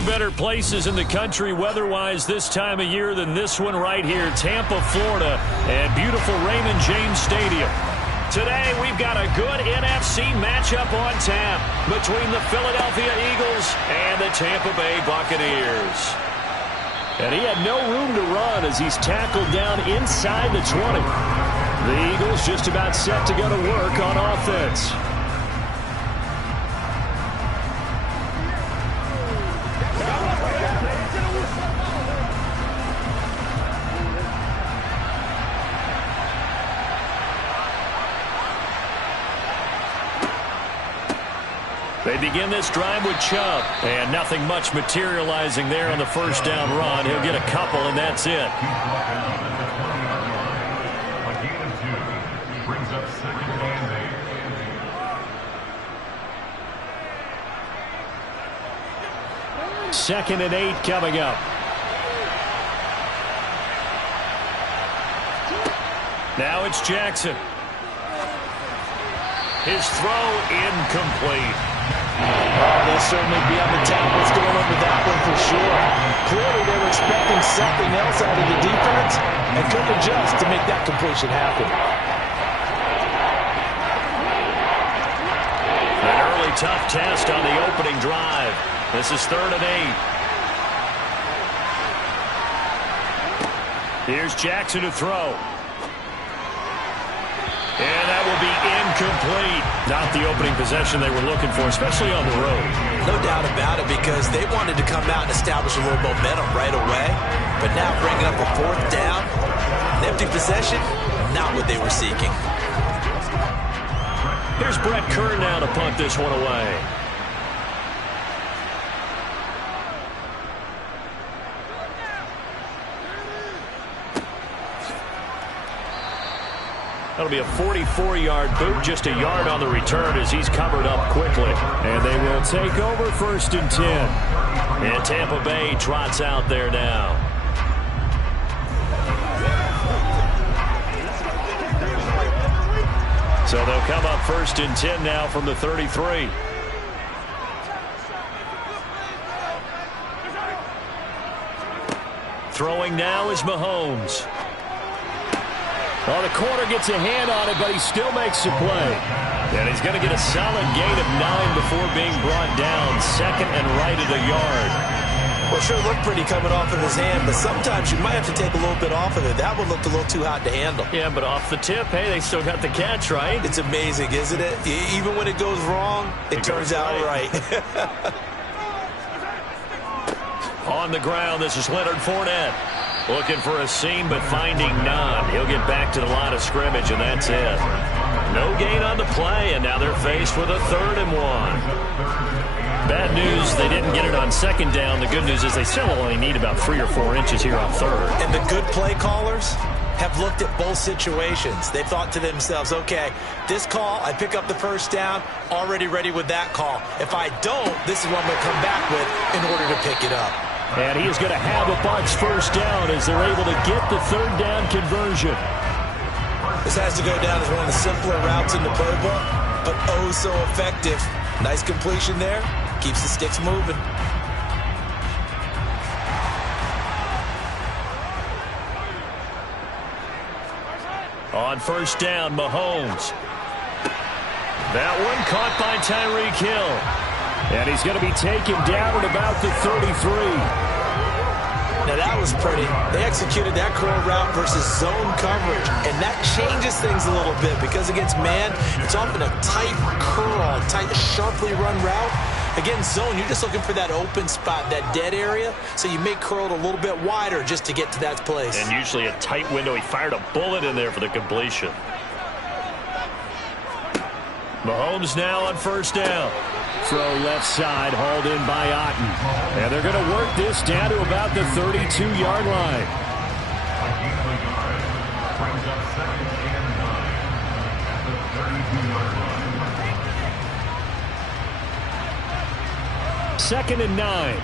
few better places in the country weather-wise this time of year than this one right here, Tampa, Florida, and beautiful Raymond James Stadium. Today, we've got a good NFC matchup on tap between the Philadelphia Eagles and the Tampa Bay Buccaneers. And he had no room to run as he's tackled down inside the 20. The Eagles just about set to go to work on offense. They begin this drive with Chubb, and nothing much materializing there on the first down run. He'll get a couple, and that's it. A gain of 2 brings up 2nd and 8. 2nd and 8 coming up. Now it's Jackson. His throw incomplete. Oh, they'll certainly be on the tablets going over that one for sure. Clearly, they were expecting something else out of the defense and couldn't adjust to make that completion happen. An early tough test on the opening drive. This is 3rd and 8. Here's Jackson to throw. And that will be incomplete. Not the opening possession they were looking for, especially on the road. No doubt about it, because they wanted to come out and establish a little momentum right away. But now bringing up a 4th down, an empty possession, not what they were seeking. Here's Brett Kern now to punt this one away. That'll be a 44-yard boot, just a yard on the return as he's covered up quickly. And they will take over 1st and 10. And Tampa Bay trots out there now. So they'll come up 1st and 10 now from the 33. Throwing now is Mahomes. Well, the corner gets a hand on it, but he still makes the play. And he's going to get a solid gain of 9 before being brought down. 2nd and right at a yard. Well, sure looked pretty coming off of his hand, but sometimes you might have to take a little bit off of it. That one looked a little too hot to handle. Yeah, but off the tip, hey, they still got the catch, right? It's amazing, isn't it? Even when it goes wrong, it turns out right. On the ground, this is Leonard Fournette. Looking for a seam, but finding none. He'll get back to the line of scrimmage, and that's it. No gain on the play, and now they're faced with a 3rd and 1. Bad news, they didn't get it on 2nd down. The good news is they still only need about 3 or 4 inches here on 3rd. And the good play callers have looked at both situations. They thought to themselves, okay, this call, I pick up the 1st down, already ready with that call. If I don't, this is what I'm going to come back with in order to pick it up. And he is going to have a Bucs 1st down as they're able to get the 3rd down conversion. This has to go down as one of the simpler routes in the playbook, but oh so effective. Nice completion there. Keeps the sticks moving. On 1st down, Mahomes. That one caught by Tyreek Hill. And he's going to be taken down at about the 33. Now that was pretty. They executed that curl route versus zone coverage, and that changes things a little bit because against man, it's often a tight curl, tight, sharply run route. Against zone, you're just looking for that open spot, that dead area, so you make curl a little bit wider just to get to that place. And usually a tight window. He fired a bullet in there for the completion. Mahomes now on 1st down. Throw left side, hauled in by Otten. And they're going to work this down to about the 32-yard line. A gain of a yard brings up 2nd and 9 at the 32-yard line. 2nd and 9.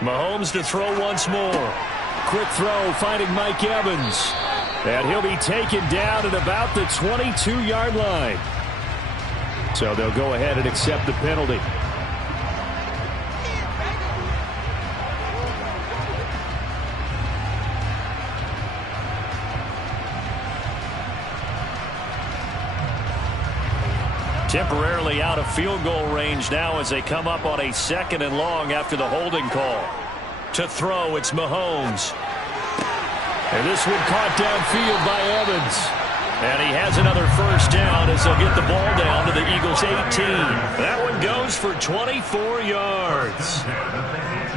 Mahomes to throw once more. Quick throw, finding Mike Evans. And he'll be taken down at about the 22-yard line. So they'll go ahead and accept the penalty. Temporarily out of field goal range now as they come up on a 2nd and long after the holding call. To throw, it's Mahomes. And this one caught downfield by Evans. And he has another first down as they'll get the ball down to the Eagles' 18. That one goes for 24 yards.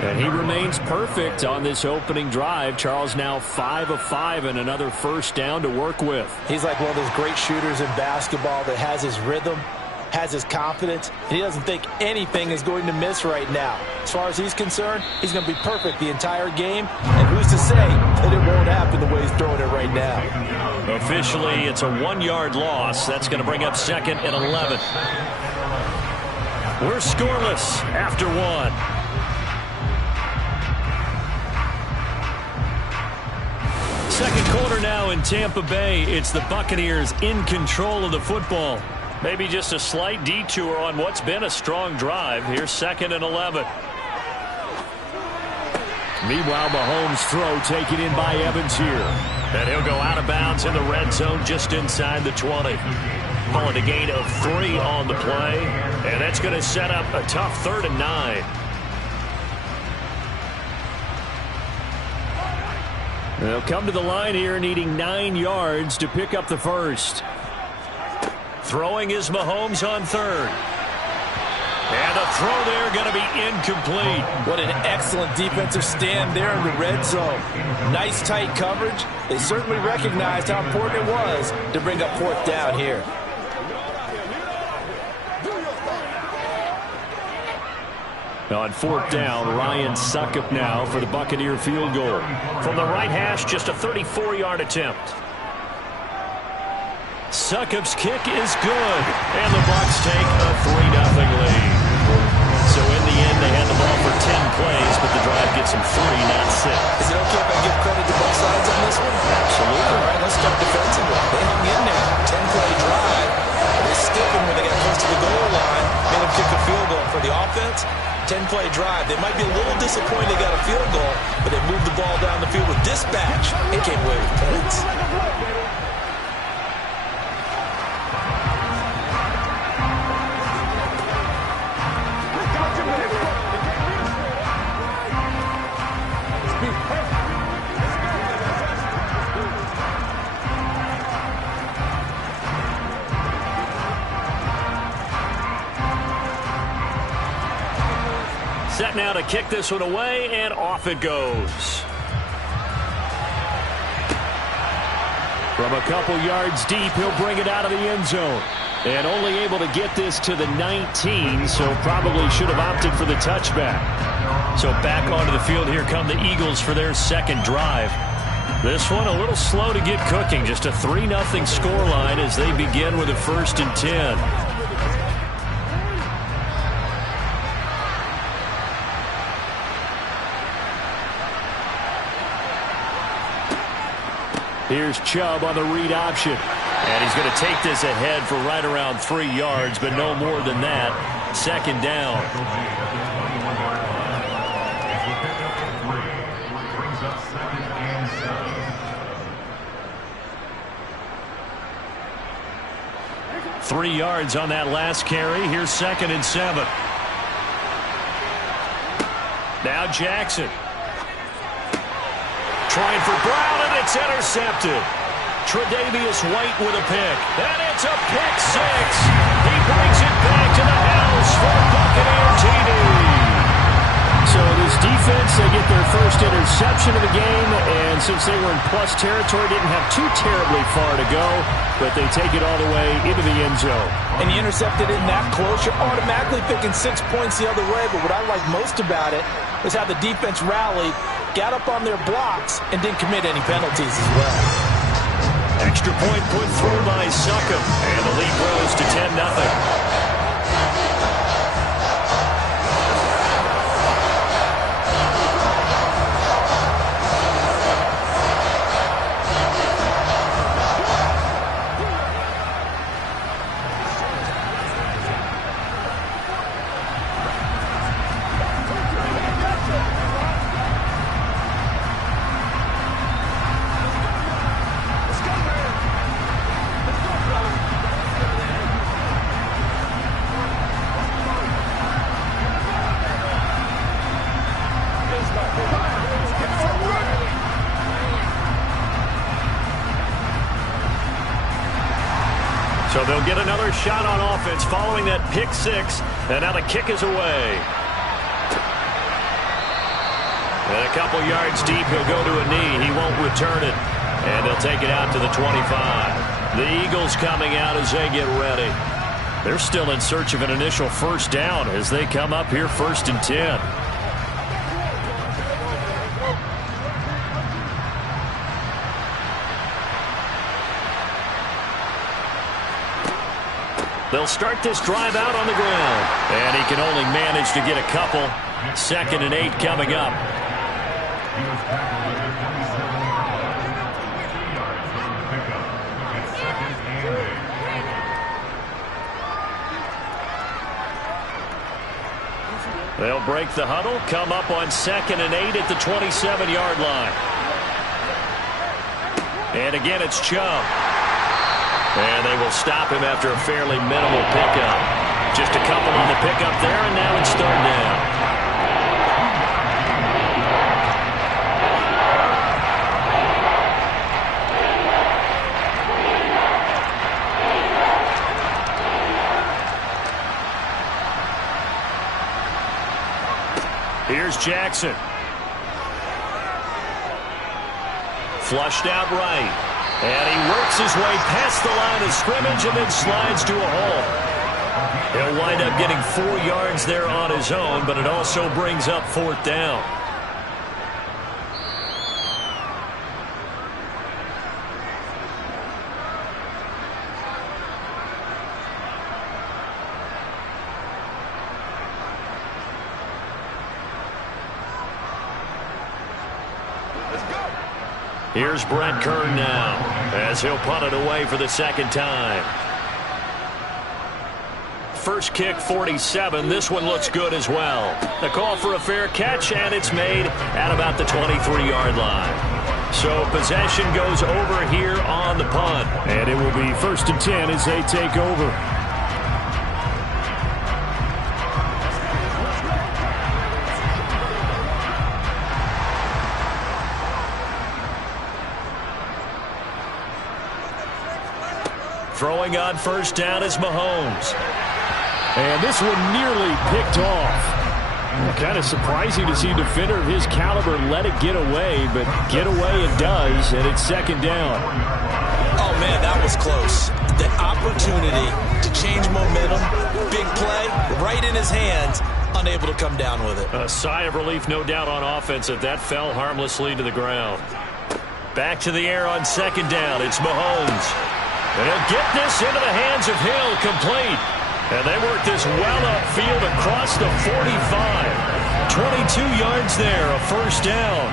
And he remains perfect on this opening drive. Charles now 5 of 5 and another first down to work with. He's like one of those great shooters in basketball that has his rhythm, has his confidence, and he doesn't think anything is going to miss right now. As far as he's concerned, he's going to be perfect the entire game, and who's to say that it won't happen the way he's throwing it right now. Officially, it's a 1-yard loss. That's going to bring up 2nd and 11. We're scoreless after 1. Second quarter now in Tampa Bay. It's the Buccaneers in control of the football. Maybe just a slight detour on what's been a strong drive. Here's 2nd and 11. Meanwhile, Mahomes' throw taken in by Evans here. And he'll go out of bounds in the red zone just inside the 20. Pulling a gain of 3 on the play. And that's going to set up a tough 3rd and 9. They'll come to the line here needing 9 yards to pick up the first. Throwing is Mahomes on 3rd. And a throw there going to be incomplete. What an excellent defensive stand there in the red zone. Nice tight coverage. They certainly recognized how important it was to bring up 4th down here. On 4th down, Ryan Succop now for the Buccaneer field goal. From the right hash, just a 34-yard attempt. Succop's kick is good, and the Bucs take a 3-0 lead. So in the end, they had the ball for 10 plays, but the drive gets them 3, not 6. Is it okay if I give credit to both sides on this one? Absolutely. All right, let's start defensively. They hung in there. 10-play drive. They stiffed them when they got close to the goal line, made them kick a field goal. For the offense, 10-play drive. They might be a little disappointed they got a field goal, but they moved the ball down the field with dispatch. It came away with points. Set now to kick this one away, and off it goes. From a couple yards deep, he'll bring it out of the end zone. And only able to get this to the 19, so probably should have opted for the touchback. So back onto the field, here come the Eagles for their 2nd drive. This one a little slow to get cooking, just a 3-0 scoreline as they begin with a 1st and 10. Here's Chubb on the read option. And he's going to take this ahead for right around 3 yards, but no more than that. 2nd down. Brings up 2nd and 7. 3 yards on that last carry. Here's 2nd and 7. Now Jackson. Trying for Brown, and it's intercepted. Tre'Davious White with a pick. And it's a pick 6. He brings it back to the house for Buccaneer TD. So this defense, they get their first interception of the game, and since they were in plus territory, didn't have too terribly far to go, but they take it all the way into the end zone. And you intercepted in that close, you're automatically picking 6 points the other way, but what I like most about it was how the defense rallied, got up on their blocks, and didn't commit any penalties as well. Extra point put through by Succop, and the lead grows to 10-0. So they'll get another shot on offense following that pick six. And now the kick is away. And a couple yards deep, he'll go to a knee. He won't return it. And they'll take it out to the 25. The Eagles coming out as they get ready. They're still in search of an initial first down as they come up here 1st and 10. They'll start this drive out on the ground. And he can only manage to get a couple. 2nd and 8 coming up. He was tackled at the 27-yard line. 3 yards for the pickup. It's 2nd and 8. They'll break the huddle, come up on 2nd and 8 at the 27-yard line. And again, it's Chubb. And they will stop him after a fairly minimal pickup. Just a couple on the pickup there, and now it's 3rd down. Here's Jackson. Flushed out right. And he works his way past the line of scrimmage and then slides to a hole. He'll wind up getting 4 yards there on his own, but it also brings up 4th down. Here's Brett Kern now as he'll punt it away for the 2nd time. First kick, 47. This one looks good as well. The call for a fair catch, and it's made at about the 23-yard line. So possession goes over here on the punt. And it will be 1st and 10 as they take over. Throwing on 1st down is Mahomes. And this one nearly picked off. Kind of surprising to see a defender of his caliber let it get away, but get away it does, and it's 2nd down. Oh, man, that was close. The opportunity to change momentum, big play, right in his hands, unable to come down with it. A sigh of relief, no doubt, on offense that that fell harmlessly to the ground. Back to the air on 2nd down. It's Mahomes. And he'll get this into the hands of Hill, complete. And they work this well upfield across the 45. 22 yards there, a 1st down.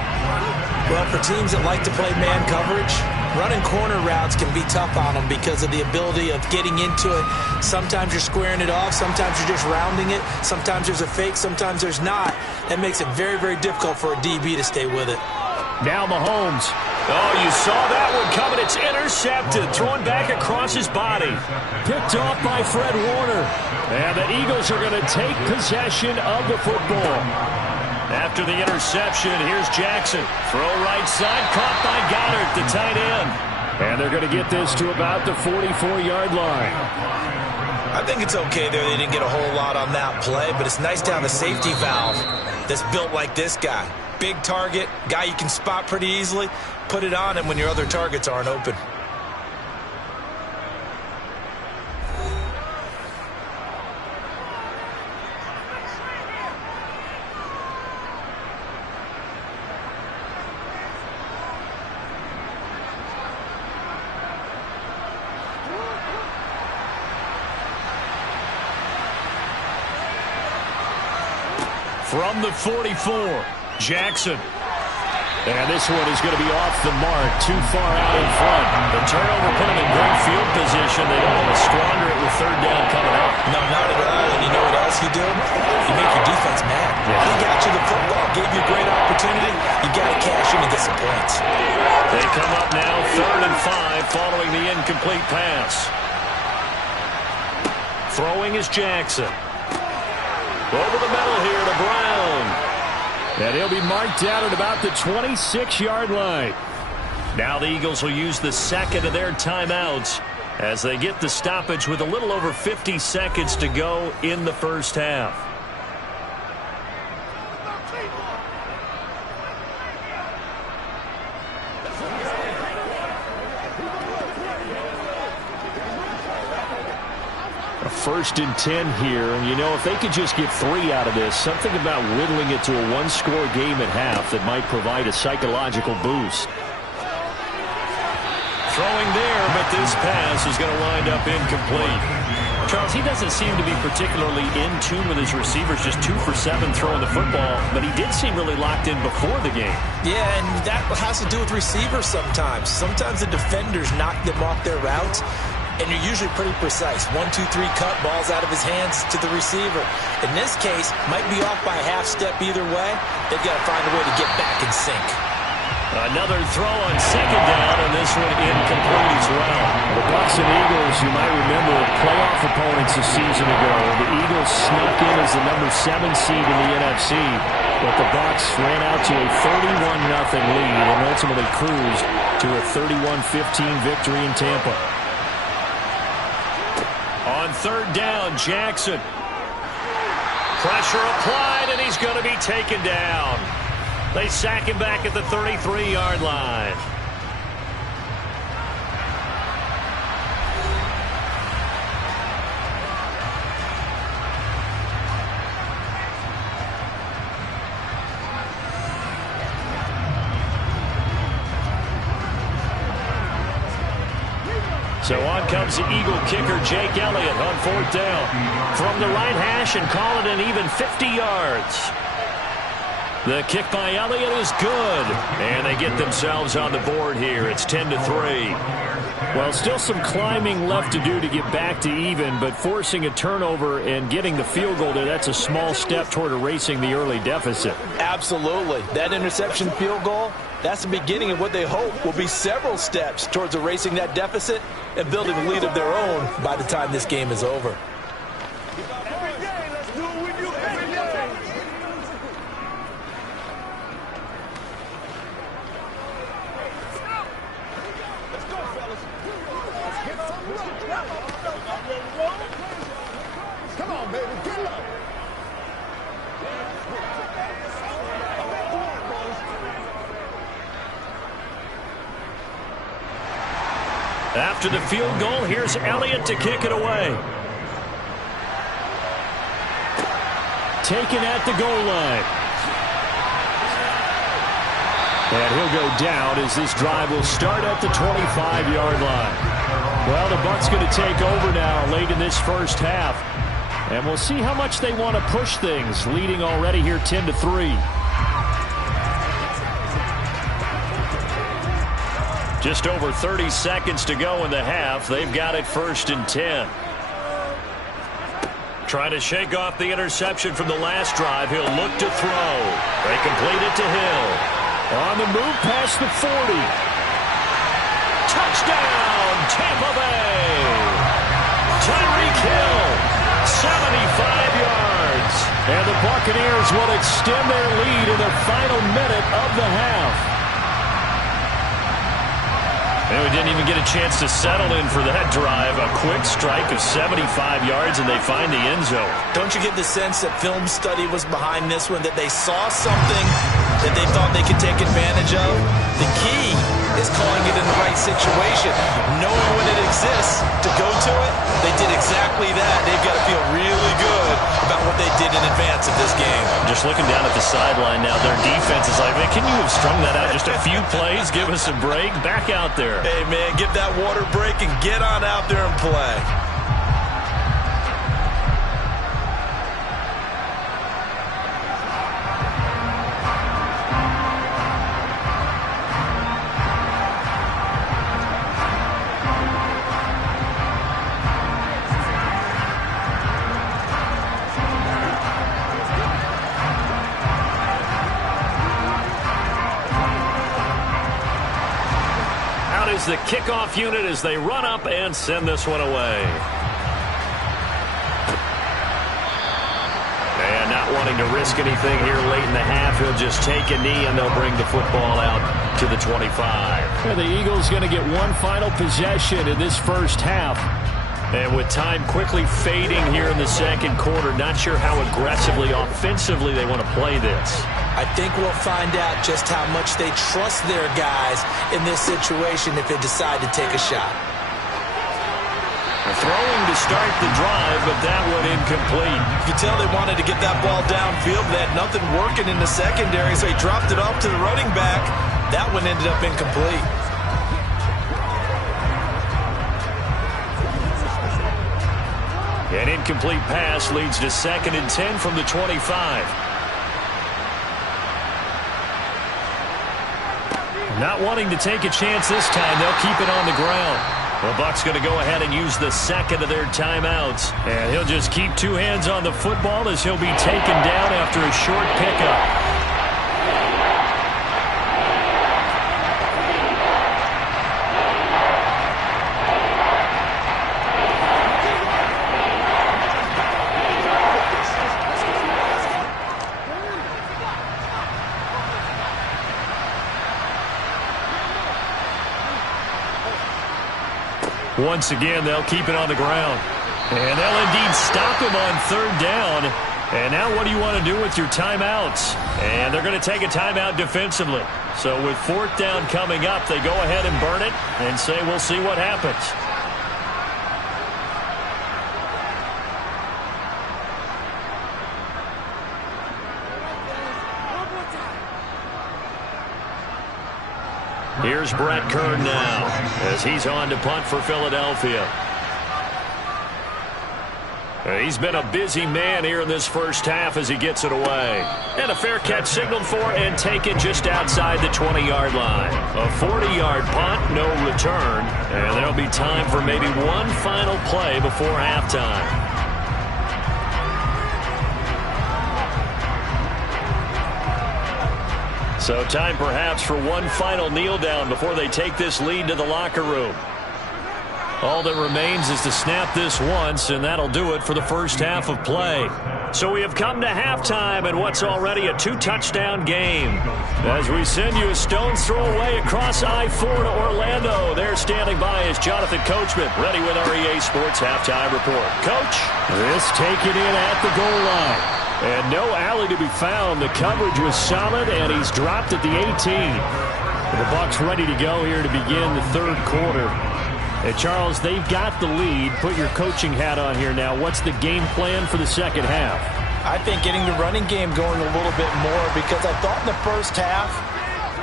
Well, for teams that like to play man coverage, running corner routes can be tough on them because of the ability of getting into it. Sometimes you're squaring it off. Sometimes you're just rounding it. Sometimes there's a fake. Sometimes there's not. That makes it very, very difficult for a DB to stay with it. Now Mahomes. Oh, you saw that one coming. It's intercepted. Thrown back across his body. Picked off by Fred Warner. And the Eagles are going to take possession of the football. After the interception, here's Jackson. Throw right side, caught by Goddard, the tight end. And they're going to get this to about the 44-yard line. I think it's okay there. They didn't get a whole lot on that play, but it's nice to have a safety valve that's built like this guy. Big target, guy you can spot pretty easily. Put it on him when your other targets aren't open. From the 44, Jackson. And this one is going to be off the mark, too far out in front. The turnover put them in great field position. They don't want to squander it with 3rd down coming up. No, not at all. And you know what else you do? You make your defense mad. Yeah. They got you the football, gave you a great opportunity. You got to cash in to get some points. They come up now 3rd and 5 following the incomplete pass. Throwing is Jackson. Over the middle here to Brown. And he'll be marked out at about the 26-yard line. Now the Eagles will use the 2nd of their timeouts as they get the stoppage with a little over 50 seconds to go in the first half. A 1st and 10 here, and you know, if they could just get 3 out of this, something about whittling it to a one-score game at half that might provide a psychological boost. Throwing there, but this pass is going to wind up incomplete. Charles, he doesn't seem to be particularly in tune with his receivers, just 2 for 7 throwing the football, but he did seem really locked in before the game. Yeah, and that has to do with receivers sometimes. Sometimes the defenders knock them off their routes, and you're usually pretty precise. 1, 2, 3 cut, balls out of his hands to the receiver. In this case, might be off by a half step either way. They've got to find a way to get back in sync. Another throw on 2nd down, and this one incomplete as well. The Bucs and Eagles, you might remember, playoff opponents a season ago. The Eagles snuck in as the number 7 seed in the NFC, but the Bucs ran out to a 31-0 lead and ultimately cruised to a 31-15 victory in Tampa. On 3rd down, Jackson. Pressure applied, and he's going to be taken down. They sack him back at the 33-yard line. So on comes the Eagle kicker, Jake Elliott, on 4th down. From the right hash and call it an even 50 yards. The kick by Elliott is good, and they get themselves on the board here. It's 10-3. Well, still some climbing left to do to get back to even, but forcing a turnover and getting the field goal there, that's a small step toward erasing the early deficit. Absolutely. That interception field goal, that's the beginning of what they hope will be several steps towards erasing that deficit and building a lead of their own by the time this game is over. Come on, baby, get up. After the field goal, here's Elliott to kick it away. Taken at the goal line. And he'll go down as this drive will start at the 25-yard line. Well, the Bucs going to take over now late in this first half. And we'll see how much they want to push things, leading already here 10-3. Just over 30 seconds to go in the half. They've got it 1st and 10. Trying to shake off the interception from the last drive. He'll look to throw. They complete it to Hill. On the move past the 40. Touchdown, Tampa Bay. Tyreek Hill, 75 yards. And the Buccaneers will extend their lead in the final minute of the half. And we didn't even get a chance to settle in for that drive. A quick strike of 75 yards, and they find the end zone. Don't you get the sense that film study was behind this one, that they saw something that they thought they could take advantage of? The key is calling it in the right situation. Knowing when it exists to go to it, they did exactly that. They've got to feel really good about what they did in advance of this game. Just looking down at the sideline now, their defense is like, man, can you have strung that out just a few plays? Give us a break. Back out there. Hey, man, give that water break and get on out there and play. The kickoff unit as they run up and send this one away. And not wanting to risk anything here late in the half, he'll just take a knee and they'll bring the football out to the 25. And the Eagles going to get one final possession in this first half. And with time quickly fading here in the second quarter, not sure how aggressively, offensively they want to play this. I think we'll find out just how much they trust their guys in this situation if they decide to take a shot. Throwing to start the drive, but that one incomplete. You can tell they wanted to get that ball downfield. They had nothing working in the secondary, so he dropped it off to the running back. That one ended up incomplete. An incomplete pass leads to 2nd and 10 from the 25. Not wanting to take a chance this time, they'll keep it on the ground. The Bucs going to go ahead and use the second of their timeouts. And he'll just keep two hands on the football as he'll be taken down after a short pickup. Once again, they'll keep it on the ground. And they'll indeed stop him on 3rd down. And now what do you want to do with your timeouts? And they're going to take a timeout defensively. So with 4th down coming up, they go ahead and burn it and say we'll see what happens. Here's Brett Kern now as he's on to punt for Philadelphia. He's been a busy man here in this first half as he gets it away. And a fair catch signaled for and taken just outside the 20-yard line. A 40-yard punt, no return. And there'll be time for maybe one final play before halftime. So time perhaps for one final kneel down before they take this lead to the locker room. All that remains is to snap this once, and that'll do it for the first half of play. So we have come to halftime in what's already a 2-touchdown game. As we send you a stone's throw away across I-4 to Orlando. There standing by is Jonathan Coachman, ready with our EA Sports Halftime Report. Coach, this taken in at the goal line. And no alley to be found. The coverage was solid, and he's dropped at the 18. The Bucs ready to go here to begin the third quarter. And Charles, they've got the lead. Put your coaching hat on here now. What's the game plan for the second half? I think getting the running game going a little bit more, because I thought in the first half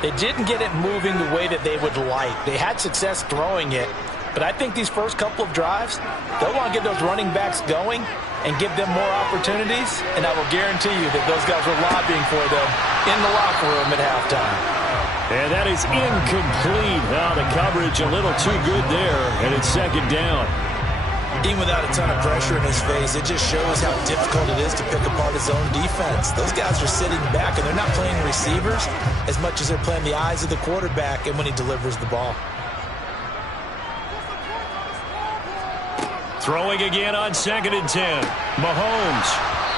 they didn't get it moving the way that they would like. They had success throwing it, but I think these first couple of drives, they'll want to get those running backs going and give them more opportunities, and I will guarantee you that those guys were lobbying for them in the locker room at halftime. And that is incomplete. Now the coverage a little too good there, and it's 2nd down. Even without a ton of pressure in his face, it just shows how difficult it is to pick apart his own defense. Those guys are sitting back, and they're not playing receivers as much as they're playing the eyes of the quarterback and when he delivers the ball. Throwing again on 2nd and 10. Mahomes.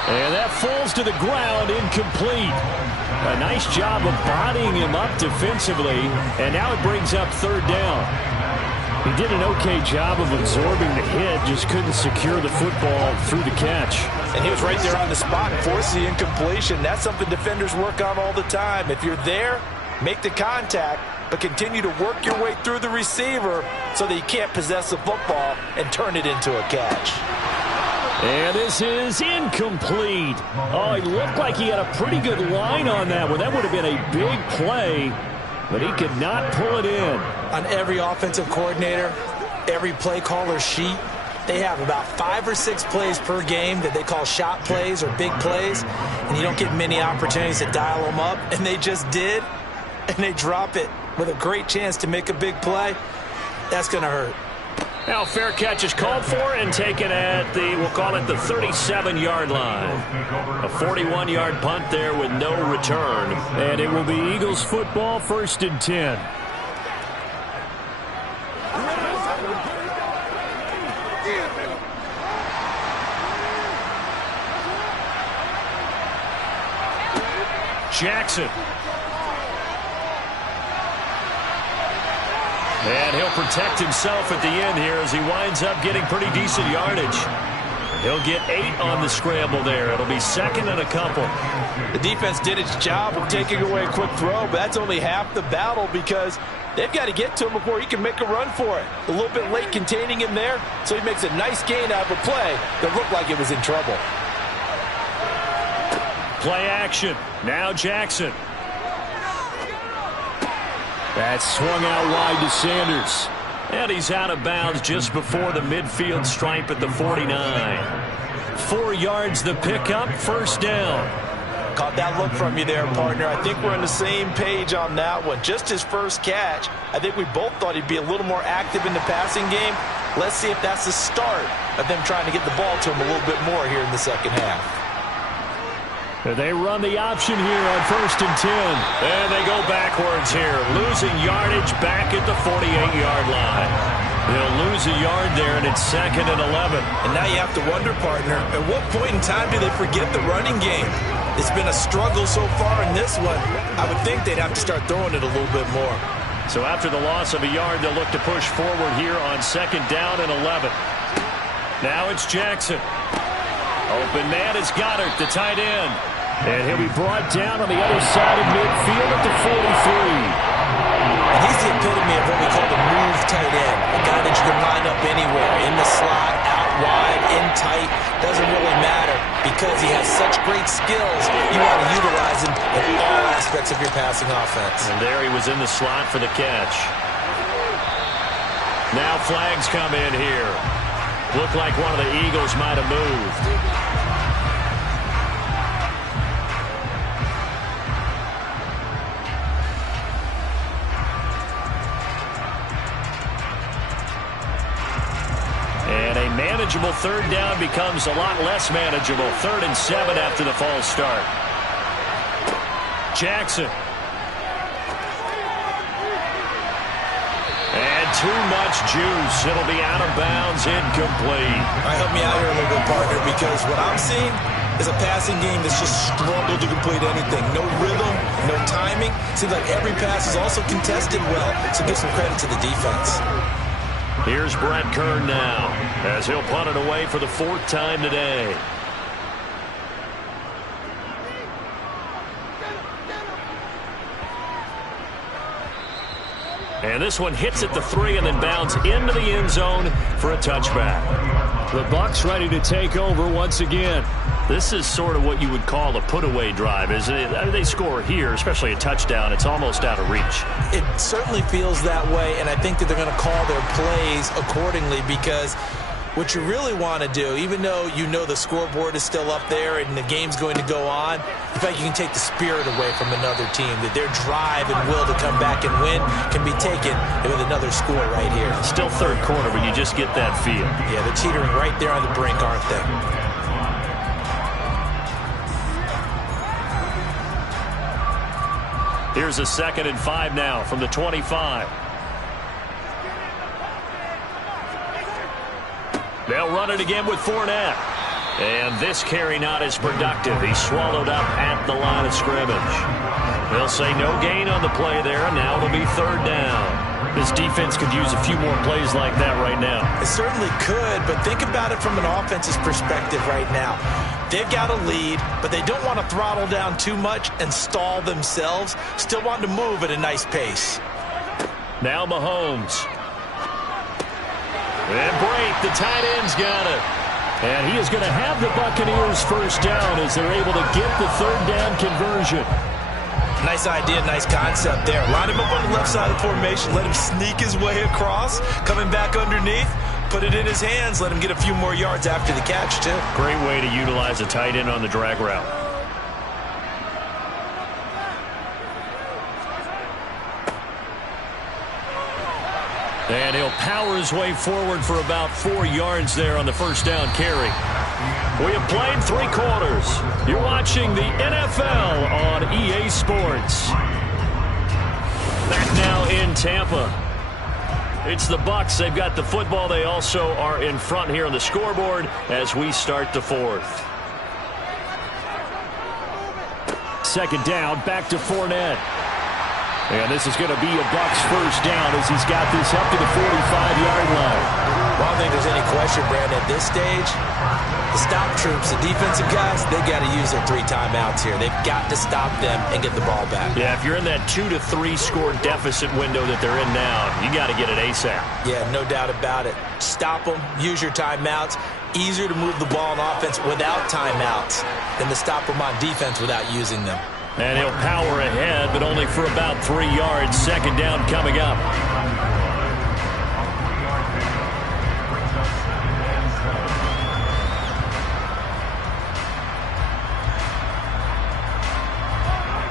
And that falls to the ground, incomplete. A nice job of bodying him up defensively, and now it brings up 3rd down. He did an okay job of absorbing the hit, just couldn't secure the football through the catch. And he was right there on the spot and forced the incompletion. That's something defenders work on all the time. If you're there, make the contact, but continue to work your way through the receiver so that you can't possess the football and turn it into a catch. And this is incomplete. Oh, he looked like he had a pretty good line on that one. That would have been a big play, but he could not pull it in. On every offensive coordinator, every play caller sheet, they have about 5 or 6 plays per game that they call shot plays or big plays, and you don't get many opportunities to dial them up, and they just did, and they drop it with a great chance to make a big play. That's going to hurt. Now fair catch is called for and taken at the, we'll call it the 37-yard line. A 41-yard punt there with no return. And it will be Eagles football, 1st and 10. Jackson. And he'll protect himself at the end here as he winds up getting pretty decent yardage. He'll get 8 on the scramble there. It'll be second and a couple. The defense did its job of taking away a quick throw, but that's only half the battle because they've got to get to him before he can make a run for it. A little bit late containing him there, so he makes a nice gain out of a play that looked like it was in trouble. Play action. Now Jackson. That's swung out wide to Sanders. And he's out of bounds just before the midfield stripe at the 49. 4 yards the pickup, first down. Caught that look from you there, partner. I think we're on the same page on that one. Just his first catch. I think we both thought he'd be a little more active in the passing game. Let's see if that's the start of them trying to get the ball to him a little bit more here in the second half. They run the option here on 1st and 10. And they go backwards here, losing yardage back at the 48-yard line. They'll lose a yard there, and it's 2nd and 11. And now you have to wonder, partner, at what point in time do they forget the running game? It's been a struggle so far in this one. I would think they'd have to start throwing it a little bit more. So after the loss of a yard, they'll look to push forward here on 2nd down and 11. Now it's Jackson. Open man is Goddard, the tight end. And he'll be brought down on the other side of midfield at the 43. And he's the epitome of what we call the move tight end. A guy that you can line up anywhere, in the slot, out wide, in tight. Doesn't really matter because he has such great skills. You want to utilize him in all aspects of your passing offense. And there he was in the slot for the catch. Now flags come in here. Looked like one of the Eagles might have moved. And a manageable 3rd down becomes a lot less manageable. 3rd and 7 after the false start. Jackson. And too much juice. It'll be out of bounds, incomplete. All right, help me out here a little bit, partner, because what I'm seeing is a passing game that's just struggled to complete anything. No rhythm, no timing. Seems like every pass is also contested well, so give some credit to the defense. Here's Brett Kern now, as he'll punt it away for the 4th time today. And this one hits at the 3 and then bounds into the end zone for a touchback. The Bucs ready to take over once again. This is sort of what you would call a put-away drive, isn't it? I mean, they score here, especially a touchdown. It's almost out of reach. It certainly feels that way, and I think that they're going to call their plays accordingly because what you really want to do, even though you know the scoreboard is still up there and the game's going to go on, in fact, you can take the spirit away from another team, that their drive and will to come back and win can be taken with another score right here. Still 3rd quarter, but you just get that feel. Yeah, they're teetering right there on the brink, aren't they? Here's a 2nd and 5 now from the 25. They'll run it again with Fournette. And this carry not as productive. He's swallowed up at the line of scrimmage. They'll say no gain on the play there. Now it'll be 3rd down. This defense could use a few more plays like that right now. It certainly could, but think about it from an offense's perspective right now. They've got a lead, but they don't want to throttle down too much and stall themselves. Still want to move at a nice pace. Now Mahomes. And Brake, the tight end's got it. And he is going to have the Buccaneers first down as they're able to get the 3rd down conversion. Nice idea, nice concept there. Line him up on the left side of the formation. Let him sneak his way across. Coming back underneath. Put it in his hands. Let him get a few more yards after the catch, too. Great way to utilize a tight end on the drag route. And he'll power his way forward for about 4 yards there on the first down carry. We have played 3 quarters. You're watching the NFL on EA Sports. Back now in Tampa. It's the Bucs. They've got the football. They also are in front here on the scoreboard as we start the 4th. 2nd down, back to Fournette. And this is going to be a Bucs first down as he's got this up to the 45-yard line. Well, I don't think there's any question, Brandon, at this stage, the stop troops, the defensive guys, they got to use their 3 timeouts here. They've got to stop them and get the ball back. Yeah, if you're in that 2 to 3 score deficit window that they're in now, you got to get it ASAP. Yeah, no doubt about it. Stop them, use your timeouts. Easier to move the ball on offense without timeouts than to stop them on defense without using them. And he'll power ahead, but only for about 3 yards. Second down coming up.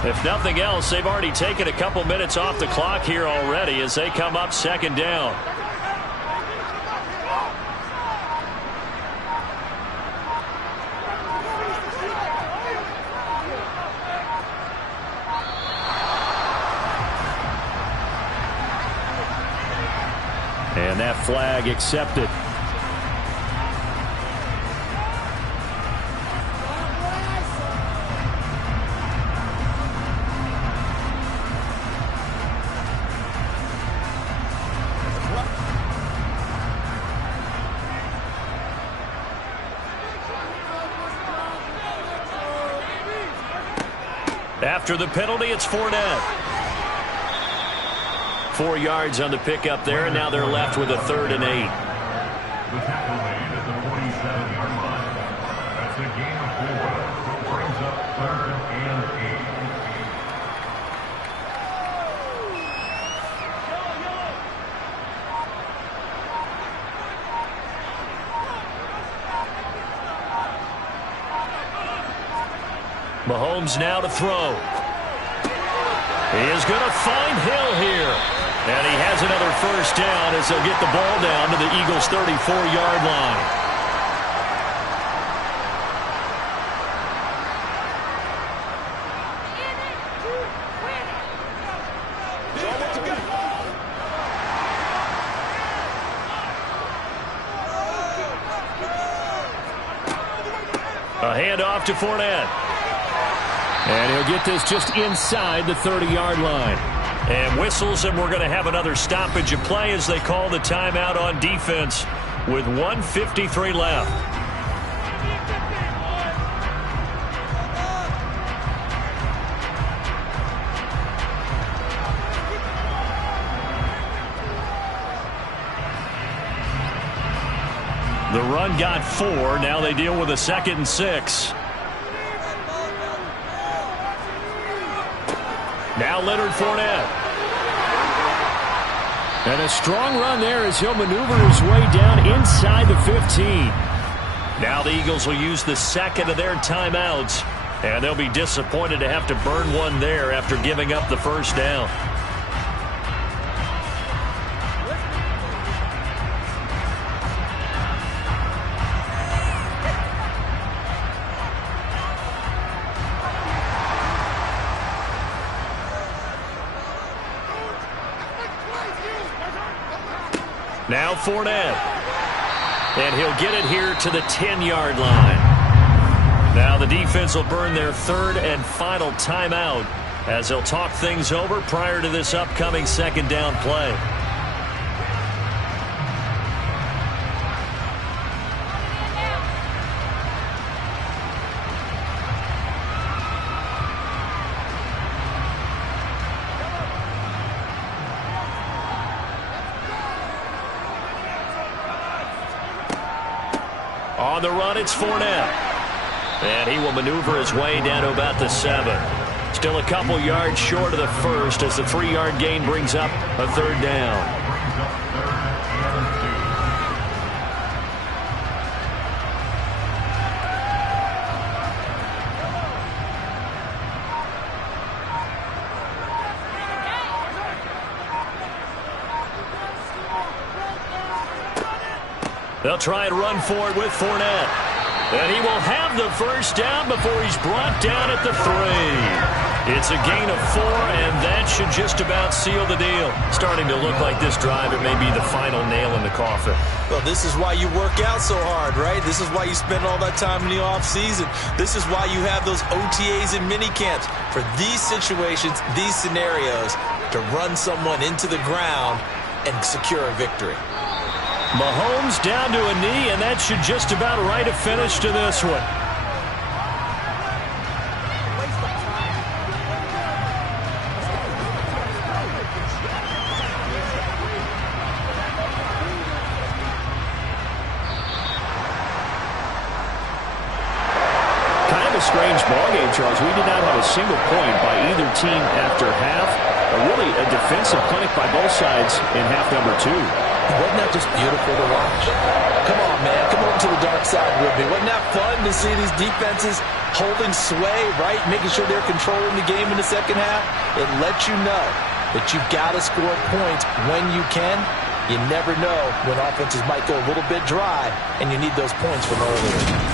If nothing else, they've already taken a couple minutes off the clock here already as they come up second down. And that flag accepted. After the penalty, it's Fournette. 4 yards on the pickup there, and now they're left with a 3rd and 8. The tackle made at the 47-yard line. That's a gain of 4. Brings up 3rd and 8. Mahomes now to throw. He is going to find Hill here. And he has another first down as they'll get the ball down to the Eagles' 34-yard line. A handoff to Fournette. And he'll get this just inside the 30-yard line. And whistles, and we're going to have another stoppage of play as they call the timeout on defense with 1:53 left. The run got 4. Now they deal with a 2nd and 6. Now Leonard Fournette. And a strong run there as he'll maneuver his way down inside the 15. Now the Eagles will use the 2nd of their timeouts. And they'll be disappointed to have to burn one there after giving up the first down. Now Fournette. And he'll get it here to the 10-yard line. Now the defense will burn their 3rd and final timeout as they'll talk things over prior to this upcoming 2nd down play. On the run, it's Fournette. And he will maneuver his way down to about the 7. Still a couple yards short of the first as the 3-yard gain brings up a 3rd down. They'll try and run for it with Fournette. And he will have the first down before he's brought down at the 3. It's a gain of 4, and that should just about seal the deal. Starting to look like this drive, it may be the final nail in the coffin. Well, this is why you work out so hard, right? This is why you spend all that time in the offseason. This is why you have those OTAs and mini camps. For these situations, these scenarios, to run someone into the ground and secure a victory. Mahomes down to a knee, and that should just about write a finish to this one. Kind of a strange ballgame, Charles. We did not have a single point by either team after half. Really a defensive clinic by both sides in half number 2. Wasn't that just beautiful to watch? Come on, man. Come over to the dark side with me. Wasn't that fun to see these defenses holding sway, right? Making sure they're controlling the game in the second half? It lets you know that you've got to score points when you can. You never know when offenses might go a little bit dry, and you need those points from earlier.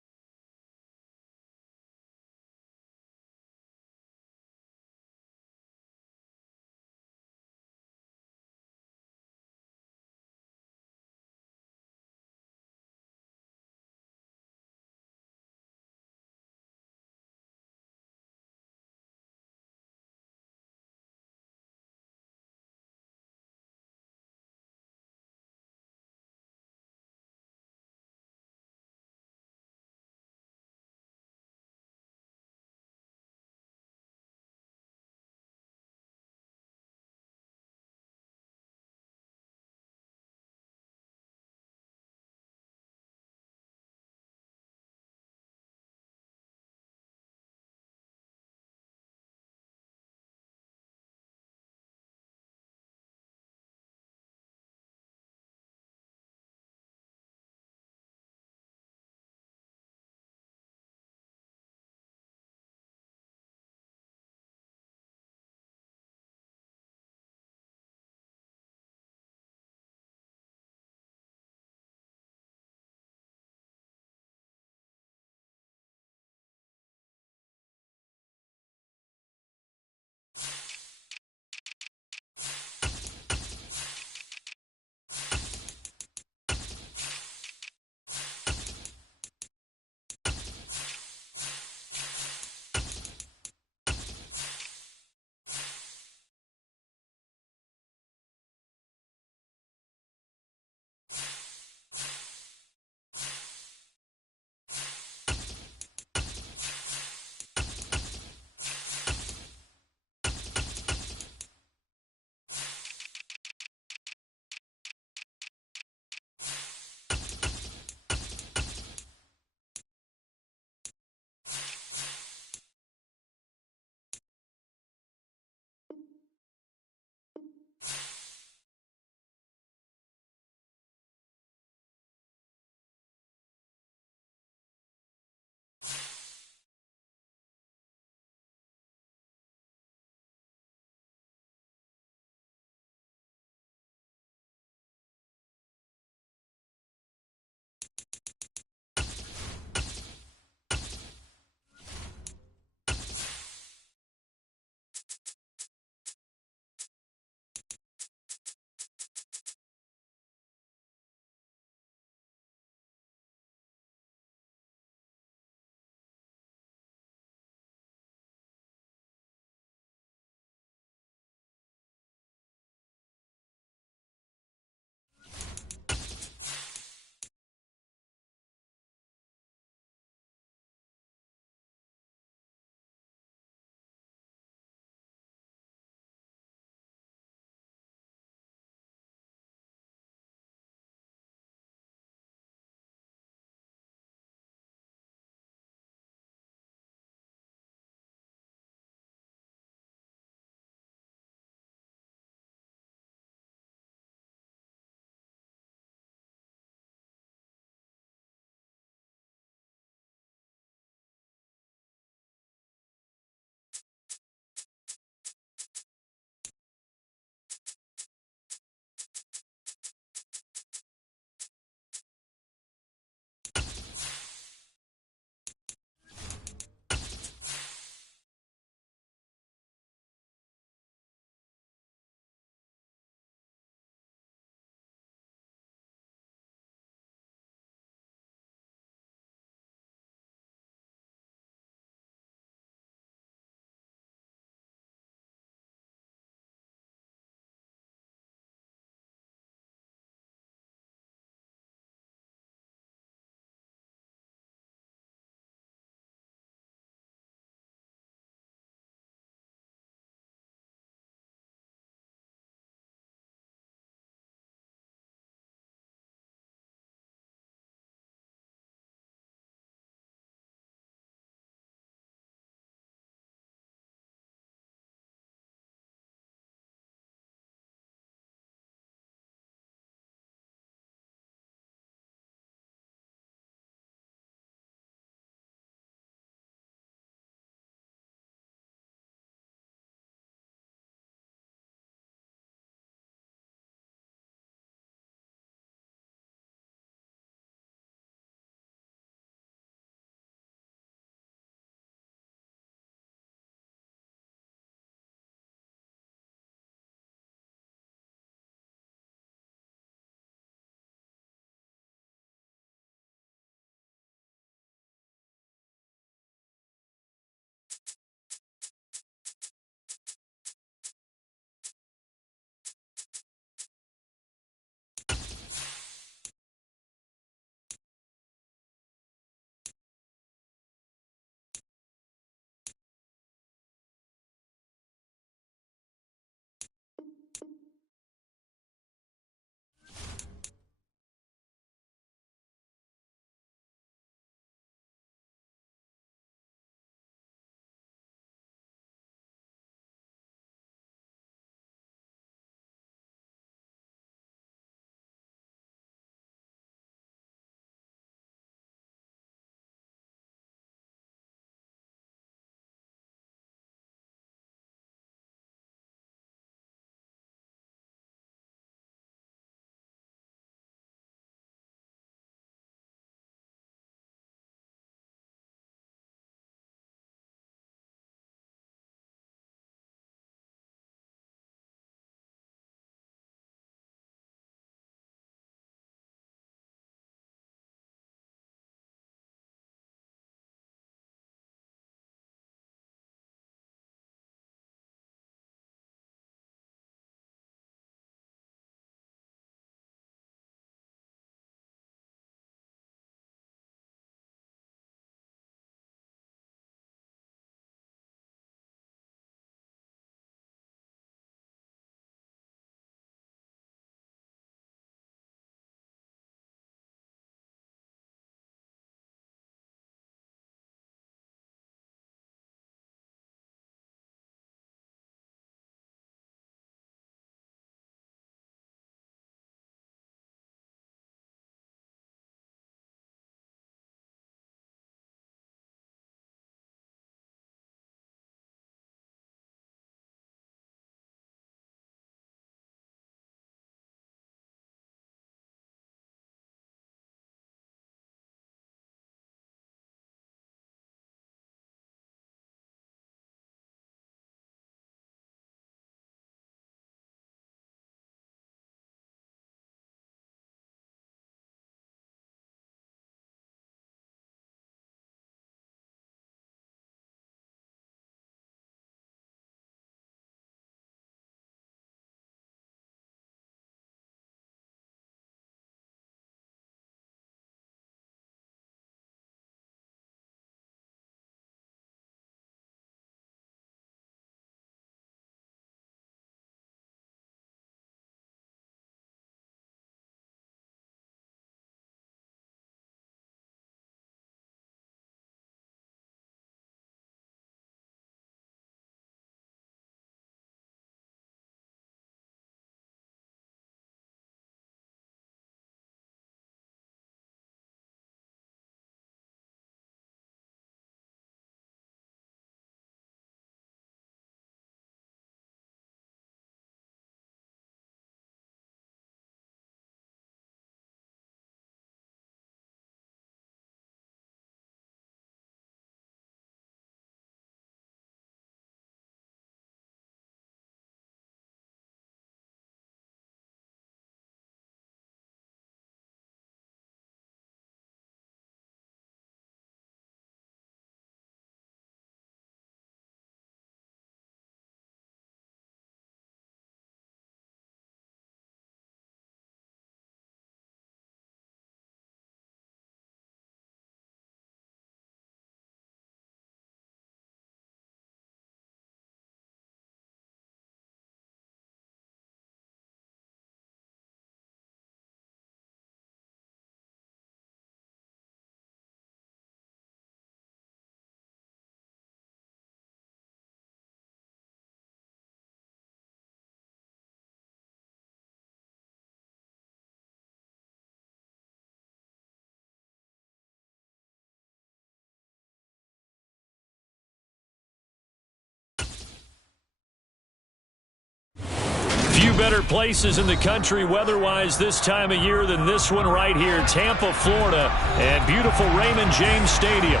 better places in the country weather-wise this time of year than this one right here, Tampa, Florida, and beautiful Raymond James Stadium.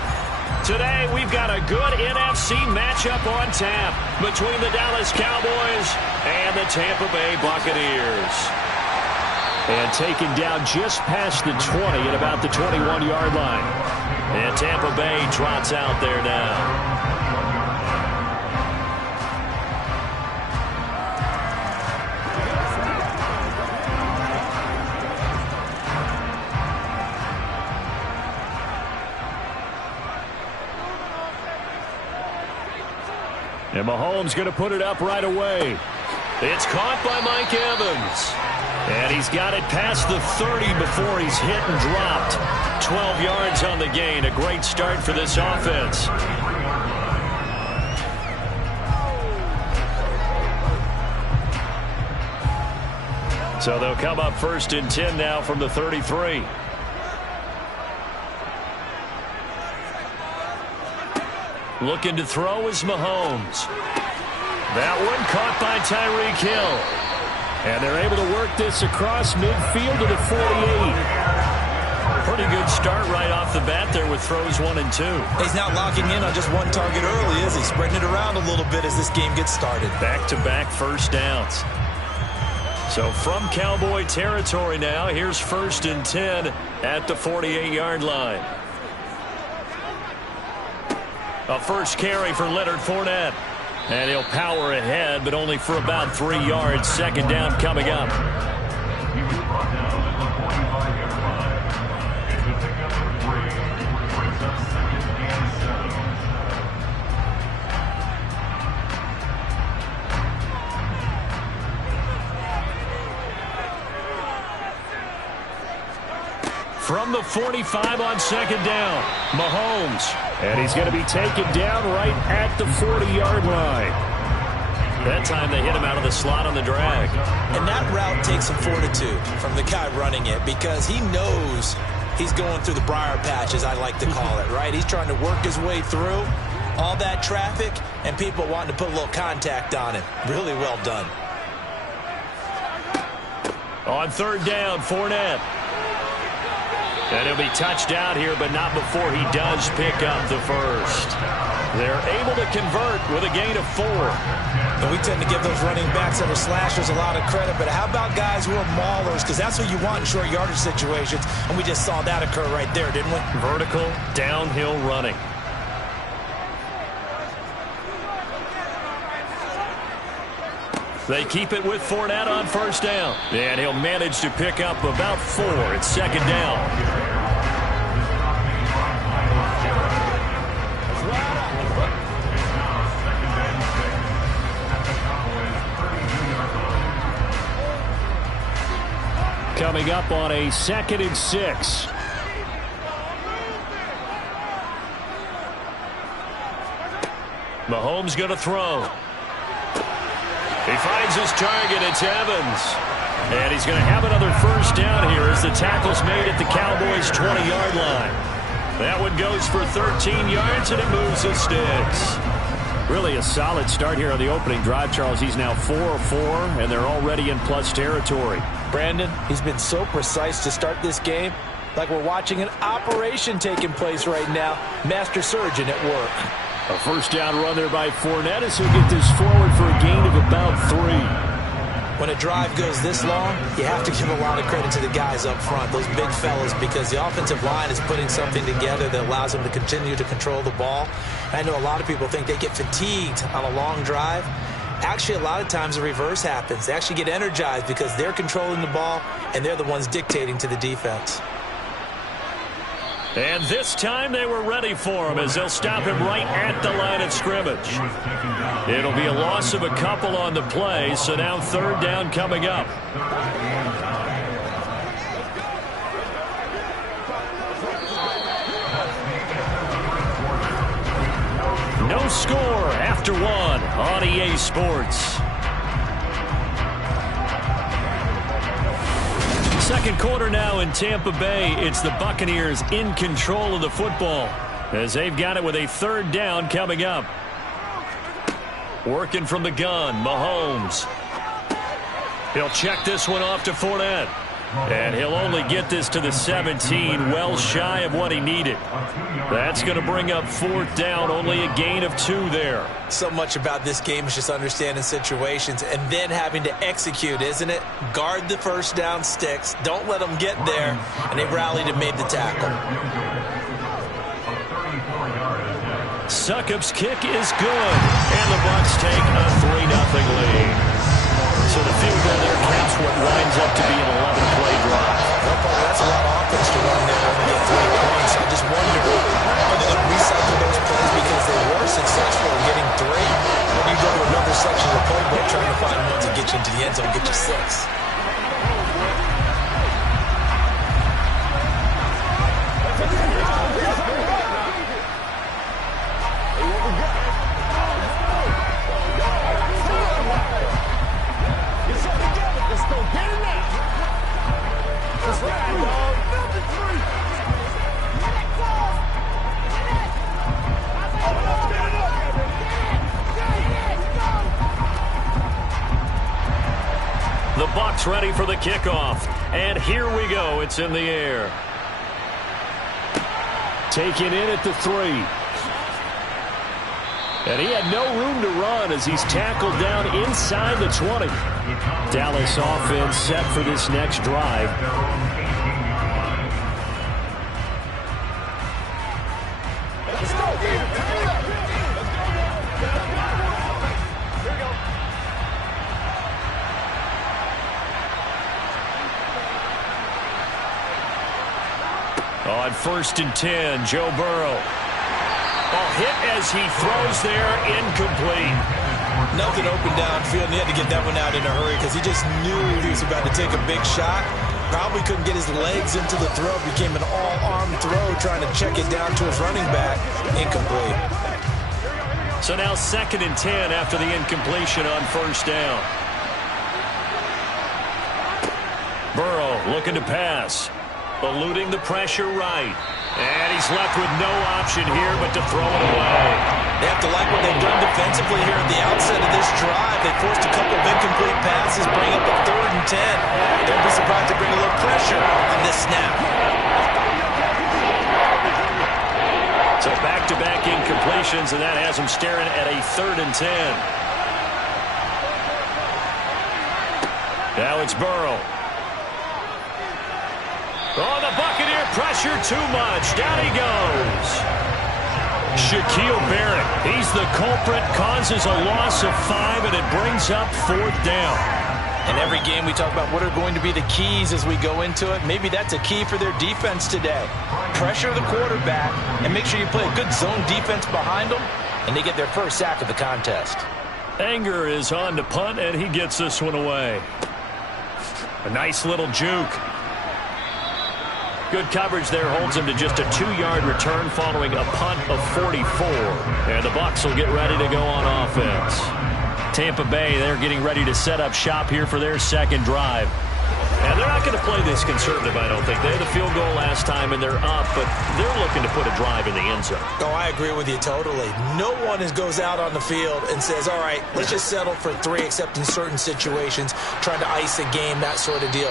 Today, we've got a good NFC matchup on tap between the Dallas Cowboys and the Tampa Bay Buccaneers. And taken down just past the 20 at about the 21-yard line. And Tampa Bay trots out there now. And Mahomes going to put it up right away. It's caught by Mike Evans. And he's got it past the 30 before he's hit and dropped. 12 yards on the gain. A great start for this offense. So they'll come up 1st and 10 now from the 33. Looking to throw is Mahomes. That one caught by Tyreek Hill. And they're able to work this across midfield to the 48. Pretty good start right off the bat there with throws 1 and 2. He's not locking in on just one target early, is he? Spreading it around a little bit as this game gets started. Back-to-back first downs. So from Cowboy territory now, here's 1st and 10 at the 48-yard line. A first carry for Leonard Fournette. And he'll power ahead, but only for about 3 yards. 2nd down coming up. He was brought down at the 45-yard line. It's a pickup of 3. Brings up 2nd and 7. From the 45 on 2nd down, Mahomes. And he's going to be taken down right at the 40-yard line. That time they hit him out of the slot on the drag. And that route takes some fortitude from the guy running it because he knows he's going through the briar patch, as I like to call it, right? He's trying to work his way through all that traffic and people wanting to put a little contact on him. Really well done. On 3rd down, Fournette. And he'll be touched out here, but not before he does pick up the first. They're able to convert with a gain of 4. And we tend to give those running backs that are slashers a lot of credit, but how about guys who are maulers? Because that's what you want in short yardage situations, and we just saw that occur right there, didn't we? Vertical, downhill running. They keep it with Fournette on 1st down. And he'll manage to pick up about 4. It's 2nd down. Coming up on a 2nd and 6. Mahomes going to throw. He finds his target. It's Evans. And he's going to have another 1st down here as the tackle's made at the Cowboys' 20-yard line. That one goes for 13 yards, and it moves the sticks. Really a solid start here on the opening drive, Charles. He's now 4-4, and they're already in plus territory. Brandon, he's been so precise to start this game, like we're watching an operation taking place right now. Master surgeon at work. A 1st down run there by Fournette as he'll get this forward for a gain of about 3. When a drive goes this long, you have to give a lot of credit to the guys up front, those big fellas, because the offensive line is putting something together that allows them to continue to control the ball. I know a lot of people think they get fatigued on a long drive. Actually, a lot of times the reverse happens. They actually get energized because they're controlling the ball, and they're the ones dictating to the defense. And this time they were ready for him as they'll stop him right at the line of scrimmage. It'll be a loss of a couple on the play, so now 3rd down coming up. No score after 1 on EA Sports. Second quarter now in Tampa Bay. It's the Buccaneers in control of the football as they've got it with a 3rd down coming up. Working from the gun, Mahomes. He'll check this one off to Fournette. And he'll only get this to the 17, well shy of what he needed. That's going to bring up 4th down, only a gain of 2 there. So much about this game is just understanding situations and then having to execute, isn't it? Guard the first down sticks. Don't let them get there. And they rallied and made the tackle. Succop's kick is good. And the Bucs take a 3-0 lead. So the field goal there caps what winds up to be an 11-play drive. That's a lot of offense to run there and get 3 points. I just wonder, are they going to recycle those plays because they were successful in getting 3? Or do you go to another section of the playbook trying to find ones that get you into the end zone and get you 6? The Bucs ready for the kickoff. And here we go. It's in the air. Taken in at the 3. And he had no room to run as he's tackled down inside the 20. Dallas offense set for this next drive. On 1st and 10, Joe Burrow. Hit as he throws there, incomplete. Nothing open downfield, and he had to get that one out in a hurry because he just knew he was about to take a big shot. Probably couldn't get his legs into the throw. Became an all-arm throw trying to check it down to his running back. Incomplete. So now 2nd and 10 after the incompletion on 1st down. Burrow looking to pass. Eluding the pressure right. And he's left with no option here but to throw it away. They have to like what they've done defensively here at the outset of this drive. They forced a couple of incomplete passes, bring up a 3rd and 10. Don't be surprised to bring a little pressure on this snap. So back-to-back incompletions, and that has him staring at a 3rd and 10. Now it's Burrow. Oh, the Buccaneer pressure too much. Down he goes. Shaquille Barrett, he's the culprit, causes a loss of 5, and it brings up 4th down. In every game we talk about what are going to be the keys as we go into it. Maybe that's a key for their defense today. Pressure the quarterback and make sure you play a good zone defense behind them, and they get their first sack of the contest. Anger is on to punt, and he gets this one away. A nice little juke. Good coverage there holds him to just a 2-yard return following a punt of 44. And the Bucs will get ready to go on offense. Tampa Bay, they're getting ready to set up shop here for their 2nd drive. And they're not going to play this conservative, I don't think. They had a field goal last time, and they're up, but they're looking to put a drive in the end zone. Oh, I agree with you totally. No one goes out on the field and says, all right, let's just settle for 3, except in certain situations, trying to ice a game, that sort of deal.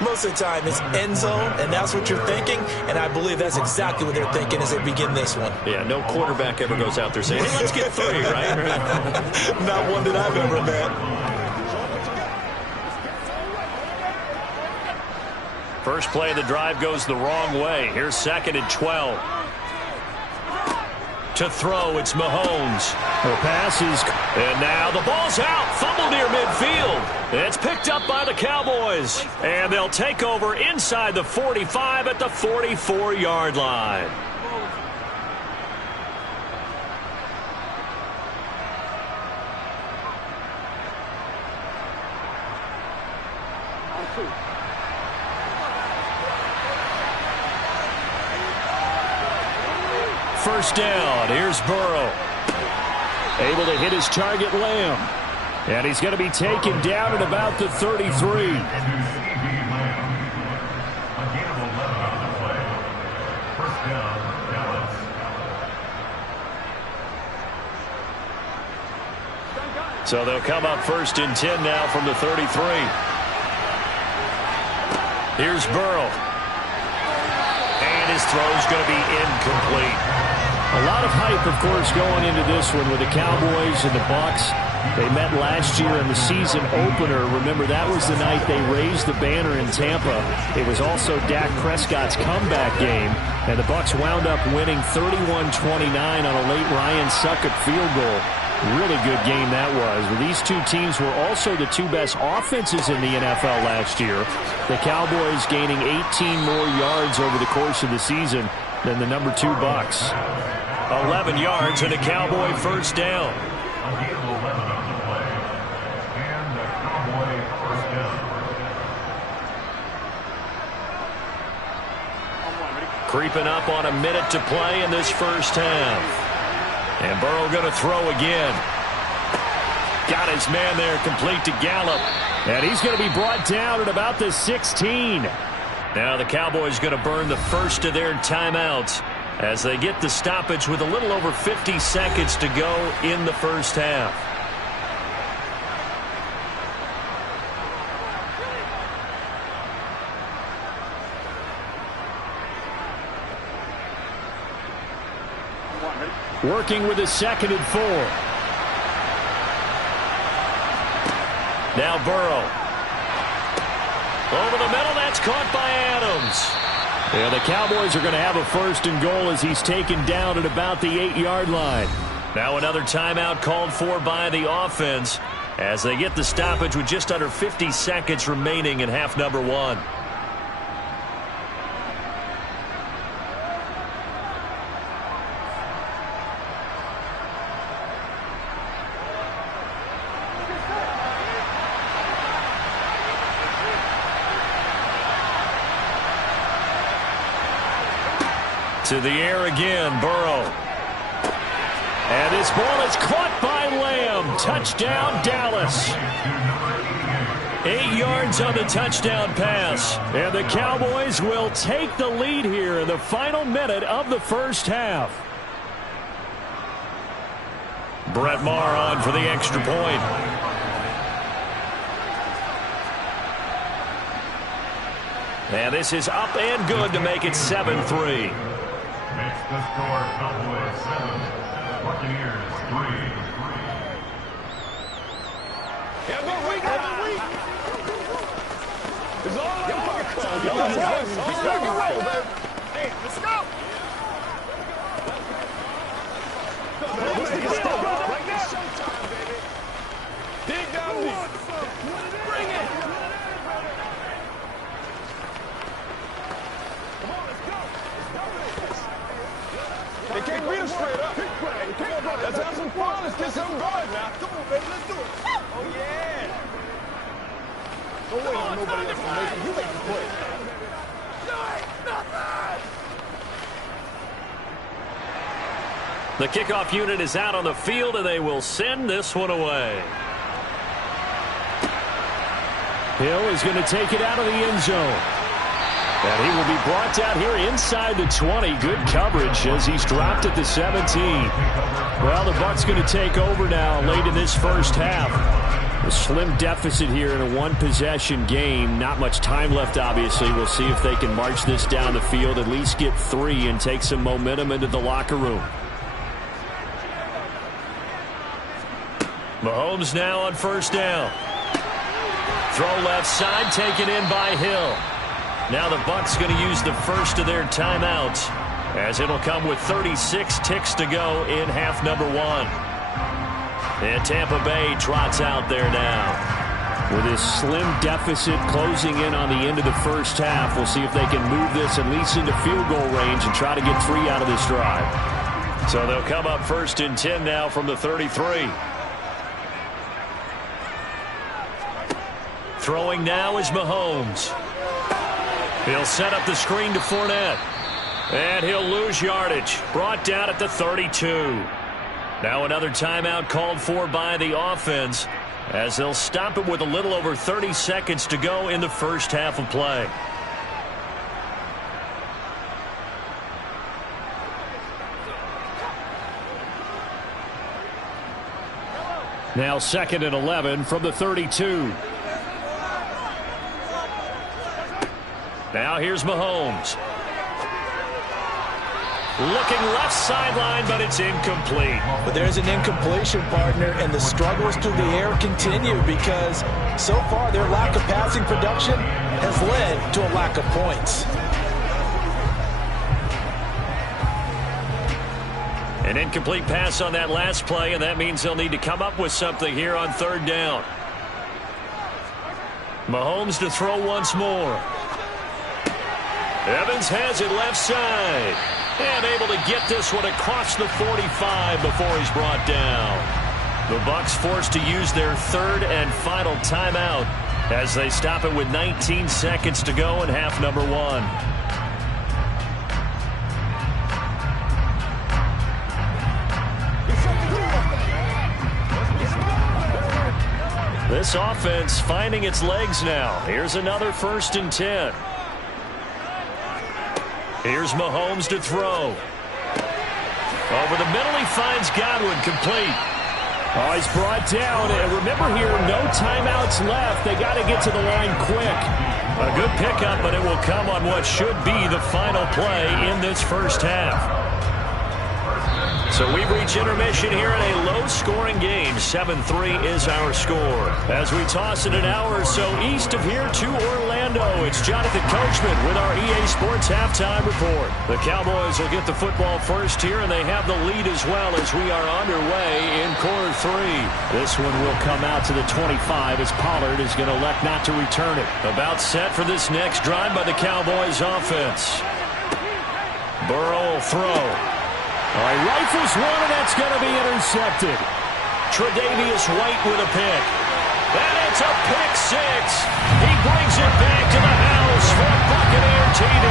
Most of the time, it's end zone, and that's what you're thinking, and I believe that's exactly what they're thinking as they begin this one. Yeah, no quarterback ever goes out there saying, hey, let's get 3, right? Not one that I've ever met. First play of the drive goes the wrong way. Here's 2nd and 12. To throw, it's Mahomes. The pass is... And now the ball's out. Fumble near midfield. It's picked up by the Cowboys. And they'll take over inside the 45 at the 44-yard line. First down. Here's Burrow. Able to hit his target, Lamb. And he's going to be taken down at about the 33. So they'll come up 1st and 10 now from the 33. Here's Burrow. And his throw's going to be incomplete. A lot of hype, of course, going into this one with the Cowboys and the Bucs. They met last year in the season opener. Remember, that was the night they raised the banner in Tampa. It was also Dak Prescott's comeback game, and the Bucs wound up winning 31-29 on a late Ryan Succop field goal. Really good game that was. These two teams were also the two best offenses in the NFL last year. The Cowboys gaining 18 more yards over the course of the season than the number 2 Bucs. 11 yards and a Cowboy first down. Creeping up on a minute to play in this first half. And Burrow going to throw again. Got his man there, complete to Gallup. And he's going to be brought down at about the 16. Now the Cowboys going to burn the first of their timeouts as they get the stoppage with a little over 50 seconds to go in the first half. Working with a 2nd and 4. Now Burrow. Over the middle, that's caught by Adams. Yeah, the Cowboys are going to have a 1st and goal as he's taken down at about the 8-yard line. Now another timeout called for by the offense as they get the stoppage with just under 50 seconds remaining in half number 1. To the air again, Burrow. And this ball is caught by Lamb. Touchdown, Dallas. 8 yards on the touchdown pass. And the Cowboys will take the lead here in the final minute of the first half. Brett Maher on for the extra point. And this is up and good to make it 7-3. Makes the score Cowboys 7, Buccaneers 3. Every week. It's all Hey, let's go. Right now. Showtime, baby. Dig down deep. Bring it. Come on, let's go. They can't beat us straight up. Let's have some fun. Let's get something going now. Come on, baby. Let's do it. Oh, yeah. Don't wait on nobody else to make it. You make the play. You ain't nothing. The kickoff unit is out on the field, and they will send this one away. Hill is going to take it out of the end zone. And he will be brought down here inside the 20. Good coverage as he's dropped at the 17. Well, the Bucs going to take over now late in this first half. A slim deficit here in a one-possession game. Not much time left, obviously. We'll see if they can march this down the field, at least get 3 and take some momentum into the locker room. Mahomes now on first down. Throw left side, taken in by Hill. Now the Bucs going to use the first of their timeouts as it'll come with 36 ticks to go in half number 1. And Tampa Bay trots out there now. With this slim deficit closing in on the end of the first half, we'll see if they can move this at least into field goal range and try to get 3 out of this drive. So they'll come up 1st and 10 now from the 33. Throwing now is Mahomes. He'll set up the screen to Fournette. And he'll lose yardage. Brought down at the 32. Now another timeout called for by the offense as they'll stop it with a little over 30 seconds to go in the first half of play. Now 2nd and 11 from the 32. Now here's Mahomes. Looking left sideline, but it's incomplete. But there's an incompletion, partner, and the struggles through the air continue because so far their lack of passing production has led to a lack of points. An incomplete pass on that last play, and that means they'll need to come up with something here on third down. Mahomes to throw once more. Evans has it left side. And able to get this one across the 45 before he's brought down. The Bucs forced to use their third and final timeout as they stop it with 19 seconds to go in half number one. This offense finding its legs now. Here's another 1st and 10. Here's Mahomes to throw. Over the middle, he finds Godwin, complete. Oh, he's brought down. And remember here, no timeouts left. They got to get to the line quick. A good pickup, but it will come on what should be the final play in this first half. So we've reached intermission here in a low-scoring game. 7-3 is our score. As we toss it an hour or so east of here to Orlando, it's Jonathan Coachman with our EA Sports Halftime Report. The Cowboys will get the football first here, and they have the lead as well as we are underway in quarter three. This one will come out to the 25 as Pollard is going to elect not to return it. About set for this next drive by the Cowboys offense. Burrow will throw. All right, rifles one, and that's going to be intercepted. Tre'Davious White with a pick. And it's a pick six. He brings it back to the house for Buccaneer TD.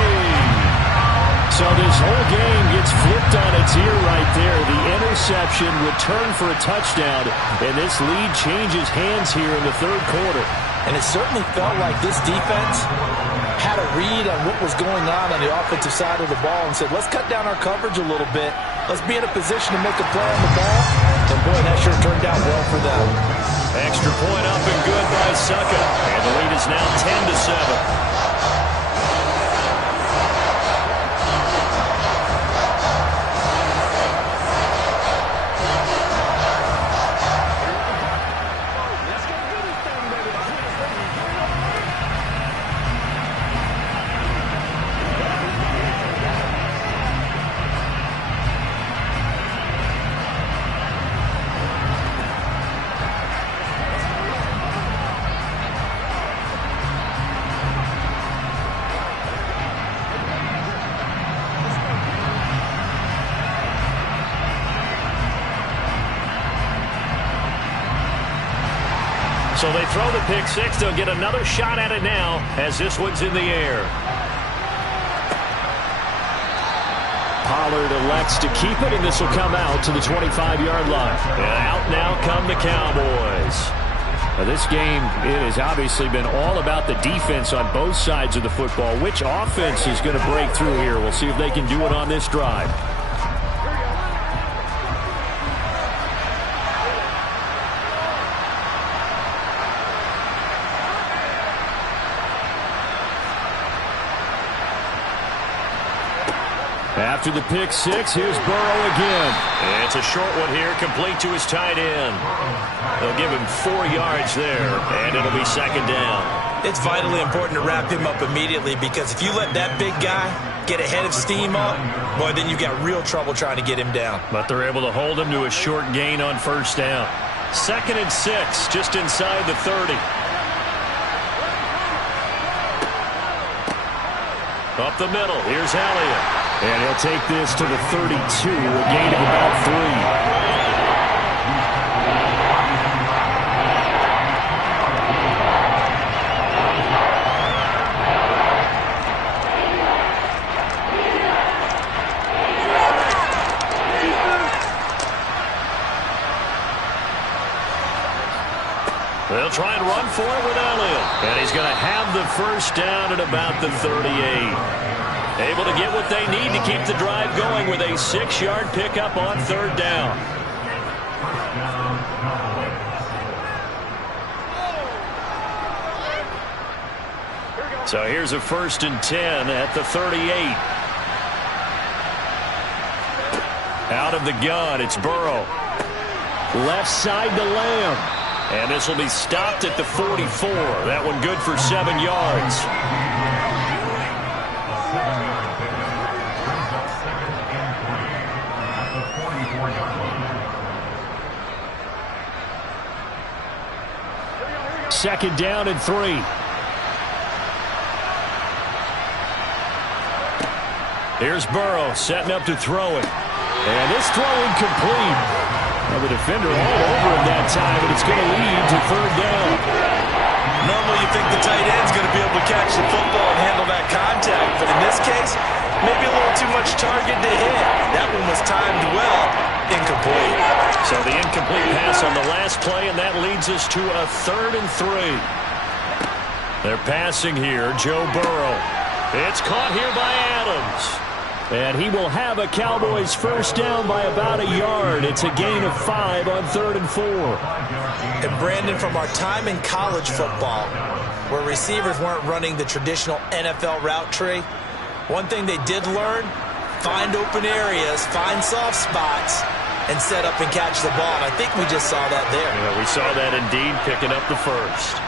So this whole game gets flipped on its ear right there. The interception, return for a touchdown, and this lead changes hands here in the third quarter. And it certainly felt like this defense had a read on what was going on the offensive side of the ball and said, let's cut down our coverage a little bit. Let's be in a position to make a play on the ball. And, boy, that sure turned out well for them. Extra point up and good by Succa. And the lead is now 10-7. So they throw the pick six. They'll get another shot at it now as this one's in the air. Pollard elects to keep it, and this will come out to the 25-yard line. And out now come the Cowboys. Now this game, it has obviously been all about the defense on both sides of the football. Which offense is going to break through here? We'll see if they can do it on this drive. After the pick six, here's Burrow again. And it's a short one here, complete to his tight end. They'll give him 4 yards there, and it'll be second down. It's vitally important to wrap him up immediately because if you let that big guy get ahead of steam up, boy, then you've got real trouble trying to get him down. But they're able to hold him to a short gain on first down. 2nd and 6, just inside the 30. Up the middle, here's Elliott. And he'll take this to the 32, a gain of about 3. They'll try and run for it with Elliott. And he's going to have the first down at about the 38. Able to get what they need to keep the drive going with a 6-yard pickup on third down. So here's a 1st and 10 at the 38. Out of the gun, it's Burrow. Left side to Lamb. And this will be stopped at the 44. That one good for 7 yards. Second down and 3. Here's Burrow setting up to throw it. And this throw incomplete. Now the defender all over him that time, and it's going to lead to 3rd down. Normally you think the tight end's going to be able to catch the football and handle that contact, but in this case, maybe a little too much target to hit. That one was timed well. Incomplete. So the incomplete pass on the last play, and that leads us to a 3rd and 3. They're passing here, Joe Burrow. It's caught here by Adams. And he will have a Cowboys 1st down by about a yard. It's a gain of 5 on 3rd and 4. And Brandon, from our time in college football, where receivers weren't running the traditional NFL route tree, one thing they did learn, find open areas, find soft spots, and set up and catch the ball. And I think we just saw that there. Yeah, we saw that indeed, picking up the 1st.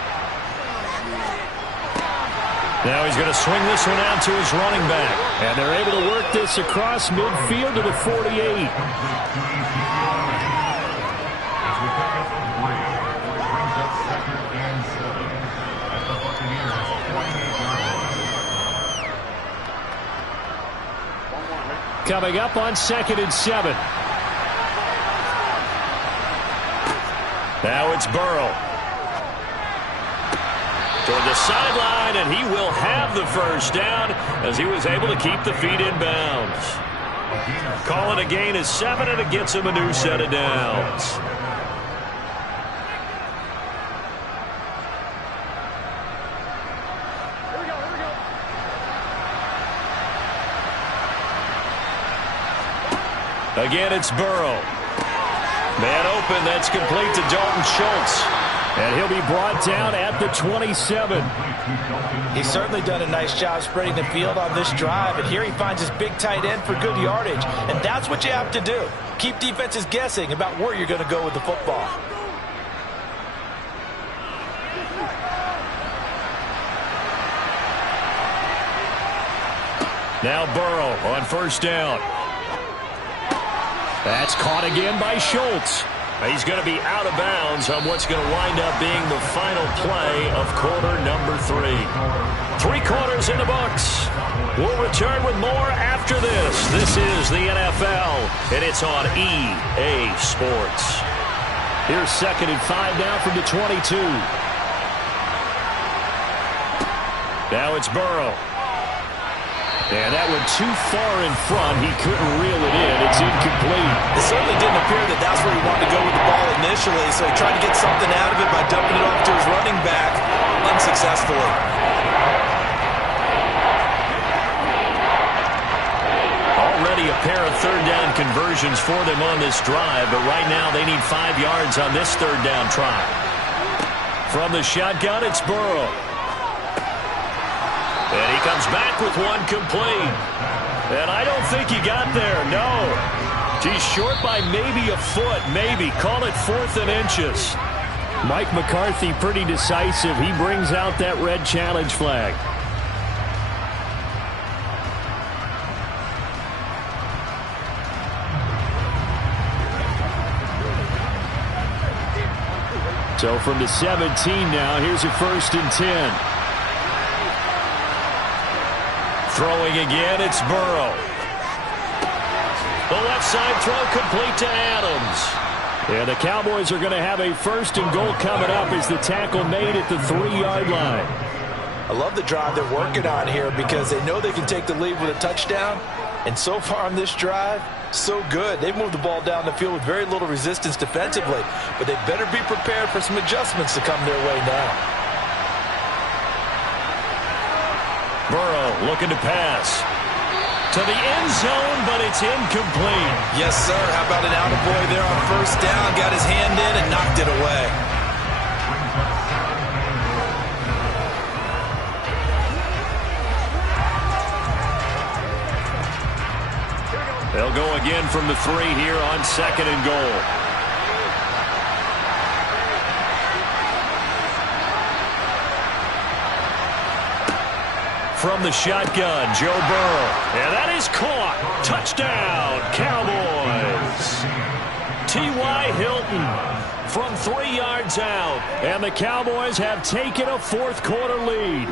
Now he's going to swing this one out to his running back. And they're able to work this across midfield to the 48. Coming up on 2nd and 7. Now it's Burrow. Toward the sideline, and he will have the 1st down as he was able to keep the feet in bounds. Call it a gain of 7, and it gets him a new set of downs. Again, it's Burrow. Man open, that's complete to Dalton Schultz. And he'll be brought down at the 27. He's certainly done a nice job spreading the field on this drive. And here he finds his big tight end for good yardage. And that's what you have to do. Keep defenses guessing about where you're going to go with the football. Now Burrow on 1st down. That's caught again by Schultz. He's going to be out of bounds on what's going to wind up being the final play of quarter number 3. 3 quarters in the books. We'll return with more after this. This is the NFL, and it's on EA Sports. Here's 2nd and 5 now from the 22. Now it's Burrow. And that went too far in front. He couldn't reel it in. It's incomplete. It certainly didn't appear that that's where he wanted to go with the ball initially, so he tried to get something out of it by dumping it off to his running back unsuccessfully. Already a pair of 3rd down conversions for them on this drive, but right now they need 5 yards on this 3rd down try. From the shotgun, it's Burrow. And he comes back with one complete. And I don't think he got there, no. He's short by maybe a foot, maybe. Call it 4th and inches. Mike McCarthy pretty decisive. He brings out that red challenge flag. So from the 17 now, here's a 1st and 10. Throwing again, it's Burrow. The left side throw complete to Adams. And the Cowboys are going to have a 1st and goal coming up as the tackle made at the 3-yard line. I love the drive they're working on here because they know they can take the lead with a touchdown. And so far on this drive, so good. They've moved the ball down the field with very little resistance defensively. But they better be prepared for some adjustments to come their way now. Burrow looking to pass. To the end zone, but it's incomplete. Yes, sir. How about an attaboy there on 1st down? Got his hand in and knocked it away. They'll go again from the 3 here on 2nd and goal. From the shotgun, Joe Burrow. And that is caught. Touchdown, Cowboys. T.Y. Hilton from 3 yards out. And the Cowboys have taken a 4th quarter lead.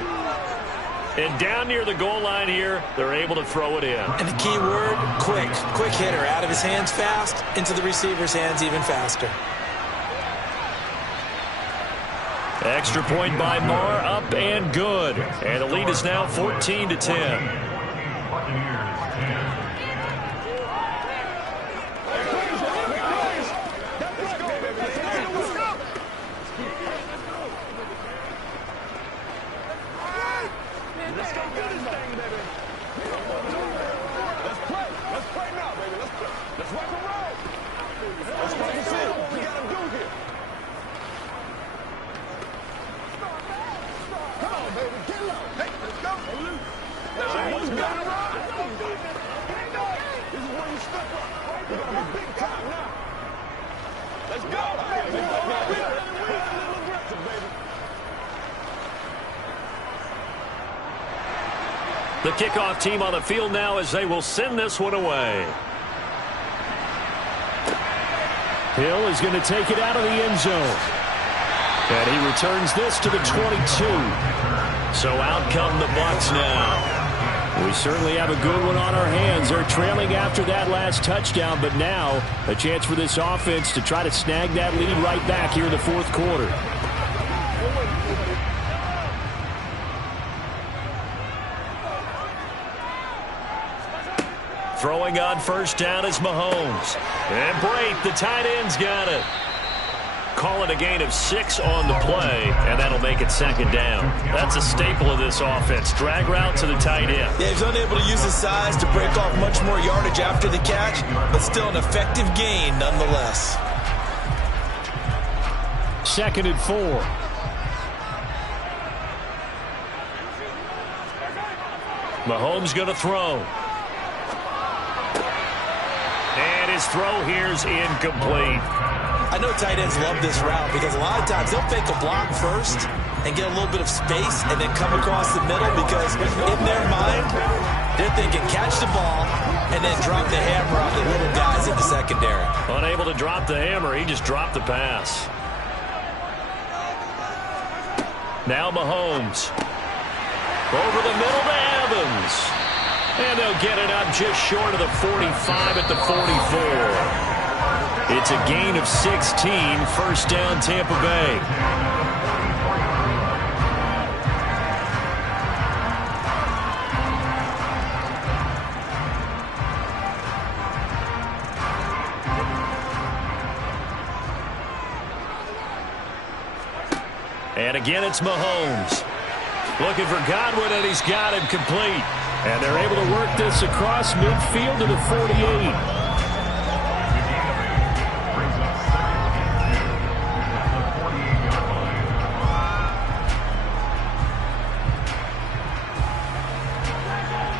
And down near the goal line here, they're able to throw it in. And the key word, quick. Quick hitter. Out of his hands fast, into the receiver's hands even faster. Extra point by Marr, up and good. And the lead is now 14-10. The kickoff team on the field now as they will send this one away. Hill is going to take it out of the end zone. And he returns this to the 22. So out come the Bucs now. We certainly have a good one on our hands. They're trailing after that last touchdown, but now a chance for this offense to try to snag that lead right back here in the 4th quarter. Throwing on 1st down is Mahomes. And Brate, the tight end's got it. Call it a gain of 6 on the play, and that'll make it 2nd down. That's a staple of this offense. Drag route to the tight end. Yeah, he's unable to use his size to break off much more yardage after the catch, but still an effective gain nonetheless. 2nd and 4. Mahomes going to throw. And his throw here's incomplete. I know tight ends love this route because a lot of times they'll fake a block first and get a little bit of space and then come across the middle because in their mind, they're thinking catch the ball and then drop the hammer on the little guys in the secondary. Unable to drop the hammer, he just dropped the pass. Now Mahomes. Over the middle to Evans. And they'll get it up just short of the 45 at the 44. It's a gain of 16, 1st down Tampa Bay. And again, it's Mahomes. Looking for Godwin, and he's got him complete. And they're able to work this across midfield to the 48.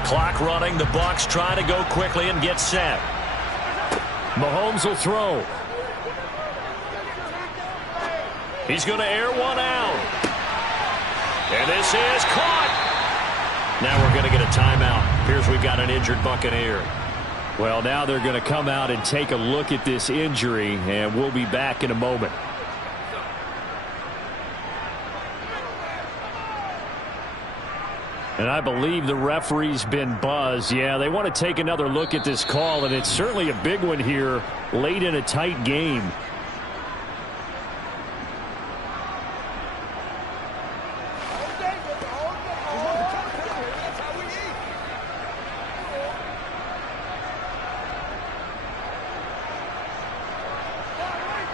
Clock running. The Bucs trying to go quickly and get set. Mahomes will throw. He's going to air one out. And this is caught. Now we're going to get a timeout. Appears we've got an injured Buccaneer. Well, now they're going to come out and take a look at this injury, and we'll be back in a moment. And I believe the referee's been buzzed. Yeah, they want to take another look at this call, and it's certainly a big one here late in a tight game.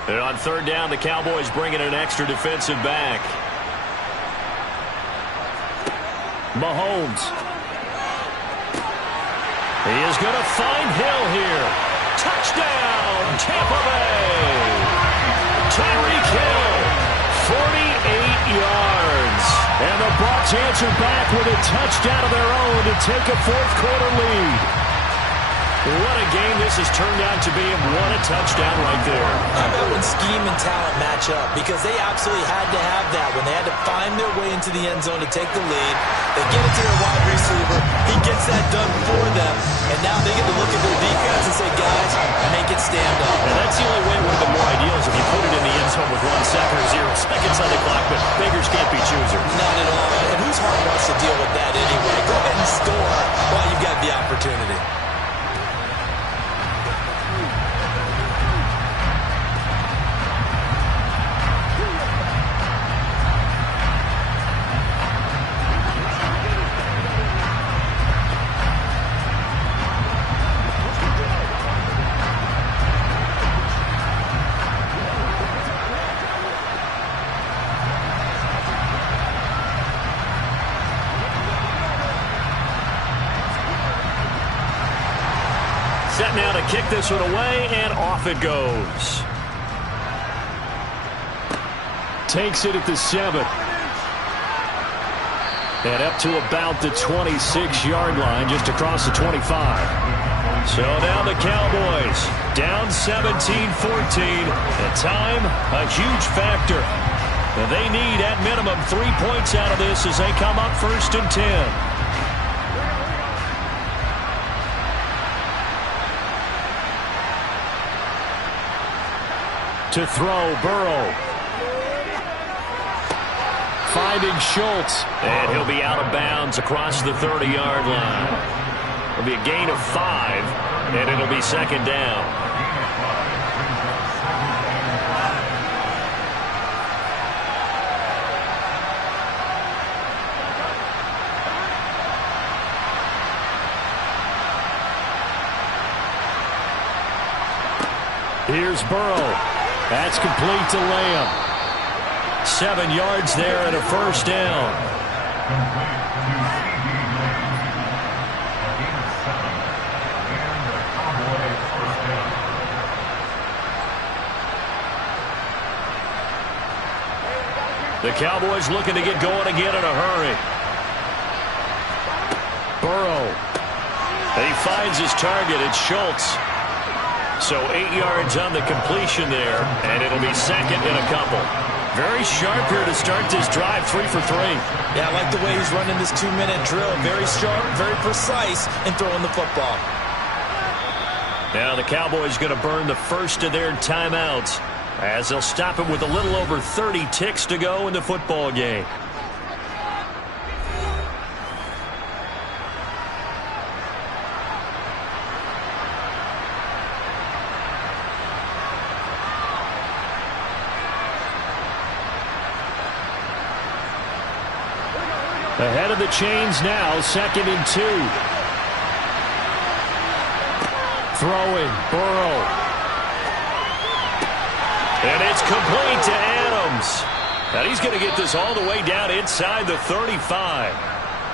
And on 3rd down, the Cowboys bring in an extra defensive back. Mahomes. He is going to find Hill here. Touchdown, Tampa Bay. Tyreek Hill, 48 yards. And the Bucs answer back with a touchdown of their own to take a 4th quarter lead. What a game this has turned out to be, and what a touchdown right there. How about when scheme and talent match up? Because they absolutely had to have that when they had to find their way into the end zone to take the lead. They get it to their wide receiver. He gets that done for them. And now they get to look at their defense and say, guys, make it stand up. And that's the only way it would have been more ideal is if you put it in the end zone with 1 second or 0 seconds on the clock, but beggars can't be choosers. Not at all. And whose heart wants to deal with that anyway? Go ahead and score while you've got the opportunity. Set now to kick this one away, and off it goes. Takes it at the 7. And up to about the 26-yard line, just across the 25. So now the Cowboys down 17-14. And time, a huge factor. And they need, at minimum, 3 points out of this as they come up 1st and 10. To throw, Burrow. Finding Schultz. And he'll be out of bounds across the 30-yard line. It'll be a gain of 5, and it'll be 2nd down. Here's Burrow. That's complete to Lamb. 7 yards there and a 1st down. The Cowboys looking to get going again in a hurry. Burrow. And he finds his target. It's Schultz. So 8 yards on the completion there, and it'll be 2nd and a couple. Very sharp here to start this drive, 3 for 3. Yeah, I like the way he's running this 2-minute drill. Very sharp, very precise in throwing the football. Now the Cowboys going to burn the first of their timeouts as they'll stop it with a little over 30 ticks to go in the football game. Ahead of the chains now, 2nd and 2. Throwing, Burrow. And it's complete to Adams. And he's going to get this all the way down inside the 35.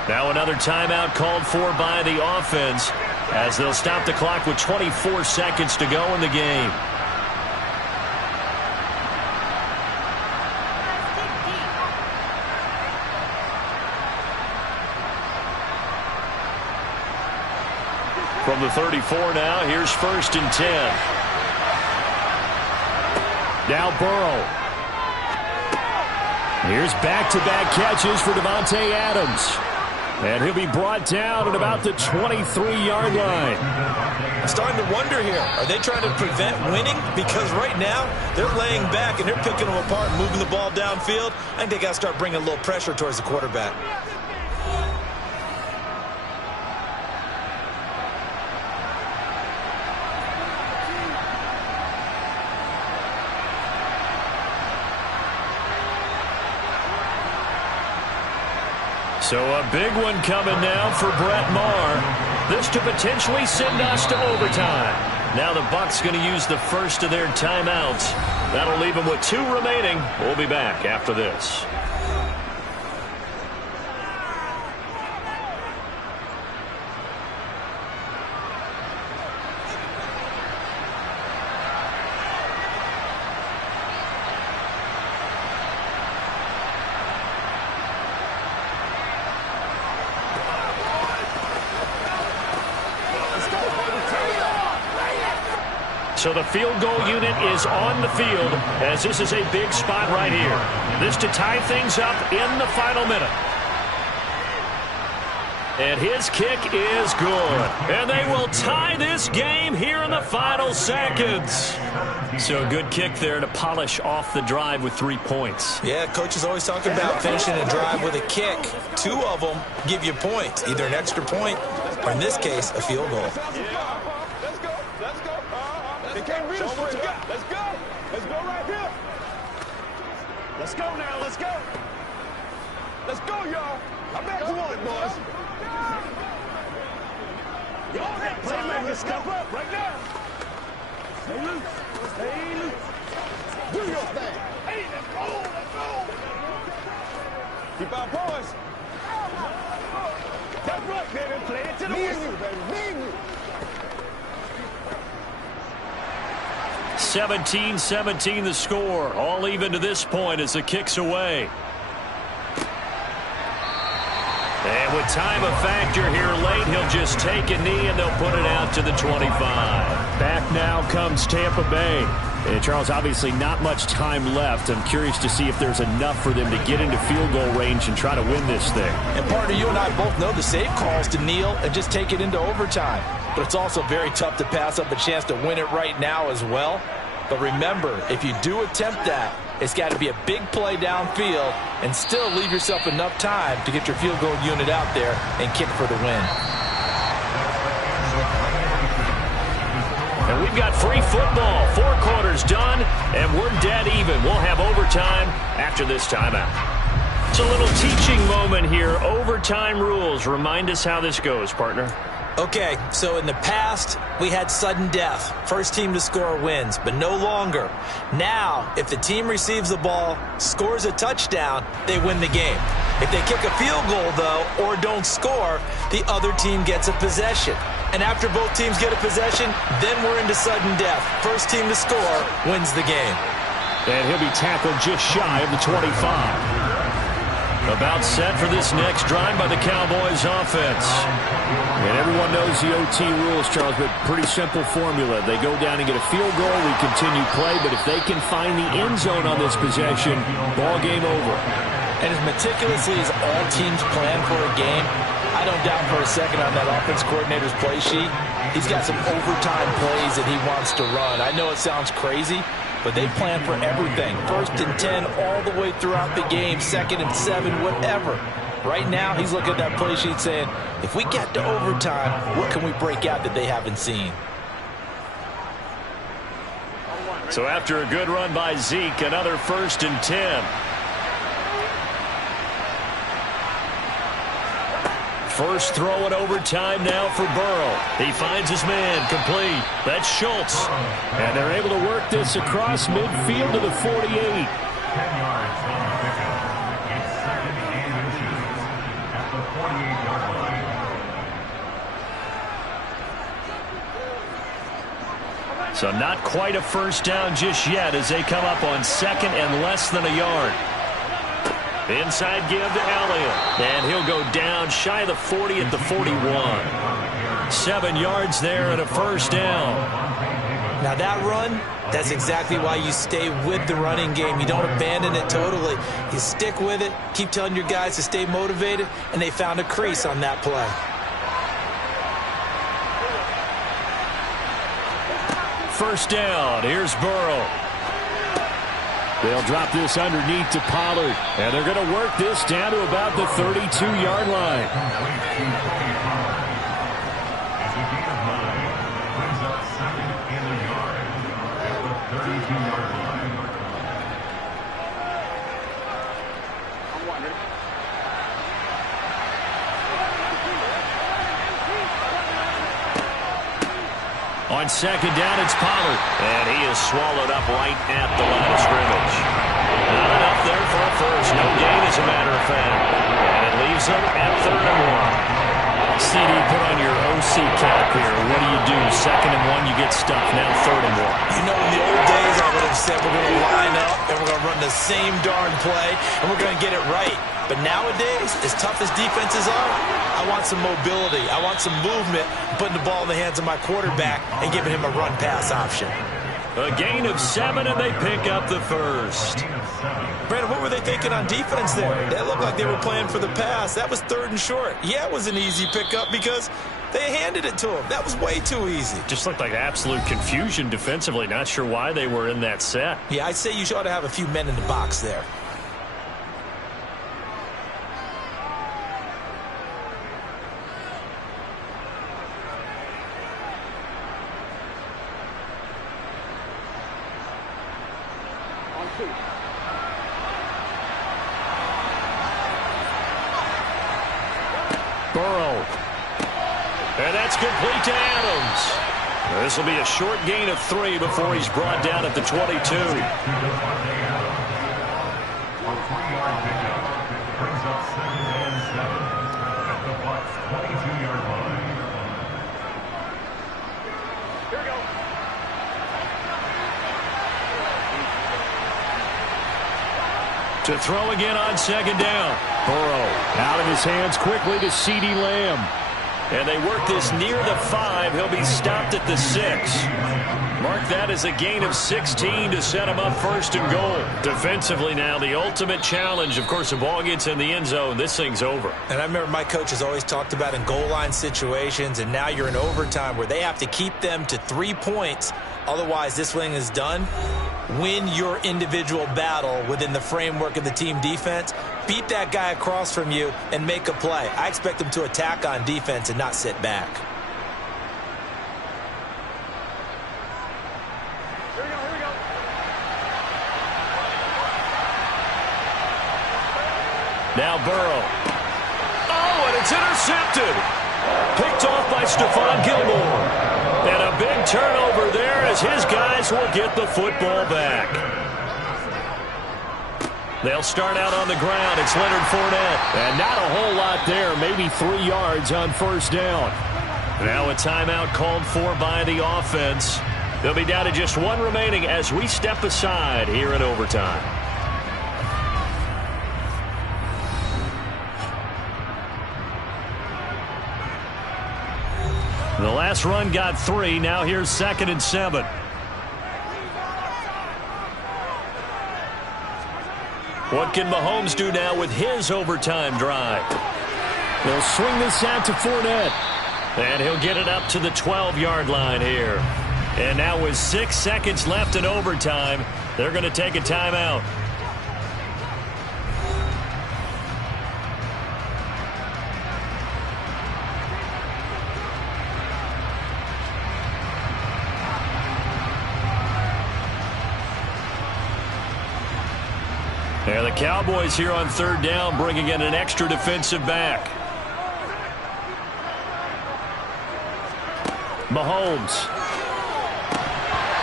Now another timeout called for by the offense as they'll stop the clock with 24 seconds to go in the game. From the 34 now, here's 1st and 10. Now Burrow. Here's back-to-back catches for Davante Adams. And he'll be brought down at about the 23-yard line. I'm starting to wonder here, are they trying to prevent winning? Because right now, they're laying back and they're picking them apart, moving the ball downfield. I think they got to start bringing a little pressure towards the quarterback. So a big one coming now for Brett Maher. This to potentially send us to overtime. Now the Bucs going to use the first of their timeouts. That'll leave them with 2 remaining. We'll be back after this. So the field goal unit is on the field as this is a big spot right here. This to tie things up in the final minute. And his kick is good. And they will tie this game here in the final seconds. So a good kick there to polish off the drive with 3 points. Yeah, coach is always talking about finishing a drive with a kick. 2 of them give you points, either an extra point or, in this case, a field goal. Let's go. Let's go. They can't reach what you got. Let's go. Let's go right here. Let's go now. Let's go. Let's go, y'all. I bet you want it, boys. Y'all that playmaker step up right now. Stay loose. Stay loose. Do your thing. Hey, let's go. Let's go. Keep our boys. That's right, baby. Play it to the whistle, baby. Me and you. 17-17 the score. All even to this point as the kick's away. And with time a factor here late, he'll just take a knee and they'll put it out to the 25. Back now comes Tampa Bay. And Charles, obviously not much time left. I'm curious to see if there's enough for them to get into field goal range and try to win this thing. And partner, you and I both know the safe calls to kneel and just take it into overtime. But it's also very tough to pass up a chance to win it right now as well. But remember, if you do attempt that, it's got to be a big play downfield and still leave yourself enough time to get your field goal unit out there and kick for the win. And we've got free football. 4 quarters done, and we're dead even. We'll have overtime after this timeout. It's a little teaching moment here. Overtime rules. Remind us how this goes, partner. Okay, so in the past, we had sudden death. First team to score wins, but no longer. Now, if the team receives the ball, scores a touchdown, they win the game. If they kick a field goal, though, or don't score, the other team gets a possession. And after both teams get a possession, then we're into sudden death. First team to score wins the game. And he'll be tackled just shy of the 25. About set for this next drive by the Cowboys offense. And everyone knows the OT rules, Charles, but pretty simple formula. They go down and get a field goal, we continue play, but if they can find the end zone on this possession, ball game over. And as meticulously as all teams plan for a game, I don't doubt for a second on that offense coordinator's play sheet, he's got some overtime plays that he wants to run. I know it sounds crazy, but they plan for everything. 1st and 10 all the way throughout the game, 2nd and 7, whatever. Right now, he's looking at that play sheet saying, if we get to overtime, what can we break out that they haven't seen? So after a good run by Zeke, another 1st and 10. First throw in overtime now for Burrow. He finds his man, complete. That's Schultz. And they're able to work this across midfield to the 48. 10 yards on the pickup. It's 2nd and inches at the 48-yard line. So not quite a first down just yet as they come up on 2nd and less than a yard. Inside give to Elliott. And he'll go down shy of the 40 at the 41. 7 yards there and a first down. Now that run, that's exactly why you stay with the running game. You don't abandon it totally. You stick with it, keep telling your guys to stay motivated, and they found a crease on that play. First down. Here's Burrow. They'll drop this underneath to Pollard, and they're going to work this down to about the 32-yard line. As a gain of 9, brings up 2nd and a yard at the 32-yard line. On 2nd down, it's Pollard. And he is swallowed up right at the line of scrimmage. Not enough there for a first. No gain, as a matter of fact. And it leaves them at 3rd and 1. CD, put on your OC cap here. What do? 2nd and 1, you get stuffed. Now 3rd and 1. You know, in the old days, I would have said we're going to line up and we're going to run the same darn play and we're going to get it right. But nowadays, as tough as defenses are, I want some mobility. I want some movement, putting the ball in the hands of my quarterback and giving him a run-pass option. A gain of 7, and they pick up the first. Brandon, what were they thinking on defense there? That looked like they were playing for the pass. That was 3rd and short. Yeah, it was an easy pickup because they handed it to him. That was way too easy. Just looked like absolute confusion defensively. Not sure why they were in that set. Yeah, I'd say you ought to have a few men in the box there. Burrow. And that's complete to Adams. This will be a short gain of 3 before he's brought down at the 22. A 3-yard pickup brings up 2nd and 7 at the Bucs 22-yard line. Here we go. To throw again on 2nd down. Burrow out of his hands quickly to CeeDee Lamb. And they work this near the 5. He'll be stopped at the 6. Mark that as a gain of 16 to set him up 1st and goal. Defensively now, the ultimate challenge. Of course, the ball gets in the end zone. This thing's over. And I remember my coach has always talked about in goal line situations, and now you're in overtime where they have to keep them to 3 points. Otherwise, this thing is done. Win your individual battle within the framework of the team defense. Beat that guy across from you and make a play. I expect them to attack on defense and not sit back. Here we go. Here we go. Now Burrow. Oh, and it's intercepted. Picked off by Stephon Gilmore. And a big turnover there as his guys will get the football back. They'll start out on the ground. It's Leonard Fournette. And not a whole lot there. Maybe 3 yards on 1st down. Now a timeout called for by the offense. They'll be down to just 1 remaining as we step aside here in overtime. The last run got 3. Now here's 2nd and 7. What can Mahomes do now with his overtime drive? They'll swing this out to Fournette. And he'll get it up to the 12-yard line here. And now with 6 seconds left in overtime, they're going to take a timeout. And the Cowboys here on 3rd down, bringing in an extra defensive back. Mahomes.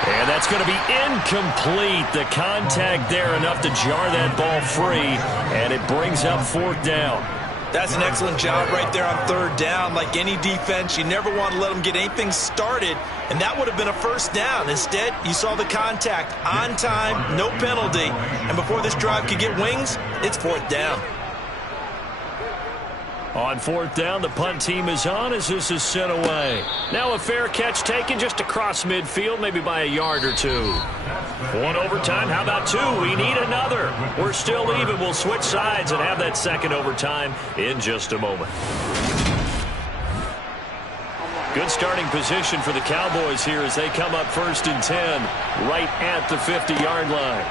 And that's going to be incomplete. The contact there enough to jar that ball free, and it brings up 4th down. That's an excellent job right there on 3rd down. Like any defense, you never want to let them get anything started, and that would have been a 1st down. Instead, you saw the contact on time, no penalty, and before this drive could get wings, it's 4th down. On 4th down, the punt team is on as this is sent away. Now a fair catch taken just across midfield, maybe by a yard or 2. 1 overtime, how about 2? We need another. We're still even. We'll switch sides and have that 2nd overtime in just a moment. Good starting position for the Cowboys here as they come up 1st and 10, right at the 50-yard line.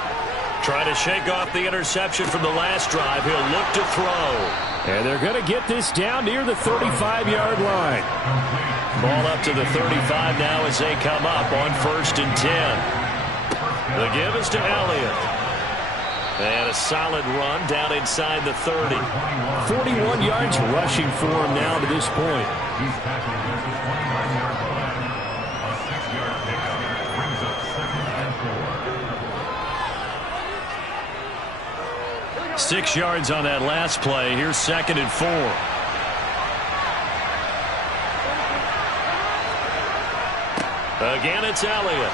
Trying to shake off the interception from the last drive. He'll look to throw. And they're going to get this down near the 35-yard line. Ball up to the 35 now as they come up on 1st and 10. The give is to Elliott. And a solid run down inside the 30. 41 yards rushing for him now to this point. He's tackled at the 29-yard line. A 6-yard pickup brings up 2nd and 4. 6 yards on that last play. Here's 2nd and 4. Again, it's Elliott.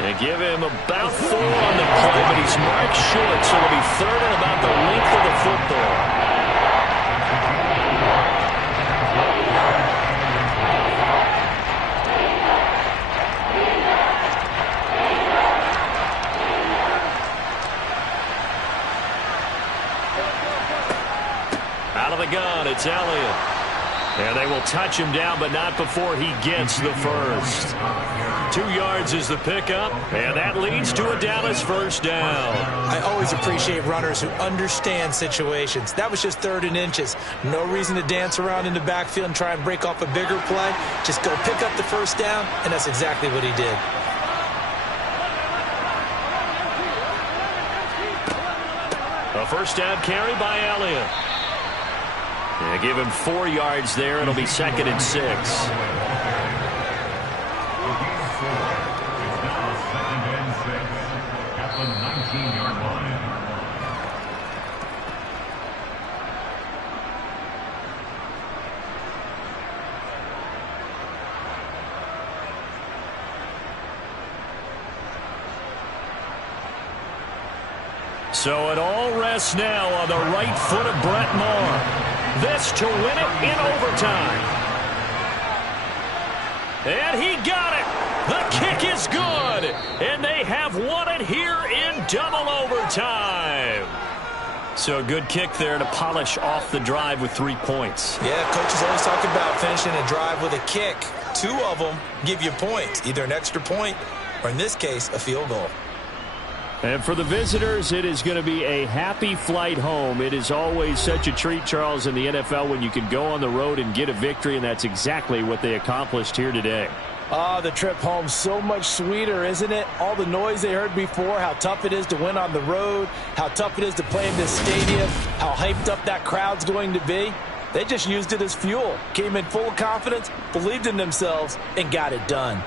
They give him about 4 on the play, but he's marked short, so it'll be 3rd and about the length of the football. It's Elliott. And they will touch him down, but not before he gets the first. 2 yards is the pickup, and that leads to a Dallas first down. I always appreciate runners who understand situations. That was just 3rd and inches. No reason to dance around in the backfield and try and break off a bigger play. Just go pick up the first down, and that's exactly what he did. A first down carry by Elliott. Yeah, give him 4 yards there. It'll be 2nd and 6. At the 19-yard line. So it all rests now on the right foot of Brett Maher. This to win it in overtime. And he got it. The kick is good. And they have won it here in double overtime. So a good kick there to polish off the drive with 3 points. Yeah, coaches always talk about finishing a drive with a kick. 2 of them give you points, either an extra point or, in this case, a field goal. And for the visitors, it is going to be a happy flight home. It is always such a treat, Charles, in the NFL when you can go on the road and get a victory, and that's exactly what they accomplished here today. The trip home so much sweeter, isn't it? All the noise they heard before, how tough it is to win on the road, how tough it is to play in this stadium, how hyped up that crowd's going to be. They just used it as fuel, came in full of confidence, believed in themselves, and got it done.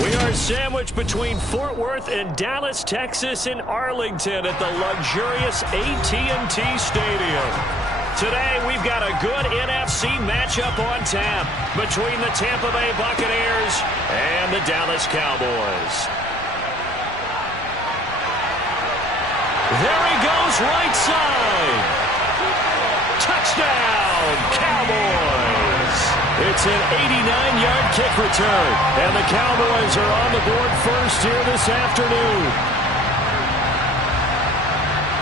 We are sandwiched between Fort Worth and Dallas, Texas in Arlington at the luxurious AT&T Stadium. Today, we've got a good NFC matchup on tap between the Tampa Bay Buccaneers and the Dallas Cowboys. There he goes, right side. Touchdown, Cowboys. It's an 89-yard kick return, and the Cowboys are on the board first here this afternoon.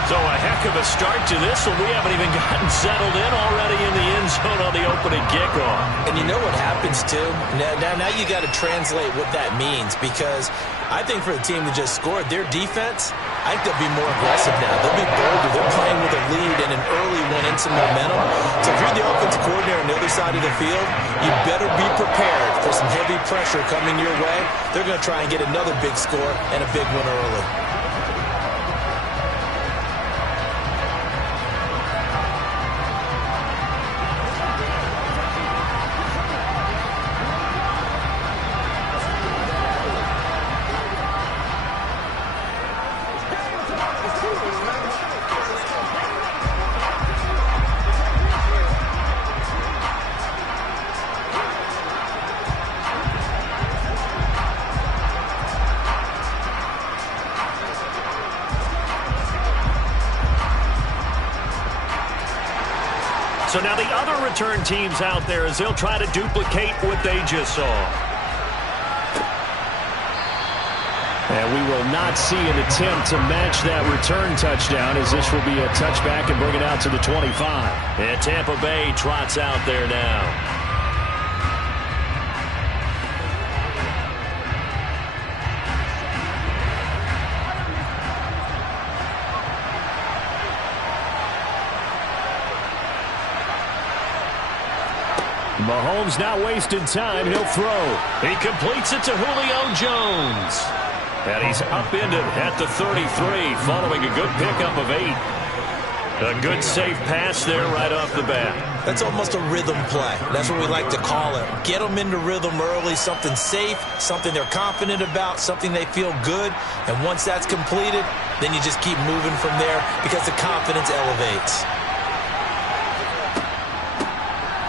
So a heck of a start to this one. We haven't even gotten settled in already in the end zone on the opening kickoff. And you know what happens, too? Now you got to translate what that means, because I think for the team that just scored, their defense, I think they'll be more aggressive now. They'll be bolder. They're playing with a lead and an early one and some momentum. So if you're the offensive coordinator on the other side of the field, you better be prepared for some heavy pressure coming your way. They're going to try and get another big score and a big one early. So now the other return teams out there as they'll try to duplicate what they just saw. And we will not see an attempt to match that return touchdown, as this will be a touchback and bring it out to the 25. And Tampa Bay trots out there now. Mahomes not wasting time. He'll throw. He completes it to Julio Jones. And he's upended at the 33 following a good pickup of 8. A good safe pass there right off the bat. That's almost a rhythm play. That's what we like to call it. Get them into rhythm early, something safe, something they're confident about, something they feel good. And once that's completed, then you just keep moving from there because the confidence elevates.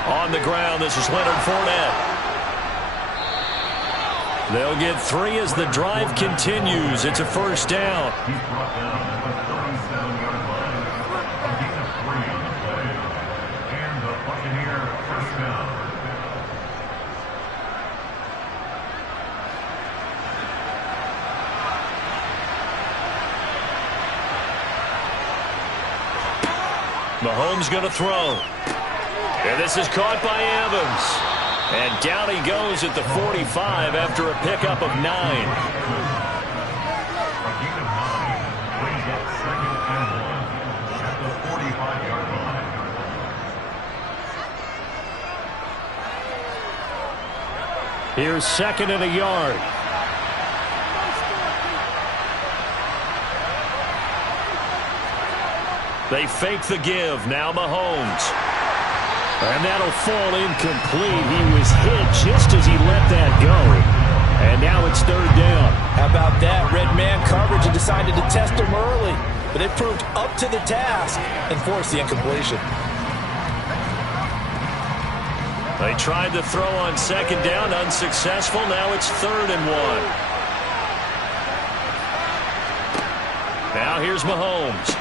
On the ground, this is Leonard Fournette. They'll get 3 as the drive continues. It's a first down. He's brought down at the 37-yard line. A gain of 3 on the play. And the Buccaneer first down. Mahomes going to throw. And this is caught by Evans. And down he goes at the 45 after a pickup of 9. A gain of 9. Brings up 2nd and 1 at the 45-yard line. Here's 2nd and a yard. They fake the give. Now Mahomes. And that'll fall incomplete. He was hit just as he let that go. And now it's 3rd down. How about that? Red man coverage and decided to test him early. But they proved up to the task and forced the incompletion. They tried to throw on 2nd down, unsuccessful. Now it's 3rd and 1. Now here's Mahomes.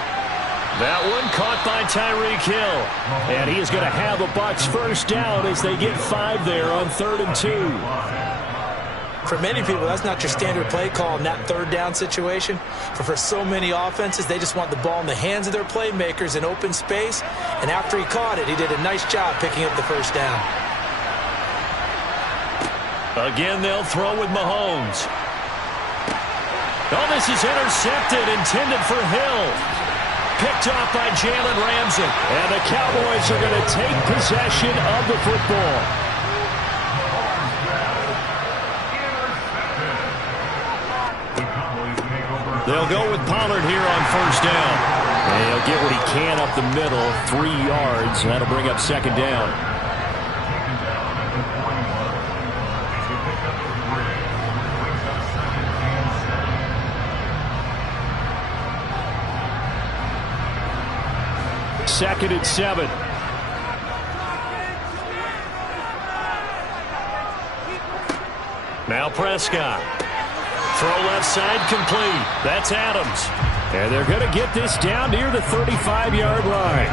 That one caught by Tyreek Hill. And he is going to have a Bucs first down as they get 5 there on 3rd and 2. For many people, that's not your standard play call in that 3rd down situation. But for so many offenses, they just want the ball in the hands of their playmakers in open space. And after he caught it, he did a nice job picking up the first down. Again, they'll throw with Mahomes. Oh, this is intercepted, intended for Hill. Picked off by Jalen Ramsey. And the Cowboys are going to take possession of the football. They'll go with Pollard here on first down. And he'll get what he can up the middle, 3 yards. That'll bring up 2nd down. 2nd and 7. Now Prescott. Throw left side complete. That's Adams. And they're going to get this down near the 35-yard line.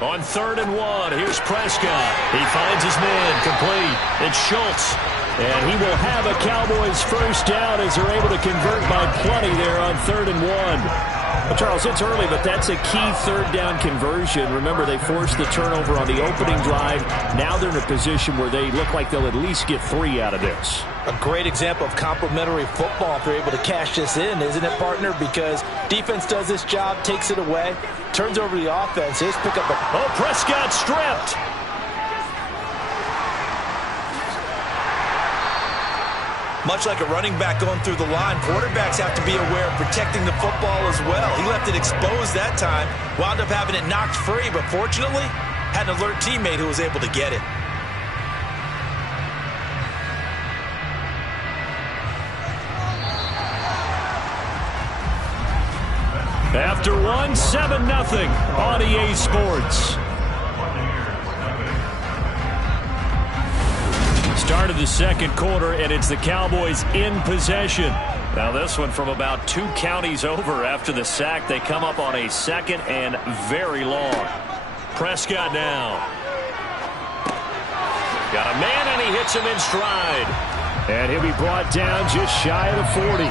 On 3rd and 1, here's Prescott. He finds his man complete. It's Schultz. And he will have a Cowboys first down as they're able to convert by plenty there on 3rd and 1. Well, Charles, it's early, but that's a key third down conversion. Remember, they forced the turnover on the opening drive. Now they're in a position where they look like they'll at least get 3 out of this. A great example of complementary football if they're able to cash this in, isn't it, partner? Because defense does this job, takes it away, turns over the offense. They just pick up a... Oh, Prescott stripped. Much like a running back going through the line, quarterbacks have to be aware of protecting the football as well. He left it exposed that time, wound up having it knocked free, but fortunately, had an alert teammate who was able to get it. After 1, 7-0 on EA Sports. Start of the second quarter, and it's the Cowboys in possession. Now this one from about 2 counties over after the sack. They come up on a 2nd and very long. Prescott now. Got a man, and he hits him in stride. And he'll be brought down just shy of the 40.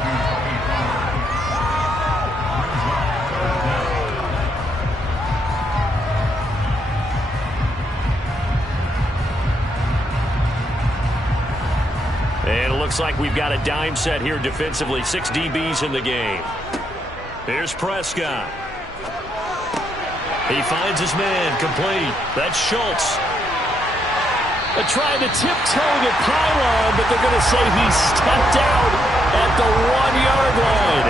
And it looks like we've got a dime set here defensively. 6 DBs in the game. Here's Prescott. He finds his man complete. That's Schultz. They're trying to tiptoe the pylon, but they're going to say he stepped out at the 1-yard line.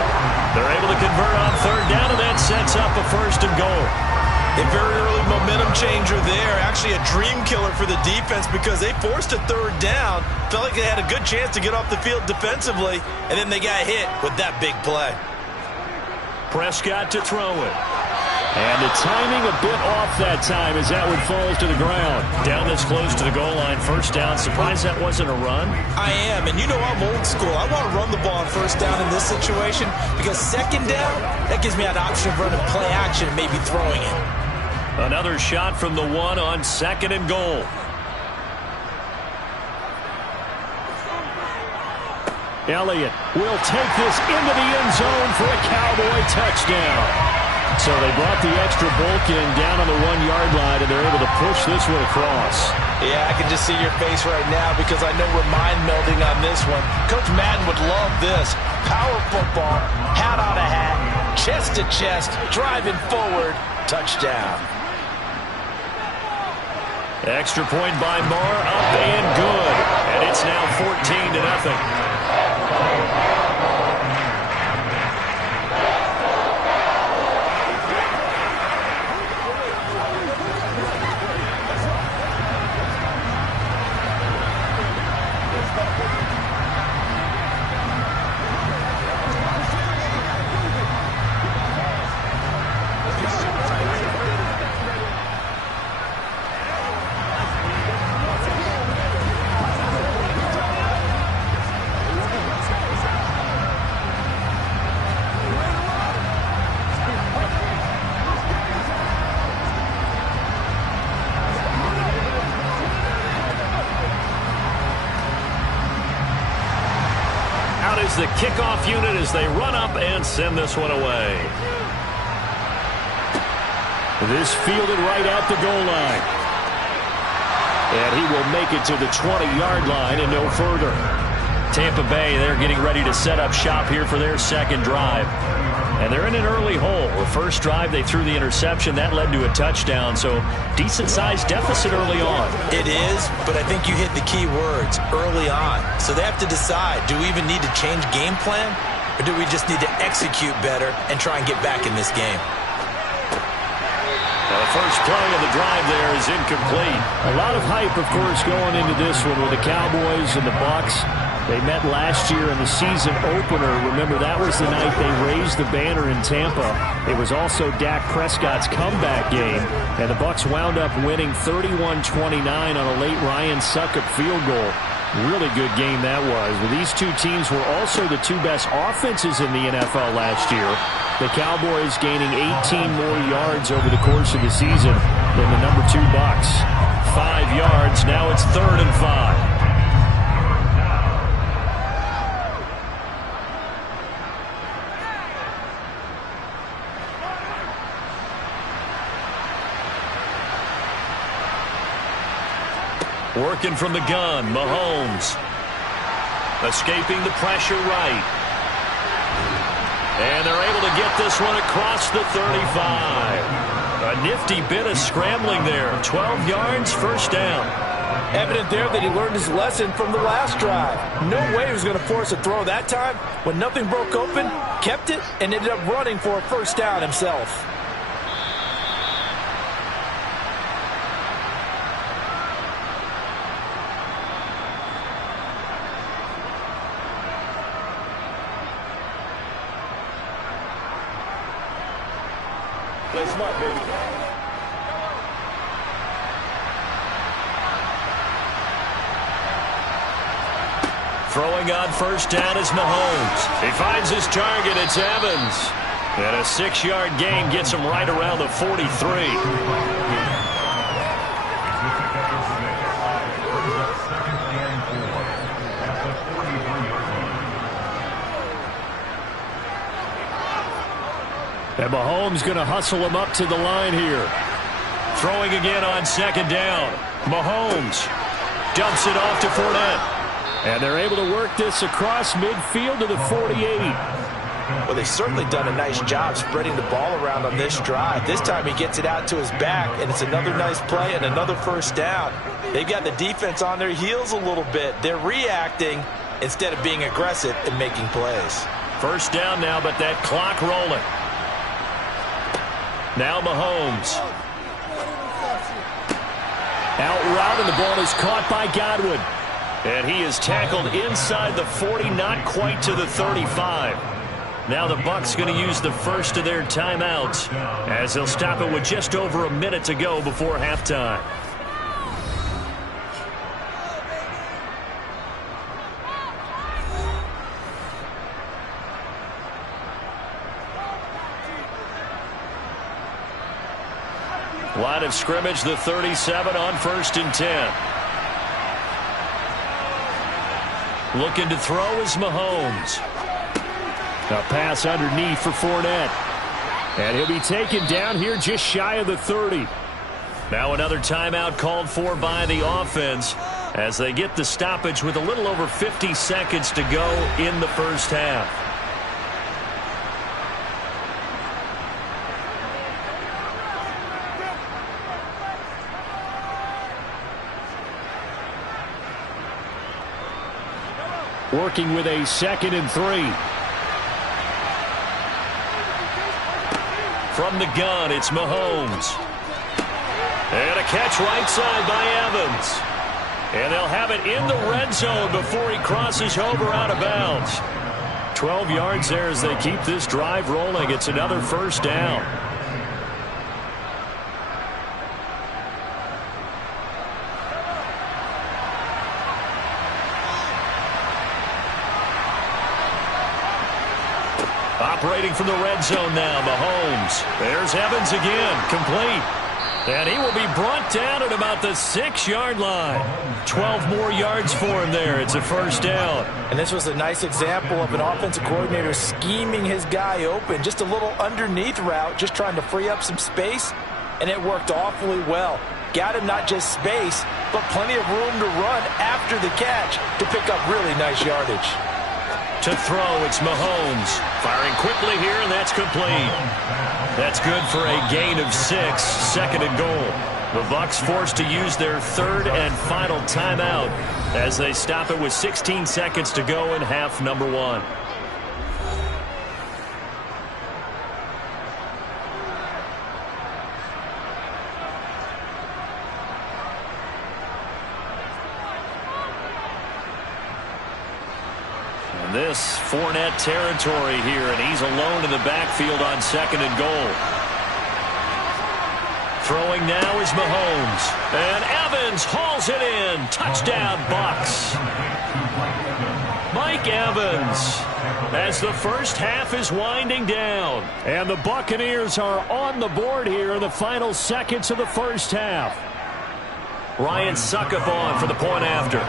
They're able to convert on 3rd down, and that sets up a 1st and goal. A very early momentum changer there. Actually a dream killer for the defense because they forced a 3rd down. Felt like they had a good chance to get off the field defensively, and then they got hit with that big play. Prescott to throw it. And the timing a bit off that time as that one falls to the ground. Down this close to the goal line, 1st down. Surprised that wasn't a run? I am, and you know I'm old school. I want to run the ball on 1st down in this situation because 2nd down, that gives me an option of running play action and maybe throwing it. Another shot from the 1 on 2nd and goal. Elliott will take this into the end zone for a Cowboy touchdown. So they brought the extra bulk in down on the 1-yard line, and they're able to push this one across. Yeah, I can just see your face right now because I know we're mind melding on this one. Coach Madden would love this. Power football, hat on a hat, chest to chest, driving forward, touchdown. Extra point by Marr, up and good. And it's now 14-0. The kickoff unit as they run up and send this one away. This fielded right at the goal line. And he will make it to the 20-yard line and no further. Tampa Bay, they're getting ready to set up shop here for their 2nd drive. And they're in an early hole. The first drive, they threw the interception. That led to a touchdown, so decent-sized deficit early on. It is, but I think you hit the key words, early on. So they have to decide, do we even need to change game plan, or do we just need to execute better and try and get back in this game? The first play of the drive there is incomplete. A lot of hype, of course, going into this one with the Cowboys and the Bucs. They met last year in the season opener. Remember, that was the night they raised the banner in Tampa. It was also Dak Prescott's comeback game, and the Bucs wound up winning 31-29 on a late Ryan Succop field goal. Really good game that was. Well, these two teams were also the two best offenses in the NFL last year. The Cowboys gaining 18 more yards over the course of the season than the number 2 Bucs. 5 yards. Now it's 3rd and 5. Working from the gun, Mahomes. Escaping the pressure right. And they're able to get this one across the 35. A nifty bit of scrambling there. 12 yards, first down. Evident there that he learned his lesson from the last drive. No way he was going to force a throw that time. When nothing broke open, kept it, and ended up running for a first down himself. Play smart, baby. Throwing on first down is Mahomes. He finds his target. It's Evans. And a 6-yard gain gets him right around the 43. And Mahomes going to hustle him up to the line here. Throwing again on second down. Mahomes dumps it off to Fournette. And they're able to work this across midfield to the 48. Well, they've certainly done a nice job spreading the ball around on this drive. This time he gets it out to his back, and it's another nice play and another first down. They've got the defense on their heels a little bit. They're reacting instead of being aggressive and making plays. First down now, but that clock rolling. Now Mahomes. Out route, and the ball is caught by Godwin. And he is tackled inside the 40, not quite to the 35. Now the Bucs going to use the first of their timeouts as they'll stop it with just over a minute to go before halftime. Line of scrimmage, the 37 on 1st and 10. Looking to throw is Mahomes. A pass underneath for Fournette. And he'll be taken down here just shy of the 30. Now another timeout called for by the offense as they get the stoppage with a little over 50 seconds to go in the first half. Working with a 2nd and 3. From the gun, it's Mahomes. And a catch right side by Evans. And they'll have it in the red zone before he crosses over out of bounds. 12 yards there as they keep this drive rolling. It's another first down. Operating from the red zone now, Mahomes. There's Evans again, complete. And he will be brought down at about the 6-yard line. 12 more yards for him there. It's a first down. And this was a nice example of an offensive coordinator scheming his guy open. Just a little underneath route, just trying to free up some space. And it worked awfully well. Got him not just space, but plenty of room to run after the catch to pick up really nice yardage. To throw, it's Mahomes. Firing quickly here, and that's complete. That's good for a gain of 6, 2nd and goal. The Bucs forced to use their 3rd and final timeout as they stop it with 16 seconds to go in half number 1. This Fournette territory here, and he's alone in the backfield on 2nd and goal. Throwing now is Mahomes. And Evans hauls it in. Touchdown, Bucs. Mike Evans, as the first half is winding down. And the Buccaneers are on the board here in the final seconds of the first half. Ryan Succop on for the point after.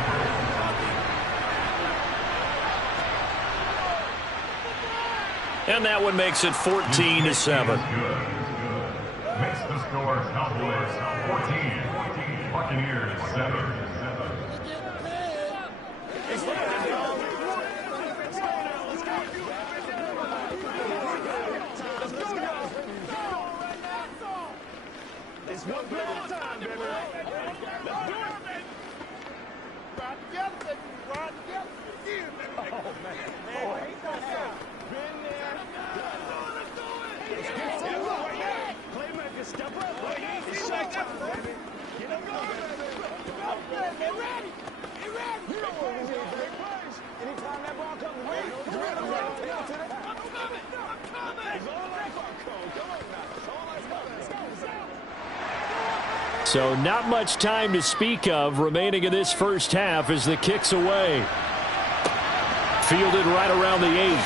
And that one makes it 14-7. Makes the score Cowboys 14, Buccaneers 7. It's one play at a time, baby. Let's do it. Ride together, baby. Ride together. Oh, man. Been there. Let's do it. Playmaker, step up. It's showtime, baby. Get up, baby. Get ready. Get ready. You know what it is, big plays. Anytime that ball comes away, it's ready. Take it to the I'm coming. It's all like our code. Come on now. It's all like our code. So not much time to speak of remaining in this first half as the kick's away. Fielded right around the 8.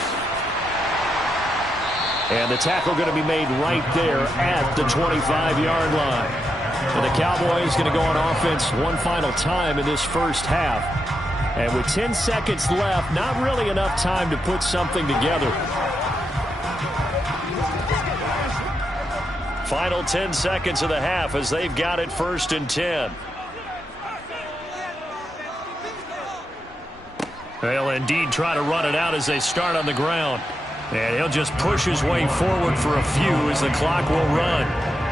And the tackle going to be made right there at the 25-yard line. And the Cowboys going to go on offense one final time in this first half. And with 10 seconds left, not really enough time to put something together. Final 10 seconds of the half as they've got it 1st and 10. They'll indeed try to run it out as they start on the ground. And he'll just push his way forward for a few as the clock will run.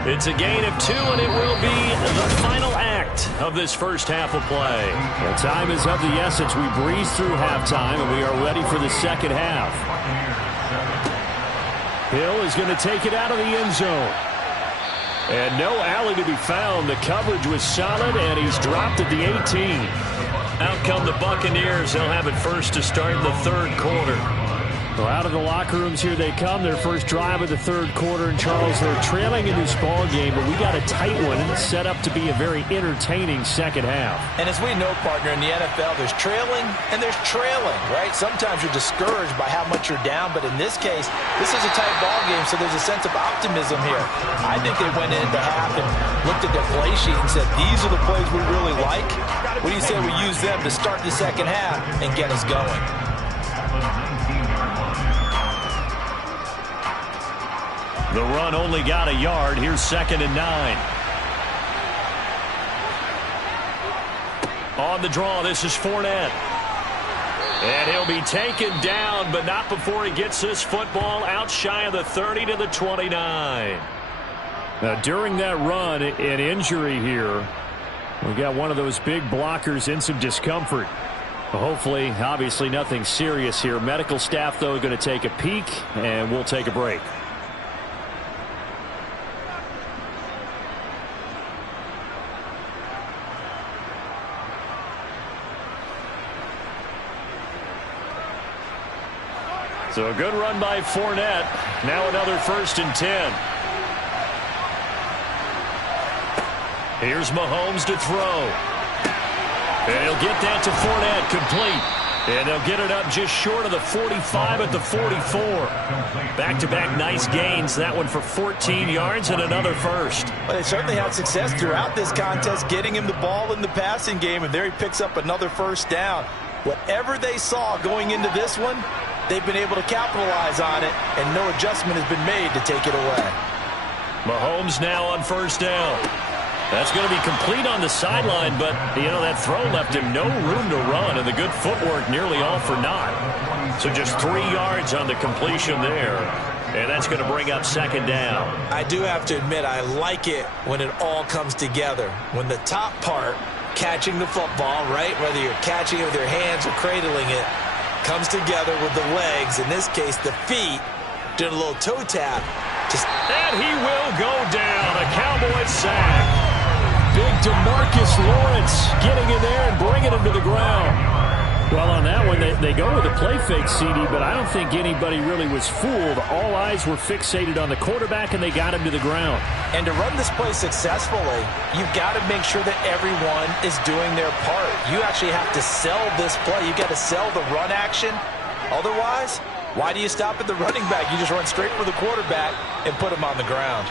It's a gain of 2, and it will be the final act of this first half of play. The time is of the essence. We breeze through halftime, and we are ready for the second half. Hill is going to take it out of the end zone. And no alley to be found. The coverage was solid, and he's dropped at the 18. Out come the Buccaneers. They'll have it first to start in the 3rd quarter. Well, out of the locker rooms here they come. Their first drive of the 3rd quarter. And, Charles, they're trailing in this ball game, but we got a tight one set up to be a very entertaining second half. And as we know, partner, in the NFL, there's trailing and there's trailing, right? Sometimes you're discouraged by how much you're down, but in this case, this is a tight ball game, so there's a sense of optimism here. I think they went into half and looked at their play sheet and said, these are the plays we really like. What do you say we use them to start the second half and get us going? The run only got a yard. Here's 2nd and 9. On the draw, this is Fournette. And he'll be taken down, but not before he gets this football out shy of the 30 to the 29. Now, during that run, an injury here. We got one of those big blockers in some discomfort. Hopefully, obviously, nothing serious here. Medical staff, though, going to take a peek, and we'll take a break. So a good run by Fournette. Now another 1st and 10. Here's Mahomes to throw. And he'll get that to Fournette, complete. And they'll get it up just short of the 45 at the 44. Back-to-back nice gains. That one for 14 yards and another first. Well, they certainly had success throughout this contest, getting him the ball in the passing game, and there he picks up another first down. Whatever they saw going into this one, they've been able to capitalize on it, and no adjustment has been made to take it away. Mahomes now on 1st down. That's going to be complete on the sideline, but, you know, that throw left him no room to run, and the good footwork nearly all for naught. So just 3 yards on the completion there, and that's going to bring up 2nd down. I do have to admit, I like it when it all comes together. When the top part, catching the football, right, whether you're catching it with your hands or cradling it, comes together with the legs, in this case the feet, doing a little toe tap. And he will go down, a Cowboy sack. Big DeMarcus Lawrence getting in there and bringing him to the ground. Well, on that one, they go with a play fake, CD, but I don't think anybody really was fooled. All eyes were fixated on the quarterback, and they got him to the ground. And to run this play successfully, you've got to make sure that everyone is doing their part. You actually have to sell this play. You've got to sell the run action. Otherwise, why do you stop at the running back? You just run straight for the quarterback and put him on the ground.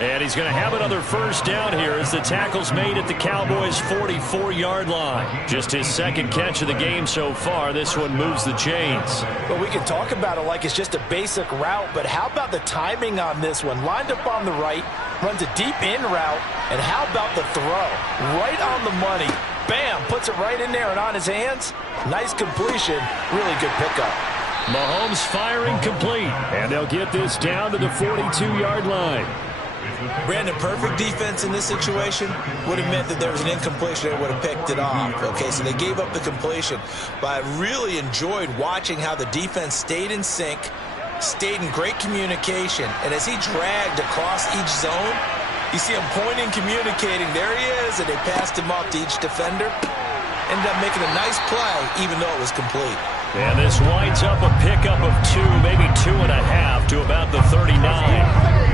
And he's going to have another first down here as the tackle's made at the Cowboys' 44-yard line. Just his second catch of the game so far. This one moves the chains. Well, we can talk about it like it's just a basic route, but how about the timing on this one? Lined up on the right, runs a deep in route, and how about the throw? Right on the money. Bam! Puts it right in there and on his hands. Nice completion. Really good pickup. Mahomes firing complete, and they'll get this down to the 42-yard line. Brandon, perfect defense in this situation would have meant that there was an incompletion. They would have picked it off. Okay, so they gave up the completion. But I really enjoyed watching how the defense stayed in sync, stayed in great communication. And as he dragged across each zone, you see him pointing, communicating. There he is, and they passed him off to each defender. Ended up making a nice play, even though it was complete. And this winds up a pickup of 2, maybe 2.5 to about the 39.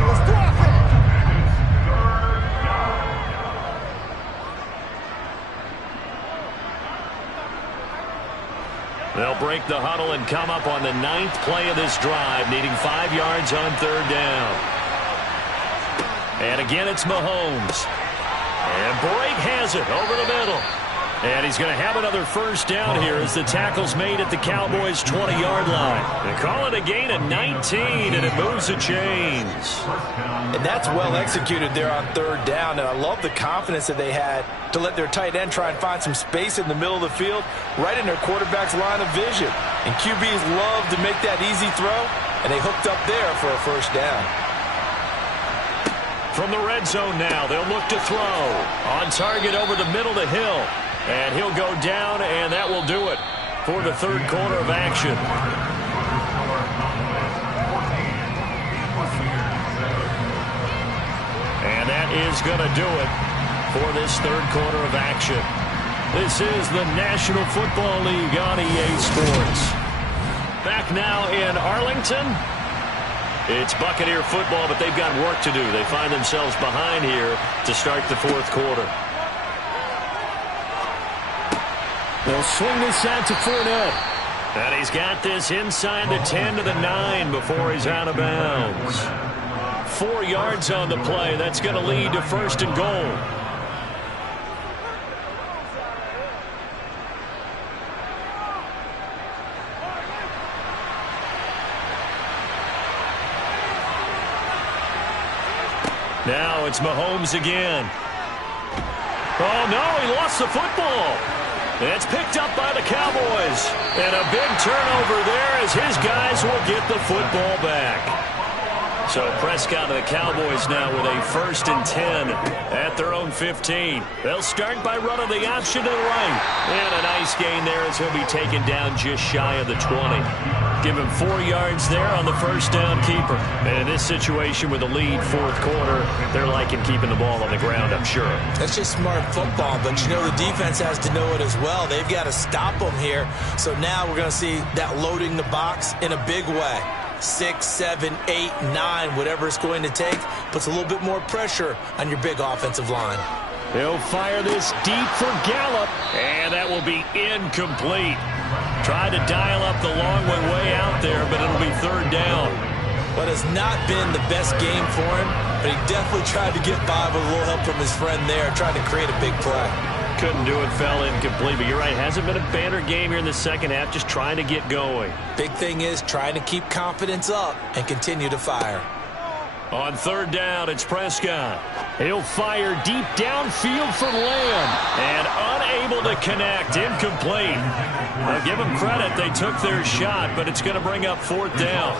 They'll break the huddle and come up on the 9th play of this drive, needing 5 yards on third down. And again, it's Mahomes. And Brake has it over the middle. And he's going to have another first down here as the tackle's made at the Cowboys' 20-yard line. They call it a gain of 19, and it moves the chains. And that's well executed there on third down, and I love the confidence that they had to let their tight end try and find some space in the middle of the field, right in their quarterback's line of vision. And QBs love to make that easy throw, and they hooked up there for a first down. From the red zone now, they'll look to throw. On target over the middle to Hill. And he'll go down, and that will do it for the third quarter of action. And that is going to do it for this third quarter of action. This is the National Football League on EA Sports. Back now in Arlington. It's Buccaneer football, but they've got work to do. They find themselves behind here to start the fourth quarter. They'll swing this out to Fournette. And he's got this inside the 10 to the 9 before he's out of bounds. 4 yards on the play. That's going to lead to first and goal. Now it's Mahomes again. Oh, no, he lost the football. It's picked up by the Cowboys. And a big turnover there as his guys will get the football back. So Prescott and the Cowboys now with a 1st and 10 at their own 15. They'll start by running the option to the right. And a nice gain there as he'll be taken down just shy of the 20. Give him 4 yards there on the first down keeper. And in this situation with a lead fourth quarter, they're liking keeping the ball on the ground, I'm sure. That's just smart football, but you know the defense has to know it as well. They've got to stop them here. So now we're going to see that loading the box in a big way. 6, 7, 8, 9, whatever it's going to take, puts a little bit more pressure on your big offensive line. He'll fire this deep for Gallup, and that will be incomplete. Tried to dial up the long one way out there, but it'll be third down. But it's not been the best game for him, but he definitely tried to get by with a little help from his friend there, trying to create a big play. Couldn't do it, fell incomplete, but you're right, hasn't been a banner game here in the second half, just trying to get going. Big thing is trying to keep confidence up and continue to fire. On third down, it's Prescott. He'll fire deep downfield for Lamb, and unable to connect, incomplete. I'll give them credit, they took their shot, but it's going to bring up fourth down.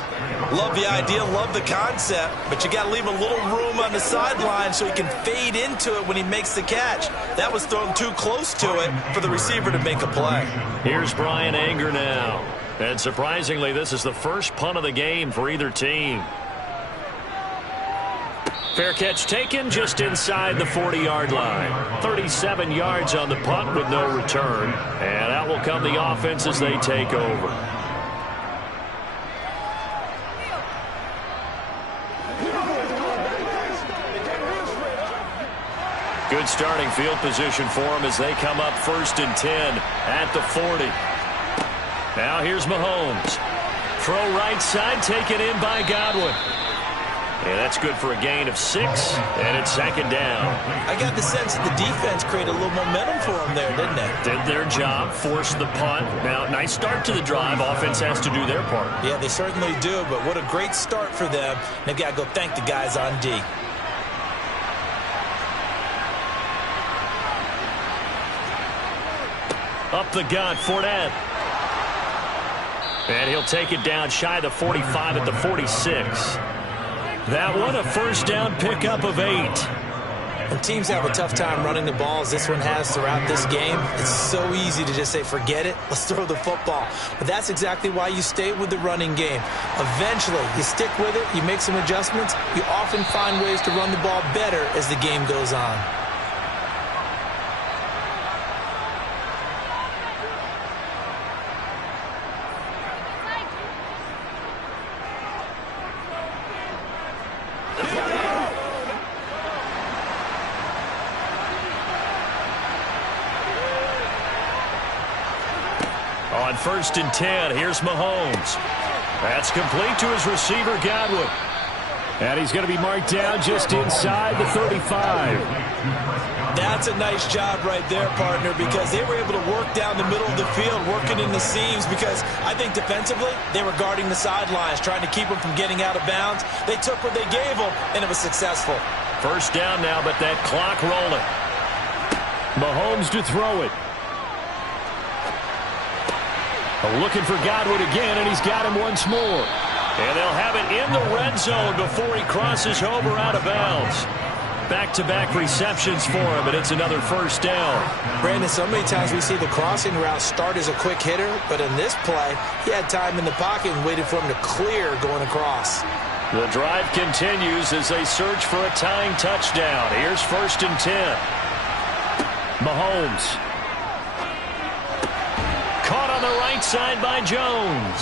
Love the idea, love the concept, but you got to leave a little room on the sideline so he can fade into it when he makes the catch. That was thrown too close to it for the receiver to make a play. Here's Brian Anger now. And surprisingly, this is the first punt of the game for either team. Fair catch taken just inside the 40-yard line. 37 yards on the punt with no return. And out will come the offense as they take over. Good starting field position for them as they come up 1st and 10 at the 40. Now here's Mahomes. Throw right side, taken in by Godwin. And that's good for a gain of 6, and it's 2nd down. I got the sense that the defense created a little momentum for them there, didn't they? Did their job, forced the punt. Now, nice start to the drive. Offense has to do their part. Yeah, they certainly do, but what a great start for them. They've got to go thank the guys on D. Up the gut, Fournette. And he'll take it down shy of the 45 at the 46. That one, a 1st down pickup of 8. When teams have a tough time running the ball as this one has throughout this game, it's so easy to just say, forget it, let's throw the football. But that's exactly why you stay with the running game. Eventually, you stick with it, you make some adjustments, you often find ways to run the ball better as the game goes on. On 1st and 10, here's Mahomes. That's complete to his receiver, Godwin. And he's going to be marked down just inside the 35. That's a nice job right there, partner, because they were able to work down the middle of the field, working in the seams, because I think defensively, they were guarding the sidelines, trying to keep them from getting out of bounds. They took what they gave them, and it was successful. 1st down now, but that clock rolling. Mahomes to throw it. Looking for Godwin again, and he's got him once more. And they'll have it in the red zone before he crosses over out of bounds. Back-to-back receptions for him, and it's another 1st down. Brandon, so many times we see the crossing route start as a quick hitter, but in this play, he had time in the pocket and waited for him to clear going across. The drive continues as they search for a tying touchdown. Here's 1st and 10. Mahomes. Caught on the right side by Jones.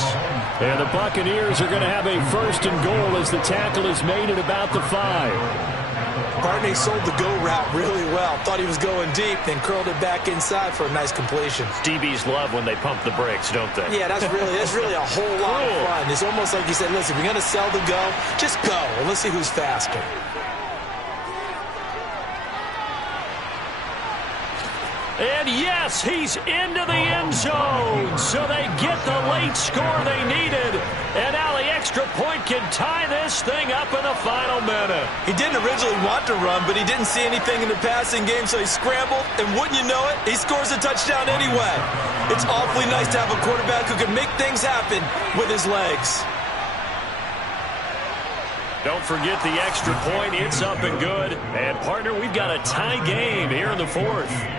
And the Buccaneers are going to have a 1st and goal as the tackle is made at about the 5. Barney sold the go route really well. Thought he was going deep, then curled it back inside for a nice completion. DBs love when they pump the brakes, don't they? Yeah, that's really a whole lot of fun. It's almost like you said, listen, if you're going to sell the go, just go, and let's see who's faster. And yes, he's into the end zone. So they get the late score they needed. And now the extra point can tie this thing up in the final minute. He didn't originally want to run, but he didn't see anything in the passing game, so he scrambled. And wouldn't you know it, he scores a touchdown anyway. It's awfully nice to have a quarterback who can make things happen with his legs. Don't forget the extra point. It's up and good. And, partner, we've got a tie game here in the 4th.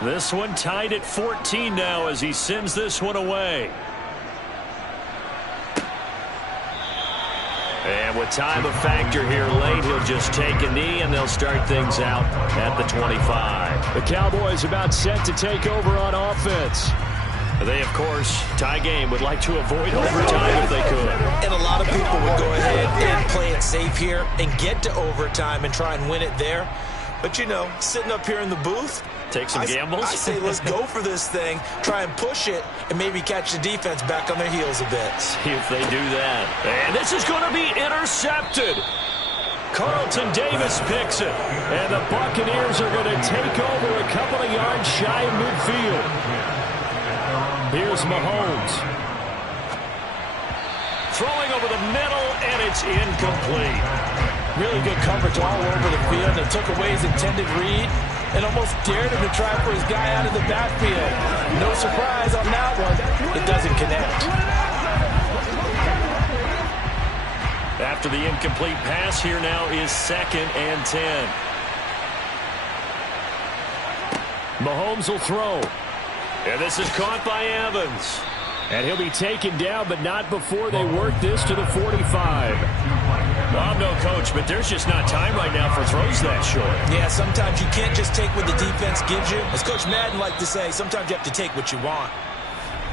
This one tied at 14 now as he sends this one away. And with time a factor here late, he'll just take a knee and they'll start things out at the 25. The Cowboys about set to take over on offense. They, of course, tie game, would like to avoid overtime if they could. And a lot of people would go ahead and play it safe here and get to overtime and try and win it there. But, you know, sitting up here in the booth, take some gambles. I say let's go for this thing, try and push it, and maybe catch the defense back on their heels a bit. See if they do that. And this is going to be intercepted. Carlton Davis picks it. And the Buccaneers are going to take over a couple of yards shy of midfield. Here's Mahomes. Throwing over the middle, and it's incomplete. Really good coverage all over the field. They took away his intended read and almost dared him to try for his guy out of the backfield. No surprise on that one. It doesn't connect. After the incomplete pass, here now is 2nd and 10. Mahomes will throw. And this is caught by Evans. And he'll be taken down, but not before they work this to the 45. Well, I'm no coach, but there's just not time right now for throws that short. Yeah, sometimes you can't just take what the defense gives you. As Coach Madden liked to say, sometimes you have to take what you want.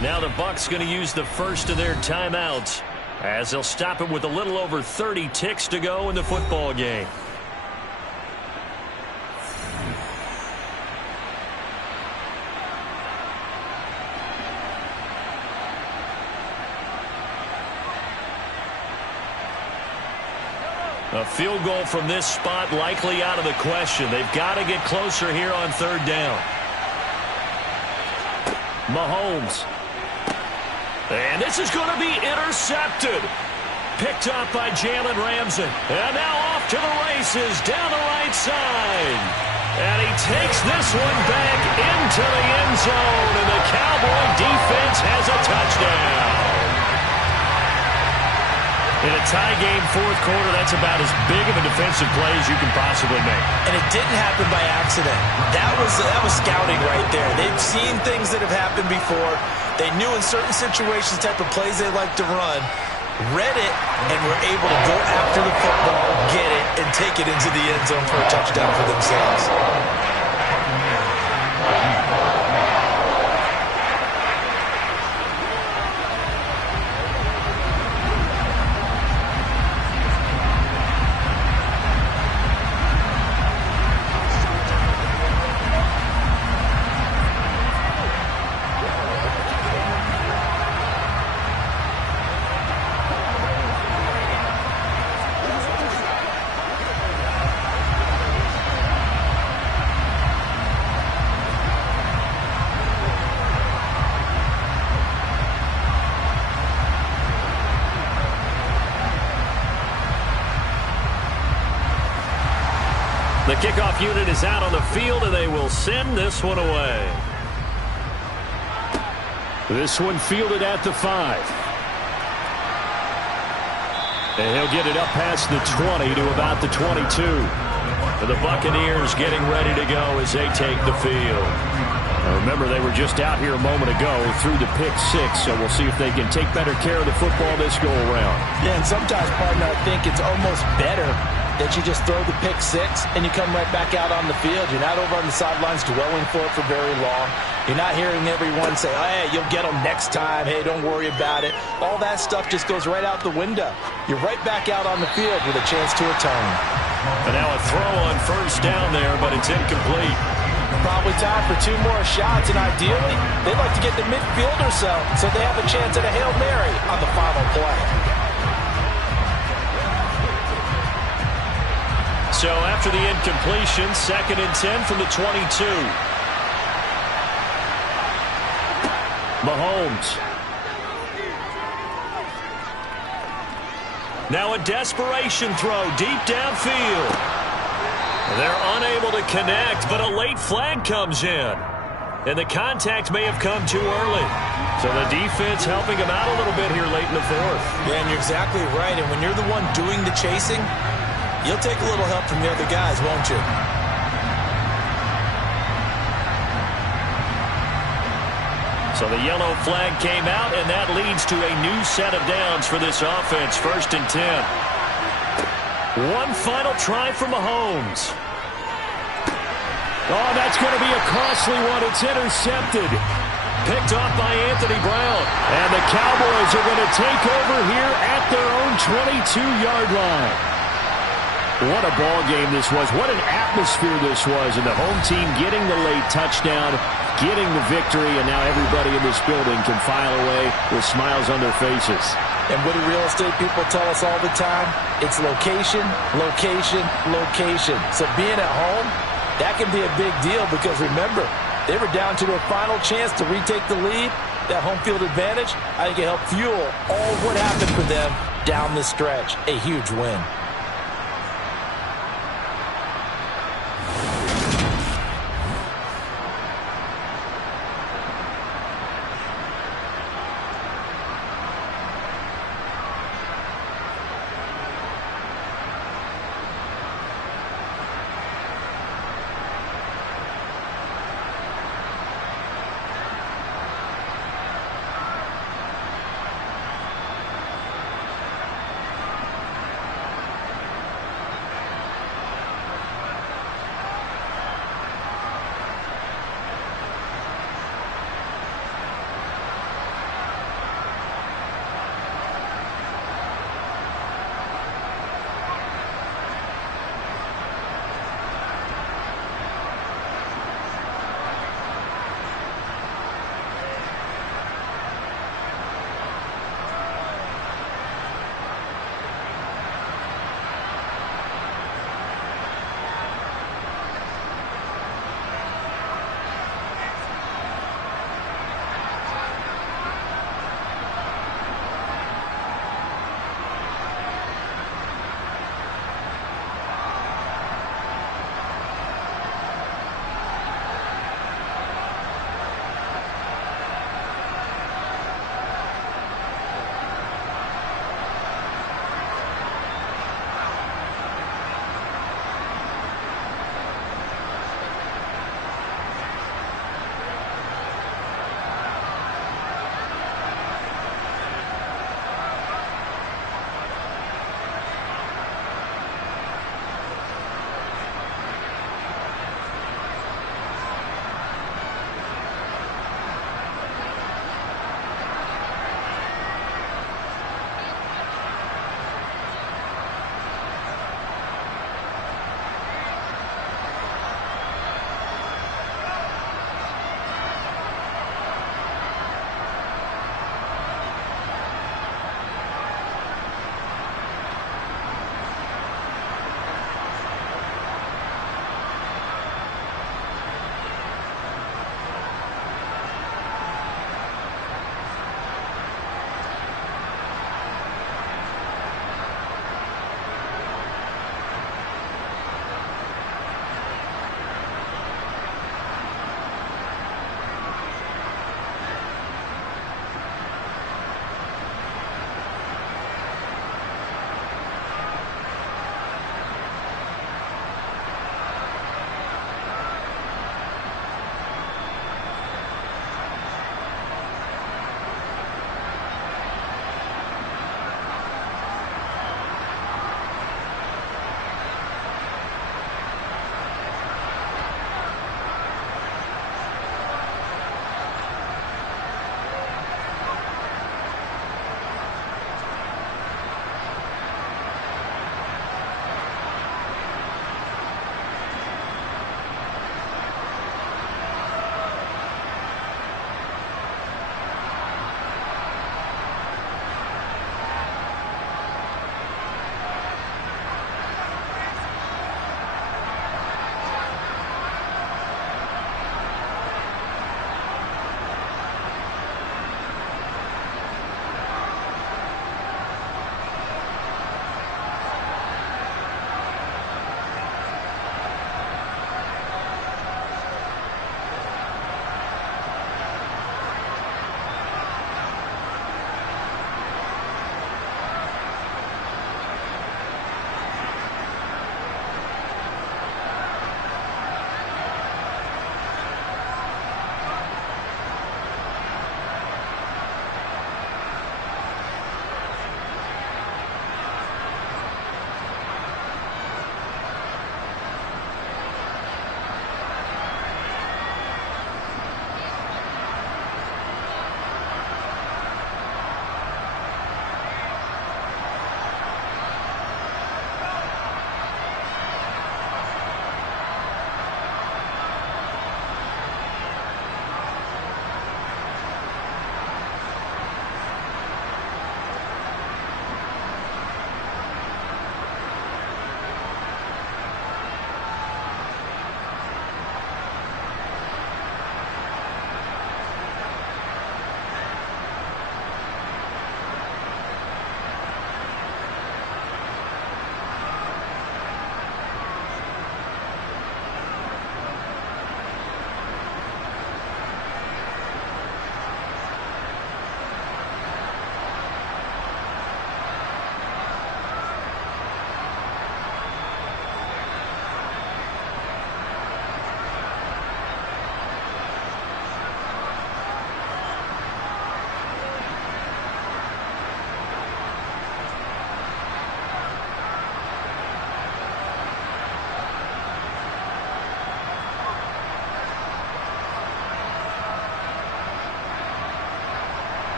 Now the Bucs going to use the first of their timeouts, as they'll stop it with a little over 30 ticks to go in the football game. A field goal from this spot likely out of the question. They've got to get closer here on 3rd down. Mahomes. And this is going to be intercepted. Picked up by Jalen Ramsey. And now off to the races down the right side. And he takes this one back into the end zone. And the Cowboy defense has a touchdown. In a tie game, 4th quarter, that's about as big of a defensive play as you can possibly make. And it didn't happen by accident. That was scouting right there. They've seen things that have happened before. They knew in certain situations the type of plays they like to run, read it, and were able to go after the football, get it, and take it into the end zone for a touchdown for themselves. The kickoff unit is out on the field, and they will send this one away. This one fielded at the 5. And he'll get it up past the 20 to about the 22. And the Buccaneers getting ready to go as they take the field. Now remember, they were just out here a moment ago through the pick 6, so we'll see if they can take better care of the football this go-around. Yeah, and sometimes, partner, I think it's almost better that you just throw the pick 6 and you come right back out on the field. You're not over on the sidelines dwelling for it for very long. You're not hearing everyone say, oh, hey, you'll get them next time. Hey, don't worry about it. All that stuff just goes right out the window. You're right back out on the field with a chance to atone. And now a throw on 1st down there, but it's incomplete. Probably time for 2 more shots, and ideally, they'd like to get to midfield or so they have a chance at a Hail Mary on the final play. So after the incompletion, 2nd and 10 from the 22. Mahomes. Now a desperation throw deep downfield. They're unable to connect, but a late flag comes in. And the contact may have come too early. So the defense helping them out a little bit here late in the 4th. Yeah, and you're exactly right. And when you're the one doing the chasing, you'll take a little help from the other guys, won't you? So the yellow flag came out, and that leads to a new set of downs for this offense. 1st and 10. One final try for Mahomes. Oh, that's going to be a costly one. It's intercepted. Picked off by Anthony Brown. And the Cowboys are going to take over here at their own 22-yard line. What a ball game this was. What an atmosphere this was. And the home team getting the late touchdown, getting the victory, and now everybody in this building can file away with smiles on their faces. And what do real estate people tell us all the time? It's location, location, location. So being at home, that can be a big deal because remember, they were down to their final chance to retake the lead. That home field advantage, I think it helped fuel all what happened for them down the stretch. A huge win.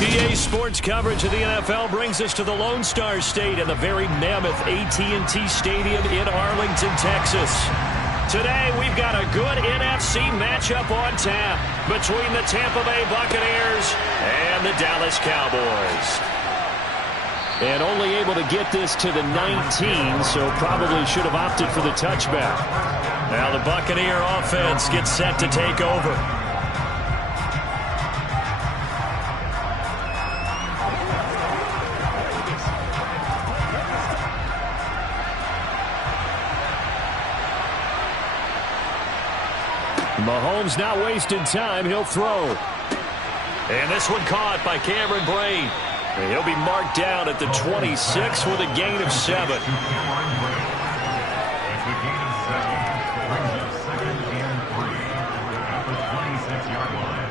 PA Sports coverage of the NFL brings us to the Lone Star State and the very mammoth AT&T Stadium in Arlington, Texas. Today, we've got a good NFC matchup on tap between the Tampa Bay Buccaneers and the Dallas Cowboys. And only able to get this to the 19, so probably should have opted for the touchback. Now the Buccaneer offense gets set to take over. Mahomes not wasting time. He'll throw. And this one caught by Cameron Brate. And he'll be marked down at the 26 with a gain of 7. It's a gain of 7. Brings up 2nd and 3 at the 26-yard line.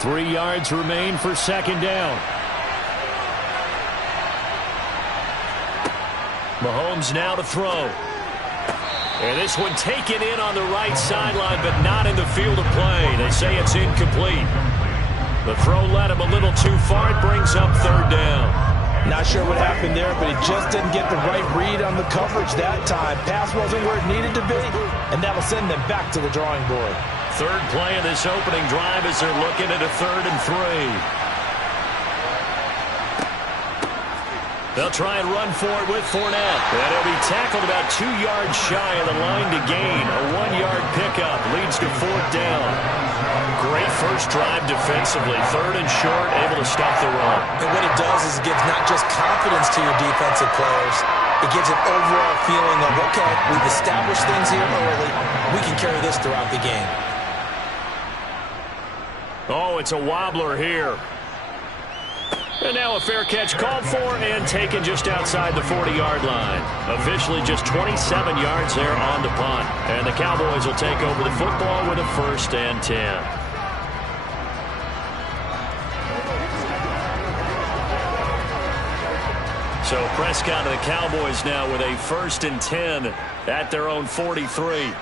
3 yards remain for 2nd down. Mahomes now to throw. And this one taken in on the right sideline, but not in the field of play. They say it's incomplete. The throw led him a little too far. It brings up 3rd down. Not sure what happened there, but he just didn't get the right read on the coverage that time. Pass wasn't where it needed to be, and that'll send them back to the drawing board. 3rd play of this opening drive as they're looking at a 3rd and 3. They'll try and run for it with Fournette. And he'll be tackled about 2 yards shy of the line to gain. A 1-yard pickup leads to 4th down. Great first drive defensively. 3rd and short, able to stop the run. And what it does is it gives not just confidence to your defensive players, it gives an overall feeling of, okay, we've established things here early. We can carry this throughout the game. Oh, it's a wobbler here. And now a fair catch called for and taken just outside the 40-yard line. Officially just 27 yards there on the punt. And the Cowboys will take over the football with a 1st and 10. So Prescott and the Cowboys now with a 1st and 10 at their own 43.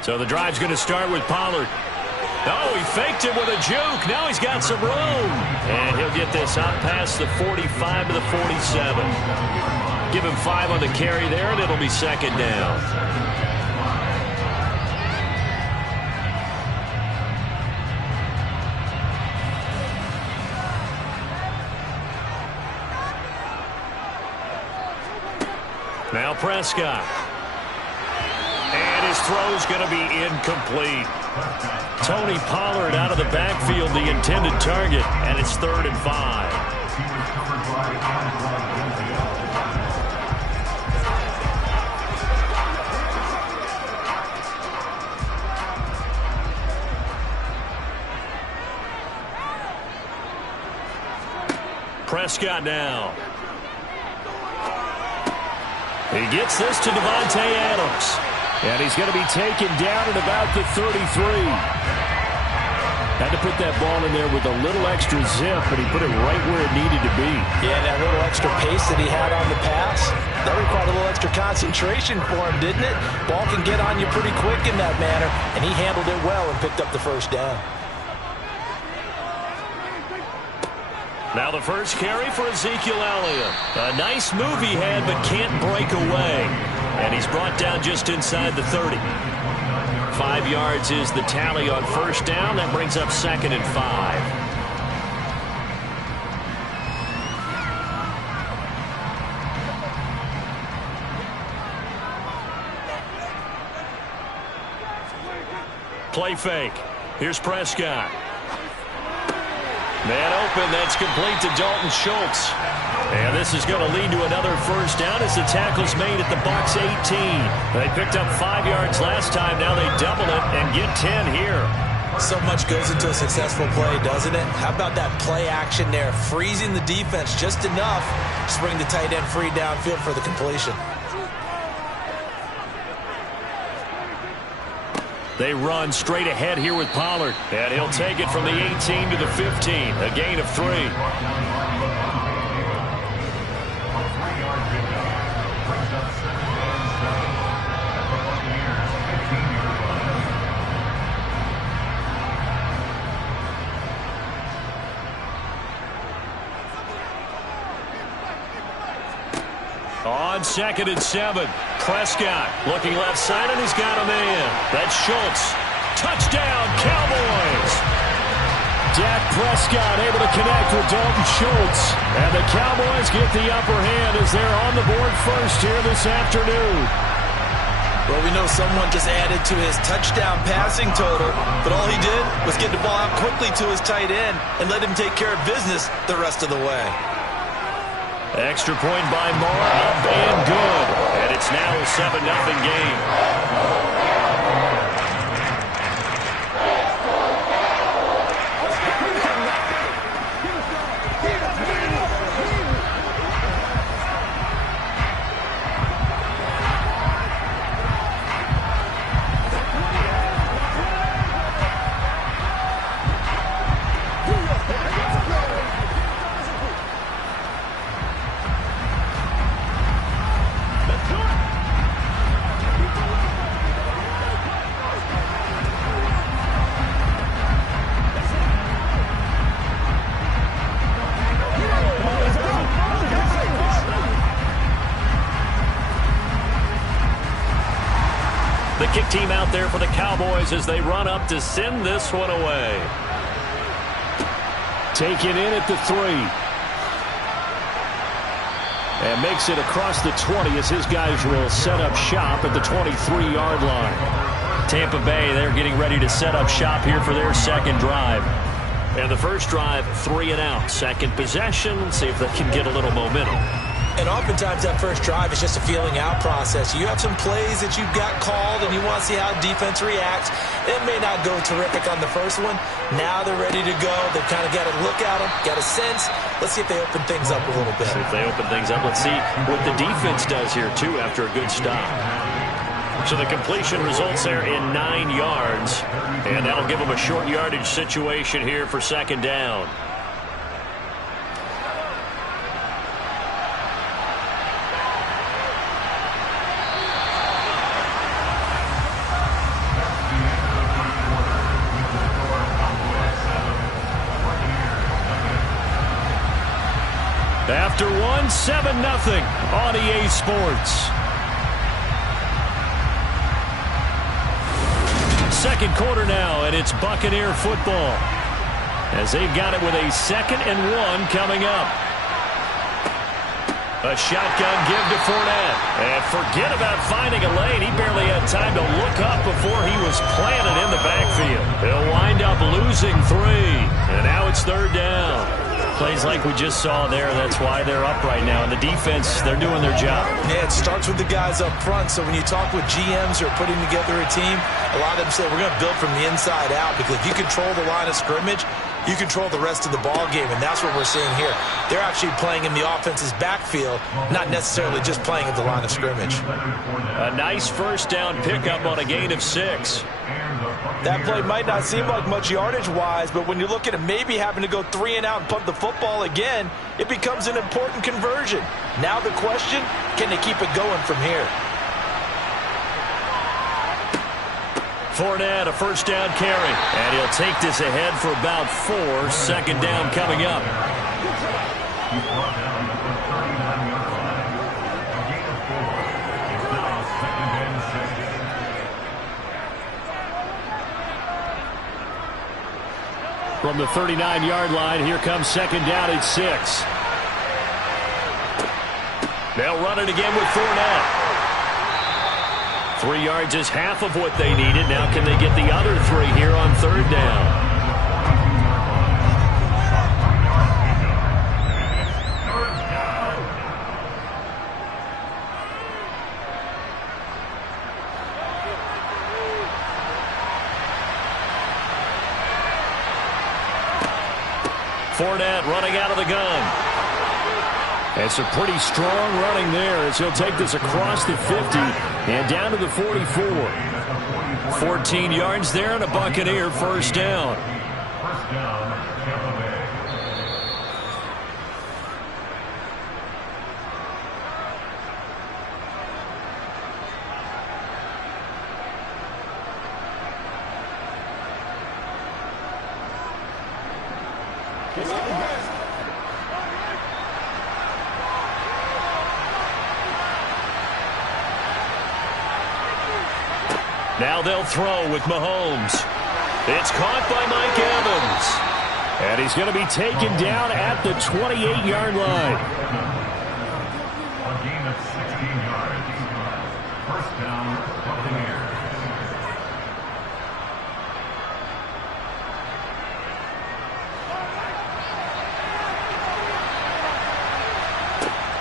So the drive's going to start with Pollard. Oh, he faked it with a juke. Now he's got some room. And he'll get this out past the 45 to the 47. Give him 5 on the carry there, and it'll be 2nd down. Now Prescott. And his throw's going to be incomplete. Tony Pollard out of the backfield, the intended target, and it's 3rd and 5. Prescott now. He gets this to Devontae Adams. And he's going to be taken down at about the 33. Had to put that ball in there with a little extra zip, but he put it right where it needed to be. Yeah, that little extra pace that he had on the pass, that required a little extra concentration for him, didn't it? Ball can get on you pretty quick in that manner, and he handled it well and picked up the 1st down. Now the first carry for Ezekiel Elliott. A nice move he had, but can't break away. And he's brought down just inside the 30. 5 yards is the tally on 1st down. That brings up 2nd and 5. Play fake. Here's Prescott. Man open, that's complete to Dalton Schultz. And this is going to lead to another 1st down as the tackle's made at the Bucs 18. They picked up 5 yards last time. Now they double it and get 10 here. So much goes into a successful play, doesn't it? How about that play action there? Freezing the defense just enough to bring the tight end free downfield for the completion. They run straight ahead here with Pollard. And he'll take it from the 18 to the 15. A gain of 3. On 2nd and 7, Prescott looking left side, and he's got a man. That's Schultz. Touchdown, Cowboys! Dak Prescott able to connect with Dalton Schultz. And the Cowboys get the upper hand as they're on the board first here this afternoon. Well, we know someone just added to his touchdown passing total, but all he did was get the ball out quickly to his tight end and let him take care of business the rest of the way. Extra point by Moore, up and good. And it's now a 7-0 game. The kick team out there for the Cowboys as they run up to send this one away. Taken in at the 3. And makes it across the 20 as his guys will set up shop at the 23-yard line. Tampa Bay, they're getting ready to set up shop here for their second drive. And the first drive, 3 and out. Second possession, see if they can get a little momentum. And oftentimes that first drive is just a feeling out process. You have some plays that you've got called and you want to see how defense reacts. It may not go terrific on the first one. Now they're ready to go. They've kind of got a look at them, got a sense. Let's see if they open things up a little bit. See if they open things up. Let's see what the defense does here, too, after a good stop. So the completion results there in 9 yards. And that'll give them a short yardage situation here for second down. After one, 7-0 on EA Sports. Second quarter now, and it's Buccaneer football as they've got it with a 2nd and 1 coming up. A shotgun give to Fournette. And forget about finding a lane. He barely had time to look up before he was planted in the backfield. He'll wind up losing 3. And now it's third down. Plays like we just saw there, that's why they're up right now. And the defense, they're doing their job. Yeah, it starts with the guys up front. So when you talk with GMs who are putting together a team, a lot of them say we're going to build from the inside out, because if you control the line of scrimmage, you control the rest of the ball game, and that's what we're seeing here. They're actually playing in the offense's backfield, not necessarily just playing at the line of scrimmage. A nice first down pickup on a gain of 6. That play might not seem like much yardage-wise, but when you look at it maybe having to go 3 and out and punt the football again, it becomes an important conversion. Now the question, can they keep it going from here? Fournette, a first down carry. And he'll take this ahead for about 4. Second down coming up. From the 39-yard line, here comes second down at 6. They'll run it again with Fournette. 3 yards is half of what they needed. Now can they get the other 3 here on third down? Fournette running out of the gun. It's a pretty strong running there as he'll take this across the 50 and down to the 44. 14 yards there and a Buccaneer first down. First down, Tampa Bay. Now they'll throw with Mahomes. It's caught by Mike Evans. And he's going to be taken down at the 28-yard line. A gain of 16 yards. First down, Buccaneers.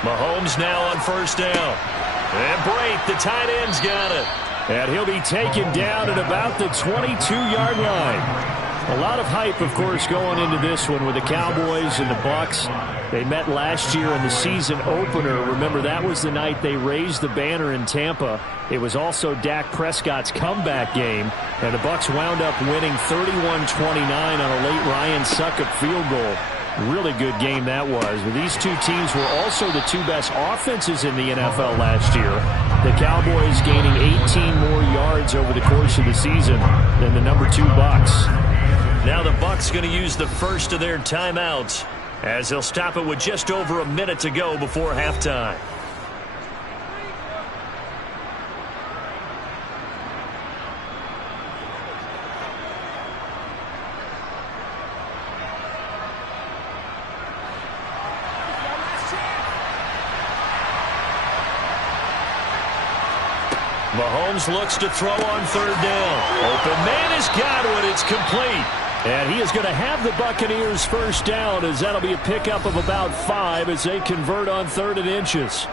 Mahomes now on first down. And Brate, the tight end's got it. And he'll be taken down at about the 22-yard line. A lot of hype, of course, going into this one with the Cowboys and the Bucs. They met last year in the season opener. Remember, that was the night they raised the banner in Tampa. It was also Dak Prescott's comeback game, and the Bucs wound up winning 31-29 on a late Ryan Succop field goal. Really good game that was. But these two teams were also the two best offenses in the NFL last year. The Cowboys gaining 18 more yards over the course of the season than the number 2 Bucs. Now the Bucs going to use the first of their timeouts as they'll stop it with just over a minute to go before halftime. Mahomes looks to throw on third down. Open man has got it. It's complete. And he is going to have the Buccaneers first down, as that'll be a pickup of about 5 as they convert on 3rd and inches.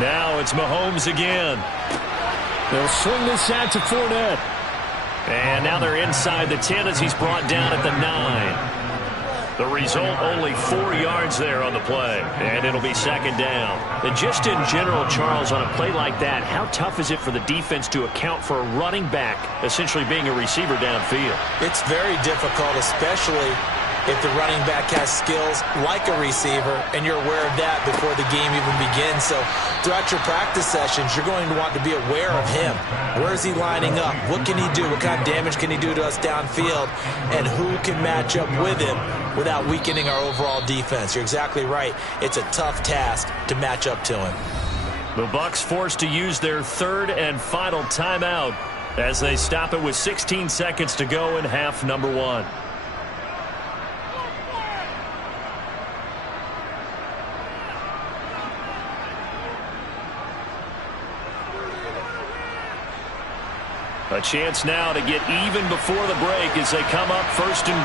Now it's Mahomes again. They'll swing this out to Fournette. And now they're inside the 10 as he's brought down at the 9. The result, only 4 yards there on the play. And it'll be second down. And just in general, Charles, on a play like that, how tough is it for the defense to account for a running back essentially being a receiver downfield? It's very difficult, especially if the running back has skills like a receiver, and you're aware of that before the game even begins. So throughout your practice sessions, you're going to want to be aware of him. Where is he lining up? What can he do? What kind of damage can he do to us downfield? And who can match up with him without weakening our overall defense? You're exactly right. It's a tough task to match up to him. The Bucs forced to use their 3rd and final timeout as they stop it with 16 seconds to go in half number 1. A chance now to get even before the break as they come up 1st and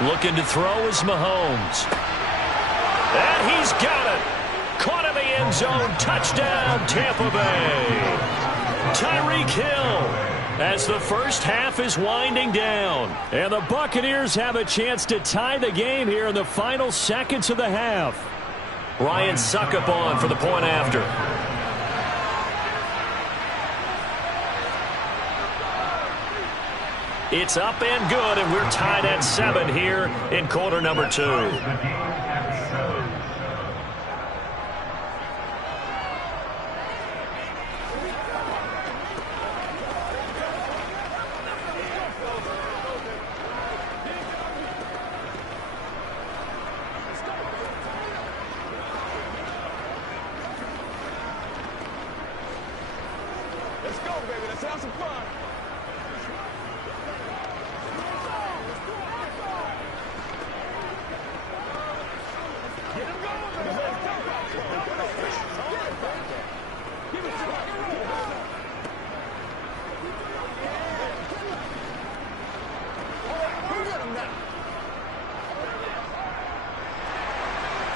goal. Looking to throw is Mahomes. And he's got it. Caught in the end zone. Touchdown, Tampa Bay. Tyreek Hill as the first half is winding down. And the Buccaneers have a chance to tie the game here in the final seconds of the half. Ryan Succop on for the point after. It's up and good, and we're tied at 7 here in quarter number 2. Let's go, baby. Let's have some fun.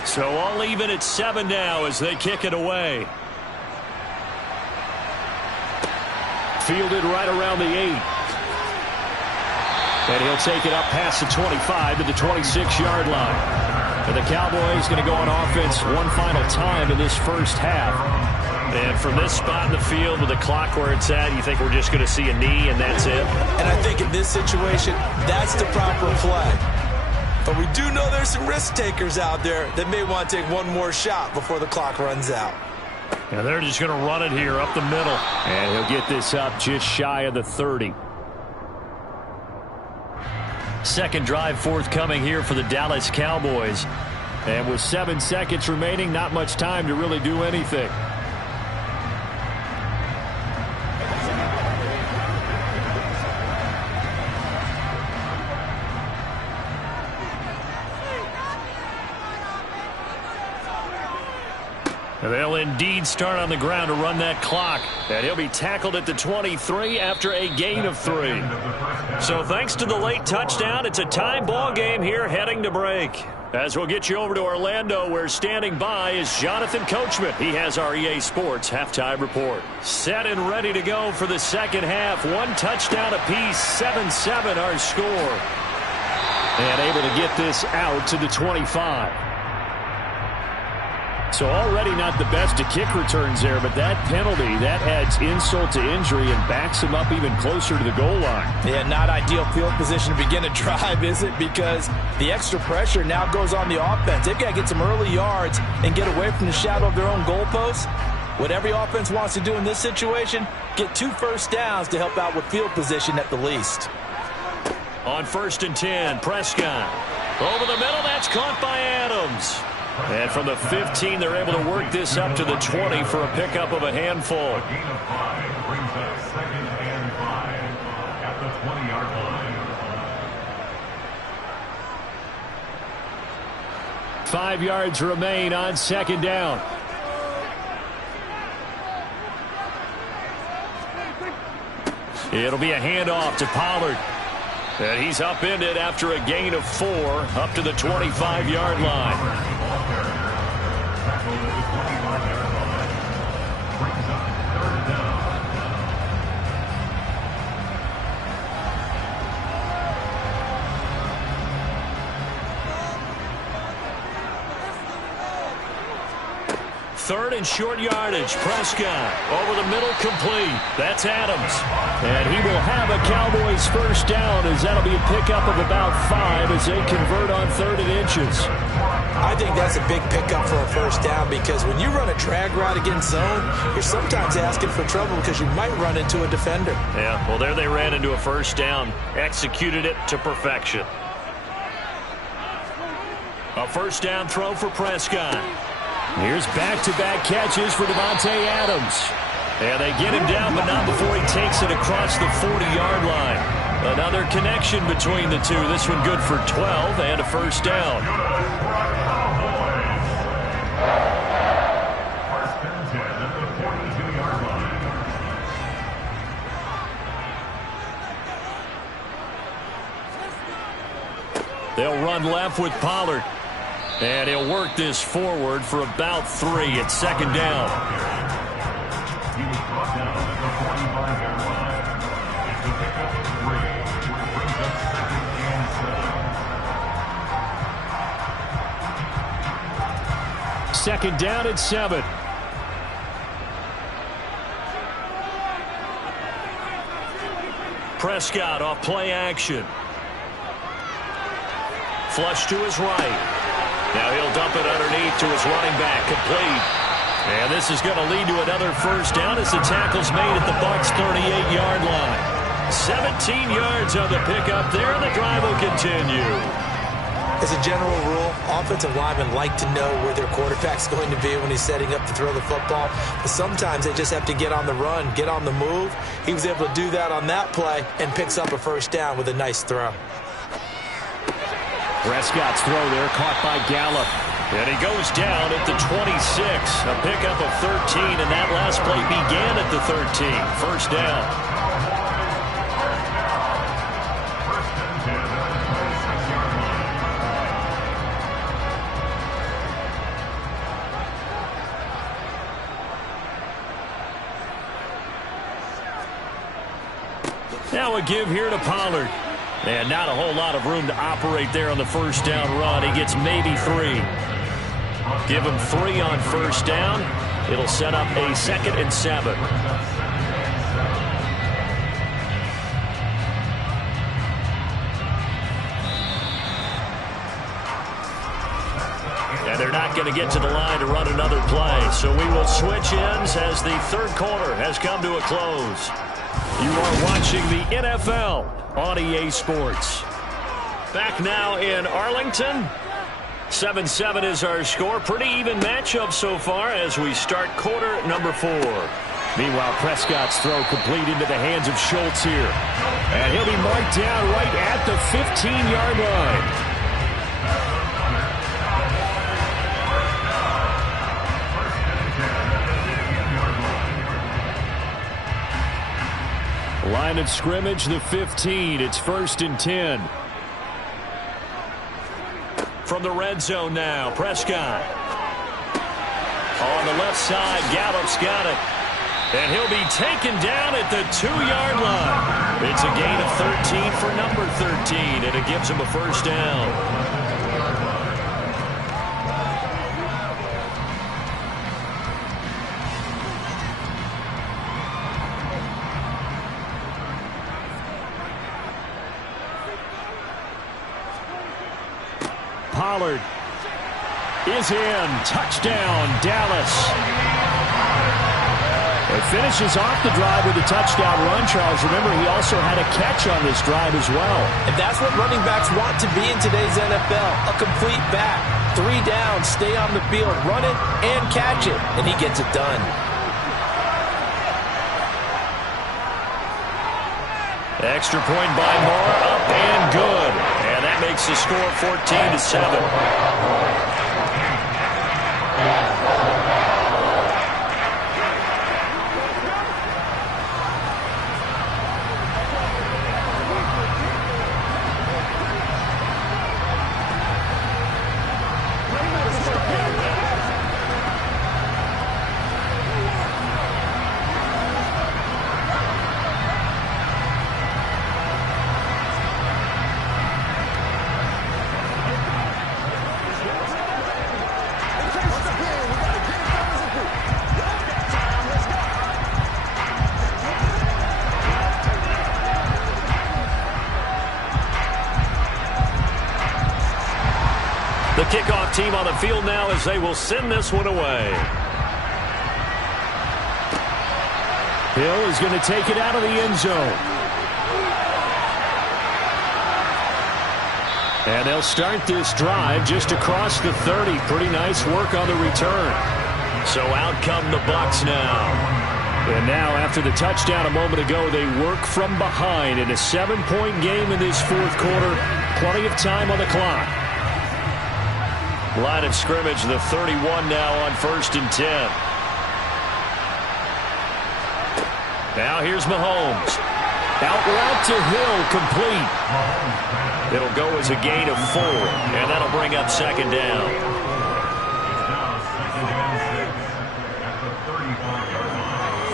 So all even at 7 now as they kick it away. Fielded right around the 8. And he'll take it up past the 25 to the 26-yard line. And the Cowboys going to go on offense one final time in this first half. And from this spot in the field with the clock where it's at, you think we're just going to see a knee and that's it? And I think in this situation, that's the proper play. But we do know there's some risk takers out there that may want to take one more shot before the clock runs out. And they're just going to run it here up the middle. And he'll get this up just shy of the 30. Second drive forthcoming here for the Dallas Cowboys. And with 7 seconds remaining, not much time to really do anything. And they'll indeed start on the ground to run that clock. And he'll be tackled at the 23 after a gain of 3. So thanks to the late touchdown, it's a tie ball game here heading to break. As we'll get you over to Orlando, where standing by is Jonathan Coachman. He has our EA Sports halftime report. Set and ready to go for the second half. 1 touchdown apiece, 7-7 our score. And able to get this out to the 25. So already not the best of kick returns there, but that penalty, that adds insult to injury and backs him up even closer to the goal line. Yeah, not ideal field position to begin a drive, is it? Because the extra pressure now goes on the offense. They've got to get some early yards and get away from the shadow of their own goalposts. What every offense wants to do in this situation, get 2 first downs to help out with field position at the least. On 1st and 10, Prescott. Over the middle, that's caught by Adams. And from the 15, they're able to work this up to the 20 for a pickup of a handful. A gain of 5 brings up 2nd and 5 at the 20-yard line. 5 yards remain on 2nd down. It'll be a handoff to Pollard. And he's upended after a gain of 4 up to the 25-yard line. 3rd and short yardage. Prescott over the middle, complete. That's Adams. And he will have a Cowboys first down, as that'll be a pickup of about 5 as they convert on 3rd and inches. I think that's a big pickup for a first down, because when you run a drag route against zone, you're sometimes asking for trouble because you might run into a defender. Yeah, well, there they ran into a first down, executed it to perfection. A first down throw for Prescott. Here's back-to-back catches for Davante Adams. And they get him down, but not before he takes it across the 40-yard line. Another connection between the two. This one good for 12 and a first down. First and 10 at the 42-yard line. They'll run left with Pollard. And he'll work this forward for about 3 at 2nd down. He was brought down at the 45-yard line. It's a pickup of 3, which brings up 2nd and 7. 2nd down at 7. Prescott off play action. Flush to his right. Now he'll dump it underneath to his running back, complete. And this is going to lead to another first down as the tackle's made at the Bucs' 38-yard line. 17 yards on the pickup there, and the drive will continue. As a general rule, offensive linemen like to know where their quarterback's going to be when he's setting up to throw the football. But sometimes they just have to get on the run, get on the move. He was able to do that on that play and picks up a first down with a nice throw. Prescott's throw there caught by Gallup. And he goes down at the 26. A pickup of 13, and that last play began at the 13. First down. Now a give here to Pollard. And not a whole lot of room to operate there on the first down run. He gets maybe 3. Give him 3 on first down. It'll set up a 2nd and 7. going to get to the line to run another play. So we will switch ends as the third quarter has come to a close. You are watching the NFL on EA Sports. Back now in Arlington. 7-7 is our score. Pretty even matchup so far as we start quarter number 4. Meanwhile, Prescott's throw complete into the hands of Schultz here. And he'll be marked down right at the 15-yard line. Line of scrimmage, the 15. It's 1st and 10. From the red zone now, Prescott. On the left side, Gallup's got it. And he'll be taken down at the 2-yard line. It's a gain of 13 for number 13, and it gives him a first down. Pollard is in. Touchdown, Dallas. It finishes off the drive with a touchdown run, Charles. Remember, he also had a catch on this drive as well. And that's what running backs want to be in today's NFL. A complete back. 3 down, stay on the field, run it, and catch it. And he gets it done. Extra point by Moore, up and good. And that makes the score 14-7. The kickoff team on the field now as they will send this one away. Hill is going to take it out of the end zone. And they'll start this drive just across the 30. Pretty nice work on the return. So out come the Bucs now. And now after the touchdown a moment ago, they work from behind in a 7-point game in this fourth quarter. Plenty of time on the clock. Line of scrimmage, the 31 now on 1st and 10. Now here's Mahomes. Out route to Hill, complete. It'll go as a gain of 4, and that'll bring up 2nd down. Now 2nd and 6 at the 35-yard line.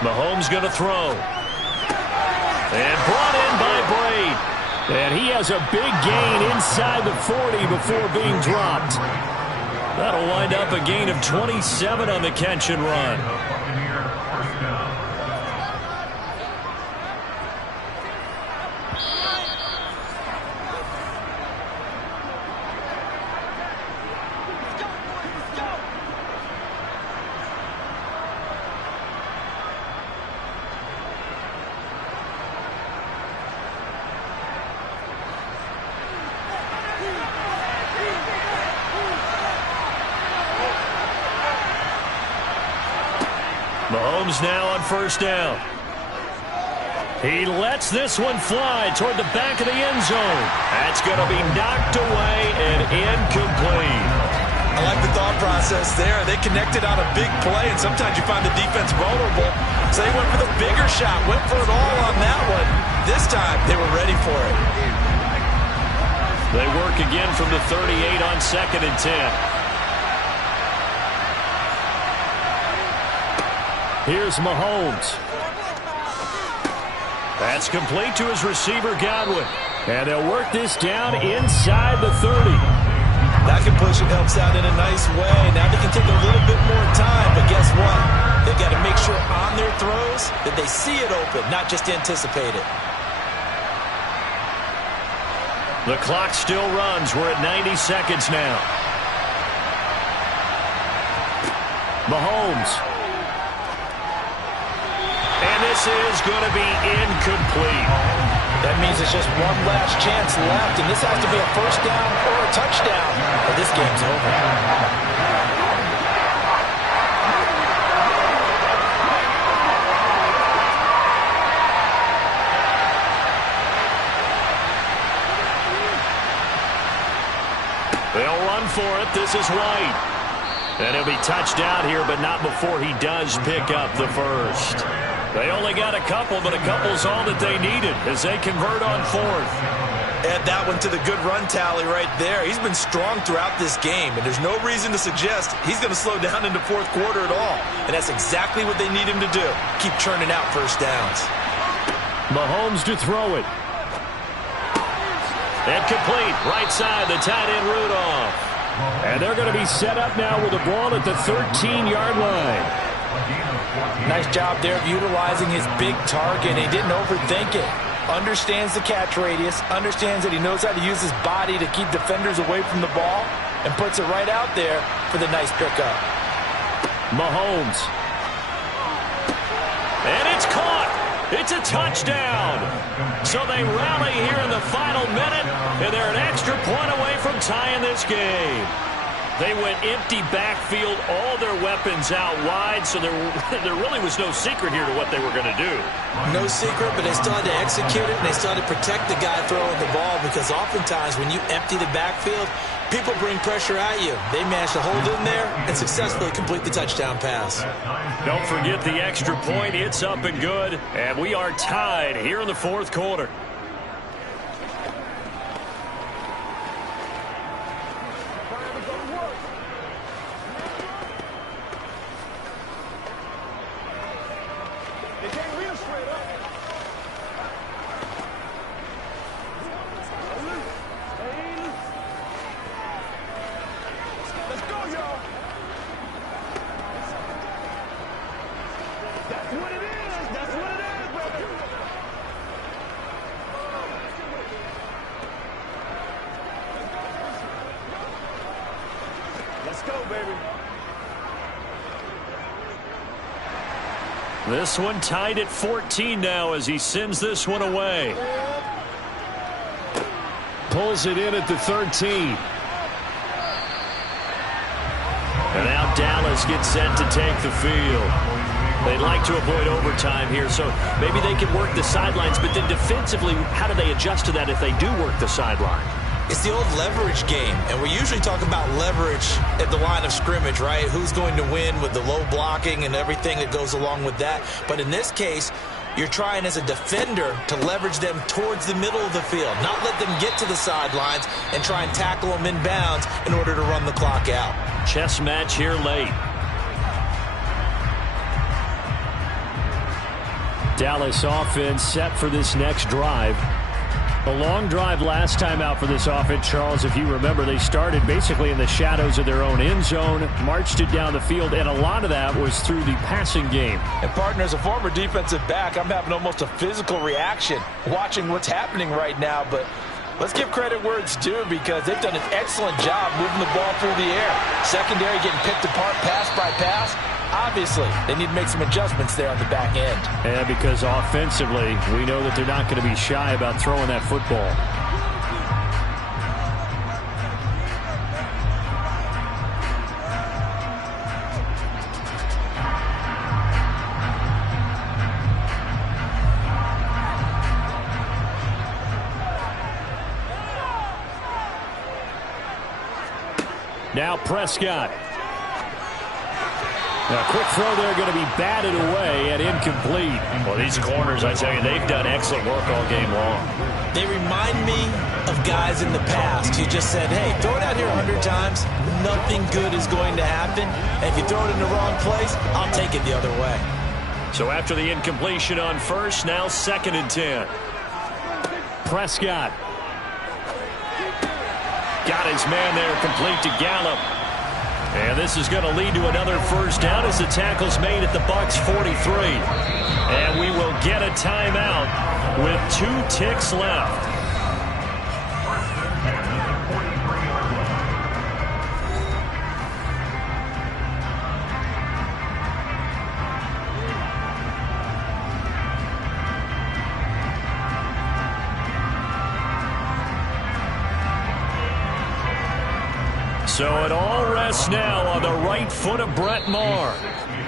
Mahomes going to throw. And brought in by Braid. And he has a big gain inside the 40 before being dropped. That'll wind up a gain of 27 on the catch and run. Mahomes now on 1st down. He lets this one fly toward the back of the end zone. That's going to be knocked away and incomplete. I like the thought process there. They connected on a big play, and sometimes you find the defense vulnerable. So they went for the bigger shot, went for it all on that one. This time, they were ready for it. They work again from the 38 on 2nd and 10. Here's Mahomes. That's complete to his receiver, Godwin. And they'll work this down inside the 30. That completion helps out in a nice way. Now they can take a little bit more time, but guess what? They've got to make sure on their throws that they see it open, not just anticipate it. The clock still runs. We're at 90 seconds now. Mahomes. And this is going to be incomplete. That means it's just one last chance left, and this has to be a first down or a touchdown, or this game's over. They'll run for it. This is White. And he'll be touched down here, but not before he does pick up the first. They only got a couple, but a couple's all that they needed as they convert on fourth. Add that one to the good run tally right there. He's been strong throughout this game, and there's no reason to suggest he's going to slow down in the fourth quarter at all. And that's exactly what they need him to do. Keep churning out first downs. Mahomes to throw it. And complete. Right side, the tight end Rudolph. And they're going to be set up now with the ball at the 13-yard line. Nice job there of utilizing his big target. He didn't overthink it. Understands the catch radius, understands that he knows how to use his body to keep defenders away from the ball, and puts it right out there for the nice pickup. Mahomes. And it's caught. It's a touchdown. So they rally here in the final minute, and they're an extra point away from tying this game. They went empty backfield, all their weapons out wide, so there really was no secret here to what they were going to do. No secret, but they still had to execute it, and they still had to protect the guy throwing the ball, because oftentimes when you empty the backfield, people bring pressure at you. They managed to hold in there and successfully complete the touchdown pass. Don't forget the extra point. It's up and good, and we are tied here in the fourth quarter. This one tied at 14 now as he sends this one away. Pulls it in at the 13. And now Dallas gets set to take the field. They'd like to avoid overtime here, so maybe they can work the sidelines, but then defensively, how do they adjust to that if they do work the sideline? It's the old leverage game, and we usually talk about leverage at the line of scrimmage, right? Who's going to win with the low blocking and everything that goes along with that. But in this case, you're trying as a defender to leverage them towards the middle of the field, not let them get to the sidelines and try and tackle them inbounds in order to run the clock out. Chess match here late. Dallas offense set for this next drive. A long drive last time out for this offense, Charles. If you remember, they started basically in the shadows of their own end zone, marched it down the field, and a lot of that was through the passing game. And, partner, as a former defensive back, I'm having almost a physical reaction watching what's happening right now. But let's give credit where it's due, because they've done an excellent job moving the ball through the air. Secondary getting picked apart pass by pass. Obviously, they need to make some adjustments there on the back end. And because offensively, we know that they're not going to be shy about throwing that football. Now Prescott. A quick throw there, going to be batted away and incomplete. Well, these corners, I tell you, they've done excellent work all game long. They remind me of guys in the past who just said, hey, throw it out here 100 times, nothing good is going to happen. And if you throw it in the wrong place, I'll take it the other way. So after the incompletion on first, now 2nd and 10. Prescott. Got his man there, complete to Gallup. And this is going to lead to another first down as the tackle's made at the Bucs 43. And we will get a timeout with 2 ticks left. So it all rests now on the right foot of Brett Maher.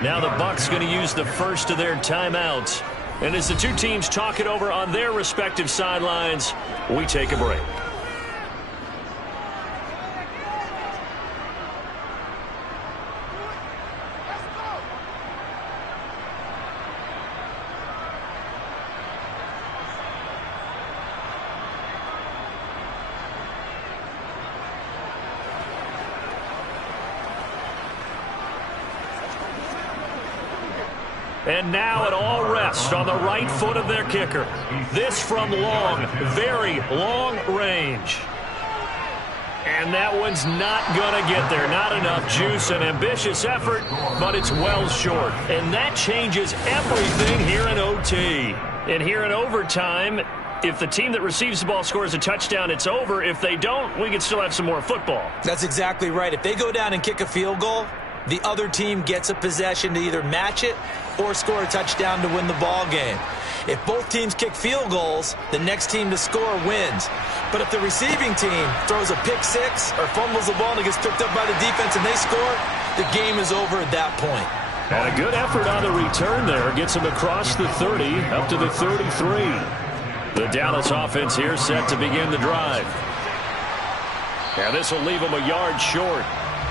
Now the Bucs going to use the first of their timeouts. And as the two teams talk it over on their respective sidelines, we take a break. And now it all rests on the right foot of their kicker. This from long, very long range. And that one's not going to get there. Not enough juice. An ambitious effort, but it's well short. And that changes everything here in OT. And here in overtime, if the team that receives the ball scores a touchdown, it's over. If they don't, we can still have some more football. That's exactly right. If they go down and kick a field goal, the other team gets a possession to either match it or score a touchdown to win the ball game. If both teams kick field goals, the next team to score wins. But if the receiving team throws a pick six or fumbles the ball and it gets picked up by the defense and they score, the game is over at that point. And a good effort on the return there. Gets him across the 30, up to the 33. The Dallas offense here set to begin the drive. And this will leave him a yard short.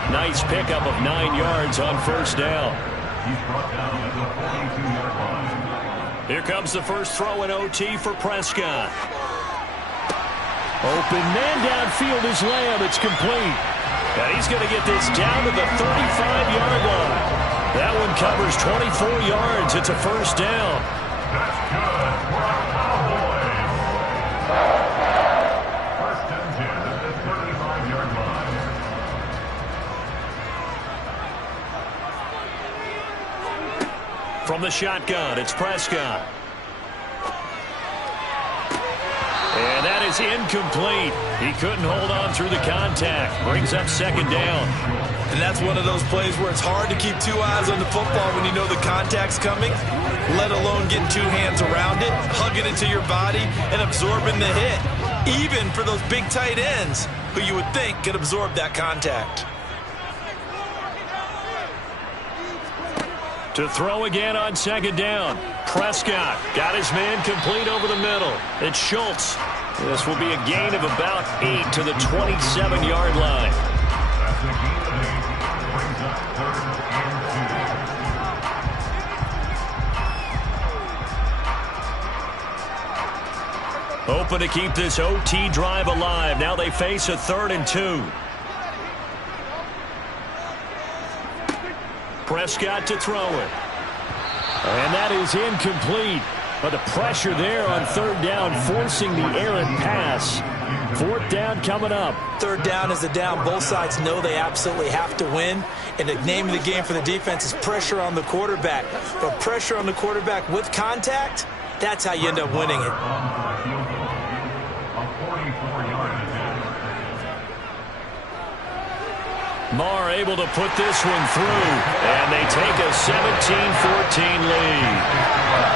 Nice pickup of 9 yards on first down. He's brought down at the 42-yard line. Here comes the first throw in OT for Prescott. Open man downfield is Lamb. It's complete. And he's going to get this down to the 35-yard line. That one covers 24 yards. It's a first down. That's good for our Cowboys. First and 10 at the 35-yard line. From the shotgun, it's Prescott. And that is incomplete. He couldn't hold on through the contact. Brings up second down. And that's one of those plays where it's hard to keep 2 eyes on the football when you know the contact's coming, let alone getting 2 hands around it, hugging it to your body, and absorbing the hit. Even for those big tight ends who you would think could absorb that contact. To throw again on second down. Prescott got his man complete over the middle. It's Schultz. This will be a gain of about 8 to the 27-yard line. That's a gain of 8. Brings up third and 2. Open to keep this OT drive alive. Now they face a 3rd and 2. Prescott to throw it. And that is incomplete. But the pressure there on 3rd down, forcing the errant pass. 4th down coming up. 3rd down is the down. Both sides know they absolutely have to win. And the name of the game for the defense is pressure on the quarterback. But pressure on the quarterback with contact, that's how you end up winning it. Maher able to put this one through, and they take a 17-14 lead.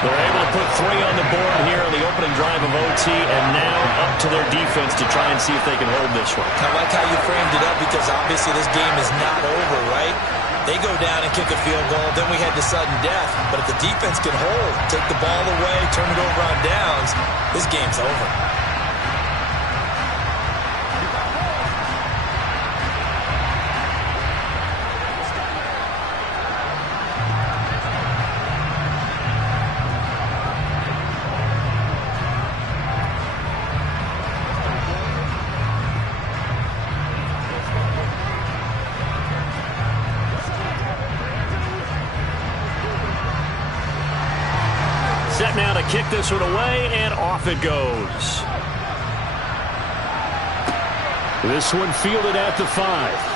They're able to put 3 on the board here on the opening drive of OT, and now up to their defense to try and see if they can hold this one. I like how you framed it up because obviously this game is not over, right? They go down and kick a field goal, then we head to sudden death. But if the defense can hold, take the ball away, turn it over on downs, this game's over. Set now to kick this one away, and off it goes. This one fielded at the 5.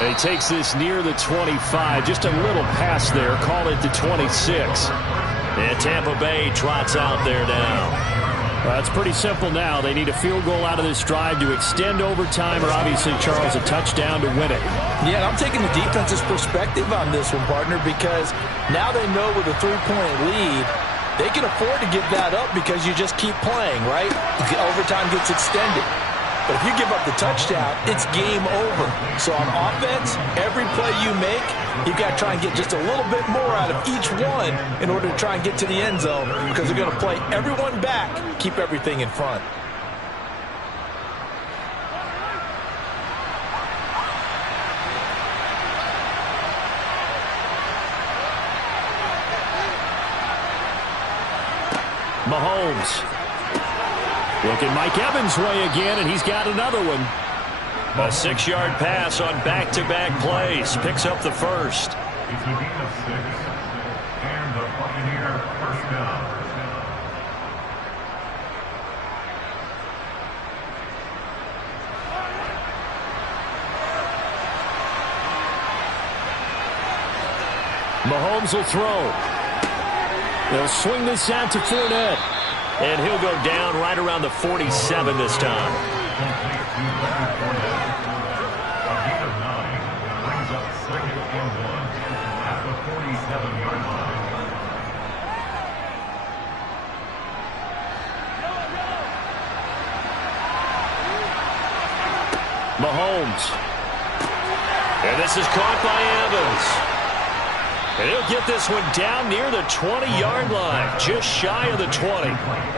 And he takes this near the 25. Just a little pass there. Call it the 26. And Tampa Bay trots out there now. Well, it's pretty simple now. They need a field goal out of this drive to extend overtime or obviously, Charles, a touchdown to win it. Yeah, I'm taking the defense's perspective on this one, partner, because now they know with a 3-point lead, they can afford to give that up because you just keep playing, right? The overtime gets extended. But if you give up the touchdown, it's game over. So on offense, every play you make, you've got to try and get just a little bit more out of each one in order to try and get to the end zone because they're going to play everyone back, keep everything in front. Mahomes. Looking Mike Evans' way again, and he's got another one. A 6-yard pass on back-to-back plays. Picks up the first. It's a gain of 6. And the Buccaneer first down. Mahomes will throw. They'll swing this out to Fournette. And he'll go down right around the 47 this time. Mahomes. And this is caught by Evans. And he'll get this one down near the 20-yard line, just shy of the 20.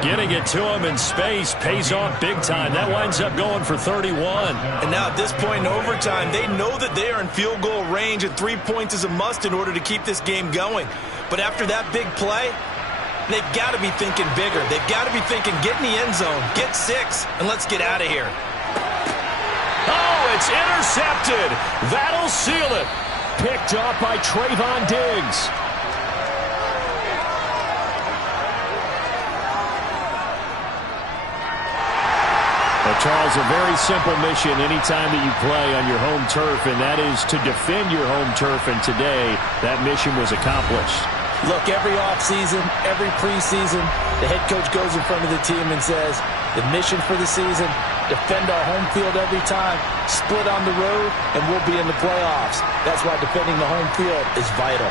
Getting it to him in space pays off big time. That winds up going for 31. And now at this point in overtime, they know that they are in field goal range, and 3 points is a must in order to keep this game going. But after that big play, they've got to be thinking bigger. They've got to be thinking, get in the end zone, get 6, and let's get out of here. Oh, it's intercepted. That'll seal it. Picked off by Trayvon Diggs. Well, Charles, a very simple mission anytime that you play on your home turf, and that is to defend your home turf, and today that mission was accomplished. Look, every offseason, every preseason, the head coach goes in front of the team and says, the mission for the season, defend our home field every time, split on the road, and we'll be in the playoffs. That's why defending the home field is vital.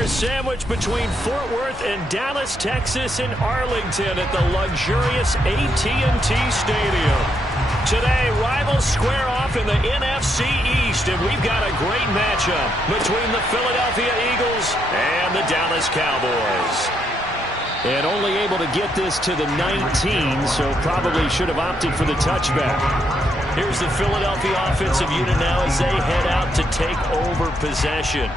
are sandwiched between Fort Worth and Dallas, Texas, and Arlington at the luxurious AT&T Stadium. Today, rivals square off in the NFC East, and we've got a great matchup between the Philadelphia Eagles and the Dallas Cowboys. And only able to get this to the 19, so probably should have opted for the touchback. Here's the Philadelphia offensive unit now as they head out to take over possession.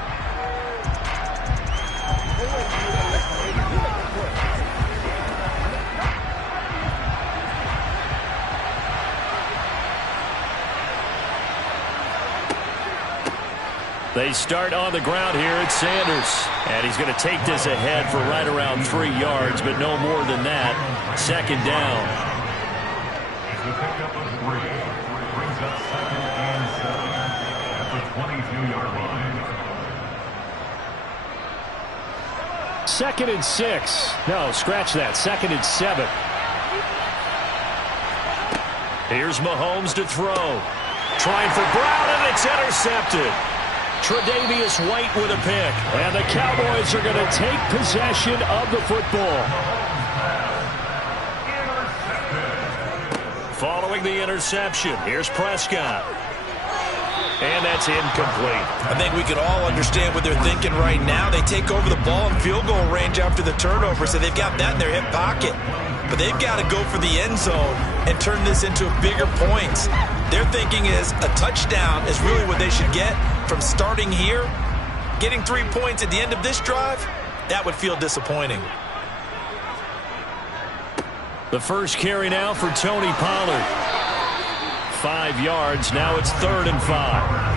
They start on the ground here at Sanders. And he's going to take this ahead for right around 3 yards, but no more than that. Second down. It's a pickup of 3. Brings up 2nd and 7 at the 22-yard line. 2nd and 6. No, scratch that. 2nd and 7. Here's Mahomes to throw. Trying for Brown, and it's intercepted. Tre'Davious White with a pick. And the Cowboys are going to take possession of the football. Following the interception, here's Prescott. And that's incomplete. I think we can all understand what they're thinking right now. They take over the ball in field goal range after the turnover, so they've got that in their hip pocket. But they've got to go for the end zone and turn this into bigger points. Their thinking is a touchdown is really what they should get from starting here. Getting 3 points at the end of this drive, that would feel disappointing. The first carry now for Tony Pollard. 5 yards. Now it's 3rd and 5.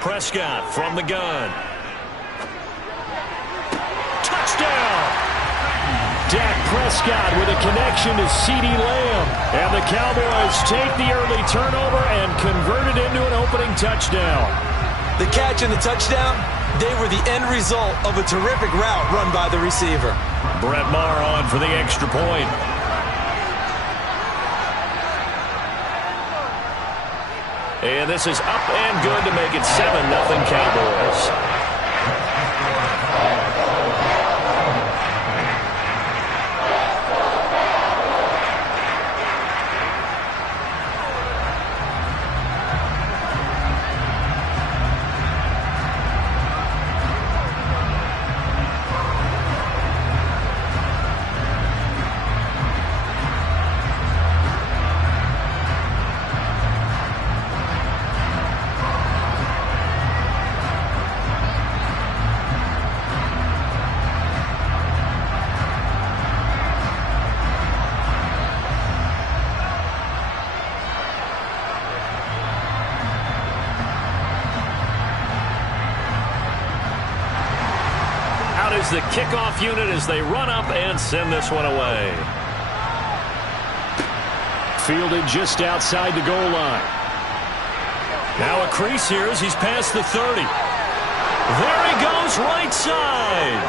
Prescott from the gun. Touchdown! Dak Prescott with a connection to CeeDee Lamb. And the Cowboys take the early turnover and convert it into an opening touchdown. The catch and the touchdown, they were the end result of a terrific route run by the receiver. Brett Maher on for the extra point. And this is up and good to make it 7-0 Cowboys. Is the kickoff unit as they run up and send this one away. Fielded just outside the goal line. Now a crease here as he's past the 30. There he goes, right side.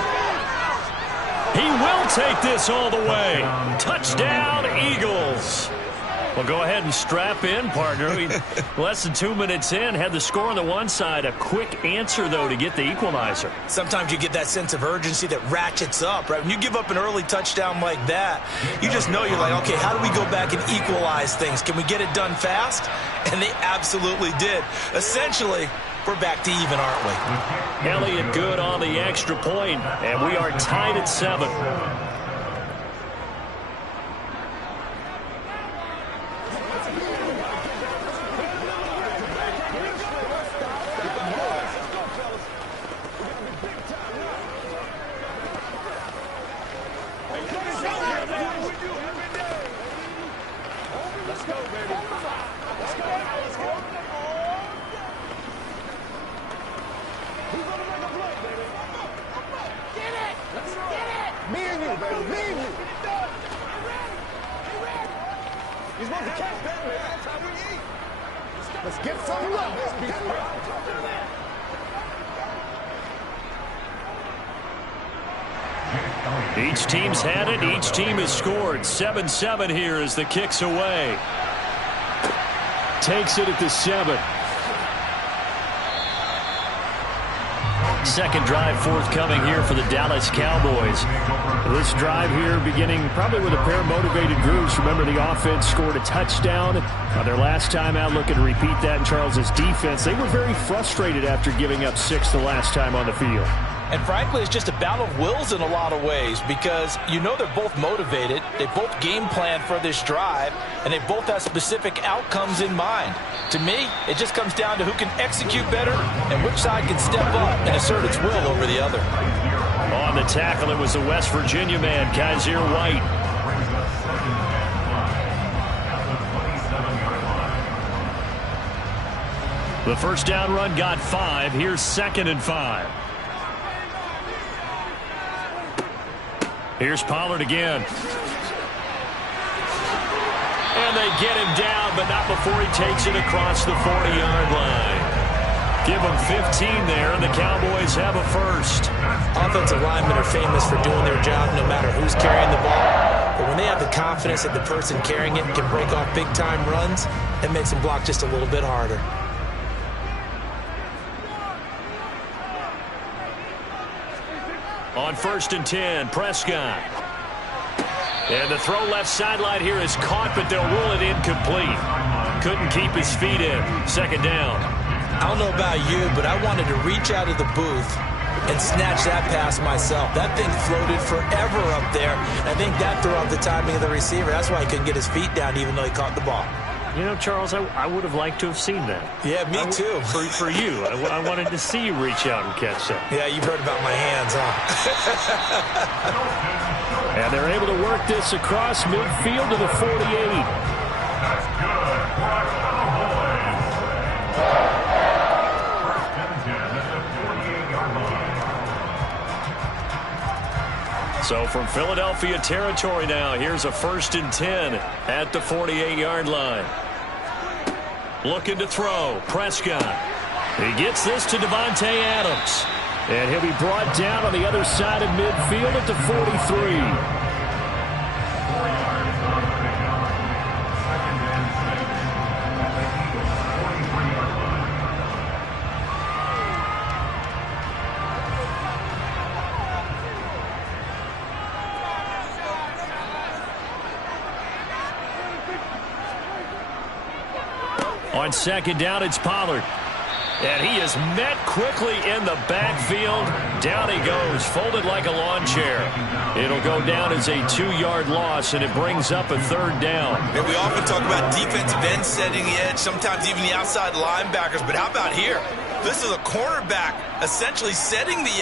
He will take this all the way. Touchdown, Eagles. Well, go ahead and strap in, partner. Less than 2 minutes in, had the score on the one side. A quick answer, though, to get the equalizer. Sometimes you get that sense of urgency that ratchets up, right? When you give up an early touchdown like that, you just know you're like, okay, how do we go back and equalize things? Can we get it done fast? And they absolutely did. Essentially, we're back to even, aren't we? Elliott good on the extra point, and we are tied at 7. He's supposed to catch that, man. That's how we eat. Let's go. Let's get some love. Each team's had it. Each team has scored. 7-7 here as the kick's away. Takes it at the 7. Second drive forthcoming here for the Dallas Cowboys. This drive here beginning probably with a pair of motivated groups. Remember, the offense scored a touchdown their last time out, looking to repeat that in Charles's defense. They were very frustrated after giving up 6 the last time on the field. And frankly, it's just a battle of wills in a lot of ways because you know they're both motivated. They both game plan for this drive, and they both have specific outcomes in mind. To me, it just comes down to who can execute better and which side can step up and assert its will over the other. On the tackle, it was the West Virginia man, Kaiser White. The first down run got 5. Here's 2nd and 5. Here's Pollard again. And they get him down, but not before he takes it across the 40-yard line. Give him 15 there, and the Cowboys have a first. Offensive linemen are famous for doing their job no matter who's carrying the ball. But when they have the confidence that the person carrying it can break off big-time runs, it makes them block just a little bit harder. On 1st and 10, Prescott. And the throw left sideline here is caught, but they'll rule it incomplete. Couldn't keep his feet in. 2nd down. I don't know about you, but I wanted to reach out of the booth and snatch that pass myself. That thing floated forever up there. I think that threw off the timing of the receiver. That's why he couldn't get his feet down even though he caught the ball. You know, Charles, I would have liked to have seen that. Yeah, me too. For you. I wanted to see you reach out and catch that. Yeah, you've heard about my hands, huh? And they're able to work this across midfield to the 48. That's good for our Cowboys. First and 10 at the 48-yard line. So from Philadelphia territory now, here's a 1st and 10 at the 48-yard line. Looking to throw. Prescott. He gets this to Devontae Adams. And he'll be brought down on the other side of midfield at the 43. 4 yards on the pickup. 2nd and 6 at the 43-yard line. On 2nd down, it's Pollard. And he is met quickly in the backfield. Down he goes, folded like a lawn chair. It'll go down as a 2-yard loss, and it brings up a 3rd down. And we often talk about defensive ends setting the edge, sometimes even the outside linebackers. But how about here? This is a cornerback essentially setting the edge.